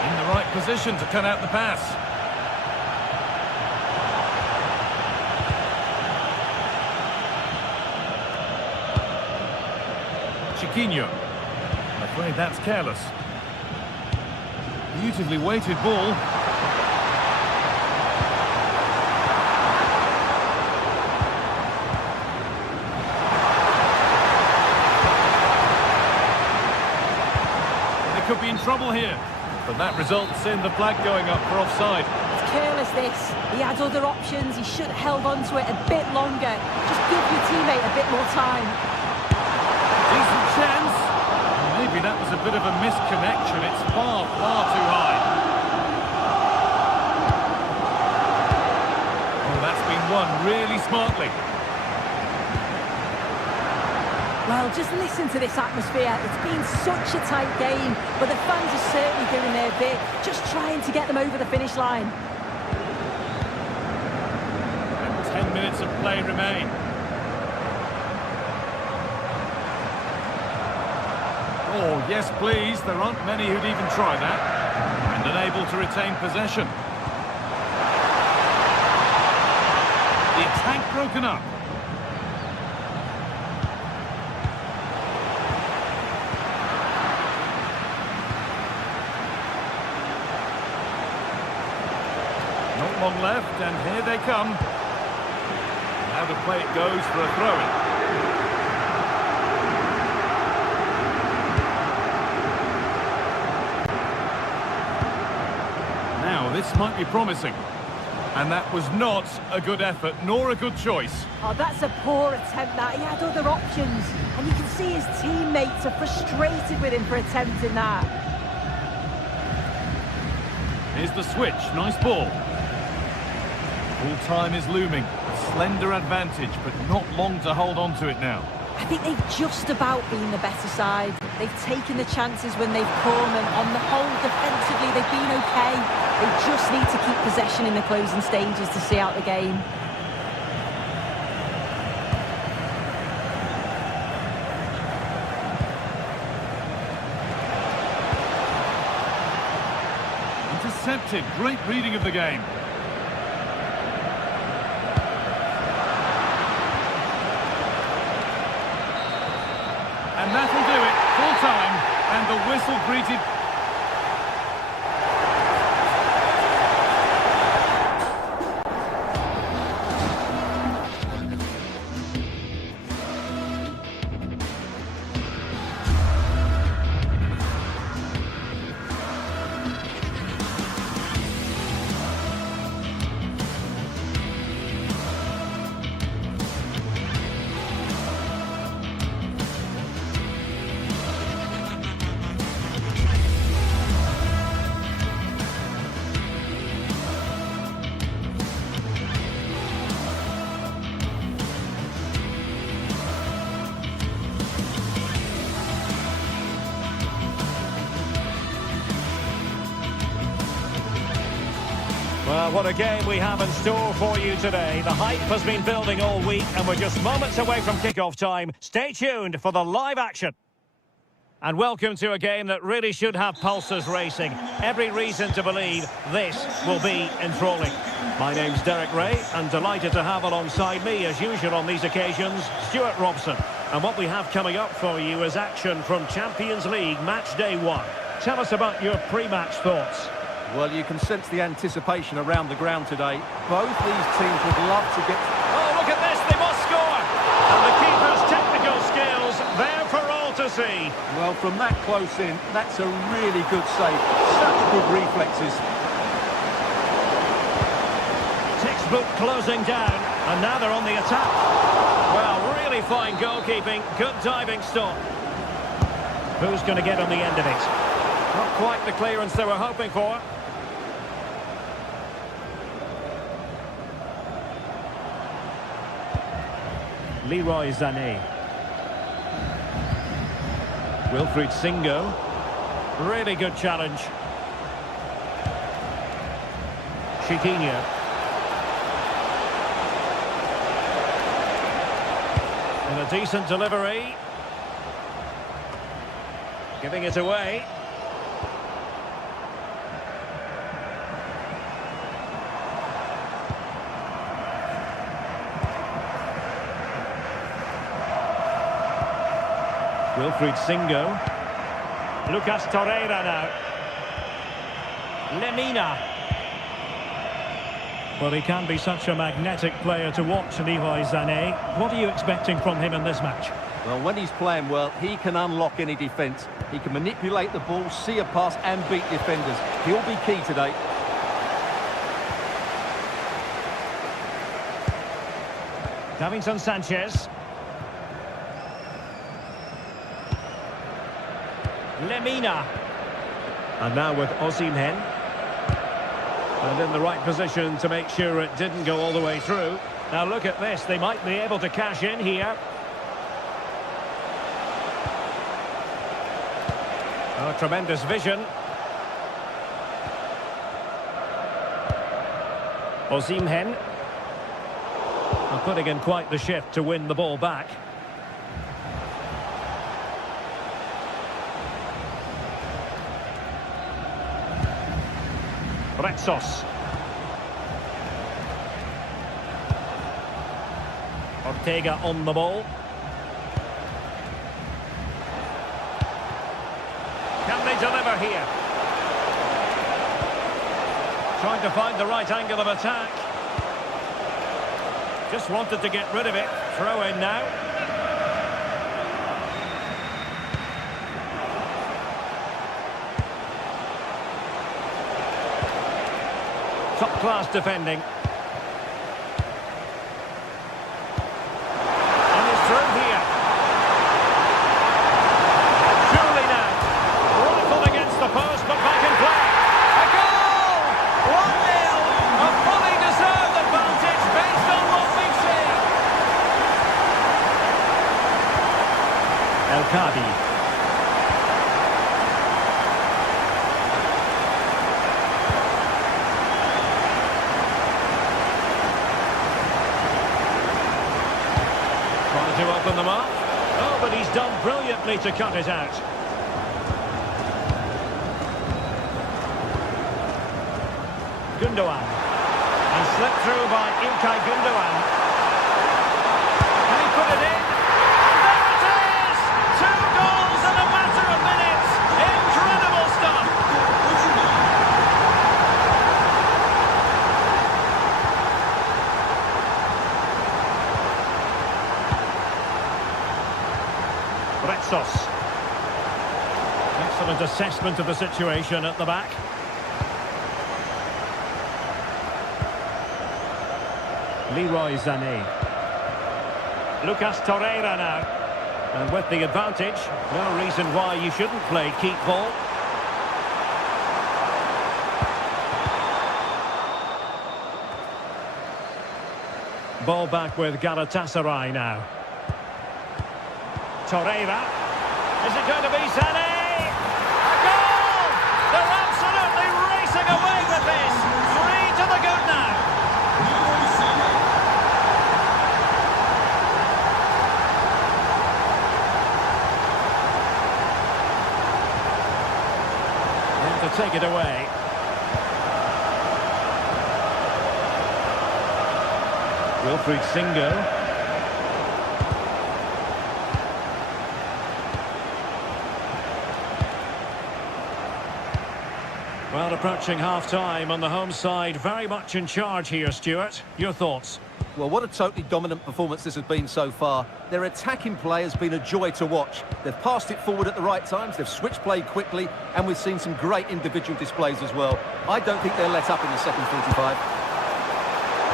In the right position to cut out the pass. Chiquinho. I'm afraid that's careless. Beautifully weighted ball. Could be in trouble here, but that results in the flag going up for offside. It's careless, this. He had other options. He should have held on to it a bit longer. Just give your teammate a bit more time. Decent chance. Maybe that was a bit of a misconnection. It's far, far too high. Oh, that's been won really smartly. Well, just listen to this atmosphere. It's been such a tight game, but the fans are certainly doing their bit, just trying to get them over the finish line. And 10 minutes of play remain. Oh, yes, please. There aren't many who'd even try that. And unable to retain possession. The attack broken up. Not long left, and here they come. How to play it goes for a throw-in. Now, this might be promising. And that was not a good effort, nor a good choice. Oh, that's a poor attempt, that. He had other options. And you can see his teammates are frustrated with him for attempting that. Here's the switch. Nice ball. Full time is looming. A slender advantage, but not long to hold on to it now. I think they've just about been the better side. They've taken the chances when they've come, and on the whole, defensively, they've been okay. They just need to keep possession in the closing stages to see out the game. Intercepted. Great reading of the game. And that'll do it, full time, and the whistle greeted. Well, what a game we have in store for you today. The hype has been building all week, and we're just moments away from kickoff time. Stay tuned for the live action. And welcome to a game that really should have pulses racing. Every reason to believe this will be enthralling. My name's Derek Ray, and delighted to have alongside me, as usual on these occasions, Stuart Robson. And what we have coming up for you is action from Champions League Match Day 1. Tell us about your pre-match thoughts. Well, you can sense the anticipation around the ground today. Both these teams would love to get... Oh, look at this, they must score! And the keeper's technical skills there for all to see. Well, from that close in, that's a really good save. Such good reflexes. Textbook closing down, and now they're on the attack. Well, really fine goalkeeping, good diving stop. Who's going to get on the end of it? Not quite the clearance they were hoping for. Leroy Sané. Wilfried Singo. Really good challenge. Chiquinho. And a decent delivery. Giving it away. Wilfried Singo. Lucas Torreira now. Lemina. Well, he can be such a magnetic player to watch, Leroy Sané. What are you expecting from him in this match? Well, when he's playing well, he can unlock any defence. He can manipulate the ball, see a pass and beat defenders. He'll be key today. Davinson Sanchez. Lemina. And now with Osimhen. And in the right position to make sure it didn't go all the way through. Now look at this, they might be able to cash in here. Oh, tremendous vision. Osimhen. Well, putting in quite the shift to win the ball back. Retsos. Ortega on the ball. Can they deliver here? Trying to find the right angle of attack. Just wanted to get rid of it. Throw in now. Top-class defending. And it's through here. Surely now. Rifled against the post, but back in play. A goal! 1-0. A fully deserved advantage based on what we've seen. El Kadi. To open them up. Oh, but he's done brilliantly to cut it out. Gundogan. And slipped through by Ilkay Gundogan. Can he put it in? And there it is! 2 goals in a matter of minutes. Incredible stuff. Retsos. Excellent assessment of the situation at the back. Leroy Sané. Lucas Torreira now. And with the advantage, no reason why you shouldn't play keep ball. Ball back with Galatasaray now. Torreira. Is it going to be Sané? A goal! They're absolutely racing away with this. 3 to the good now. And to take it away. Wilfried Singo. Well, a approaching half-time on the home side. Very much in charge here, Stuart. Your thoughts? Well, what a totally dominant performance this has been so far. Their attacking play has been a joy to watch. They've passed it forward at the right times, they've switched play quickly, and we've seen some great individual displays as well. I don't think they'll let up in the second 45.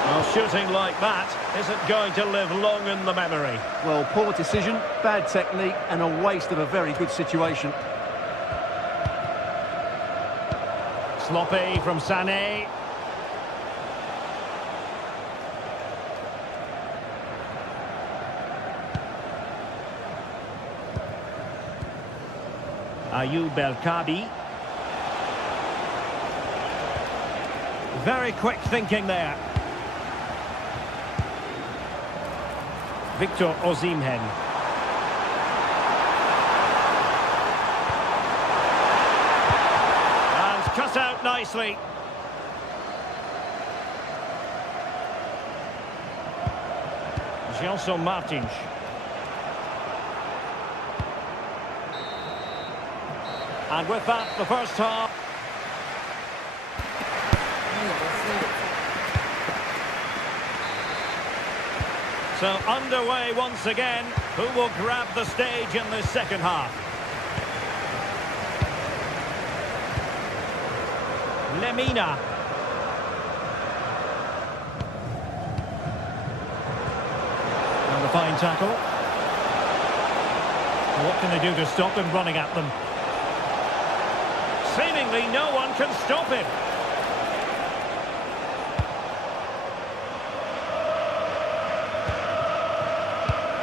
Well, shooting like that isn't going to live long in the memory. Well, poor decision, bad technique, and a waste of a very good situation. Sloppy from Sané. Ayoub El-Kabi. Very quick thinking there. Victor Osimhen. And cut out nicely. Gelson Martins. And with that, the first half. So underway once again. Who will grab the stage in the second half? Lemina. And a fine tackle. What can they do to stop him running at them? Seemingly no one can stop him.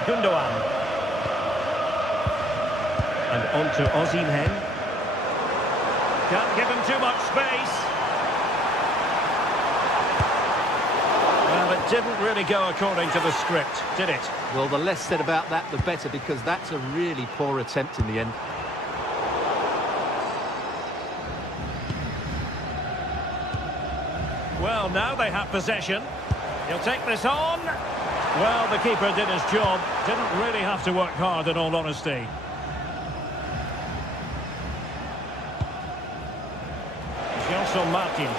Gundogan. And on to Osimhen. Can't give him too much space. Well, it didn't really go according to the script, did it? Well, the less said about that, the better, because that's a really poor attempt in the end. Well, now they have possession. He'll take this on. Well, the keeper did his job. Didn't really have to work hard, in all honesty. Gelson Martins.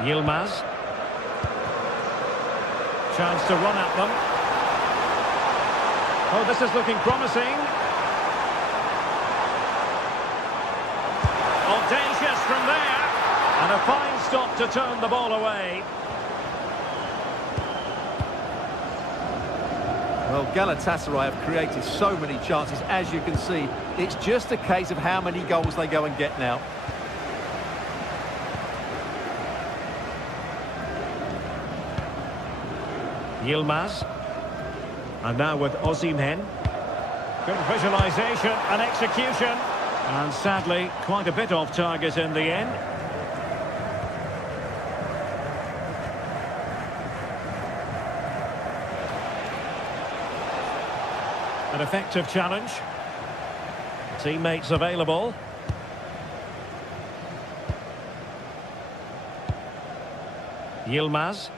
Yilmaz. Chance to run at them. Oh, this is looking promising. Audacious from there. And a fine stop to turn the ball away. Well, Galatasaray have created so many chances, as you can see. It's just a case of how many goals they go and get now. Yilmaz. And now with Osimhen. Good visualisation and execution. And sadly, quite a bit off target in the end. An effective challenge. Teammates available. Yilmaz.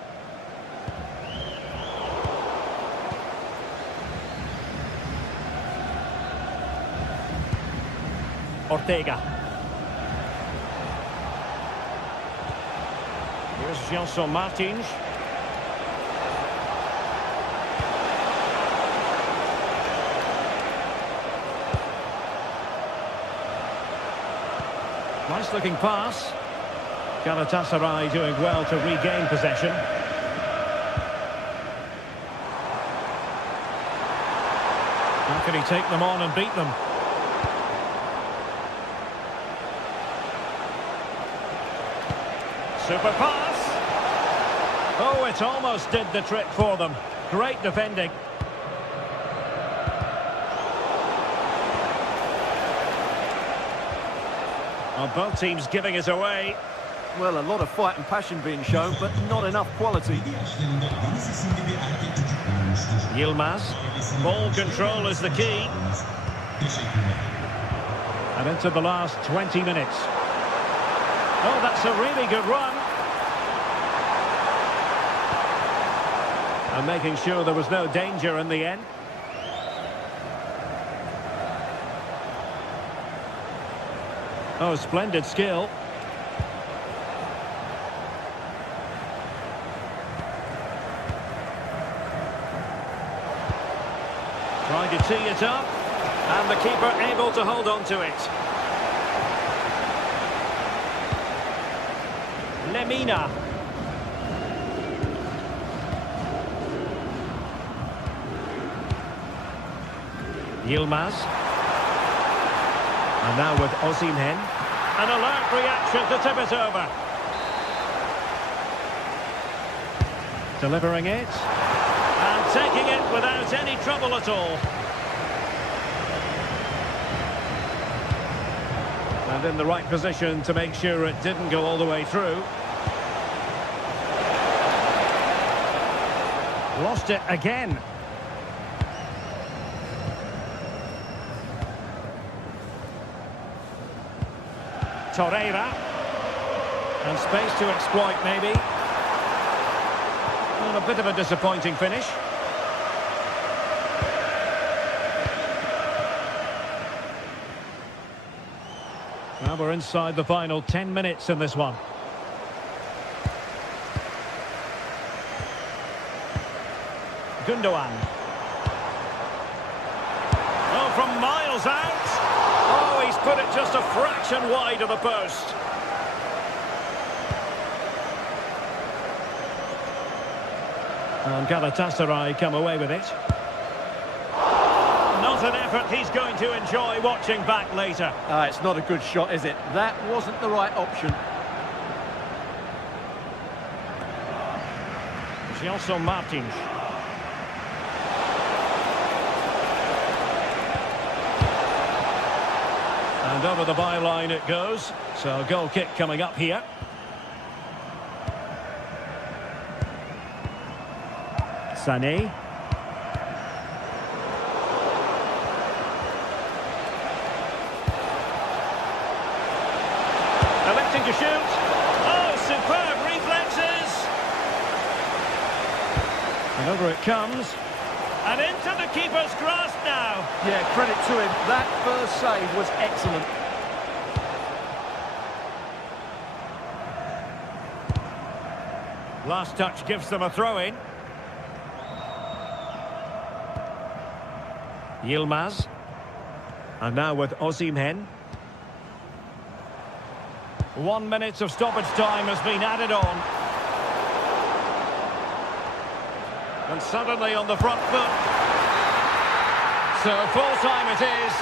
Ortega. Here's Gelson Martins. Nice looking pass. Galatasaray doing well to regain possession. How can he take them on and beat them? Super pass. Oh, it almost did the trick for them. Great defending. Well, both teams giving it away. Well, a lot of fight and passion being shown, but not enough quality. Yilmaz. Ball control is the key. And into the last 20 minutes. Oh, that's a really good run. And making sure there was no danger in the end. Oh, splendid skill. Trying to tee it up. And the keeper able to hold on to it. Lemina. Yilmaz. And now with Osimhen. An alert reaction to tip it over. Delivering it. And taking it without any trouble at all. And in the right position to make sure it didn't go all the way through. Lost it again. Torreira. And space to exploit, maybe. And a bit of a disappointing finish. Now we're inside the final 10 minutes in this one. Gundogan. Oh, from miles out. Oh, he's put it just a fraction wide of the post. And Galatasaray come away with it. Not an effort he's going to enjoy watching back later. It's not a good shot, is it? That wasn't the right option. Gelson Martins. And over the byline it goes. So a goal kick coming up here. Sané. Electing to shoot. Oh, superb reflexes. And over it comes. And into the keeper's grasp now. Yeah, credit to him. That first save was excellent. Last touch gives them a throw-in. Yilmaz. And now with Osimhen. 1 minute of stoppage time has been added on. And suddenly on the front foot. So full time it is.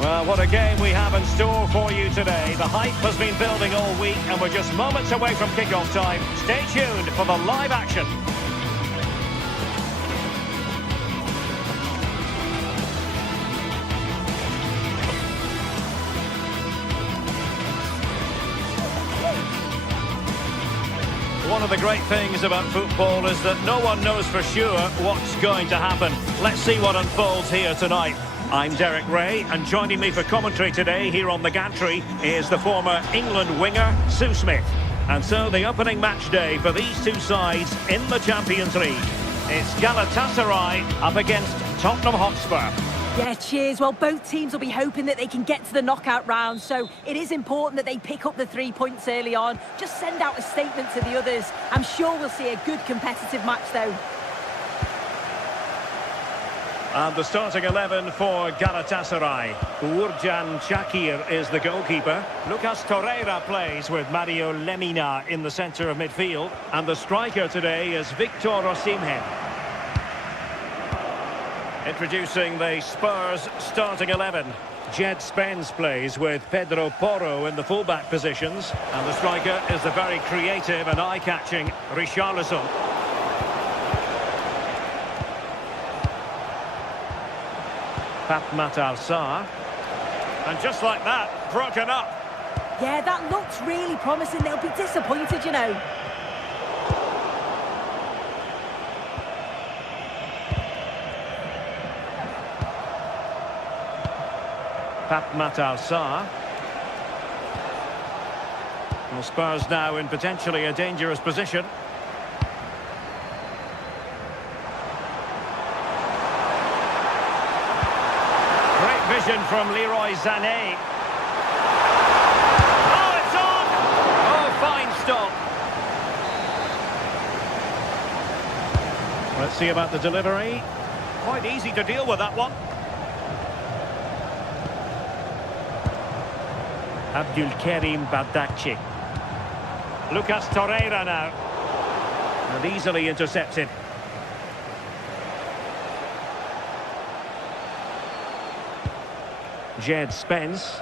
Well, what a game we have in store for you today. The hype has been building all week and we're just moments away from kick-off time. Stay tuned for the live action. One of the great things about football is that no one knows for sure what's going to happen. Let's see what unfolds here tonight. I'm Derek Ray, and joining me for commentary today here on the gantry is the former England winger, Sue Smith. And so the opening match day for these two sides in the Champions League. It's Galatasaray up against Tottenham Hotspur. Yeah, cheers. Well, both teams will be hoping that they can get to the knockout round, so it is important that they pick up the 3 points early on. Just send out a statement to the others. I'm sure we'll see a good competitive match, though. And the starting 11 for Galatasaray. Uğurcan Çakır is the goalkeeper. Lucas Torreira plays with Mario Lemina in the centre of midfield. And the striker today is Victor Osimhen. Introducing the Spurs starting 11. Jed Spence plays with Pedro Porro in the fullback positions. And the striker is the very creative and eye-catching Richarlison. Matar Sarr. And just like that, broken up. Yeah, that looks really promising. They'll be disappointed, you know. Matar Sarr. Well, Spurs now in potentially a dangerous position. Great vision from Leroy Sané. Oh, it's on! Oh, fine stop. Let's see about the delivery. Quite easy to deal with that one. Abdülkerim Bardakçı. Lucas Torreira now. And easily intercepted. Jed Spence.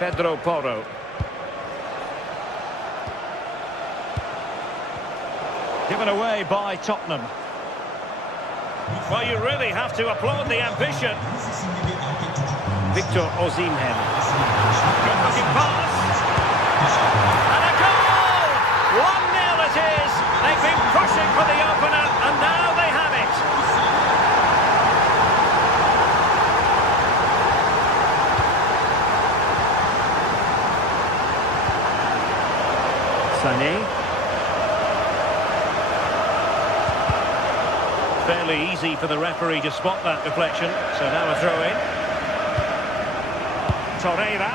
Pedro Porro. Given away by Tottenham. Well, you really have to applaud the ambition. Victor Osimhen. Good-looking pass. And a goal! 1-0 it is. They've been pushing for the opener, and now they have it. Sané. Fairly easy for the referee to spot that deflection, so now a throw-in. Torreira.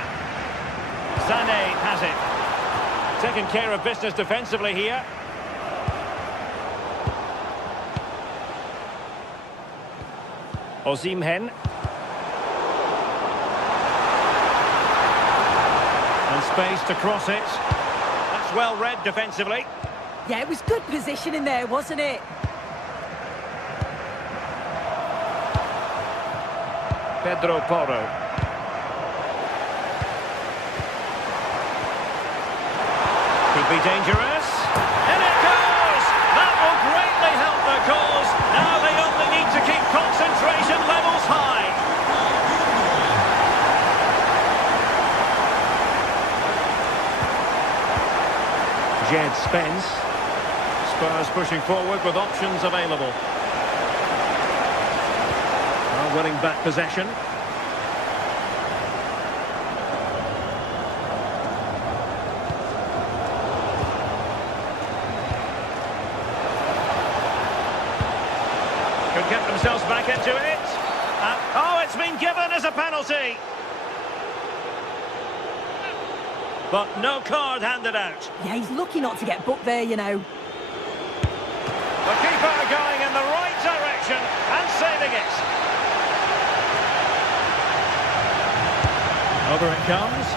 Sané has it. Taking care of business defensively here. Osimhen. And space to cross it. That's well read defensively. Yeah, it was good positioning there, wasn't it? Pedro Porro. Could be dangerous. And it goes! That will greatly help their cause. Now they only need to keep concentration levels high. Jed Spence. Spurs pushing forward with options available. Winning back possession. Could get themselves back into it. Oh, it's been given as a penalty. But no card handed out. Yeah, he's lucky not to get booked there, you know. The keeper going in the right direction and saving it. Over it comes.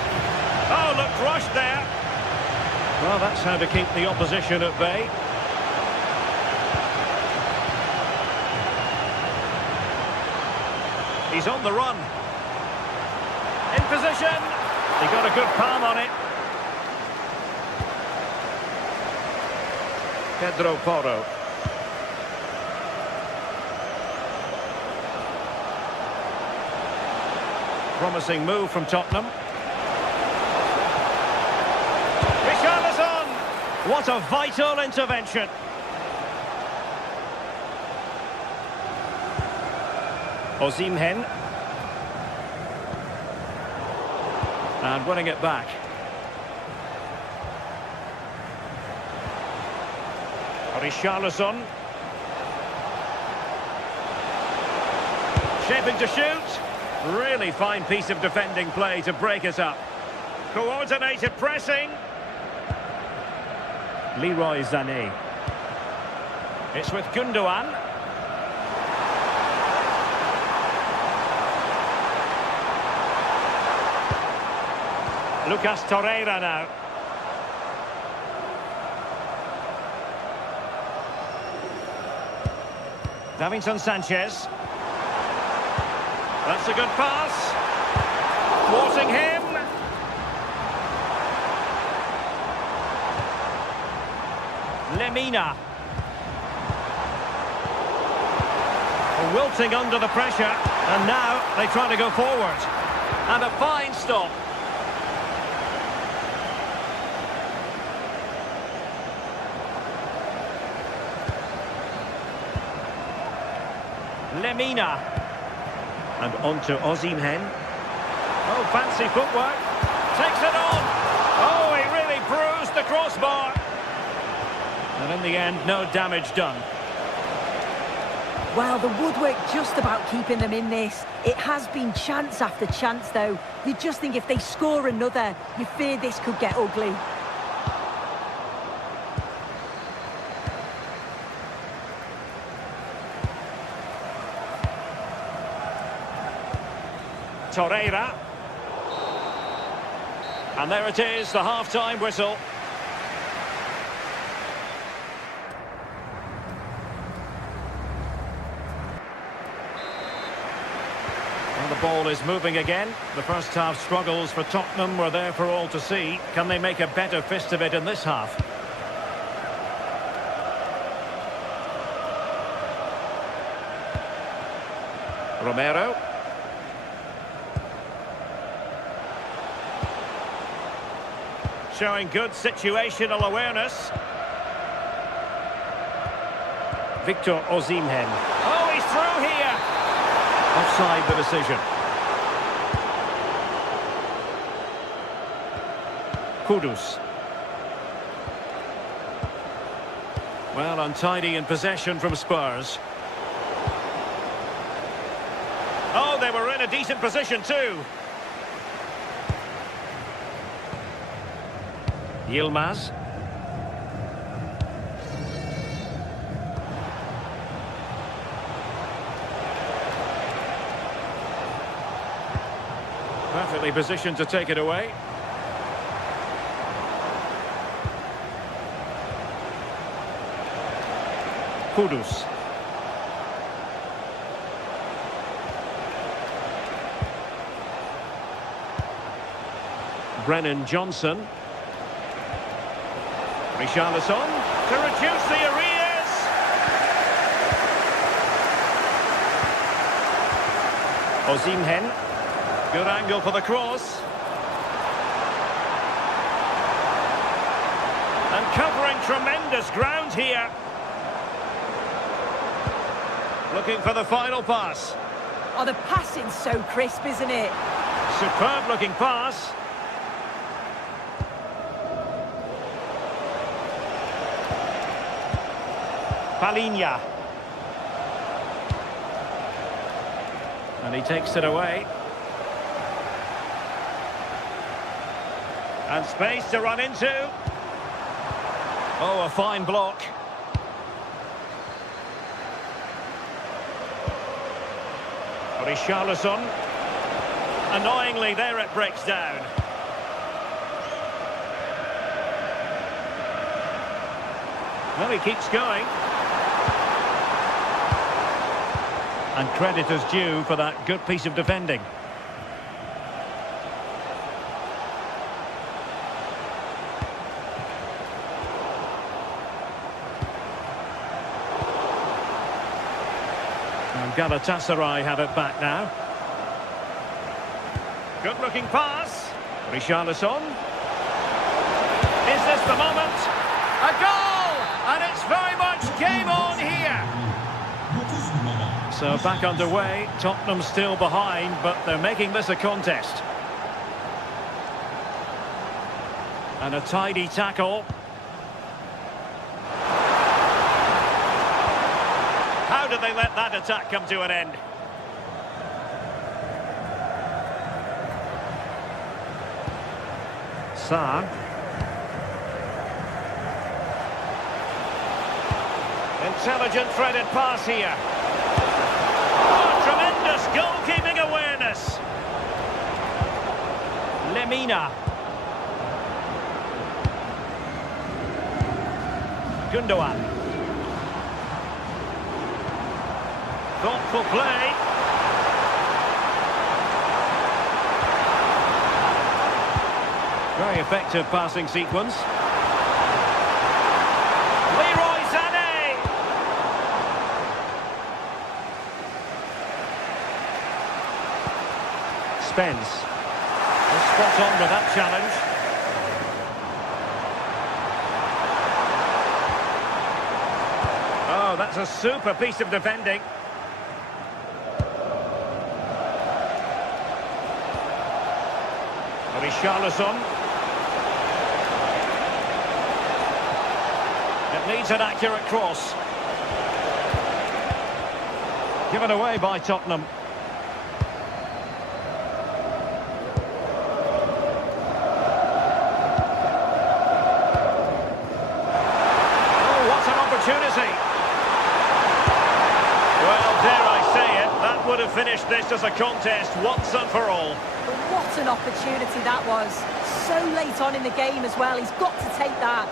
Oh, looked rushed there. Well, that's how to keep the opposition at bay. He's on the run. In position. He got a good palm on it. Pedro Porro. Promising move from Tottenham. Richarlison! What a vital intervention. Osimhen. And winning it back. Richarlison. Shaping to shoot. Really fine piece of defending play to break us up. Coordinated pressing. Leroy Sané. It's with Gundogan. Lucas Torreira now. Davinson Sanchez. That's a good pass. Thwarting him. Lemina. Wilting under the pressure. And now they try to go forward. And a fine stop. Lemina. And on to Osimhen. Oh, fancy footwork. Takes it on. Oh, he really bruised the crossbar. And in the end, no damage done. Well, the woodwork just about keeping them in this. It has been chance after chance, though. You just think if they score another, you fear this could get ugly. Torreira. And there it is, the half-time whistle. And the ball is moving again. The first half struggles for Tottenham were there for all to see. Can they make a better fist of it in this half? Romero. Showing good situational awareness. Victor Osimhen. Oh, he's through here. Offside the decision. Kudus. Well, untidy in possession from Spurs. Oh, they were in a decent position too. Yilmaz. Perfectly positioned to take it away. Kudus. Brennan Johnson. Richarlison to reduce the arrears. Osimhen. Good angle for the cross. And covering tremendous ground here. Looking for the final pass. Oh, the passing's so crisp, isn't it? Superb looking pass. Palinha. And he takes it away. And space to run into. Oh, a fine block. Richarlison. Annoyingly, there it breaks down. Well, he keeps going. And credit is due for that good piece of defending. And Galatasaray have it back now. Good looking pass. Richarlison. Is this the moment? A goal! And it's very much game on here. So back underway, Tottenham still behind, but they're making this a contest. And a tidy tackle. How did they let that attack come to an end? Sarr. Intelligent threaded pass here. Oh, tremendous goalkeeping awareness. Lemina. Gundogan. Thoughtful play. Very effective passing sequence. Leroy Sané. Spence. Spot on with that challenge. Oh, that's a super piece of defending. Richarlison. It needs an accurate cross. Given away by Tottenham. Oh, what an opportunity. Well, dare I say it, that would have finished this as a contest once and for all. But what an opportunity that was. So late on in the game as well. He's got to take that.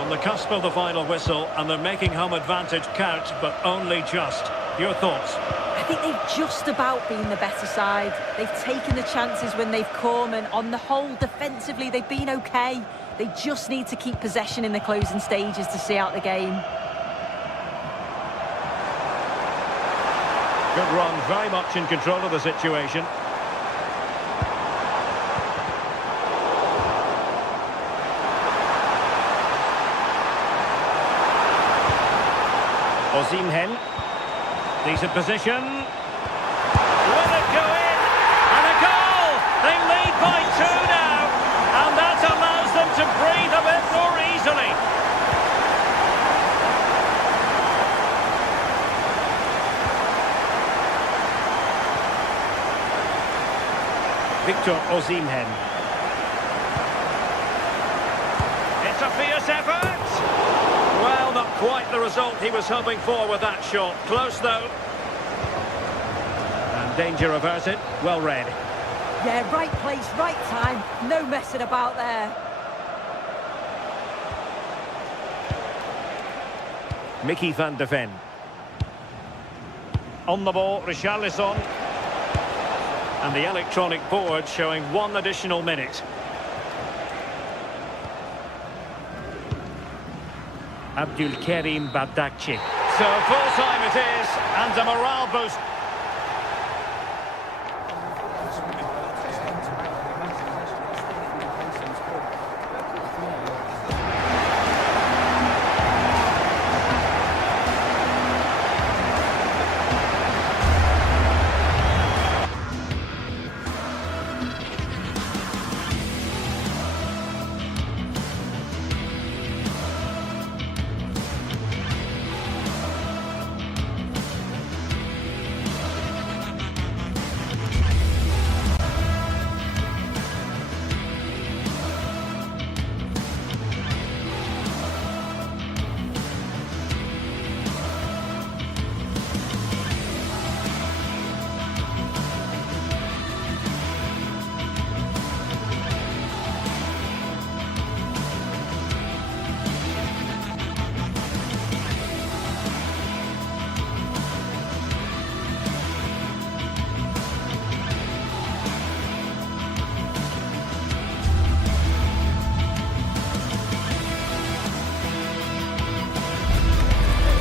On the cusp of the final whistle, and they're making home advantage count, but only just. Your thoughts? I think they've just about been the better side. They've taken the chances when they've come, and on the whole, defensively, they've been okay. They just need to keep possession in the closing stages to see out the game. Good run, very much in control of the situation. Osimhen. Decent position. Will it go in? And a goal! They lead by 2 now. And that allows them to breathe a bit more easily. Victor Osimhen. It's a fierce effort. Well, not quite the result he was hoping for with that shot. Close, though. And danger averted. Well read. Yeah, right place, right time. No messing about there. Mickey van de Ven. On the ball, Richarlison. And the electronic board showing 1 additional minute. Abdulkarim Bardakci. So full time it is, and a morale boost.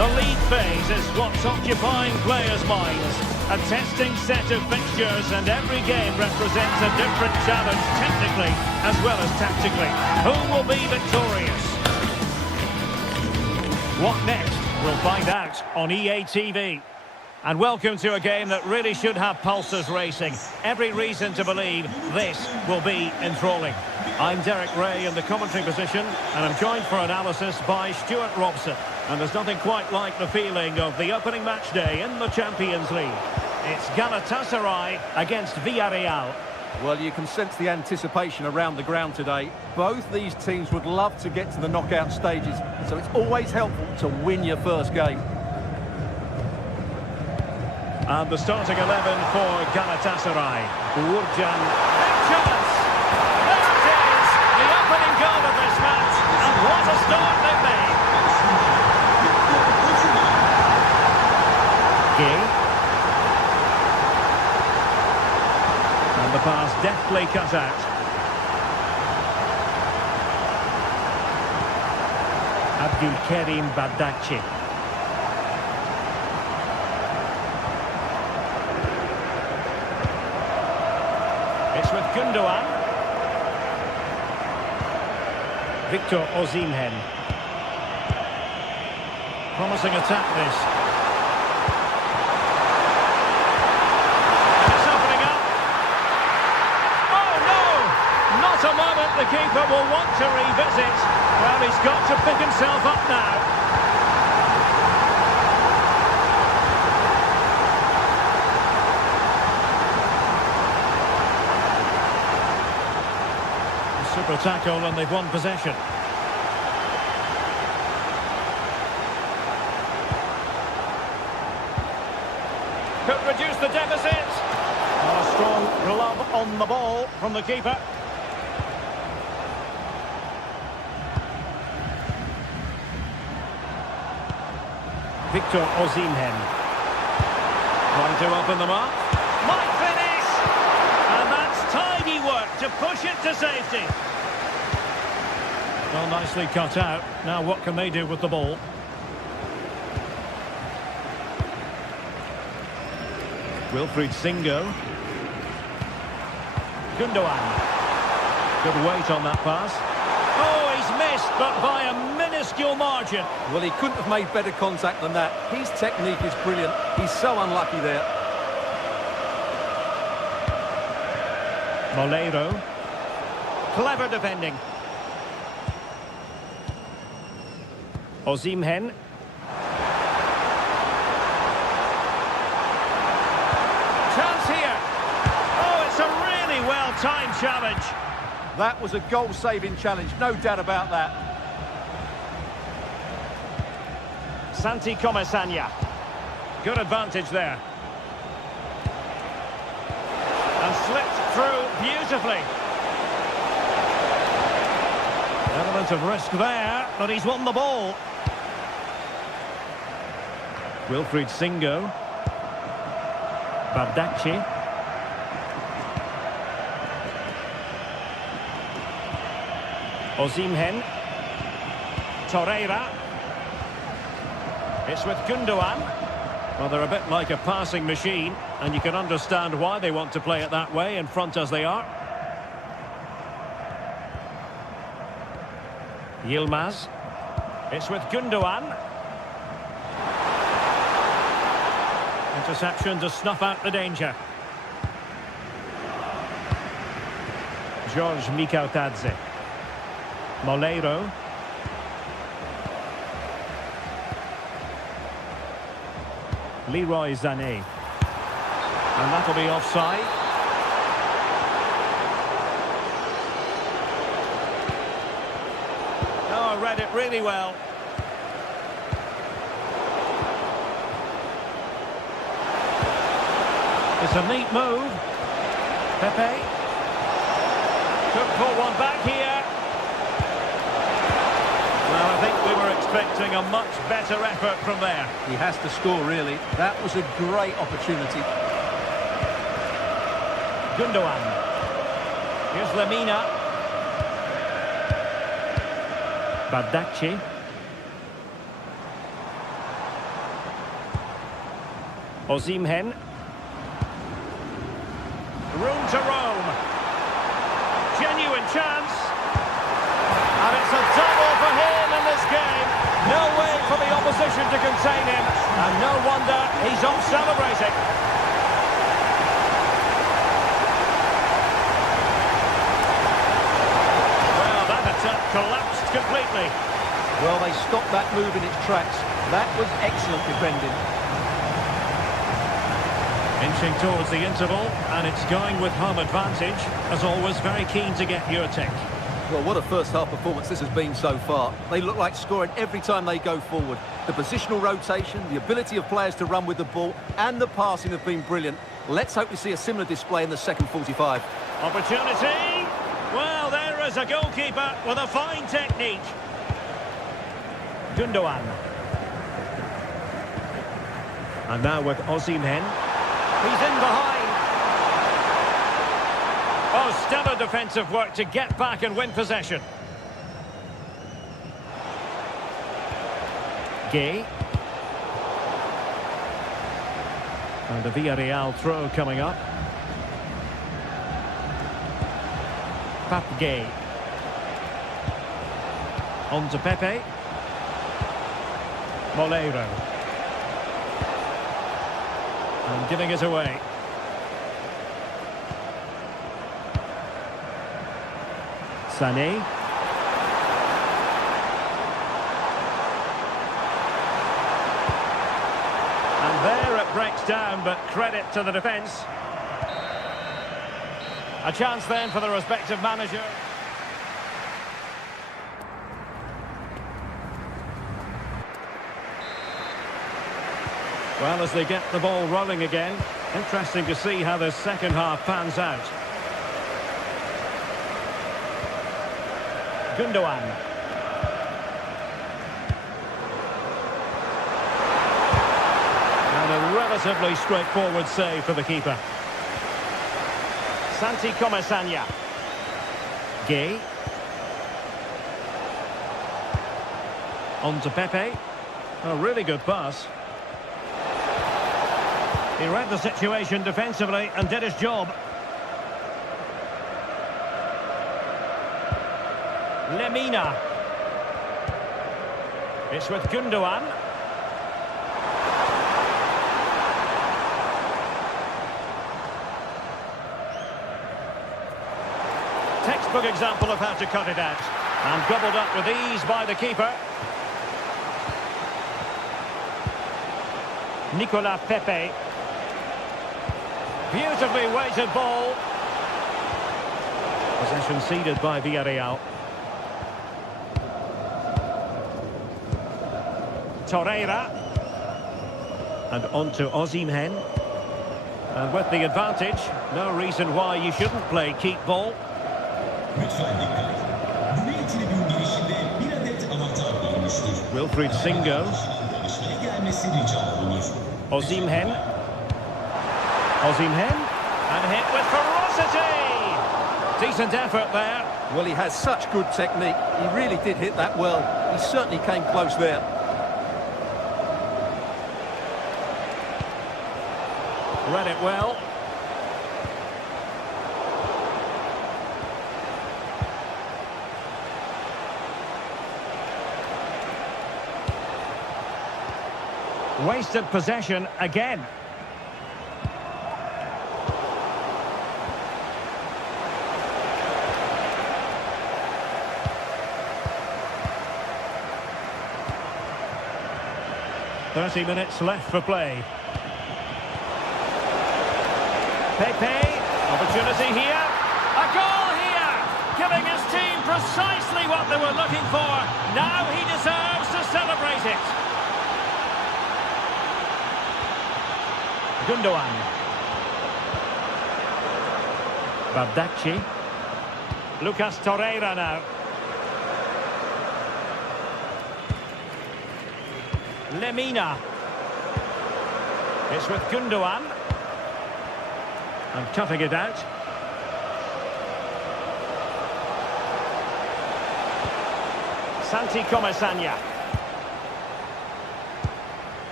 The league phase is what's occupying players' minds. A testing set of fixtures, and every game represents a different challenge technically as well as tactically. Who will be victorious? What next? We'll find out on EA TV. And welcome to a game that really should have pulses racing. Every reason to believe this will be enthralling. I'm Derek Ray in the commentary position, and I'm joined for analysis by Stuart Robson. And there's nothing quite like the feeling of the opening match day in the Champions League. It's Galatasaray against Villarreal. Well, you can sense the anticipation around the ground today. Both these teams would love to get to the knockout stages, so it's always helpful to win your first game. And the starting 11 for Galatasaray. Uğurcan. Big chance! There it is! The opening goal of this match. And what a start they've made! Gay. And the pass deftly cut out. Abdülkerim Bardakçı. It's with Gundogan. Victor Osimhen. Promising attack this. It's opening up. Oh no! Not a moment the keeper will want to revisit. Well, he's got to pick himself up now. Super tackle and they've won possession. Could reduce the deficit. A strong glove on the ball from the keeper. Victor Osimhen. Trying to open them up. Might finish! And that's tidy work to push it to safety. Well, nicely cut out. Now what can they do with the ball? Wilfried Singo. Gundogan. Good weight on that pass. Oh, he's missed, but by a minuscule margin. Well, he couldn't have made better contact than that. His technique is brilliant. He's so unlucky there. Moleiro. Clever defending. Osimhen. Chance here. Oh, it's a really well-timed challenge. That was a goal-saving challenge, no doubt about that. Santi Comesaña. Good advantage there. And slipped through beautifully. Element of risk there, but he's won the ball. Wilfried Singo. Bardakçı. Osimhen. Torreira. It's with Gundogan. Well, they're a bit like a passing machine, and you can understand why they want to play it that way, in front as they are. Yilmaz. It's with Gundogan. Interception to snuff out the danger. George Mikautadze. Moleiro. Leroy Sané. And that'll be offside. Oh, read it really well. It's a neat move. Pepe. Could pull one back here. Well, I think we were expecting a much better effort from there. He has to score, really. That was a great opportunity. Gundogan. Here's Lemina. Bardakçı. Osimhen. Room to roam. Genuine chance. And it's a double for him in this game. No way for the opposition to contain him. And no wonder he's off celebrating. Well, that attack collapsed completely. Well, they stopped that move in its tracks. That was excellent defending. Inching towards the interval, and it's going with home advantage. As always, very keen to get your take. Well, what a first-half performance this has been so far. They look like scoring every time they go forward. The positional rotation, the ability of players to run with the ball, and the passing have been brilliant. Let's hope we see a similar display in the second 45. Opportunity! Well, there is a goalkeeper with a fine technique. Gundogan. And now with Osimhen. He's in behind. Oh, stellar defensive work to get back and win possession. Gay. And a Villarreal throw coming up. Gay. On to Pepe. Moleiro. And giving it away. Sané. And there it breaks down, but credit to the defence. A chance then for the respective manager. Well, as they get the ball rolling again, interesting to see how the second half pans out. Gundogan. And a relatively straightforward save for the keeper. Santi Comasagna. Gay. On to Pepe. A really good pass. He read the situation defensively and did his job. Lemina. It's with Gundogan. Textbook example of how to cut it out. And gobbled up with ease by the keeper. Nicolas Pepe. Beautifully weighted ball. Possession ceded by Villarreal. Torreira. And on to Osimhen. And with the advantage, no reason why you shouldn't play keep ball. Wilfried Singo. Osimhen. Osimhen, and hit with ferocity! Decent effort there. Well, he has such good technique. He really did hit that well. He certainly came close there. Read it well. Wasted possession again. .30 minutes left for play. Pepe, opportunity here. A goal here! Giving his team precisely what they were looking for. Now he deserves to celebrate it. Gundogan. Bardacci. Lucas Torreira now. Lemina. It's with Gundogan. And cutting it out. Santi Comasagna.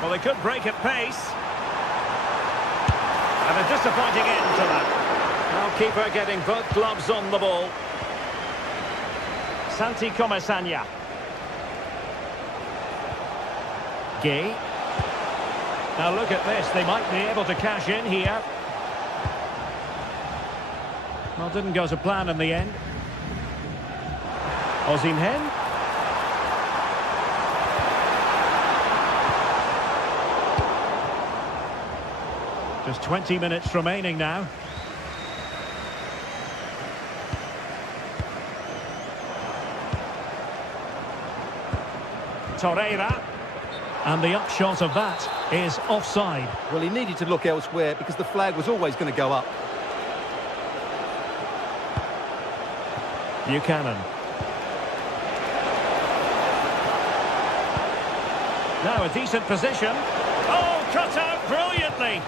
Well, they could break at pace. And a disappointing end to that. Now keeper getting both gloves on the ball. Santi Comasagna. Gay. Now look at this, they might be able to cash in here. Well, didn't go to plan in the end. Osimhen. Just 20 minutes remaining now. Torreira. And the upshot of that is offside. Well, he needed to look elsewhere because the flag was always going to go up. Buchanan. Now a decent position. Oh, cut out brilliantly.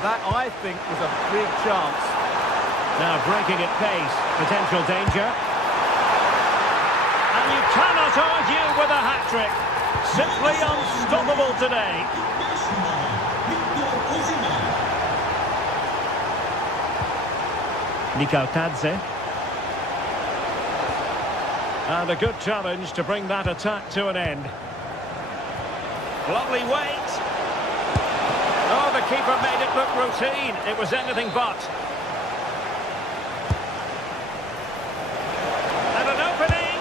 That, I think, was a big chance. Now breaking at pace. Potential danger. And you cannot argue with a hat-trick. Simply unstoppable today. Nikotadze. And a good challenge to bring that attack to an end. Lovely weight. Oh, the keeper made it look routine. It was anything but. And an opening.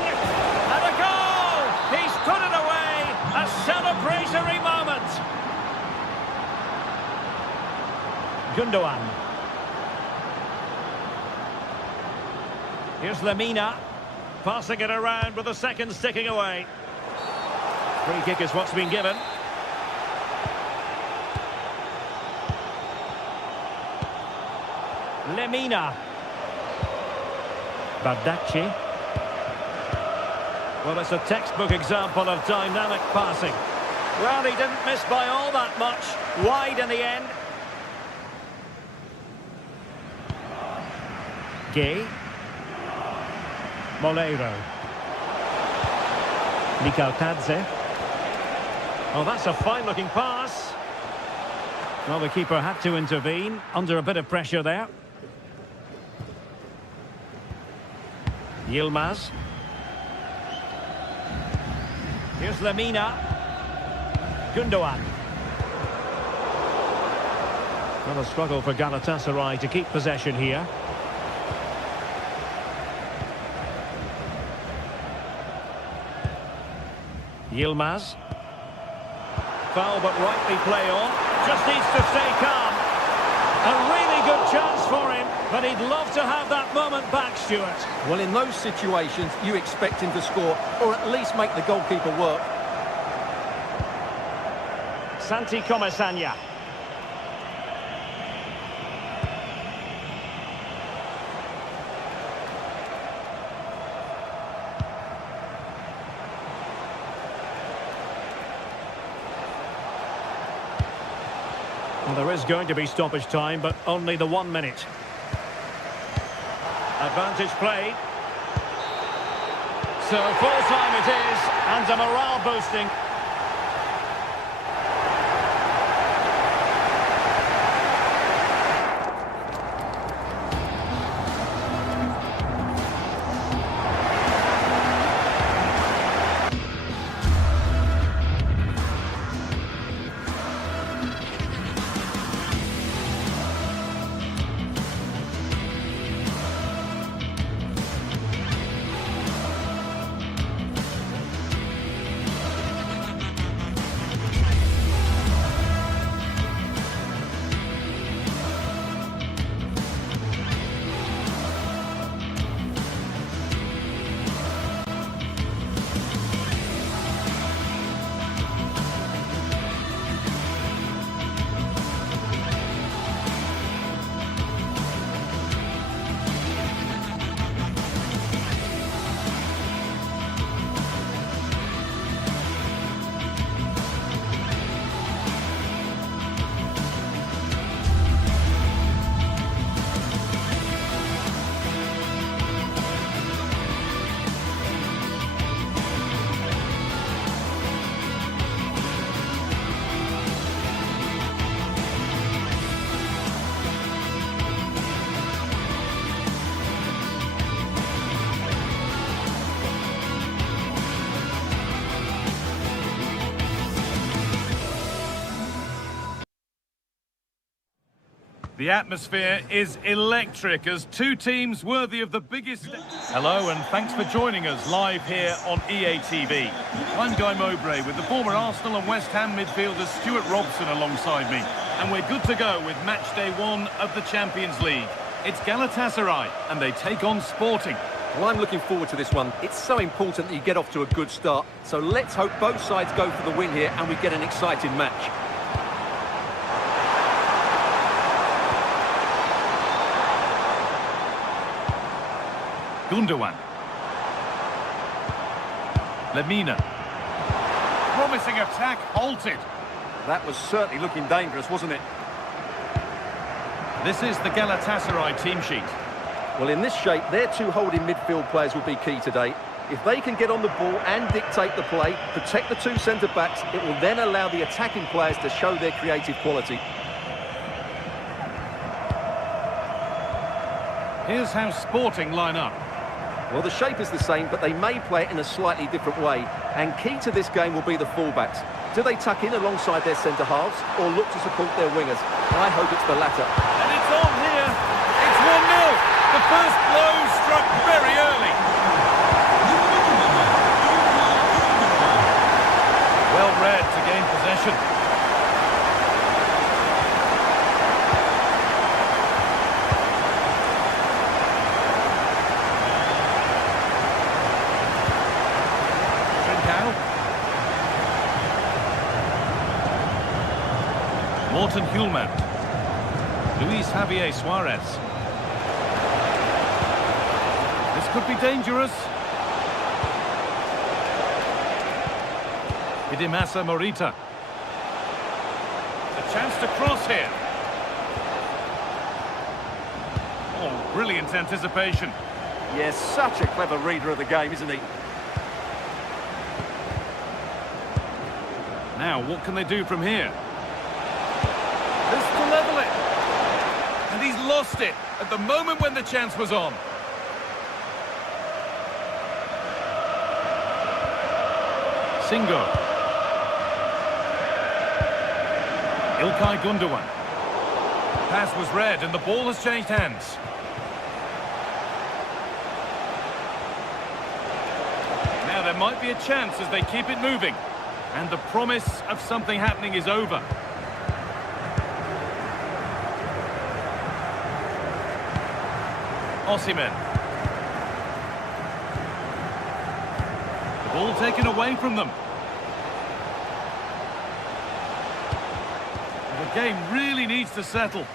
And a goal. He's put it away. A celebratory moment. Gundogan. Here's Lemina. Passing it around with the seconds ticking away. Free kick is what's been given. Lemina. Bardacci. Well, it's a textbook example of dynamic passing. Well, he didn't miss by all that much. Wide in the end. Gay. Moleiro. Nikotadze. Oh, that's a fine-looking pass. Well, the keeper had to intervene under a bit of pressure there. Yilmaz. Here's Lemina. Gundogan. Well, a struggle for Galatasaray to keep possession here. Yilmaz. Foul, but rightly play on. Just needs to stay calm. A really good chance for him, but he'd love to have that moment back, Stuart. Well, in those situations, you expect him to score, or at least make the goalkeeper work. Santi Comesaña. Well, there is going to be stoppage time, but only the 1 minute. Advantage played. So full time it is, and a morale boosting. The atmosphere is electric as two teams worthy of the biggest... Hello and thanks for joining us live here on EA TV. I'm Guy Mowbray with the former Arsenal and West Ham midfielder Stuart Robson alongside me. And we're good to go with match day 1 of the Champions League. It's Galatasaray, and they take on Sporting. Well, I'm looking forward to this one. It's so important that you get off to a good start. So let's hope both sides go for the win here and we get an exciting match. Gundogan. Lemina. Promising attack halted. That was certainly looking dangerous, wasn't it? This is the Galatasaray team sheet. Well, in this shape, their two holding midfield players will be key today. If they can get on the ball and dictate the play, protect the two centre-backs, it will then allow the attacking players to show their creative quality. Here's how Sporting line up. Well, the shape is the same, but they may play it in a slightly different way. And key to this game will be the fullbacks. Do they tuck in alongside their centre-halves or look to support their wingers? I hope it's the latter. And it's on here. It's 1-0. The first blow struck very early. Well read to gain possession. Morten Hjulmand. Luis Javier Suarez. This could be dangerous. Idimasa Morita. A chance to cross here. Oh, brilliant anticipation. Yes, such a clever reader of the game, isn't he? Now, what can they do from here? This to level it. And he's lost it at the moment when the chance was on. Singo. Ilkay Gundogan. Pass was read and the ball has changed hands. Now there might be a chance as they keep it moving. And the promise of something happening is over. Osimhen. The ball taken away from them. The game really needs to settle.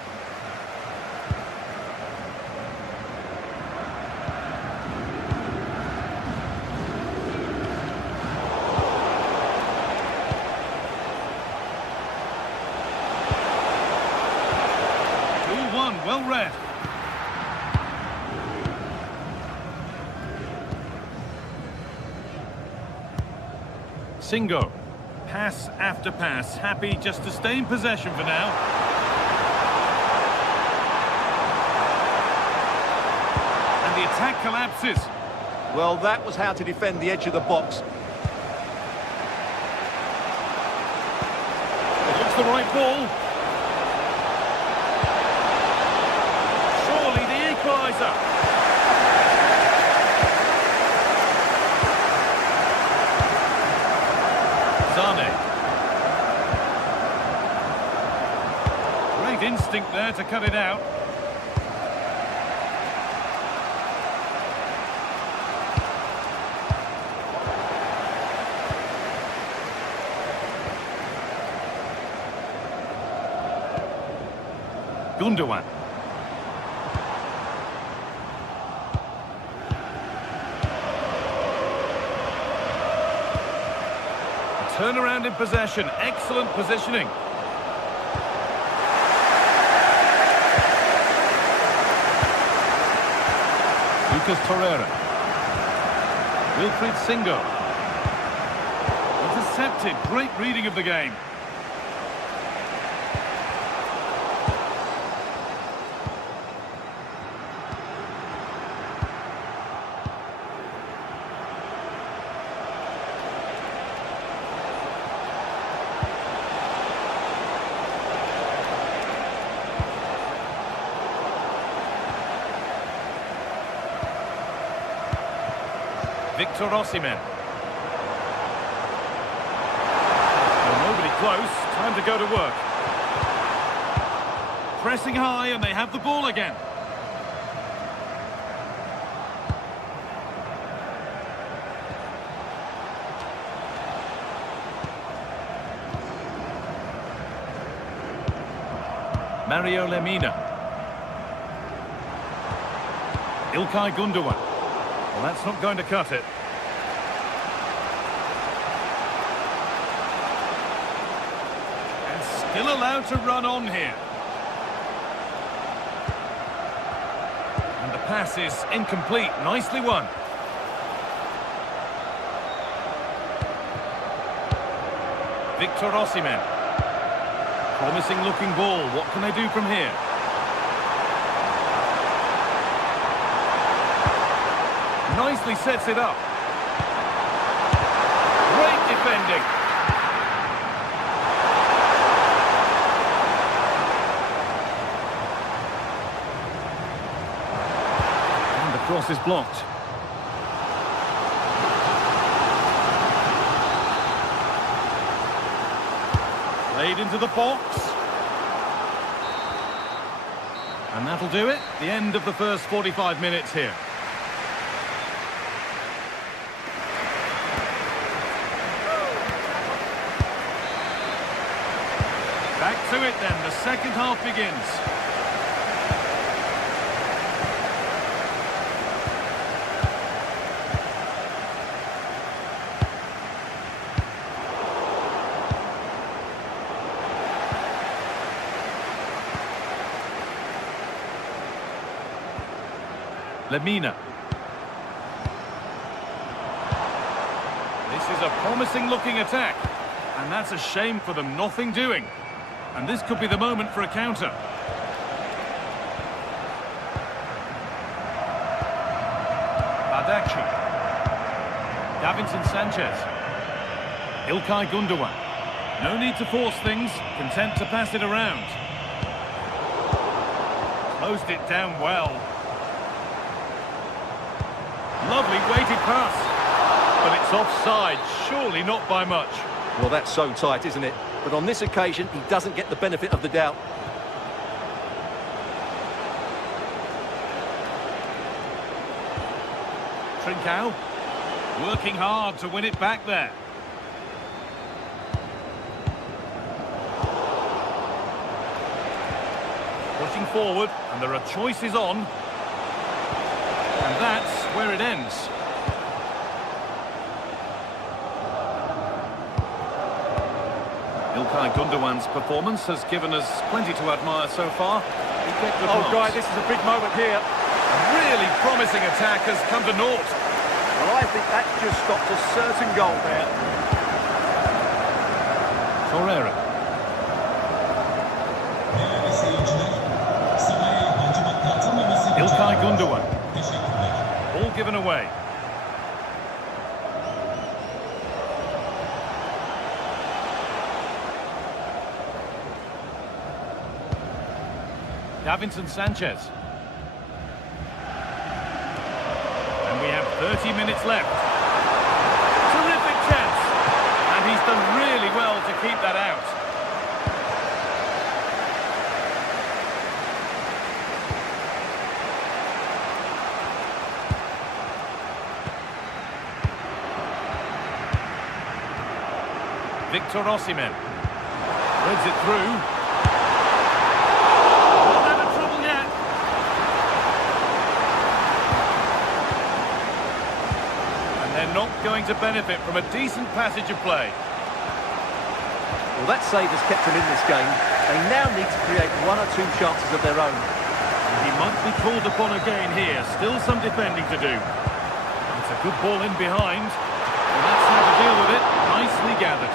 Well read. Singo. Pass after pass. Happy just to stay in possession for now. And the attack collapses. Well, that was how to defend the edge of the box. It looks the right ball. Surely the equaliser. Zane. Great instinct there to cut it out. Gundogan. Turnaround in possession. Excellent positioning. Lucas Torreira. Wilfried Singo. Intercepted. Great reading of the game. Victor Osimhen. Well, nobody close. Time to go to work. pressing high and they have the ball again. Mario Lemina. İlkay Gündoğan. Well, that's not going to cut it. And still allowed to run on here. And the pass is incomplete. Nicely won. Victor Osimhen. Promising looking ball. What can they do from here? Nicely sets it up. Great defending. And the cross is blocked. Played into the box. And that'll do it. The end of the first 45 minutes here. Back to it then. The second half begins. Lemina. This is a promising looking attack. And that's a shame for them, nothing doing. And this could be the moment for a counter. Badaci. Davinson Sanchez. İlkay Gündoğan. No need to force things, content to pass it around. Closed it down well. Lovely weighted pass. But it's offside, surely not by much. Well, that's so tight, isn't it? But on this occasion, he doesn't get the benefit of the doubt. Trincao. Working hard to win it back there. Pushing forward, and there are choices on. And that's where it ends. İlkay Gündoğan's performance has given us plenty to admire so far. Oh, Guy, this is a big moment here. A really promising attack has come to naught. Well, I think that just stopped a certain goal there. Torreira. Değerli seyirciler, sahaya yabancı katılmaması için İlkay Gündoğan. teşekkürler. All given away. Davinson Sanchez. And we have 30 minutes left. Terrific chance. And he's done really well to keep that out. Victor Osimhen. Threads it through. Not going to benefit from a decent passage of play. Well, that save has kept them in this game. They now need to create one or two chances of their own. And he might be called upon again here. Still some defending to do. It's a good ball in behind. And that's how to deal with it. Nicely gathered.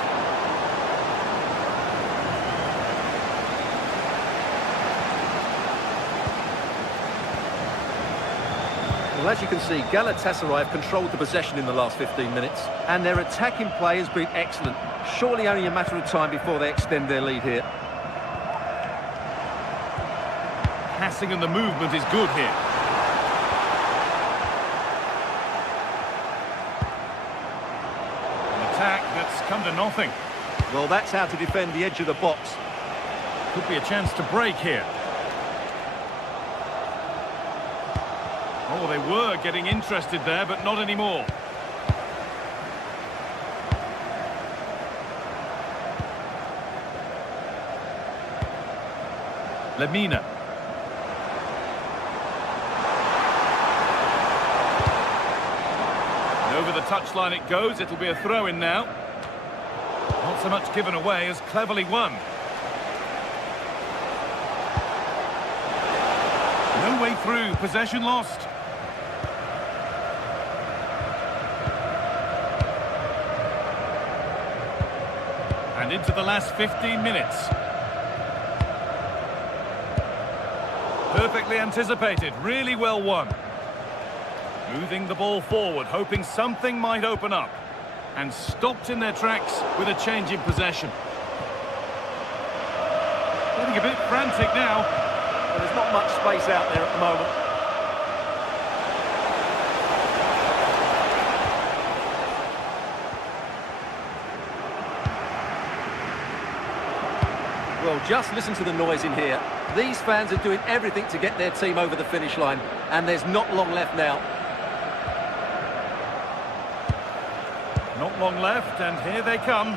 Well, as you can see, Galatasaray have controlled the possession in the last 15 minutes, and their attacking play has been excellent. Surely only a matter of time before they extend their lead here. Passing and the movement is good here. An attack that's come to nothing. Well, that's how to defend the edge of the box. Could be a chance to break here. Oh, they were getting interested there, but not anymore. Lemina. And over the touchline it goes. It'll be a throw-in now. Not so much given away as cleverly won. No way through. Possession lost. And into the last 15 minutes. Perfectly anticipated, really well won. Moving the ball forward, hoping something might open up. And stopped in their tracks with a change in possession. Getting a bit frantic now. Well, there's not much space out there at the moment. Well, just listen to the noise in here. These fans are doing everything to get their team over the finish line, and there's not long left now. Not long left, and here they come.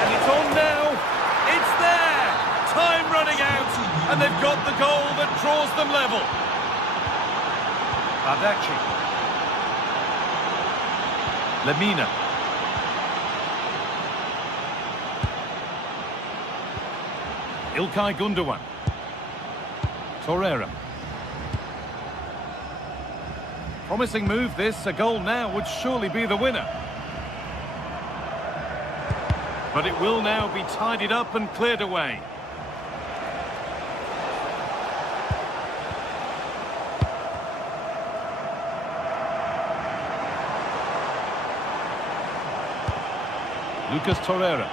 And it's on now. It's there. Time running out, and they've got the goal that draws them level. Badaci. Lemina. İlkay Gündoğan. Torreira. Promising move this, a goal now would surely be the winner. But it will now be tidied up and cleared away. Lucas Torreira.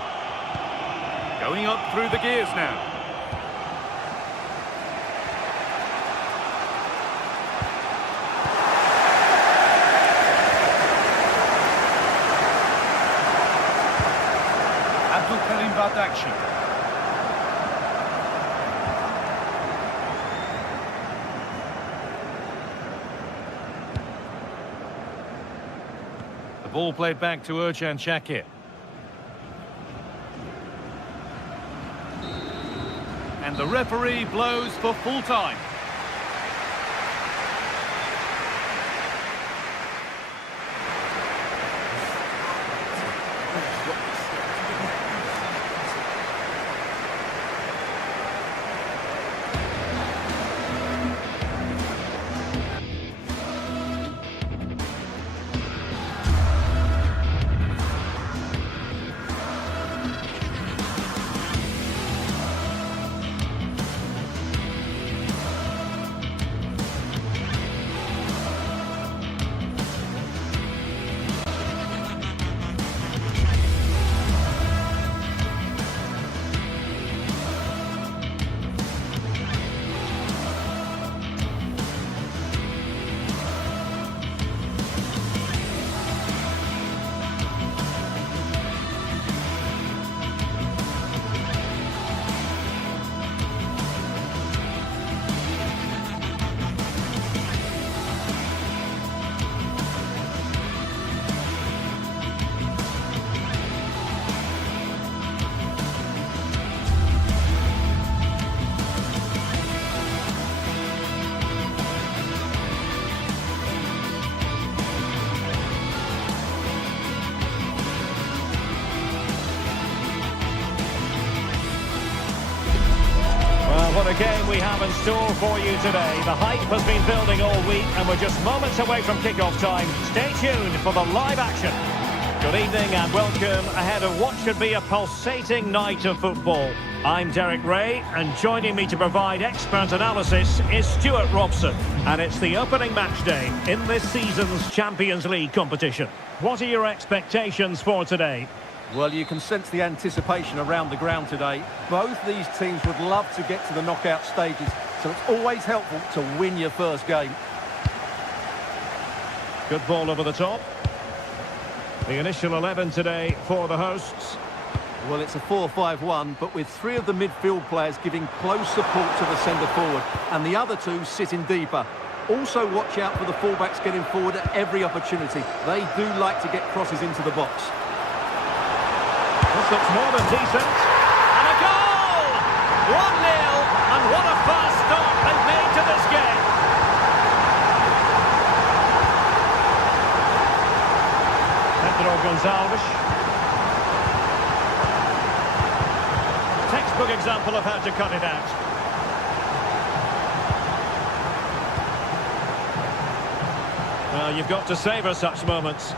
Going up through the gears now. Badaci. The ball played back to Ercan Şakir. And the referee blows for full time. What a game we have in store for you today. The hype has been building all week and we're just moments away from kick-off time. Stay tuned for the live action. Good evening and welcome ahead of what should be a pulsating night of football. I'm Derek Ray, and joining me to provide expert analysis is Stuart Robson. And it's the opening match day in this season's Champions League competition. What are your expectations for today? Well, you can sense the anticipation around the ground today. Both these teams would love to get to the knockout stages, so it's always helpful to win your first game. Good ball over the top. The initial 11 today for the hosts. Well, it's a 4-5-1, but with 3 of the midfield players giving close support to the centre-forward, and the other 2 sitting deeper. Also watch out for the fullbacks getting forward at every opportunity. They do like to get crosses into the box. This looks more than decent. And a goal! 1-0, and what a fast start they've made to this game. Pedro Gonçalves. Textbook example of how to cut it out. Well, you've got to savour such moments.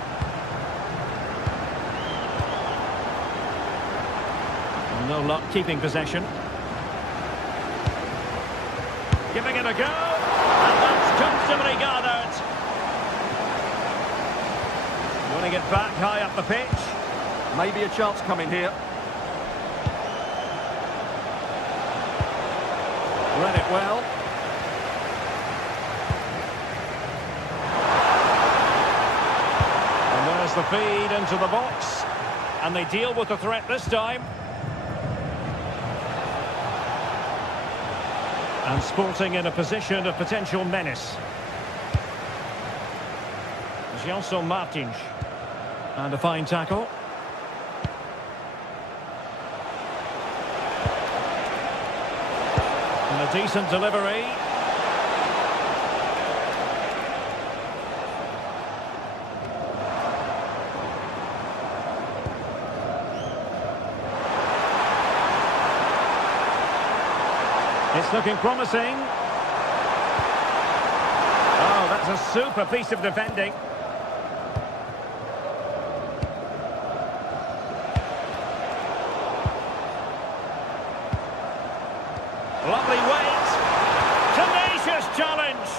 No luck keeping possession. Giving it a go. And that's comfortably gathered. Winning it back high up the pitch. Maybe a chance coming here. Read it well. And there's the feed into the box. And they deal with the threat this time. And Sporting in a position of potential menace. Gelson Martins. And a fine tackle. And a decent delivery. It's looking promising. Oh, that's a super piece of defending. Lovely weight. Tenacious challenge.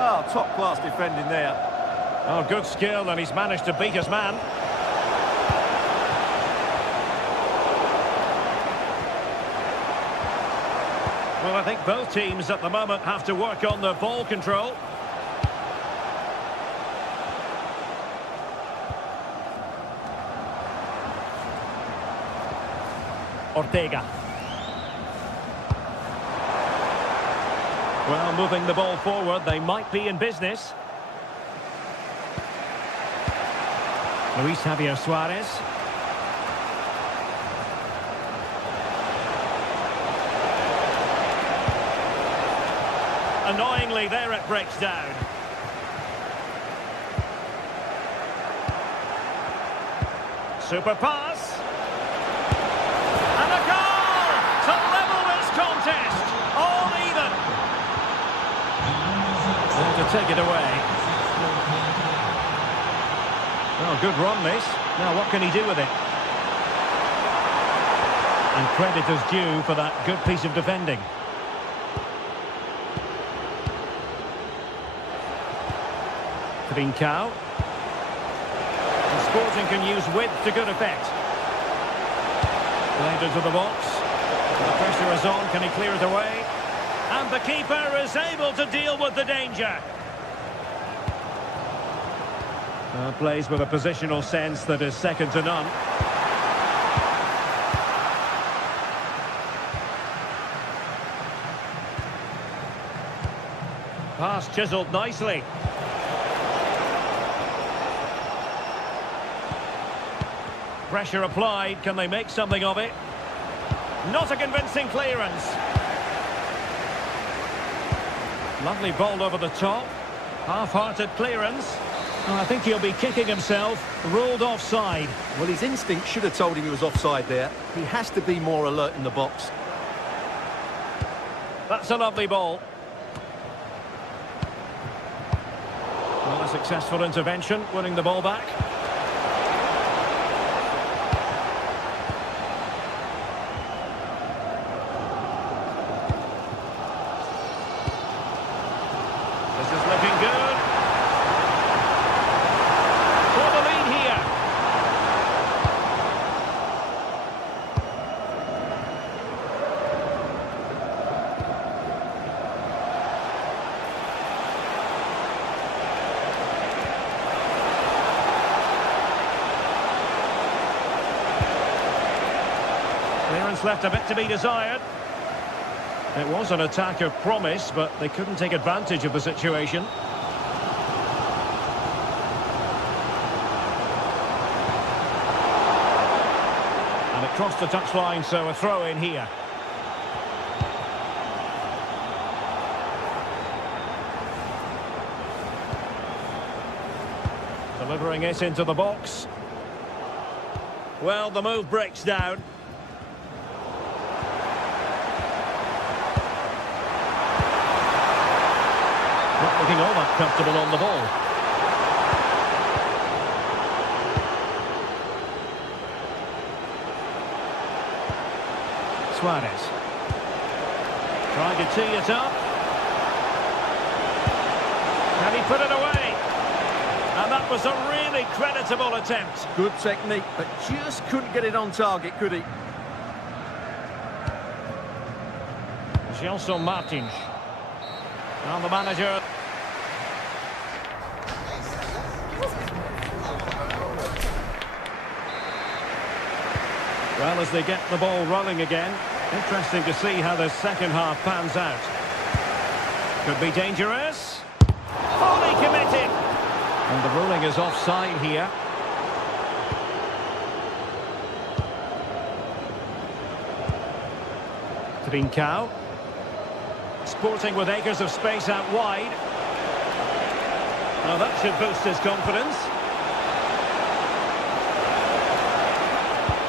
Oh, top-class defending there. Oh, good skill, and he's managed to beat his man. Well, I think both teams at the moment have to work on the ball control. Ortega. Well, moving the ball forward, they might be in business. Luis Javier Suarez. Annoyingly, there it breaks down. Super pass. And a goal to level this contest. All even. And to take it away. Oh, good run, this. Now, what can he do with it? And credit is due for that good piece of defending. Trincao. And Sporting can use width to good effect. Played into the box. The pressure is on. Can he clear it away? And the keeper is able to deal with the danger. Plays with a positional sense that is second to none. Pass chiselled nicely. Pressure applied. Can they make something of it? Not a convincing clearance. Lovely ball over the top. Half-hearted clearance. Oh, I think he'll be kicking himself. Ruled offside. Well, his instinct should have told him he was offside there. He has to be more alert in the box. That's a lovely ball. Well, a successful intervention, winning the ball back. This is looking good. For the lead here. Clearance left a bit to be desired. It was an attack of promise, but they couldn't take advantage of the situation. And it crossed the touchline, so a throw in here. Delivering it into the box. Well, the move breaks down. Not looking all that comfortable on the ball. Suarez. Trying to tee it up. Can he put it away? And that was a really creditable attempt. Good technique, but just couldn't get it on target, could he? Gelson Martins. And the manager. Well, as they get the ball rolling again, interesting to see how the second half pans out. Could be dangerous. Fully committed. And the ruling is offside here. Trincao. Sporting with acres of space out wide. Now that should boost his confidence.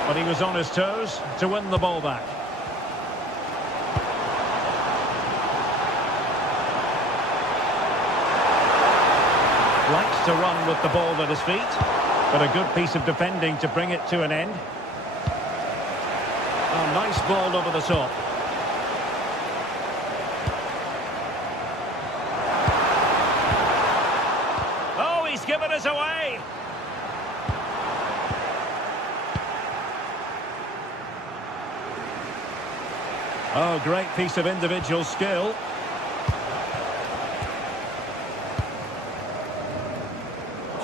But he was on his toes to win the ball back. Likes to run with the ball at his feet, but a good piece of defending to bring it to an end. A nice ball over the top. Oh, he's given us away. Oh, great piece of individual skill.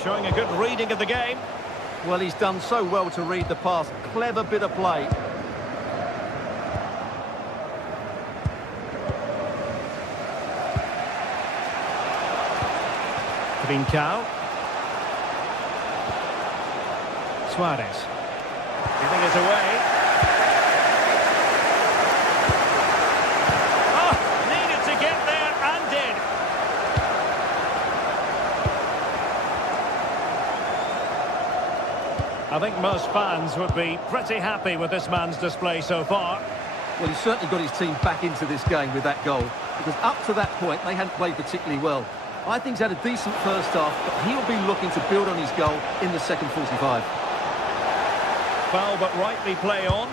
Showing a good reading of the game. Well, he's done so well to read the pass. Clever bit of play. Trincao. Suarez. Giving it away. Oh, needed to get there and did. I think most fans would be pretty happy with this man's display so far. Well, he's certainly got his team back into this game with that goal, because up to that point, they hadn't played particularly well. I think he's had a decent first half, but he'll be looking to build on his goal in the second 45. Foul, but rightly play on.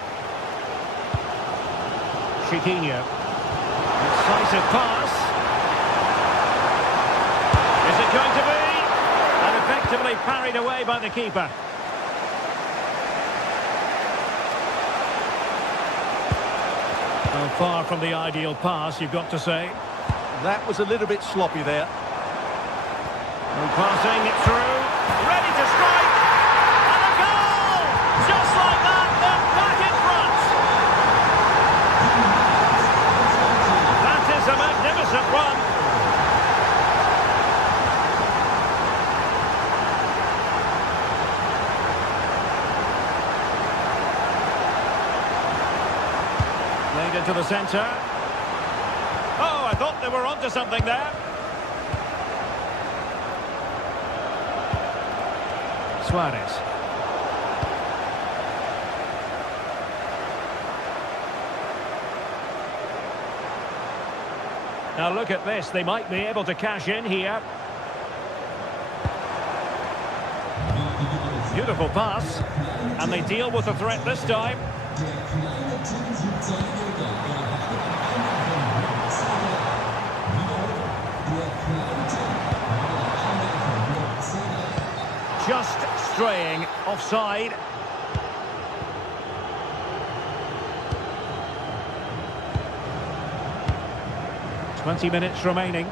Chiquinho. Decisive pass. Is it going to be? And effectively parried away by the keeper. Well, far from the ideal pass, you've got to say. That was a little bit sloppy there. And passing it through, ready to strike, and a goal! Just like that, they're back in front. That is a magnificent run. Played into the centre. Oh, I thought they were onto something there. Suarez. Now look at this, they might be able to cash in here. Beautiful pass, and they deal with the threat this time. Just straying offside. Twenty minutes remaining.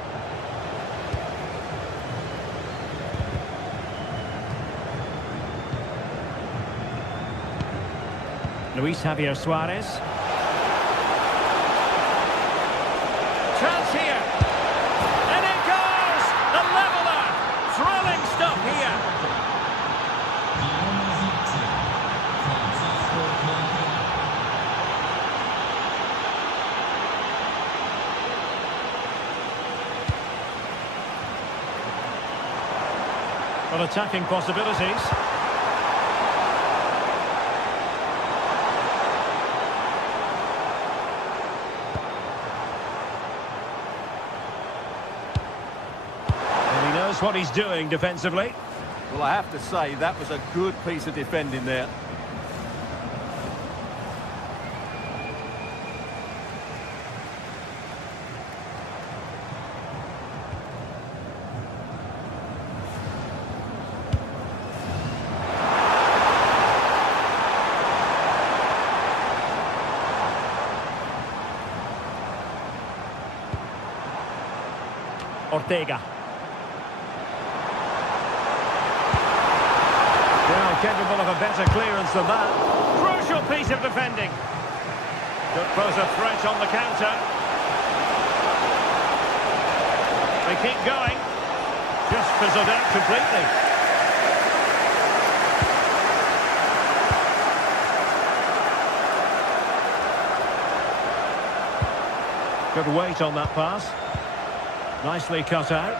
Luis Javier Suarez. Chance here. And it goes! A leveller! Thrilling stuff here. Well, attacking possibilities. What he's doing defensively. Well, I have to say, that was a good piece of defending there. Ortega. Well, capable of a better clearance than that. Crucial piece of defending. Could pose a threat on the counter. They keep going. Just fizzled out completely. Good weight on that pass. Nicely cut out.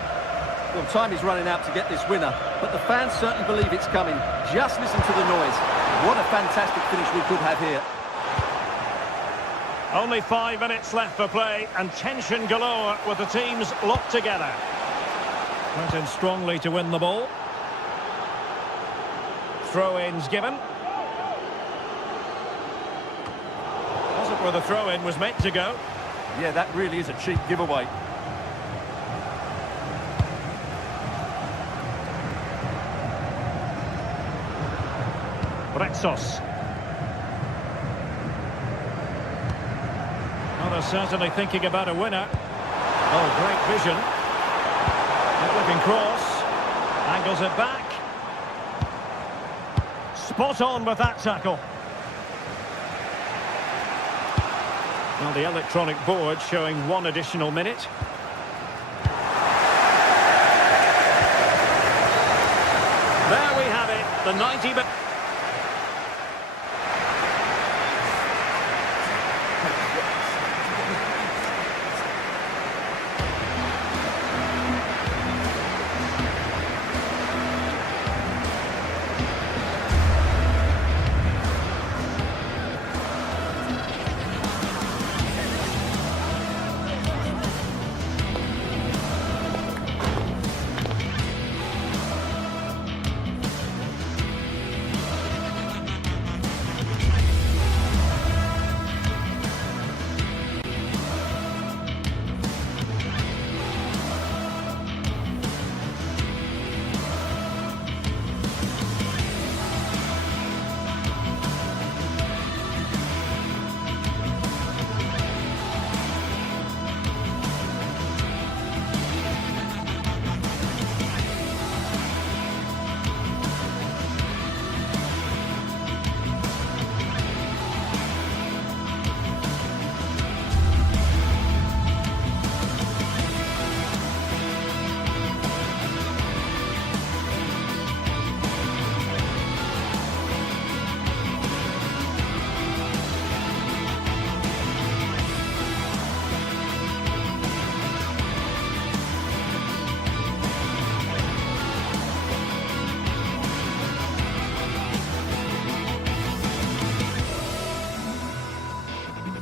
Well, time is running out to get this winner, but the fans certainly believe it's coming. Just listen to the noise. What a fantastic finish we could have here. Only 5 minutes left for play, and tension galore with the teams locked together. Went in strongly to win the ball. Throw-ins given. Wasn't where the throw-in was meant to go. Yeah, that really is a cheap giveaway. Retsos. Well, they're certainly thinking about a winner. Oh, great vision. Good-looking cross. Angles it back. Spot on with that tackle. Well, the electronic board showing 1 additional minute. There we have it, the 90 minutes.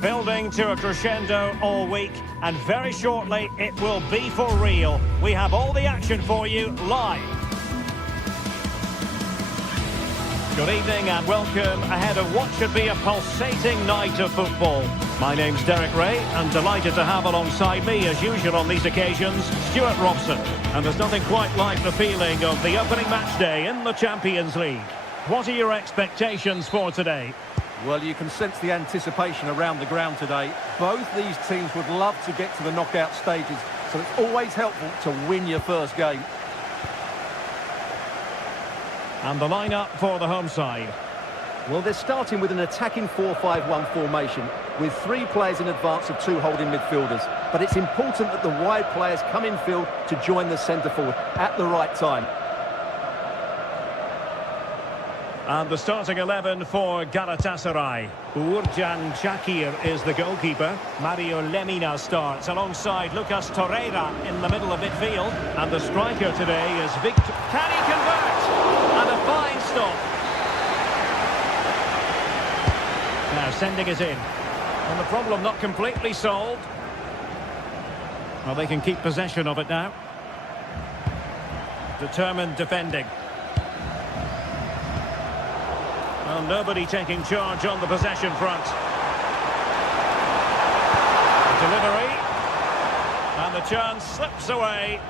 Building to a crescendo all week, and very shortly it will be for real. We have all the action for you live. Good evening and welcome ahead of what should be a pulsating night of football. My name's Derek Ray, and delighted to have alongside me, as usual on these occasions, Stuart Robson. And there's nothing quite like the feeling of the opening match day in the Champions League. What are your expectations for today? Well, you can sense the anticipation around the ground today. Both these teams would love to get to the knockout stages, so it's always helpful to win your first game. And the lineup for the home side. Well, they're starting with an attacking 4-5-1 formation with 3 players in advance of 2 holding midfielders. But it's important that the wide players come in field to join the centre forward at the right time. And the starting 11 for Galatasaray. Uğurcan Çakır is the goalkeeper. Mario Lemina starts alongside Lucas Torreira in the middle of midfield. And the striker today is Victor. Can he convert? And a fine stop. Now sending it in. And the problem not completely solved. Well, they can keep possession of it now. Determined defending. Well, nobody taking charge on the possession front. Delivery. And the chance slips away.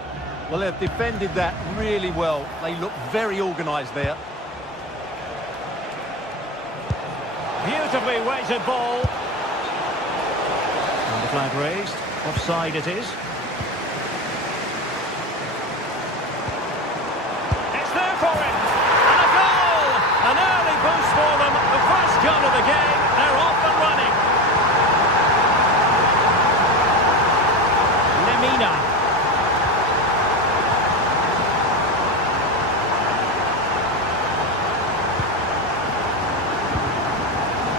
Well, they've defended that really well. They look very organised there. Beautifully weighted ball. And the flag raised. Offside it is. It's there for him. And a goal! An early boost for them. The first goal of the game. They're off and running. Lemina.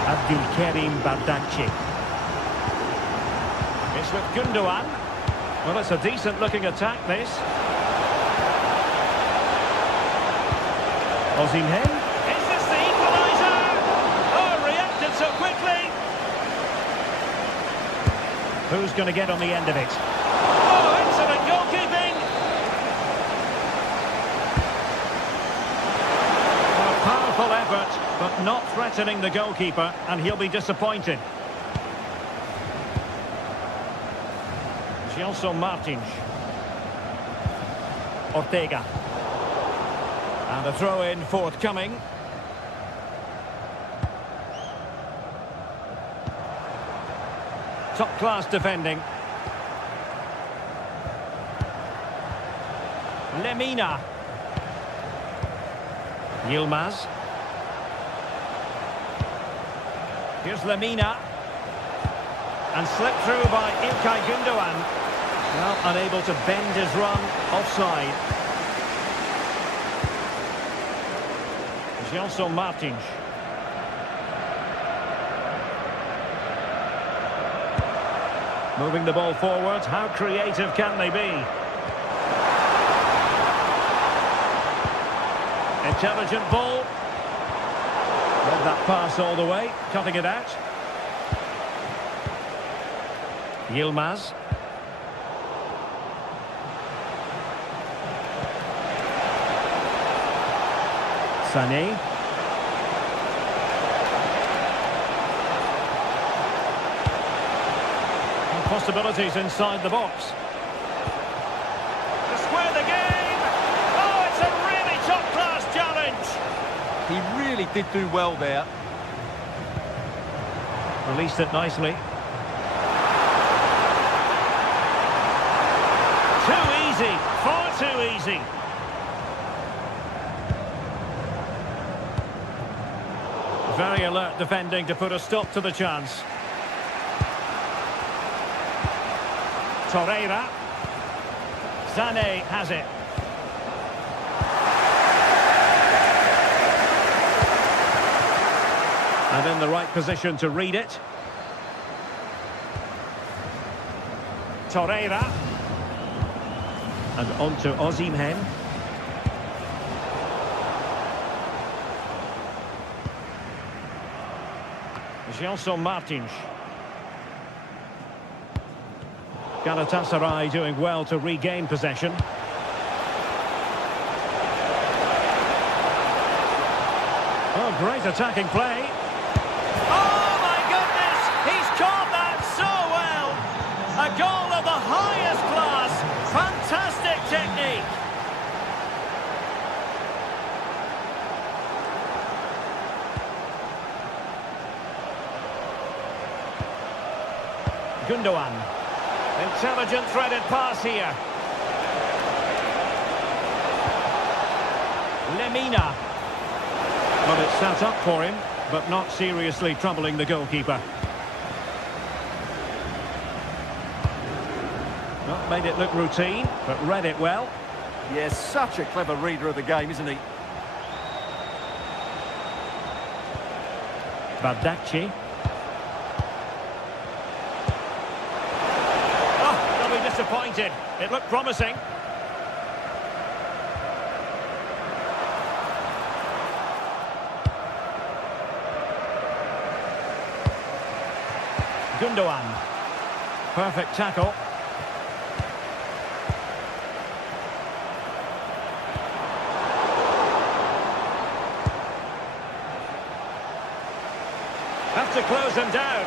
Abdülkerim Bardakçı. It's with Gundogan. Well, it's a decent-looking attack, this. Osimhen. Is this the equaliser? Oh, reacted so quickly. Who's going to get on the end of it? Oh, excellent goalkeeping. Well, a powerful effort, but not threatening the goalkeeper, and he'll be disappointed. Gelson Martins. Ortega. And a throw-in forthcoming. Top-class defending. Lemina. Yilmaz. Here's Lemina. And slipped through by İlkay Gundogan. Well, unable to bend his run, offside. Gelson Martins. Moving the ball forward, how creative can they be? Intelligent ball. Read that pass all the way, cutting it out. Yilmaz. Sané. Possibilities inside the box. To square the game. Oh, it's a really top-class challenge. He really did do well there. Released it nicely. Too easy. Far too easy. Very alert defending to put a stop to the chance. Torreira. Sané has it. And in the right position to read it. Torreira. And on to Osimhen. Gelson Martins. Galatasaray doing well to regain possession. Oh, great attacking play. Oh, my goodness! He's caught that so well! A goal of the highest class. Fantastic technique. Gundogan. Intelligent threaded pass here. Lemina. Well, it's set up for him. but not seriously troubling the goalkeeper. Not made it look routine, but read it well. Yes, such a clever reader of the game, isn't he? Bardacci. Oh, they'll be disappointed. It looked promising. Gundogan. Perfect tackle. Have to close them down.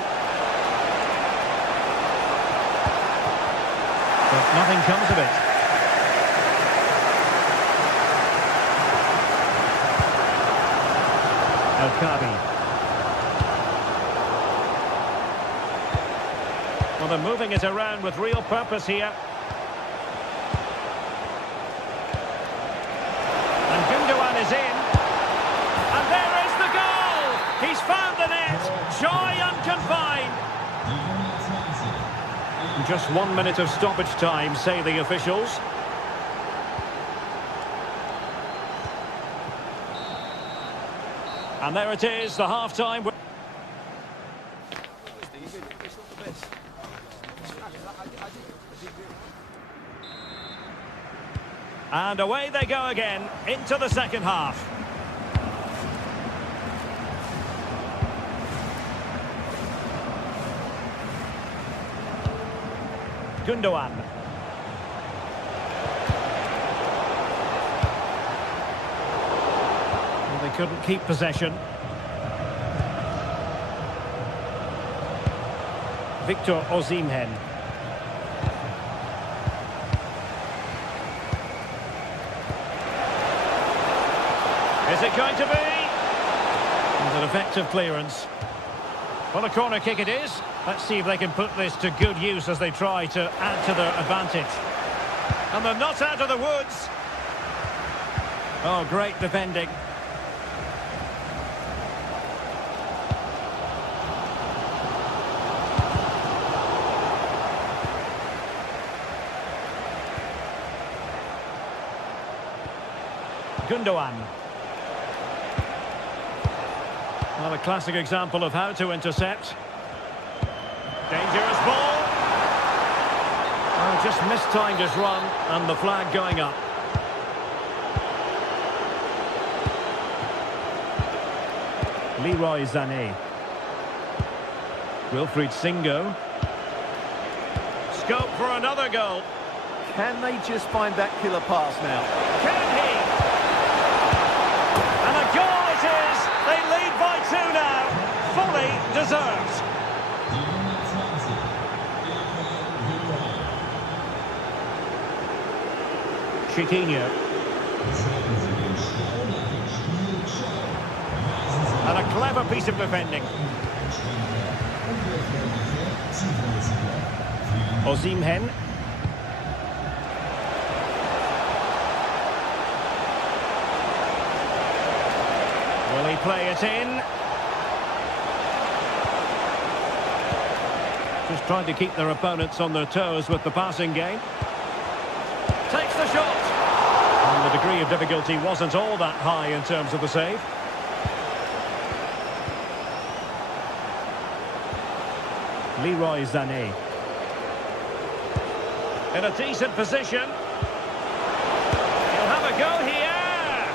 But nothing comes of it. El Khabi. Well, they're moving it around with real purpose here. And Gundogan is in. And there is the goal! He's found the net! Joy unconfined! Just 1 minute of stoppage time, say the officials. And there it is, the half-time. And away they go again, into the second half. Gundogan. Well, they couldn't keep possession. Victor Osimhen. Is it going to be? It's an effective clearance. Well, a corner kick it is. Let's see if they can put this to good use as they try to add to their advantage. And they're not out of the woods. Oh, great defending. Gundogan. Well, a classic example of how to intercept. Dangerous ball. Oh, just mistimed his run, and the flag going up. Leroy Sané. Wilfried Singo. Scope for another goal. Can they just find that killer pass now? Can he? And a goal it is! They lead by 2 now. Fully deserved. Chiquinho. And a clever piece of defending. Osimhen. Will he play it in? Just trying to keep their opponents on their toes with the passing game. Takes the shot. And the degree of difficulty wasn't all that high in terms of the save. Leroy Sané. In a decent position. He'll have a go here.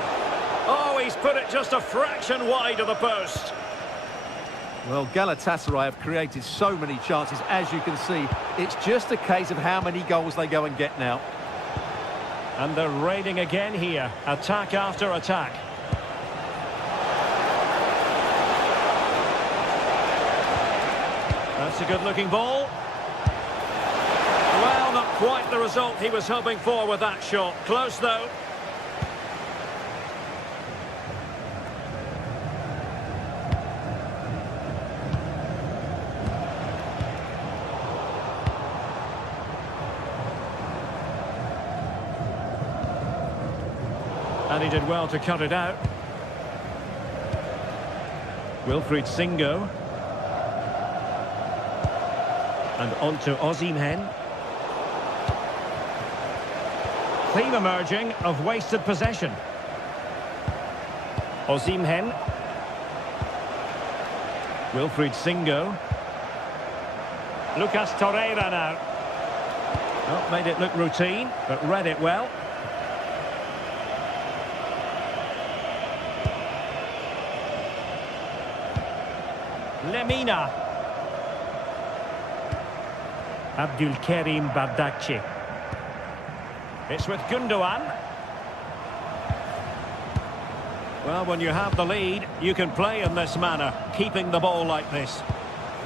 Oh, he's put it just a fraction wide of the post. Well, Galatasaray have created so many chances, as you can see. It's just a case of how many goals they go and get now. And they're raiding again here. Attack after attack. That's a good-looking ball. Well, not quite the result he was hoping for with that shot. Close, though. And he did well to cut it out. Wilfried Singo. And on to Osimhen. Theme emerging of wasted possession. Osimhen. Wilfried Singo. Lucas Torreira now. Well, made it look routine, but read it well. Lemina. Abdulkarim Bardakci. It's with Gundogan. Well, when you have the lead, you can play in this manner, keeping the ball like this.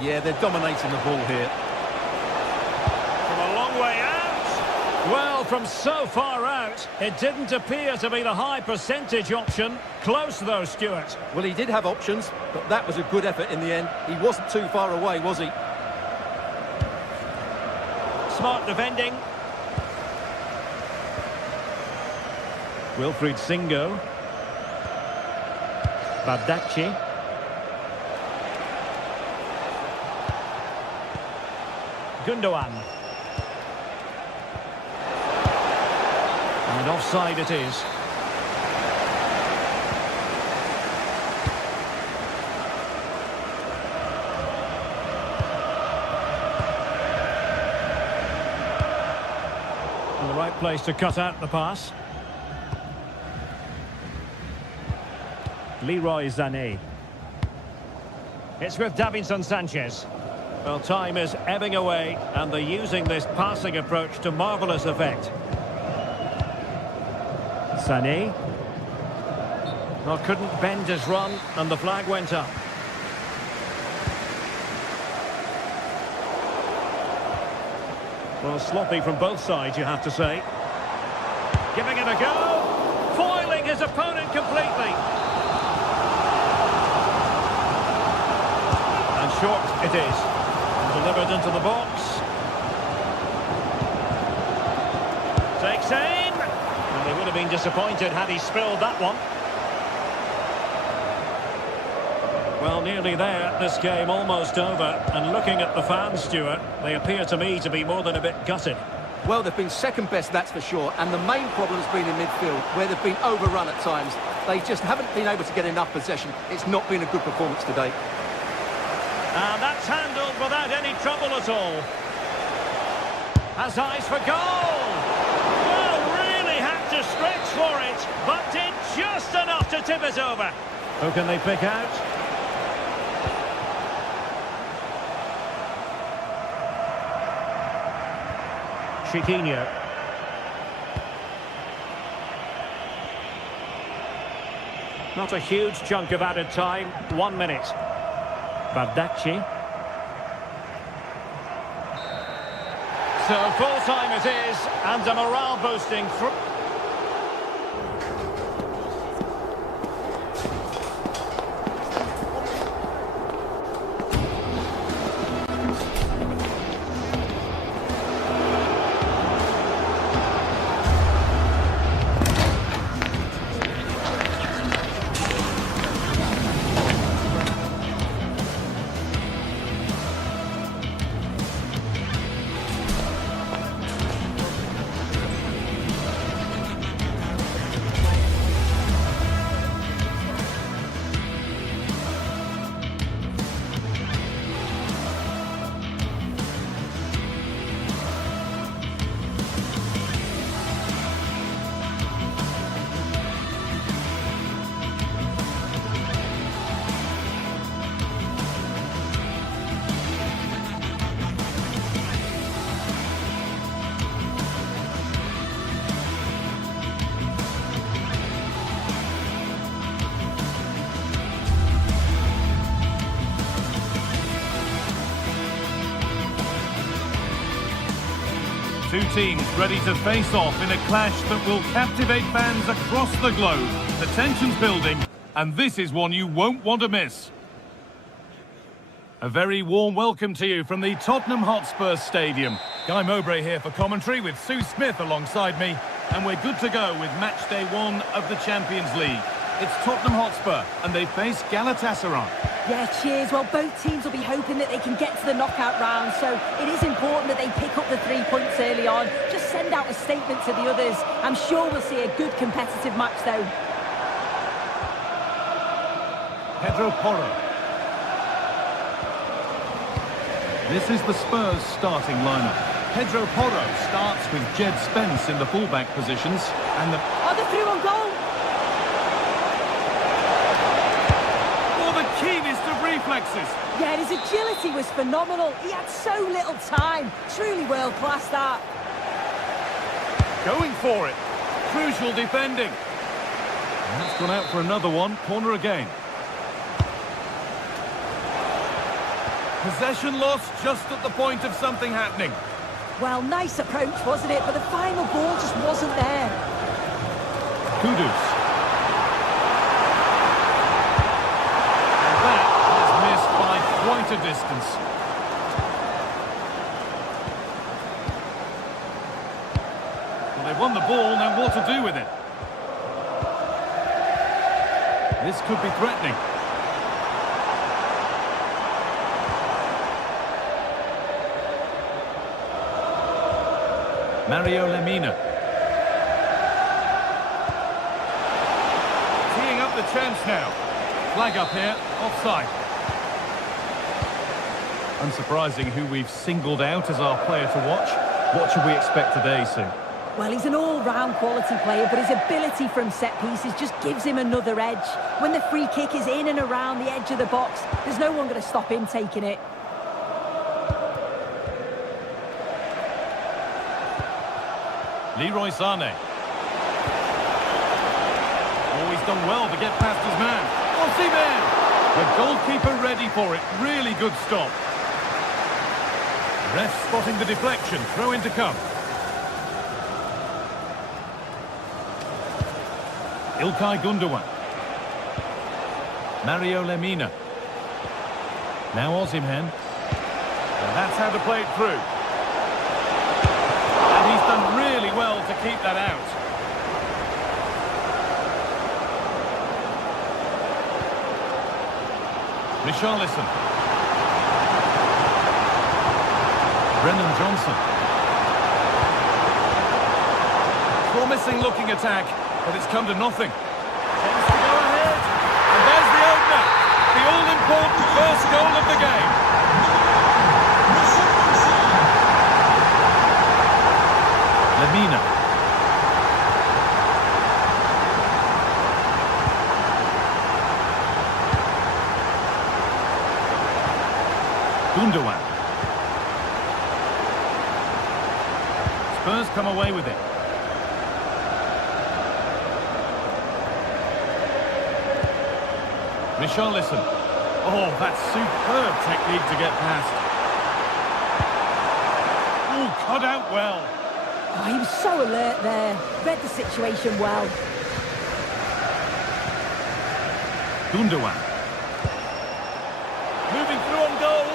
Yeah, they're dominating the ball here. From a long way out. Well, from so far out, it didn't appear to be the high percentage option. Close though, Stuart. Well, he did have options, but that was a good effort in the end. He wasn't too far away, was he? Smart defending. Wilfried Singo. Bardakci. Gundogan. And offside it is. And the right place to cut out the pass. Leroy Sané. It's with Davinson Sanchez. Well, time is ebbing away, and they're using this passing approach to marvellous effect. Sané. Well, couldn't bend his run, and the flag went up. Well, sloppy from both sides, you have to say. Giving it a go. Foiling his opponent completely. And short it is. Delivered into the box. Takes aim. And they would have been disappointed had he spilled that one. Well, nearly there. This game almost over. And looking at the fans, Stuart, they appear to me to be more than a bit gutted. Well, they've been second best, that's for sure. And the main problem has been in midfield, where they've been overrun at times. They just haven't been able to get enough possession. It's not been a good performance today. And that's handled without any trouble at all. Has eyes for goal. Well, really had to stretch for it, but did just enough to tip it over. Who can they pick out? Chiquinho. Not a huge chunk of added time, 1 minute. Bardakci. So full time it is, and a morale boosting. Two teams ready to face off in a clash that will captivate fans across the globe. The tension's building, and this is one you won't want to miss. A very warm welcome to you from the Tottenham Hotspur Stadium. Guy Mowbray here for commentary with Sue Smith alongside me, and we're good to go with match day 1 of the Champions League. It's Tottenham Hotspur, and they face Galatasaray. Yeah, cheers. Well, both teams will be hoping that they can get to the knockout round, so it is important that they pick up the 3 points early on. Just send out a statement to the others. I'm sure we'll see a good competitive match, though. Pedro Porro. This is the Spurs starting lineup. Pedro Porro starts with Jed Spence in the fullback positions, and the... Oh, they're through on goal! Oh, the keenest of reflexes! Yeah, his agility was phenomenal. He had so little time. Truly world-class, that. Going for it. Crucial defending. And that's gone out for another one. Corner again. Possession lost just at the point of something happening. Well, nice approach, wasn't it? But the final ball just wasn't there. Kudus. And that is missed by quite a distance. Well, they've won the ball, now what to do with it? This could be threatening. Mario Lemina. Teeing up the chance now. Flag up here, offside. Unsurprising who we've singled out as our player to watch. What should we expect today, Sue? Well, he's an all-round quality player, but his ability from set pieces just gives him another edge. When the free kick is in and around the edge of the box, there's no one going to stop him taking it. Leroy Sané. Oh, he's done well to get past his man. Osimhen! The goalkeeper ready for it. Really good stop. Ref spotting the deflection. Throw in to come. Ilkay Gundogan. Mario Lemina. Now Osimhen. And that's how to play it through. And he's done really well to keep that out. Richarlison. Brennan Johnson. Promising looking attack, but it's come to nothing. Chance to go ahead. And there's the opener. The all-important first goal of the game. Lemina. Gundogan. Spurs come away with it. Richarlison. Oh, that's superb technique to get past. Oh, cut out well. Oh, he was so alert there. Read the situation well. Gundogan. Moving through on goal.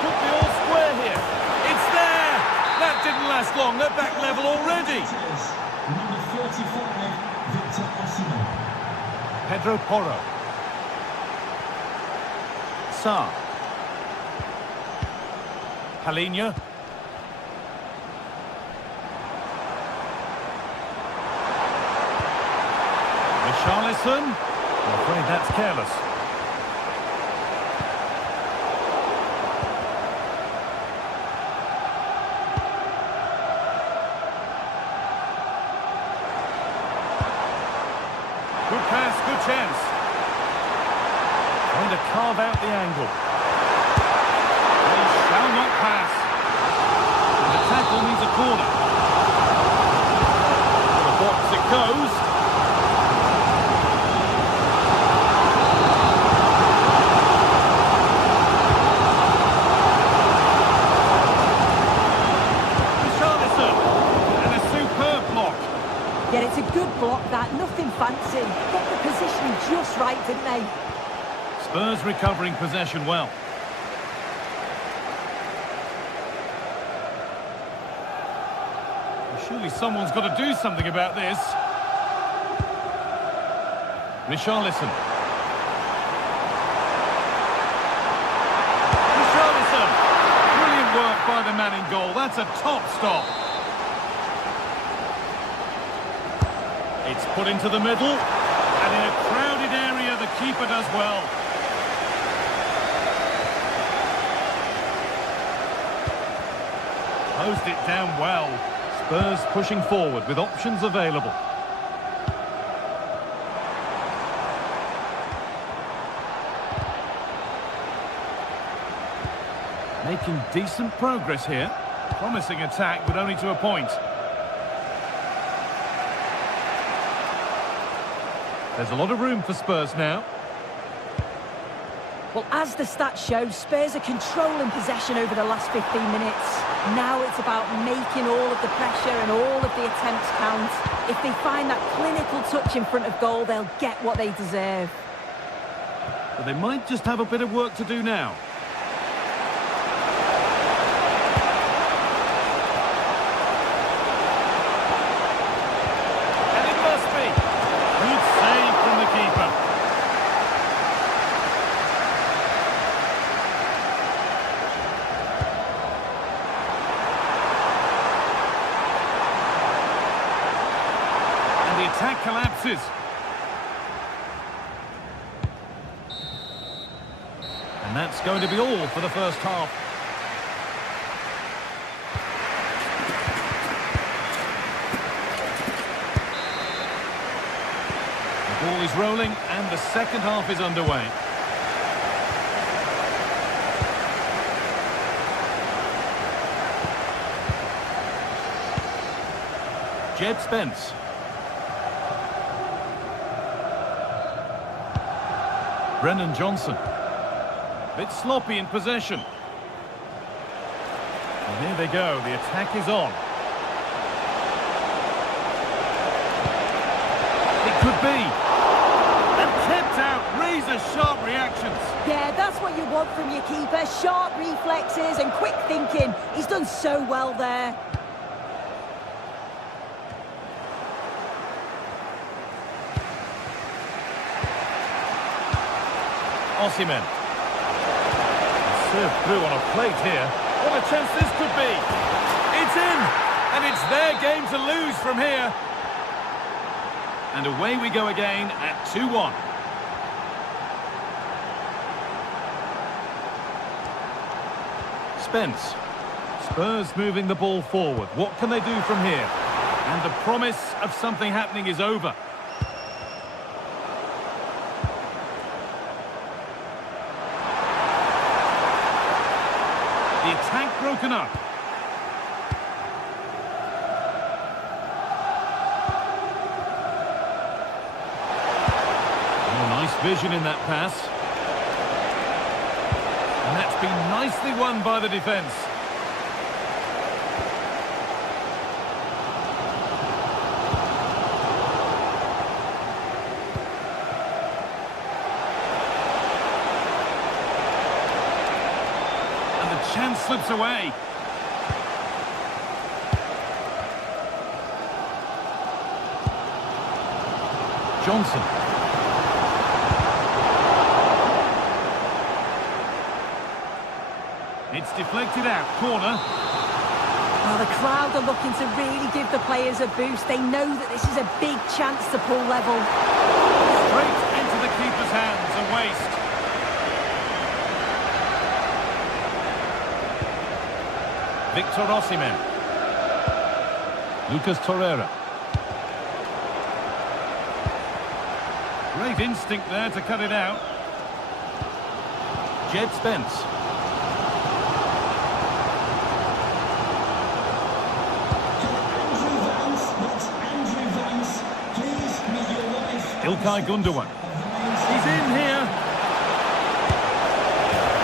Put the all square here. It's there. That didn't last long. They're back level already. Number 45, Victor Osimhen. Pedro Porro. Sarr. Palinha. Richarlison. I'm afraid that's careless. Good pass, good chance. Trying to carve out the angle. They shall not pass. The tackle needs a corner. To the box it goes. Richarlison. And a superb block. Yeah, it's a good block, that. Nothing fancy. Got the positioning just right, didn't they? Spurs recovering possession well. Surely someone's got to do something about this. Richarlison. Richarlison! Brilliant work by the man in goal. That's a top stop. It's put into the middle. And in a crowded area, the keeper does well. Closed it down well. Spurs pushing forward with options available. Making decent progress here. Promising attack, but only to a point. There's a lot of room for Spurs now. Well, as the stats show, Spurs are controlling possession over the last 15 minutes. Now it's about making all of the pressure and all of the attempts count. If they find that clinical touch in front of goal, they'll get what they deserve. But they might just have a bit of work to do now. And it must be. Good save from the keeper. The attack collapses. And that's going to be all for the first half. The ball is rolling and the second half is underway. Jed Spence. Brennan Johnson. A bit sloppy in possession. And here they go, the attack is on. It could be. And kept out, razor-sharp reactions. Yeah, that's what you want from your keeper. Sharp reflexes and quick thinking. He's done so well there. Osimhen. Served through on a plate here. What a chance this could be. It's in. And it's their game to lose from here. And away we go again at 2-1. Spence. Spurs moving the ball forward. What can they do from here? And the promise of something happening is over. The attack broken up. Oh, nice vision in that pass. And that's been nicely won by the defence. Chance slips away. Johnson. It's deflected out, corner. Well, the crowd are looking to really give the players a boost. They know that this is a big chance to pull level. Straight into the keeper's hands, a waste. Victor Osimhen. Lucas Torreira. Great instinct there to cut it out. Jed Spence. Ilkay Gundogan. He's in here.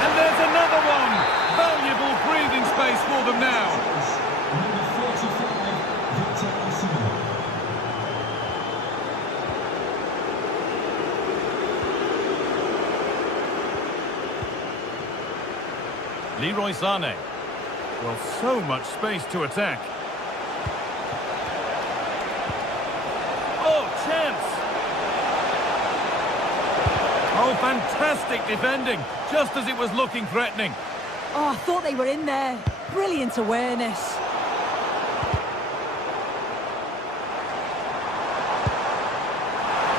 And there's another one. Valuable breathing space for them now. Number 45, Victor Osimhen. Leroy Sané. Well, so much space to attack. Oh, chance! Oh, fantastic defending, just as it was looking threatening. Oh, I thought they were in there. Brilliant awareness.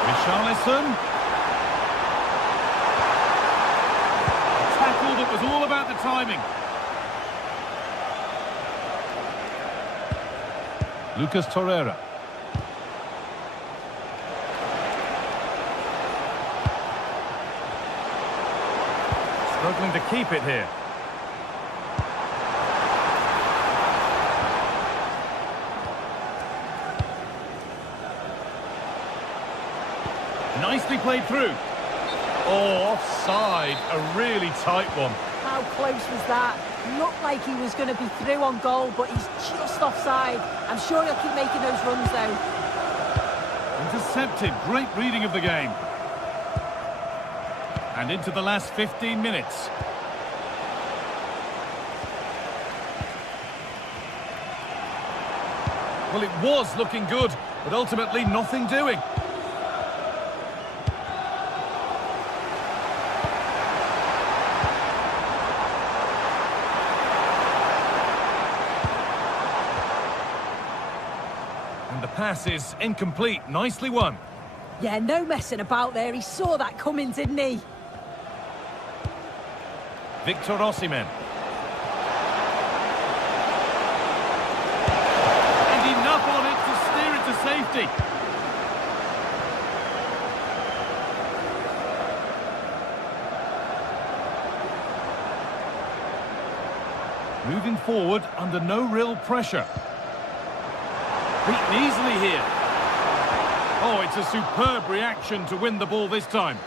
Richarlison. A tackle that was all about the timing. Lucas Torreira. Struggling to keep it here. Nicely played through. Oh, offside. A really tight one. How close was that? Looked like he was going to be through on goal, but he's just offside. I'm sure he'll keep making those runs, though. Intercepted. Great reading of the game. And into the last 15 minutes. Well, it was looking good, but ultimately nothing doing. And the pass is incomplete. Nicely won. Yeah, no messing about there. He saw that coming, didn't he? Victor Osimhen. And enough on it to steer it to safety. Moving forward under no real pressure. Beaten easily here. Oh, it's a superb reaction to win the ball this time.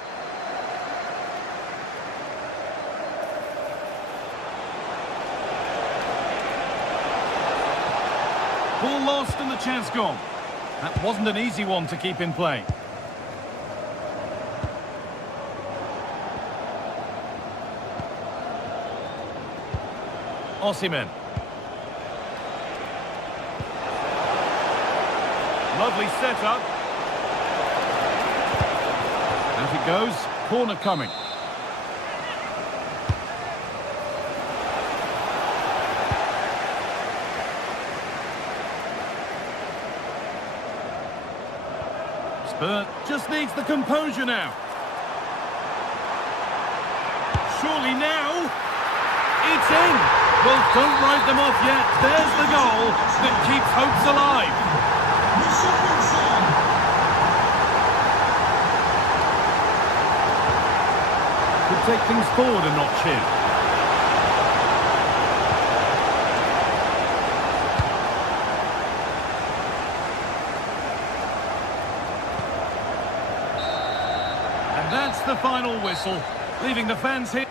Ball lost and the chance gone. That wasn't an easy one to keep in play. Osimhen. Lovely setup. As it goes, corner coming. Spurs just needs the composure now. Surely now. It's in. Well, don't write them off yet. There's the goal that keeps hopes alive. Could take things forward a notch here. And that's the final whistle, leaving the fans here.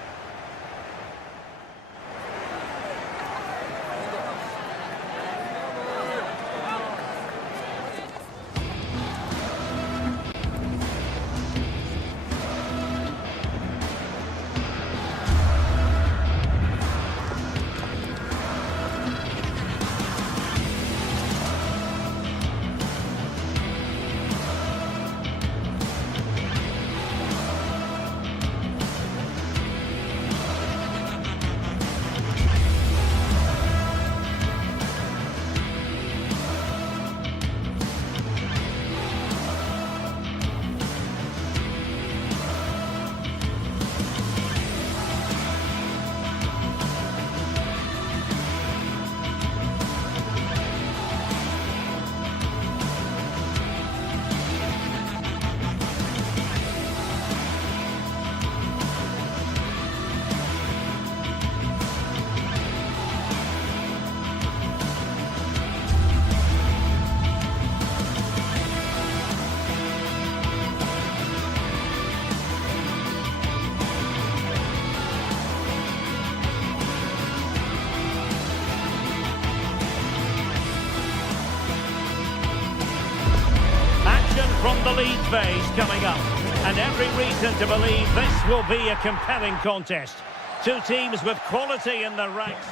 From the league phase coming up, and every reason to believe this will be a compelling contest. Two teams with quality in their ranks.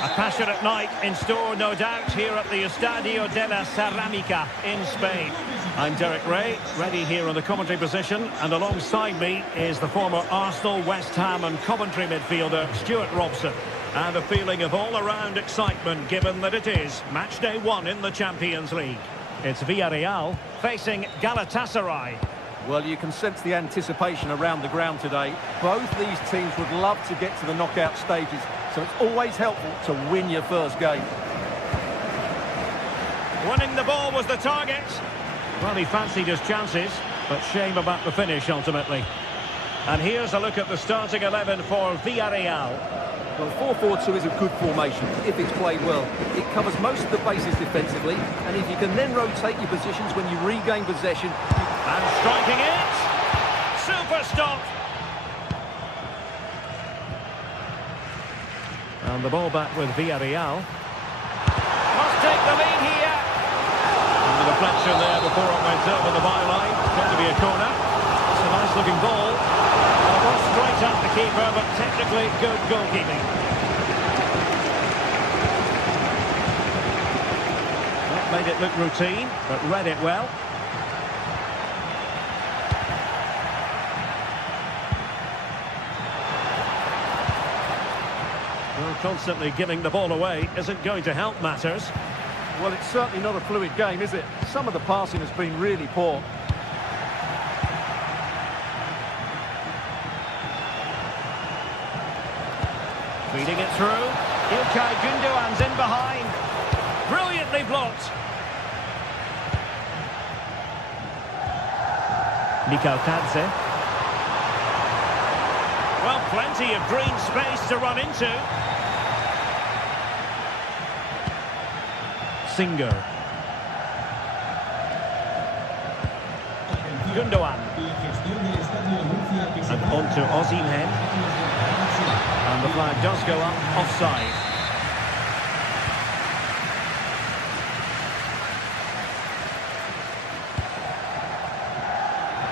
A passionate night in store, no doubt, here at the Estadio de la Ceramica in Spain. I'm Derek Ray, ready here in the commentary position, and alongside me is the former Arsenal, West Ham and Coventry midfielder Stuart Robson. And a feeling of all-around excitement, given that it is match day 1 in the Champions League. It's Villarreal facing Galatasaray. Well, you can sense the anticipation around the ground today. Both these teams would love to get to the knockout stages, so it's always helpful to win your first game. Winning the ball was the target. Well, he fancied his chances, but shame about the finish ultimately. And here's a look at the starting 11 for Villarreal. Well, 4-4-2 is a good formation if it's played well. It covers most of the bases defensively, and if you can then rotate your positions when you regain possession... And striking it! Super stop! And the ball back with Villarreal. Must take the lead here! And the deflection there before it went over the byline. Going to be a corner. It's a nice looking ball. Well, straight at the keeper, but technically good goalkeeping. That made it look routine, but read it well. Well, constantly giving the ball away isn't going to help matters. Well, it's certainly not a fluid game, is it? Some of the passing has been really poor. Feeding it through. İlkay Gündoğan's in behind. Brilliantly blocked. Mikhail. Well, plenty of green space to run into. Singer. Gündoğan. And on to Osimhen. And the flag does go up, offside.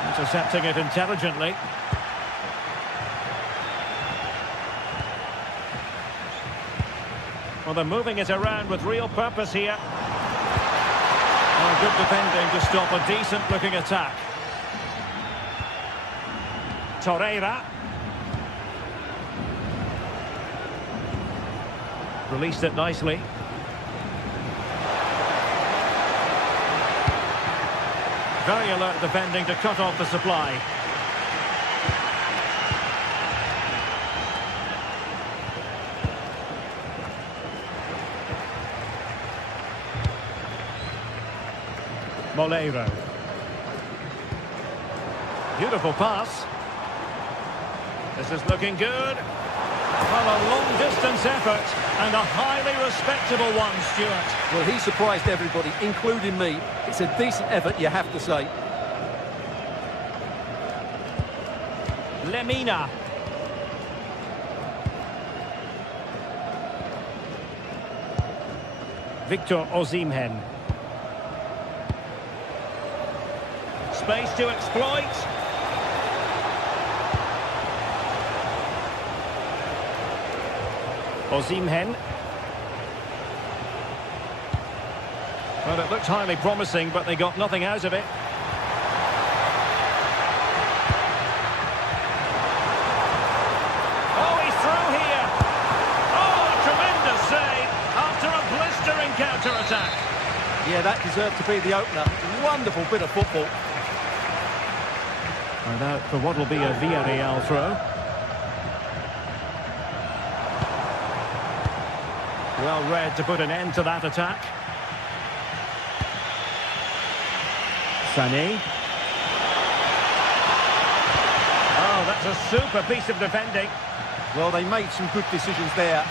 Intercepting it intelligently. Well, they're moving it around with real purpose here. Well, good defending to stop a decent-looking attack. Torreira. Released it nicely. Very alert defending to cut off the supply. Moleiro. Beautiful pass. This is looking good. Well, a long-distance effort and a highly respectable one, Stuart. Well, he surprised everybody, including me. It's a decent effort, you have to say. Lemina. Victor Osimhen. Space to exploit. Osimhen. Well, it looked highly promising, but they got nothing out of it. Oh, he's through here. Oh, a tremendous save after a blistering counter-attack. Yeah, that deserved to be the opener. Wonderful bit of football. And out for what will be a Villarreal throw. Well read to put an end to that attack. Sané. Oh, that's a super piece of defending. Well, they made some good decisions there.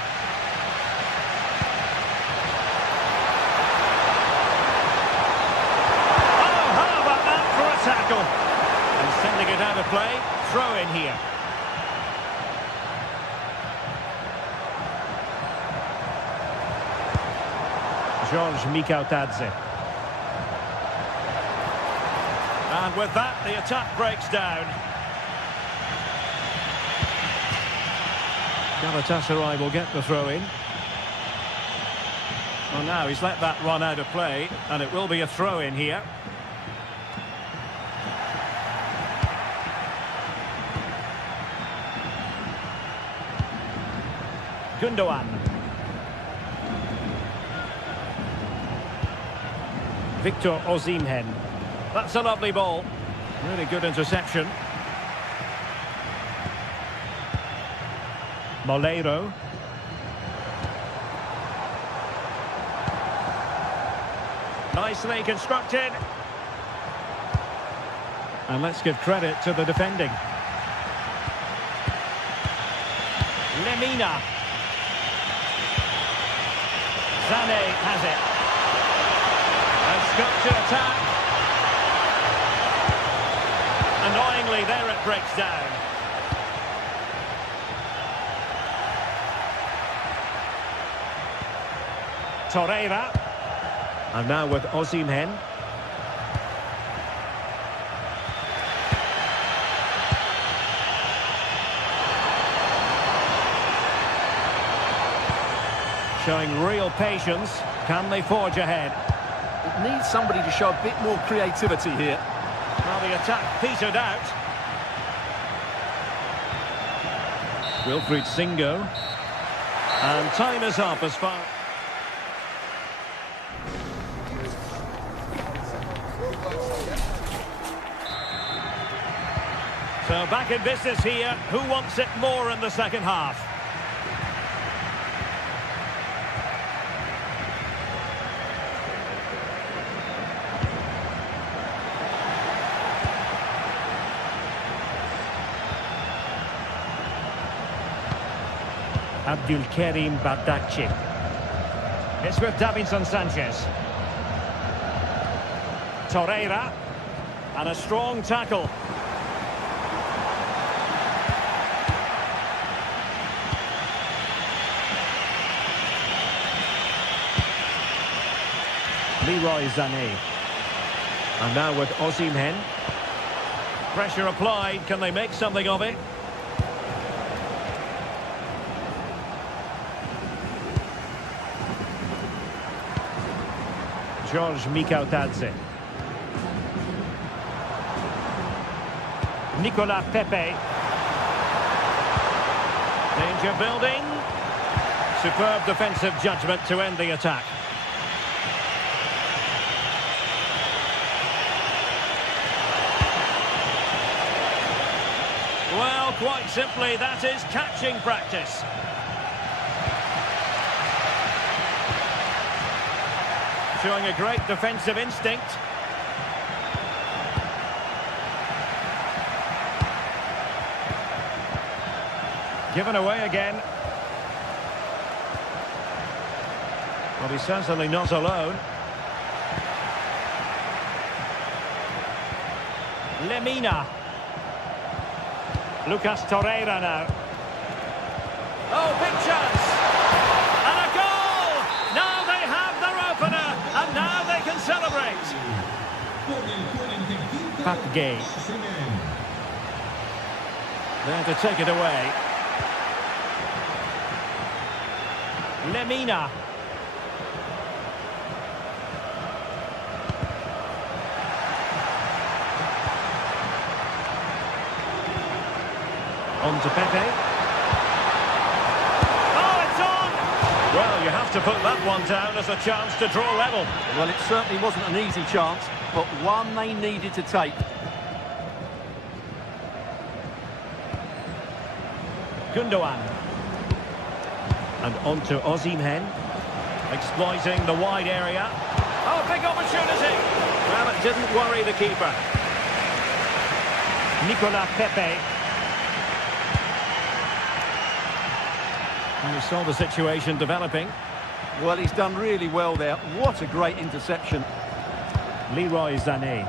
Oh, how about that for a tackle? And sending it out of play. Throw in here. George Mikhail. And with that, the attack breaks down. Galatasaray will get the throw in. Well, now he's let that run out of play, and it will be a throw in here. Gundogan. Victor Osimhen. That's a lovely ball. Really good interception. Moleiro. Nicely constructed. And let's give credit to the defending. Lemina. Sané has it. And scope to attack. Annoyingly, there it breaks down. Torreira. And now with Osimhen. Showing real patience. Can they forge ahead? It needs somebody to show a bit more creativity here. Well, the attack petered out. Wilfried Singo. And time is up as far... So back in business here. Who wants it more in the second half? Abdulkarim Bardakci. It's with Davinson Sanchez. Torreira. And a strong tackle. Leroy Sané. And now with Osimhen. Pressure applied. Can they make something of it? George Mikautadze. Nicolas Pepe. Danger building. Superb defensive judgment to end the attack. Well, quite simply, that is catching practice. Showing a great defensive instinct. Given away again. Well, he's certainly not alone. Lemina. Lucas Torreira now. Oh, big chance! And a goal! Now they have their opener, and now they can celebrate. Pak Gay. There to take it away. Lemina. On to Pepe. Oh, it's on! Well, you have to put that one down as a chance to draw level. Well, it certainly wasn't an easy chance, but one they needed to take. Gundogan. And on to Osimhen. Exploiting the wide area. Oh, big opportunity! Well, it didn't worry the keeper. Nicolas Pepe. And we saw the situation developing. Well, he's done really well there. What a great interception. Leroy Sané.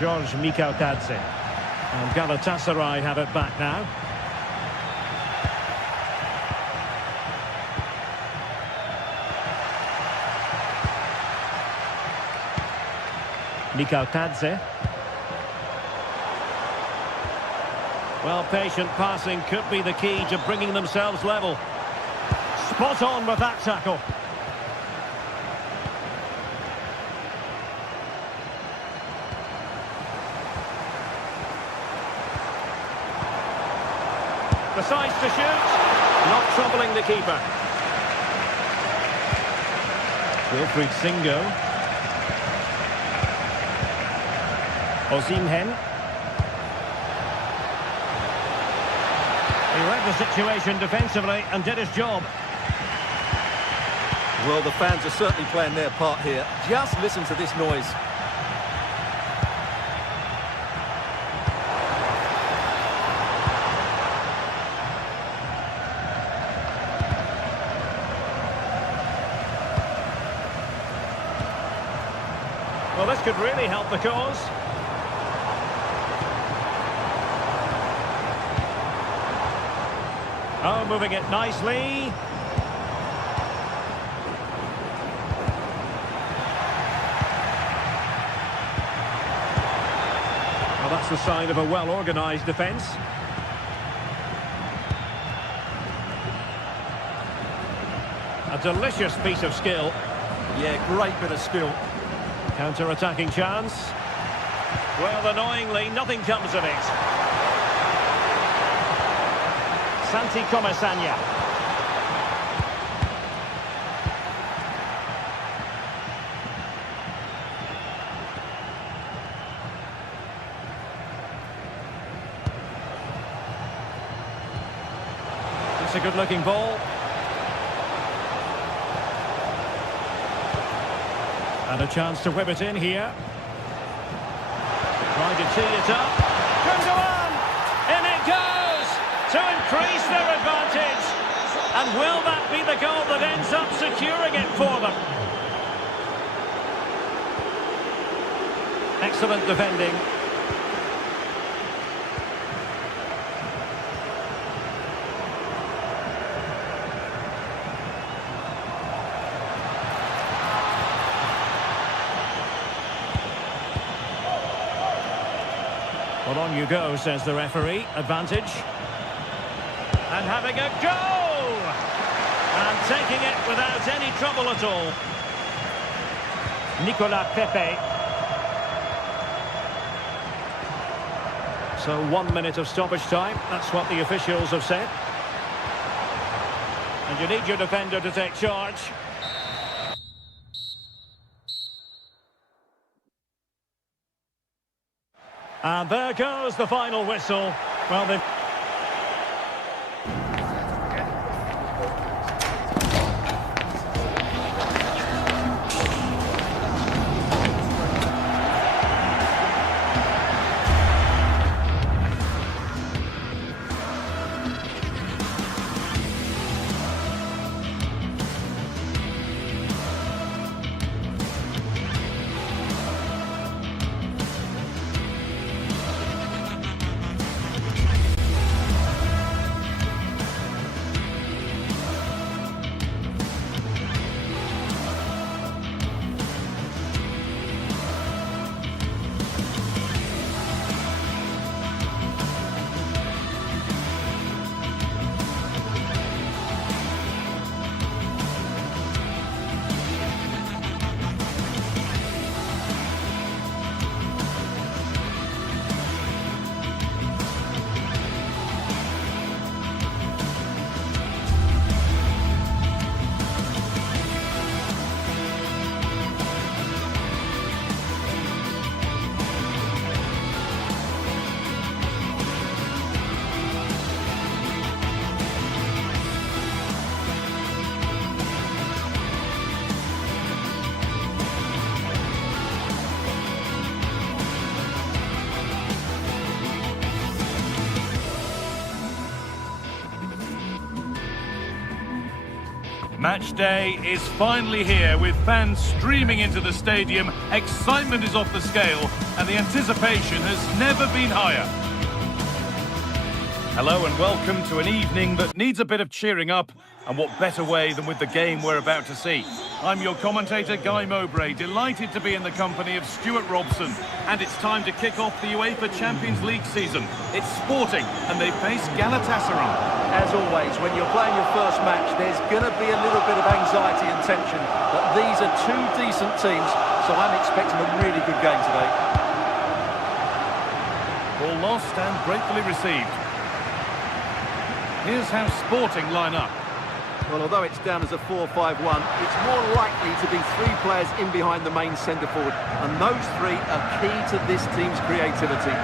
George Mikautadze. And Galatasaray have it back now. Mikautadze. Well, patient passing could be the key to bringing themselves level. Spot on with that tackle. Decides to shoot. Not troubling the keeper. Wilfried Singo. Osimhen. He read the situation defensively and did his job. Well, the fans are certainly playing their part here. Just listen to this noise. Well, this could really help the cause. Oh, moving it nicely. Well, that's the sign of a well-organised defence. A delicious piece of skill. Yeah, great bit of skill. Counter-attacking chance. Well, annoyingly, nothing comes of it. Santi Comesaña. It's a good-looking ball. And a chance to whip it in here. Trying to tee it up. Gundogan! In it goes! To increase their advantage. And will that be the goal that ends up securing it for them? Excellent defending. Well, on you go, says the referee. Advantage. And having a go! And taking it without any trouble at all. Nicolas Pepe. So 1 minute of stoppage time. That's what the officials have said. And you need your defender to take charge. And there goes the final whistle. Well, they... Match day is finally here with fans streaming into the stadium. Excitement is off the scale and the anticipation has never been higher. Hello and welcome to an evening that needs a bit of cheering up, and what better way than with the game we're about to see. I'm your commentator, Guy Mowbray, delighted to be in the company of Stuart Robson. And it's time to kick off the UEFA Champions League season. It's Sporting, and they face Galatasaray. As always, when you're playing your first match, there's going to be a little bit of anxiety and tension. But these are two decent teams, so I'm expecting a really good game today. Ball lost and gratefully received. Here's how Sporting line up. Well, although it's down as a 4-5-1, it's more likely to be three players in behind the main centre-forward. And those three are key to this team's creativity.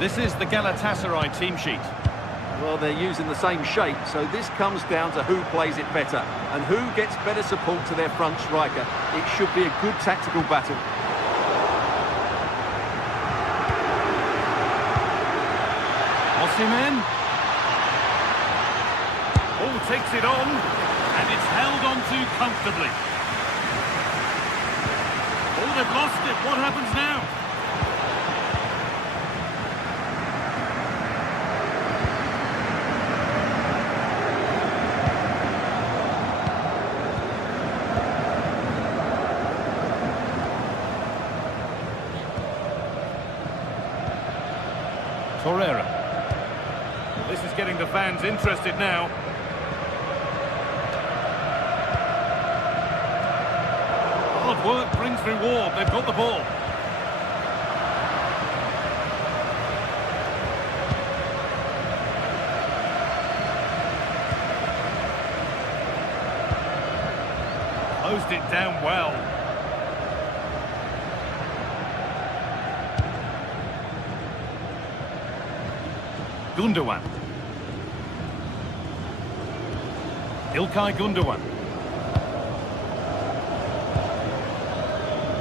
This is the Galatasaray team sheet. Well, they're using the same shape, so this comes down to who plays it better and who gets better support to their front striker. It should be a good tactical battle. Osimhen. Oh, takes it on, and it's held on to comfortably. Oh, they've lost it. What happens now? Torreira. This is getting the fans interested now. Hard work brings reward. They've got the ball. Closed it down well. Gundogan. İlkay Gundogan.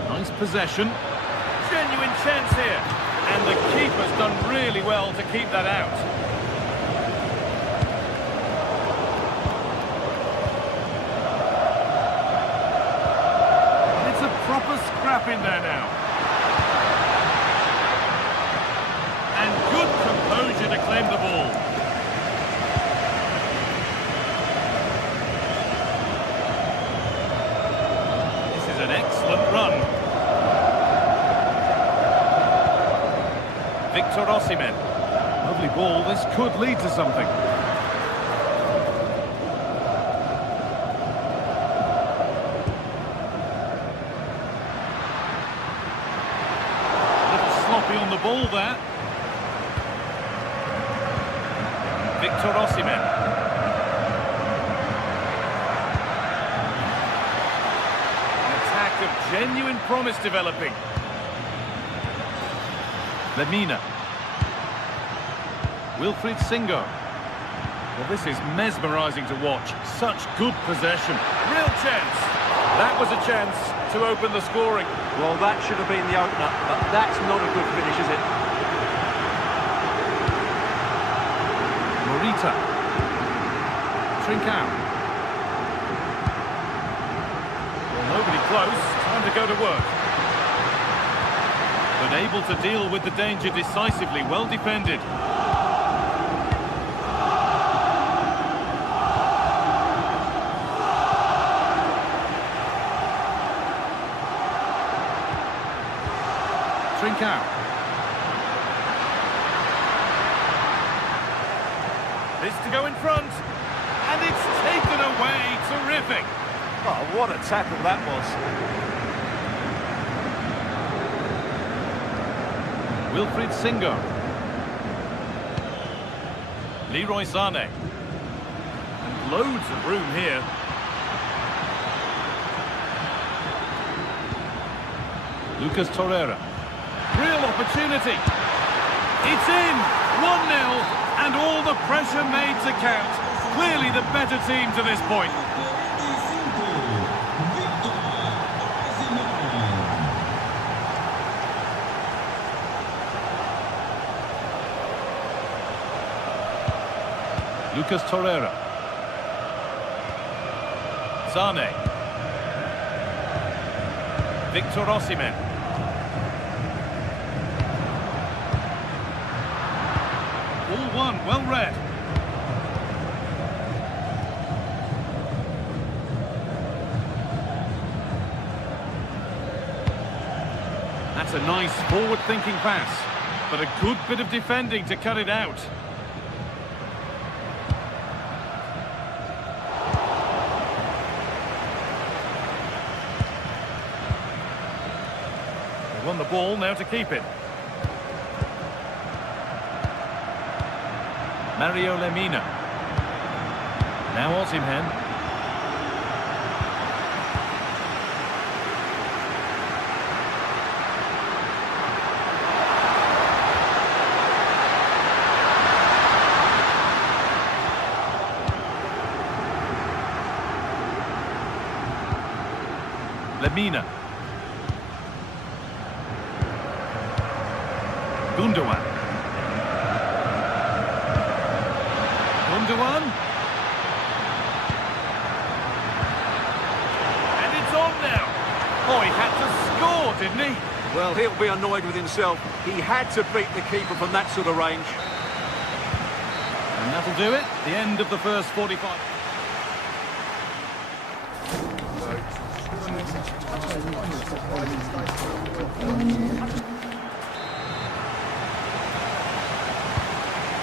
Nice possession. Genuine chance here. And the keeper's done really well to keep that out. It's a proper scrap in there now. And good composure to claim the ball. An excellent run. Victor Osimhen. Lovely ball. This could lead to something. A little sloppy on the ball there. Victor Osimhen. Of genuine promise developing. Lemina. Wilfried Singo. Well, this is mesmerising to watch. Such good possession. Real chance. That was a chance to open the scoring. Well, that should have been the opener, but that's not a good finish, is it? Morita. Trincao. Nobody close, time to go to work. But able to deal with the danger decisively, well defended. Trincao. This to go in front, and it's taken away, terrific. Oh, what a tackle that was. Wilfried Singo. Leroy Sané. And loads of room here. Lucas Torreira. Real opportunity. It's in. 1-0, and all the pressure made to count. Clearly the better team to this point. Lucas Torreira. Sané. Victor Osimhen. done, well read. That's a nice forward-thinking pass, but a good bit of defending to cut it out. They won the ball, now to keep it. Mario Lemina. Now Osimhen. Lemina. Gundogan. Gundogan. And it's on now. Oh, he had to score, didn't he? Well, he'll be annoyed with himself. He had to beat the keeper from that sort of range. And that'll do it. The end of the first 45.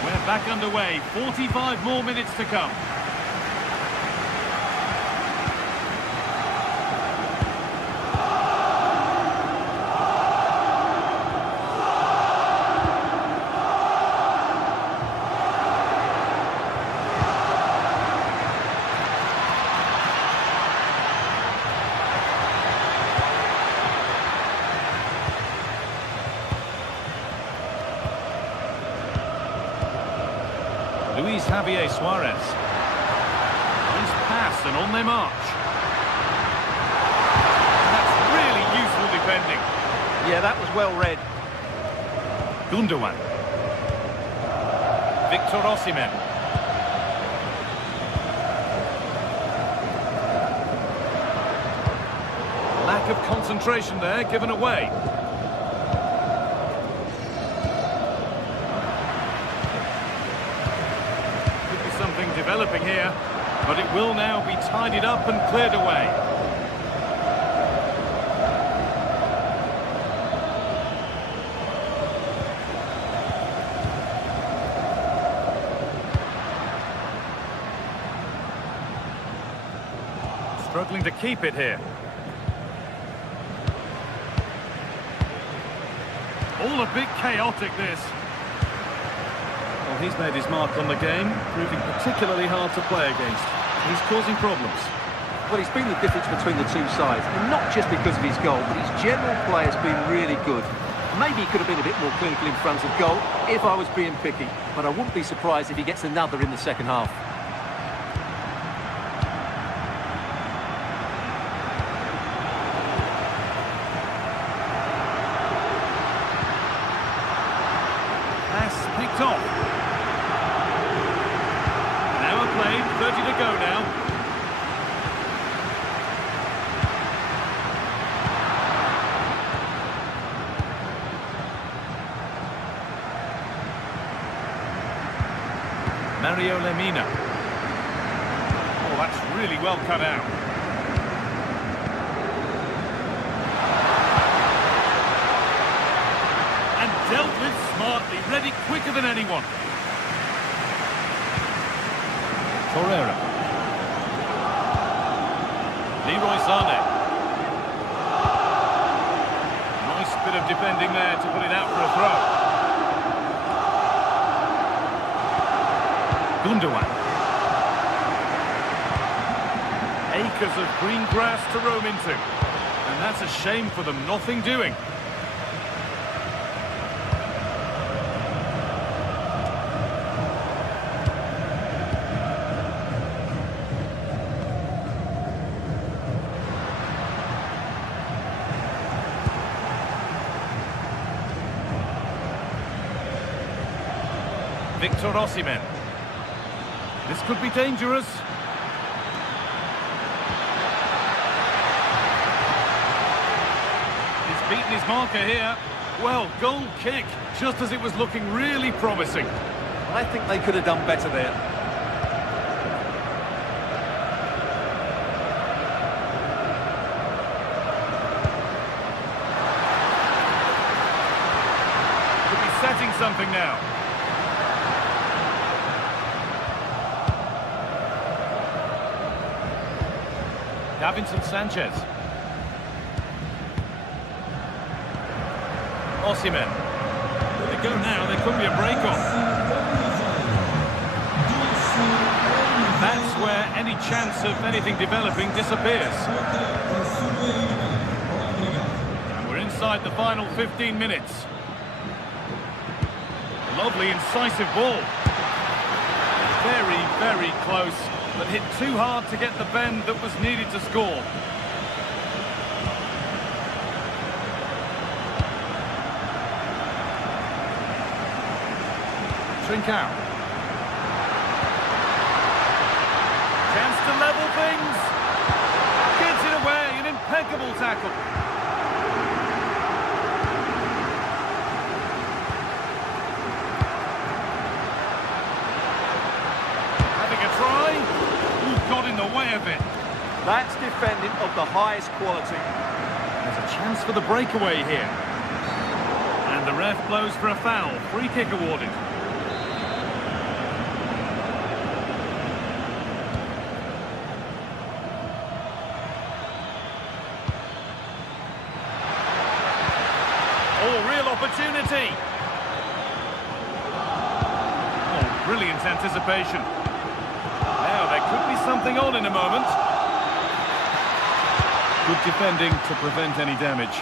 We're back underway. 45 more minutes to come. Luis Javier Suarez. Nice pass and on they march. And that's really useful defending. Yeah, that was well read. Gundogan. Victor Osimhen. Lack of concentration there, given away. Something developing here, but it will now be tidied up and cleared away. Struggling to keep it here. All a bit chaotic, this. Well, he's made his mark on the game, proving particularly hard to play against. He's causing problems. Well, he's been the difference between the two sides, and not just because of his goal, but his general play has been really good. Maybe he could have been a bit more clinical in front of goal if I was being picky, but I wouldn't be surprised if he gets another in the second half. Pass picked off. 30 to go now. Mario Lemina. Oh, that's really well cut out. And dealt with smartly, ready quicker than anyone. Torreira. Leroy Sané. Nice bit of defending there to put it out for a throw. Gundogan. Acres of green grass to roam into. And that's a shame for them, nothing doing. Victor Osimhen. This could be dangerous. He's beaten his marker here. Well, goal kick, just as it was looking really promising. I think they could have done better there. Could be setting something now. Davinson Sanchez. Osimhen. They go now, there could be a break on. That's where any chance of anything developing disappears. And we're inside the final 15 minutes. Lovely, incisive ball. Very, very close, but hit too hard to get the bend that was needed to score. Trincao. Chance to level things. Gets it away, an impeccable tackle. Having a try. Ooh, got in the way of it. That's defending of the highest quality. There's a chance for the breakaway here. And the ref blows for a foul. Free kick awarded. Oh, real opportunity. Oh, brilliant anticipation. Now, there could be something on in a moment. Good defending to prevent any damage.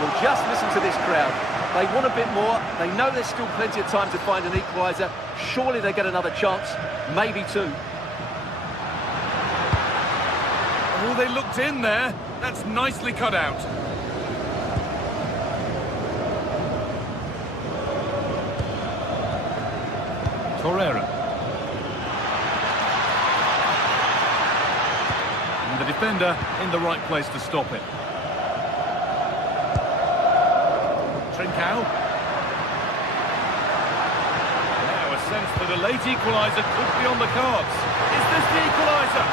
Well, just listen to this crowd. They want a bit more. They know there's still plenty of time to find an equaliser. Surely they get another chance, maybe two. Oh, they looked in there. That's nicely cut out. Torreira. And the defender in the right place to stop it. Trincao. Now a sense that a late equaliser could be on the cards. Is this the equaliser?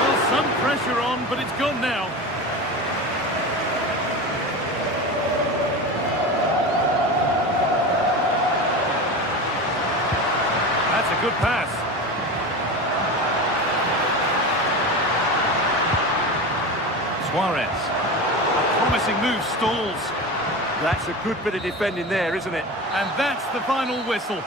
Well, some pressure on, but it's gone now. That's a good pass. Suarez. A promising move stalls. That's a good bit of defending there, isn't it? And that's the final whistle.